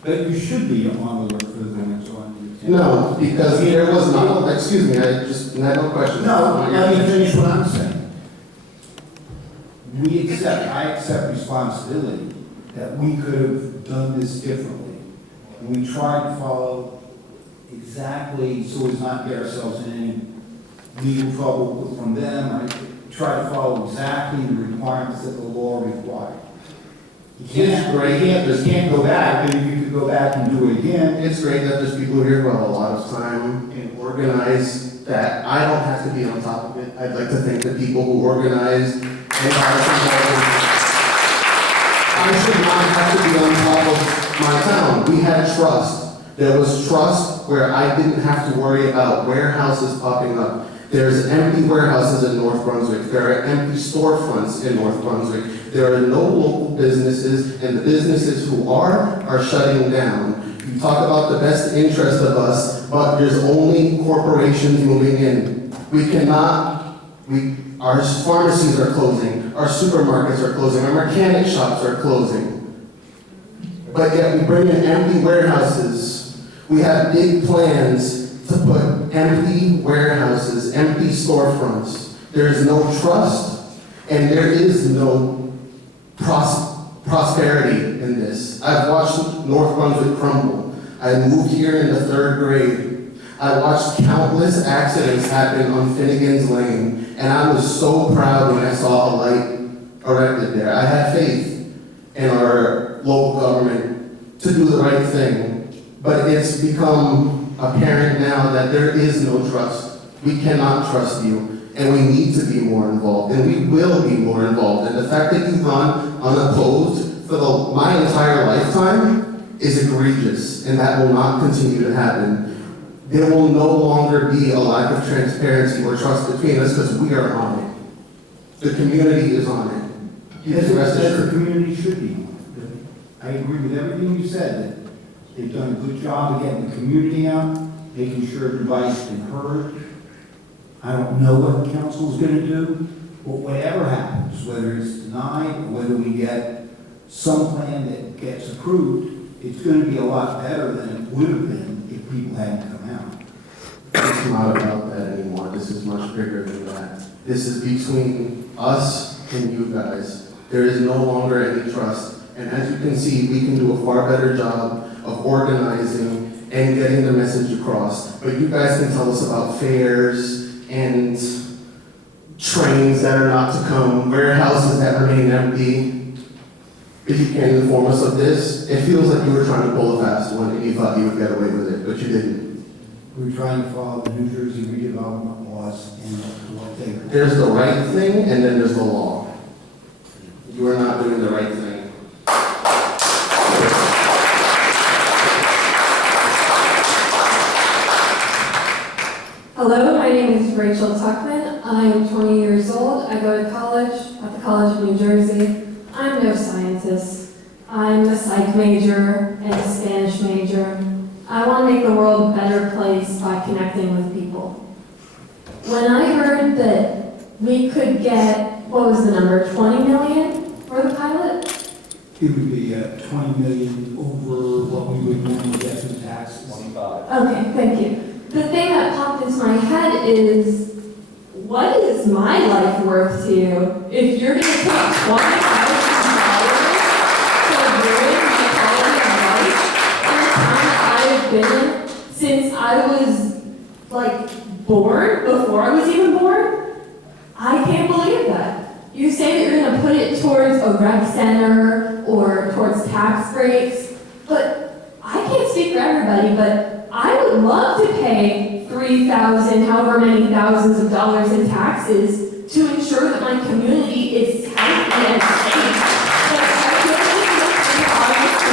But you should be on alert for the goings on. No, because there was not, excuse me, I just had no questions. No, let me finish what I'm saying. I accept responsibility that we could have done this differently. And we tried to follow exactly so as not to get ourselves in any legal trouble from them. I tried to follow exactly the requirements that the law required. You can't go back, and if you could go back and do it again. It's great that there's people here who have a lot of time and organize that. I don't have to be on top of it. I'd like to thank the people who organized and got us involved. I should not have to be on top of my town. We had trust. There was trust where I didn't have to worry about warehouses popping up. There's empty warehouses in North Brunswick. There are empty storefronts in North Brunswick. There are no local businesses, and the businesses who are shutting down. You talk about the best interest of us, but there's only corporations moving in. Our pharmacies are closing, our supermarkets are closing, our mechanic shops are closing. But yet we bring in empty warehouses. We have big plans to put empty warehouses, empty storefronts. There is no trust, and there is no prosperity in this. I've watched North Brunswick crumble. I moved here in the 3rd grade. I watched countless accidents happen on Finnegan's Lane, and I was so proud when I saw a light erected there. I had faith in our local government to do the right thing, but it's become apparent now that there is no trust. We cannot trust you, and we need to be more involved, and we will be more involved. And the fact that you've run unopposed for my entire lifetime is egregious, and that will not continue to happen. There will no longer be a lack of transparency or trust between us because we are on it. The community is on it. Yes, the community should be on it. I agree with everything you said, that they've done a good job of getting the community out, making sure everybody's been heard. I don't know what the council is going to do, but whatever happens, whether it's denied or whether we get some plan that gets approved, it's going to be a lot better than it would have been if people hadn't come out. It's not about that anymore. This is much bigger than that. This is between us and you guys. There is no longer any trust. And as you can see, we can do a far better job of organizing and getting the message across. But you guys can tell us about fairs and trains that are not to come, warehouses that remain empty. If you can't inform us of this, it feels like you were trying to pull a fast one and you thought you would get away with it, but you didn't. We're trying to follow the New Jersey redevelopment laws and what they... There's the right thing and then there's the law. You are not doing the right thing. Hello, my name is Rachel Tuckman. I am 20 years old. I go to college at the College of New Jersey. I'm no scientist. I'm a psych major and a Spanish major. I want to make the world a better place by connecting with people. When I heard that we could get, what was the number, 20 million for the pilot? It would be 20 million over what we would normally get from taxes. 25. Okay, thank you. The thing that popped into my head is, what is my life worth to you if you're going to put $20,000 to ruin my quality of life in a town that I have been in since I was, born, before I was even born? I can't believe that. You say that you're going to put it towards a rec center or towards tax breaks, but I can't speak for everybody, but I would love to pay $3,000, however many thousands of dollars in taxes to ensure that my community is healthy and safe. But I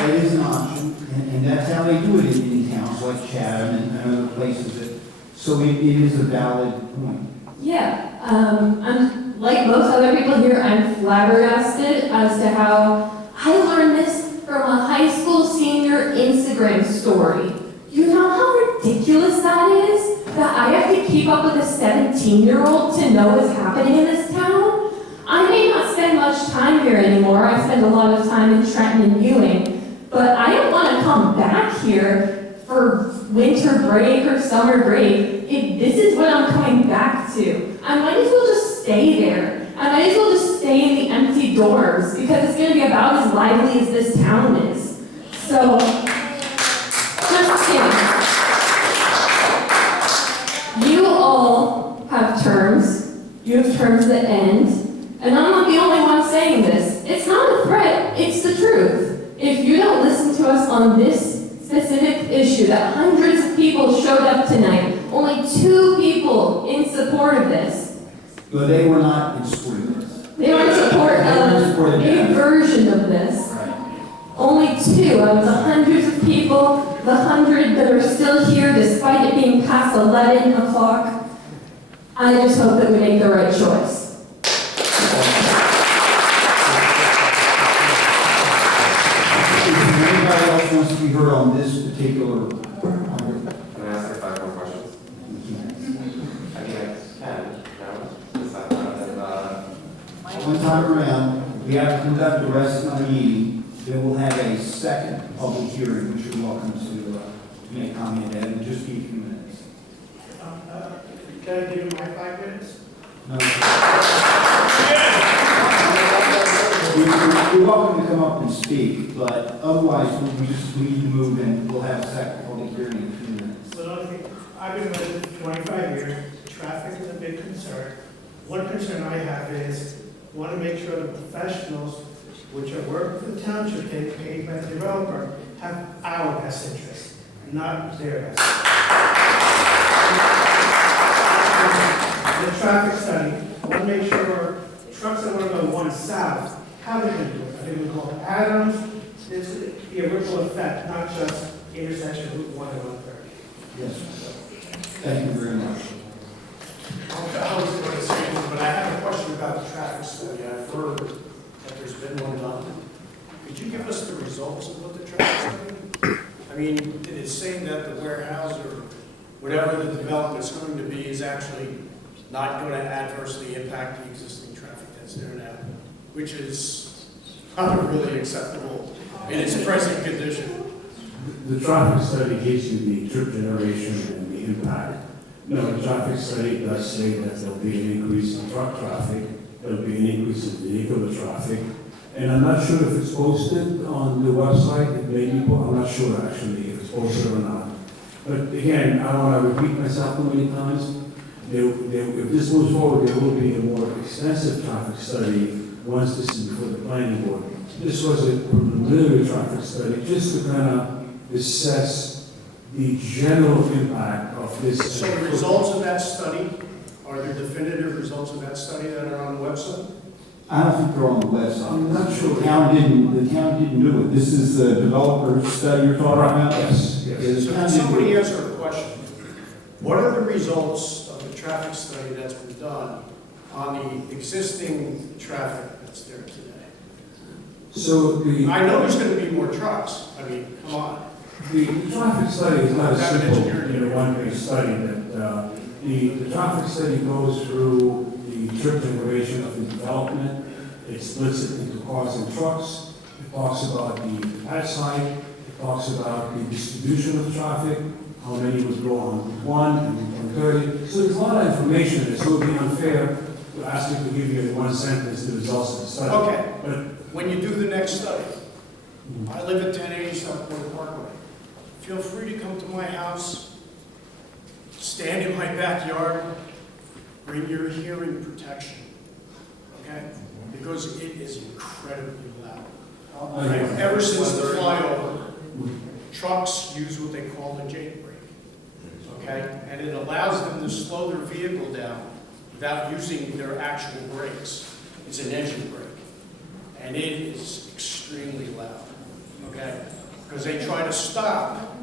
That is an option, and that's how they do it in towns like Chatham and other places. So it is a valid point. Yeah, I'm like most other people here, I'm flabbergasted as to how I learned this from a high school senior Instagram story. You know how ridiculous that is? That I have to keep up with a 17-year-old to know what's happening in this town? I may not spend much time here anymore. I spend a lot of time in Trenton and Ewing, but I don't want to come back here for winter break or summer break if this is what I'm coming back to. I might as well just stay there. I might as well just stay in the empty dorms because it's going to be about as lively as this town is. So, just kidding. You all have terms. You have terms that end. And I'm not the only one saying this. It's not a threat. It's the truth. If you don't listen to us on this specific issue that hundreds of people showed up tonight, only 2 people in support of this. But they were not in support of this. They were in support of a version of this. Only 2 out of the hundreds of people, the 100 that are still here despite it being past 11 o'clock. I just hope that we make the right choice. If anybody else wants to be heard on this particular... Can I ask like 5 more questions? I mean, I can, no? Is that One time around, we have to conduct the rest of the meeting, then we'll have a second public hearing, which you're welcome to make comment at. It'll just be a few minutes. Can I give you my 5 minutes? No. You're welcome to come up and speak, but otherwise, we just need to move and we'll have a second public hearing in a few minutes. So I've been with it 25 years. Traffic is a big concern. One concern I have is want to make sure the professionals which are working for the township getting paid by the developer have our best interest, not their best. The traffic study, I want to make sure trucks that want to go 1 south, how they can do it. Are they going to go Adams? There's going to be a ripple effect, not just intersection Route 1 and 130. Yes. Thank you very much. I was going to say, but I have a question about the traffic study. I've heard that there's been one done. Could you give us the results of what the traffic study? I mean, it is saying that the warehouse or whatever the development is going to be is actually not going to adversely impact the existing traffic that's there now, which is not really acceptable in its present condition. The traffic study gives you the trip generation and the impact. No, the traffic study does say that there'll be an increase in truck traffic, there'll be an increase in vehicular traffic, and I'm not sure if it's posted on the website. It may be, I'm not sure actually if it's posted or not. But again, I don't want to repeat myself too many times. If this moves forward, there will be a more extensive traffic study once this is before the planning board. This was a preliminary traffic study just to kind of assess the general impact of this. So the results of that study, are there definitive results of that study that are on the website? I don't think they're on the website. I'm not sure. The town didn't do it. This is the developer study you're talking about? Yes. So can somebody answer a question? What are the results of the traffic study that's been done on the existing traffic that's there today? So I know there's gonna be more trucks, I mean, come on. the traffic study is not a Have an simple, engineer. one-page study that, the traffic study goes through the trip generation of the development. It splits it into cars and trucks. It talks about the patch height. It talks about the distribution of traffic, how many would go on Route 1 and Route 30. So there's a lot of information in it, so it would be unfair to ask me to give you in one sentence the results of the study. Okay, But when you do the next study, I live at 1080 Southport Parkway. Feel free to come to my house, stand in my backyard, bring your hearing protection, okay? Because it is incredibly loud. Ever since the flyover, trucks use what they call a Jake brake, okay? And it allows them to slow their vehicle down without using their actual brakes. It's an engine brake. And it is extremely loud, okay? Because they try to stop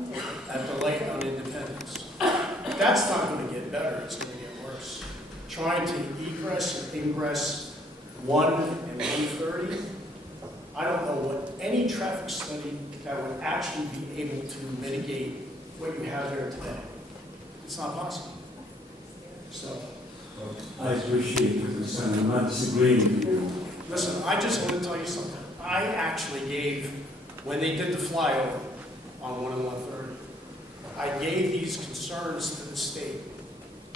at the light on Independence. That's not going to get better, it's going to get worse. Trying to egress and ingress 1 and 130, I don't know what any traffic study that would actually be able to mitigate what you have there today. It's not possible. So, I appreciate your concern. I'm not disagreeing with you. listen, I just want to tell you something. I actually gave, when they did the flyover on 1 and 130, I gave these concerns to the state.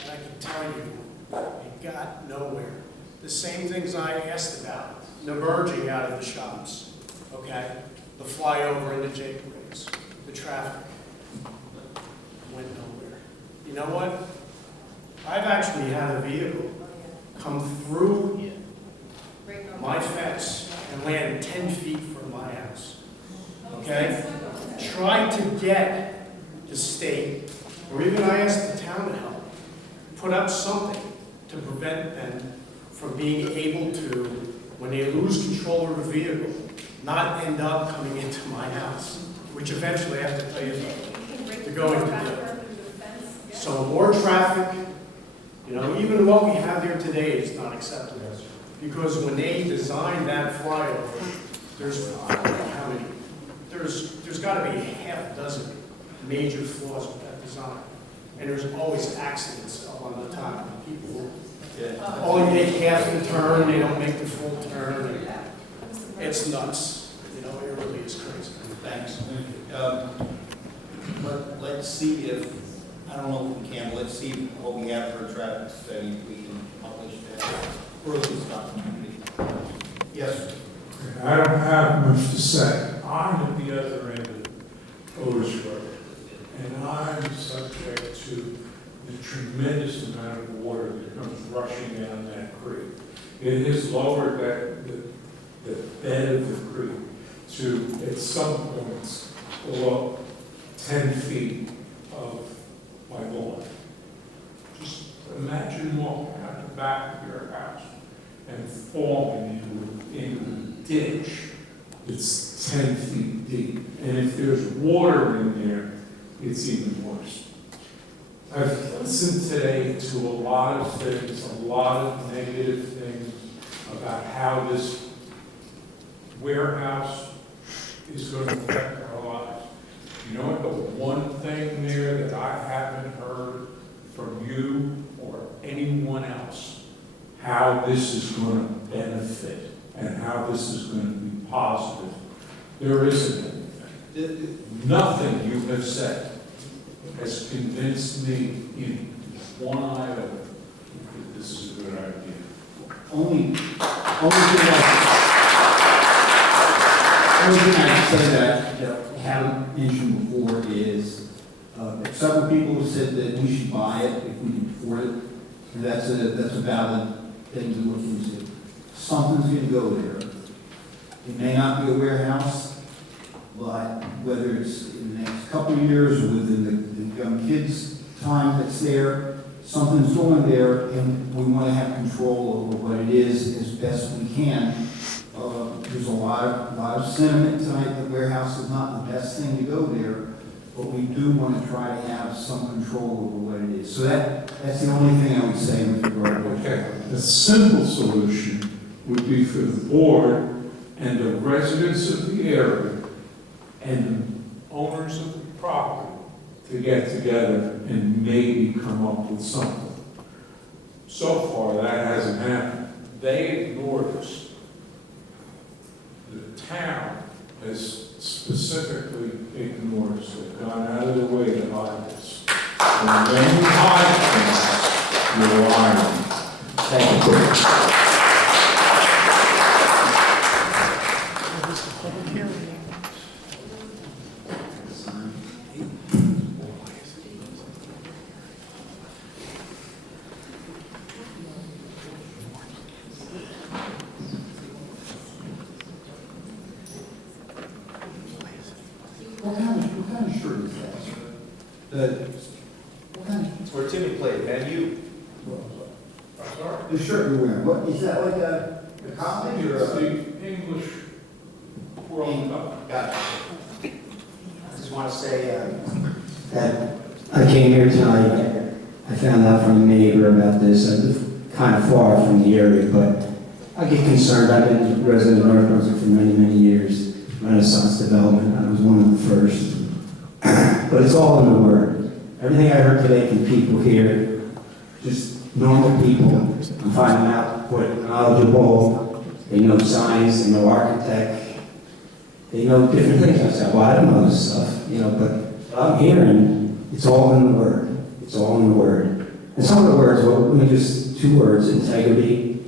And I can tell you, it got nowhere. The same things I asked about, the merging out of the shops, okay? The flyover and the Jake brakes, the traffic went nowhere. You know what? I've actually had a vehicle come through my fence and land 10 feet from my house, okay? Tried to get the state, or even I asked the town to help, put up something to prevent them from being able to, when they lose control of the vehicle, not end up coming into my house, which eventually I have to tell you they're going to do. So more traffic, you know, even what we have there today is not acceptable. Because when they designed that flyover, there's, I don't know how many, there's got to be half a dozen major flaws with that design. And there's always accidents up on the top. People only make half the turn, they don't make the full turn. It's nuts. You know, it really is crazy. Thanks. Let's see if, I don't know if we can, let's see what we have for a traffic study, if we can publish that for this opportunity. Yes, sir. I don't have much to say. I'm at the other end of Otis Road, and I'm subject to the tremendous amount of water that comes rushing down that creek. It has lowered the bed of the creek to, at some points, below 10 feet of my lawn. Just imagine walking out the back of your house and falling into a ditch that's 10 feet deep. And if there's water in there, it's even worse. I've listened today to a lot of things, a lot of negative things about how this warehouse is going to affect our lives. You know what, the one thing there that I haven't heard from you or anyone else, how this is going to benefit and how this is going to be positive. There isn't anything. Nothing you have said has convinced me in one iota that this is a good idea. only thing I can say that I haven't mentioned before is several people have said that we should buy it if we can afford it. And that's a valid thing to look into. Something's going to go there. It may not be a warehouse, but whether it's in the next couple of years or within the young kids' time that's there, something's going there, and we want to have control over what it is as best we can. There's a lot of sentiment tonight that warehouse is not the best thing to go there, but we do want to try to have some control over what it is. So that's the only thing I would say with regard to it. Okay, a simple solution would be for the board and the residents of the area and the owners of the property to get together and maybe come up with something. So far, that hasn't happened. They ignored us. The town has specifically ignored us. They've gone out of their way to hide us. And when you hide things, you're lying. Thank you. What kind of shirt is that, sir? What kind of? It's where Timmy played, man. You. The shirt you're wearing, what, is that like a college or It's a? the English World Cup. Got it. I just want to say that I came here tonight, I found out from a neighbor about this. I live kind of far from the area, but I get concerned. I've been a resident of North Brunswick for many, many years. Renaissance Development, I was one of the first. But it's all in the Word. Everything I heard today from people here, just normal people, I'm finding out quite knowledgeable. They know science, they know architect, they know different things. I said, well, I don't know this stuff, but I'm hearing it's all in the Word. It's all in the Word. And some of the words, well, let me just, 2 words, integrity,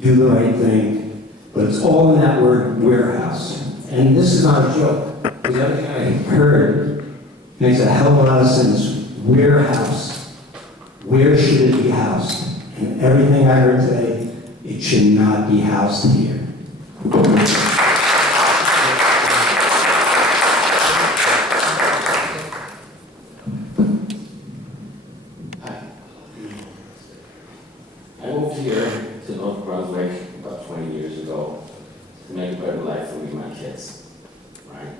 do the right thing, but it's all in that word, warehouse. And this is not a joke, because everything I heard makes a hell of a lot of sense. Warehouse. Where should it be housed? And everything I heard today, it should not be housed here. I moved here to North Brunswick about 20 years ago to make a better life for me and my kids, right?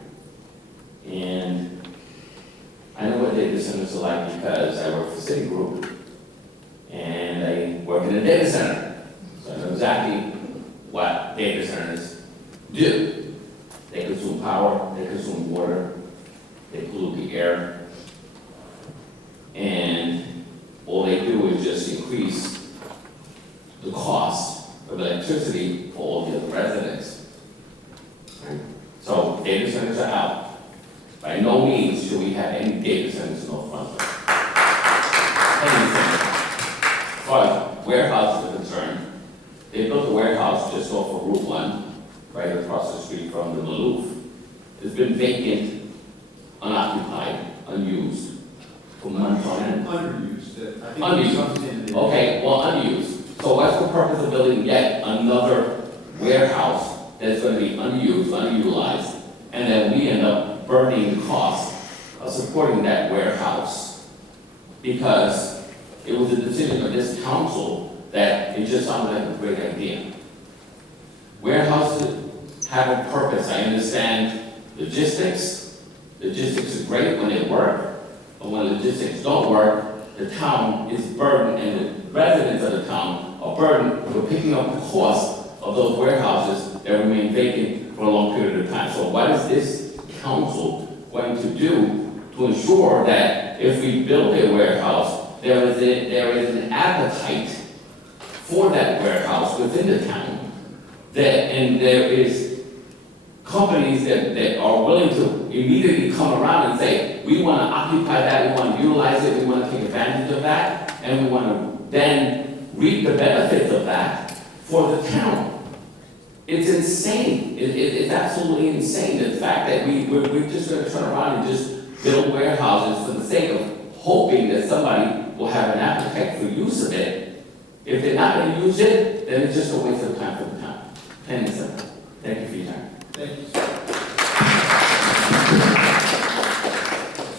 And I know what data centers are like because I work for Citigroup and I work in a data center. So I know exactly what data centers do. They consume power, they consume water, they pollute the air, and all they do is just increase the cost of electricity for all the other residents. Right? So data centers are out. By no means should we have any data centers in North Brunswick. Anything. As far as warehouses are concerned, they built a warehouse just off of Route 1, right across the street from the Maloof. It's been vacant, unoccupied, unused for months on end. Underused. I think Unused. Okay, well, unused. So what's the purpose of building yet another warehouse that's going to be unused, unutilized, and then we end up burning the cost of supporting that warehouse? Because it was a decision of this council that it just sounded like a great idea. Warehouses have a purpose. I understand logistics. Logistics are great when they work, but when logistics don't work, the town is burdened, and the residents of the town are burdened with picking up the cost of those warehouses that remain vacant for a long period of time. So what is this council going to do to ensure that if we build a warehouse, there is an appetite for that warehouse within the town, and there is companies that are willing to immediately come around and say, we want to occupy that, we want to utilize it, we want to take advantage of that, and we want to then reap the benefits of that for the town. It's insane. It's absolutely insane, the fact that we're just going to turn around and just build warehouses for the sake of hoping that somebody will have an appetite for use of it. If they're not going to use it, then it's just a waste of time for the town. Plain and simple. Thank you for your time. Thank you.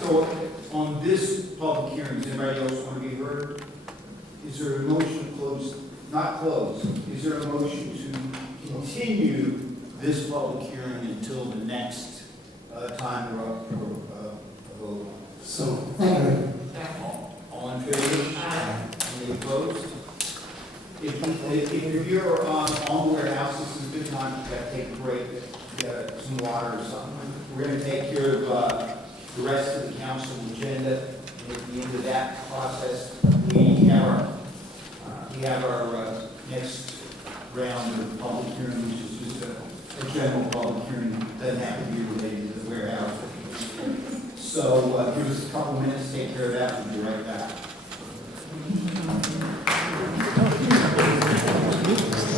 So, on this public hearing, does anybody else want to be heard? Is there a motion to close, not close, is there a motion to continue this public hearing until the next time we're up for a vote? vote on. So, All in favor? Any opposed? If you're here on warehouse, this is a good time, you gotta take a break, get some water or something. We're gonna take care of the rest of the council agenda, and at the end of that process, we have our next round of public hearing, which is just a general public hearing, doesn't have to be related to the warehouse. So give us a couple minutes, take care of that, we'll be right back.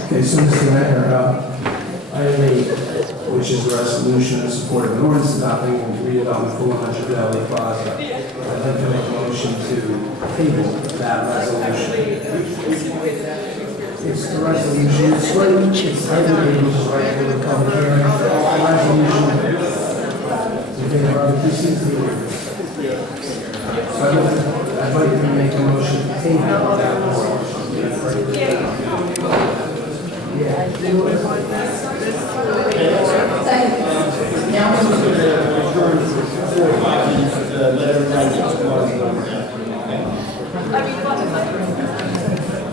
okay, so Mr. Mayor, item 8, which is a resolution in support of an ordinance adopting and redevelopment for 100 Valley Plaza. I'd like to make a motion to table that resolution. It's the resolution, it's right, it's item 8, which is right for the public hearing. Resolution. Okay, Robert, this is the. So I'd like to make a motion to table that resolution. Yeah.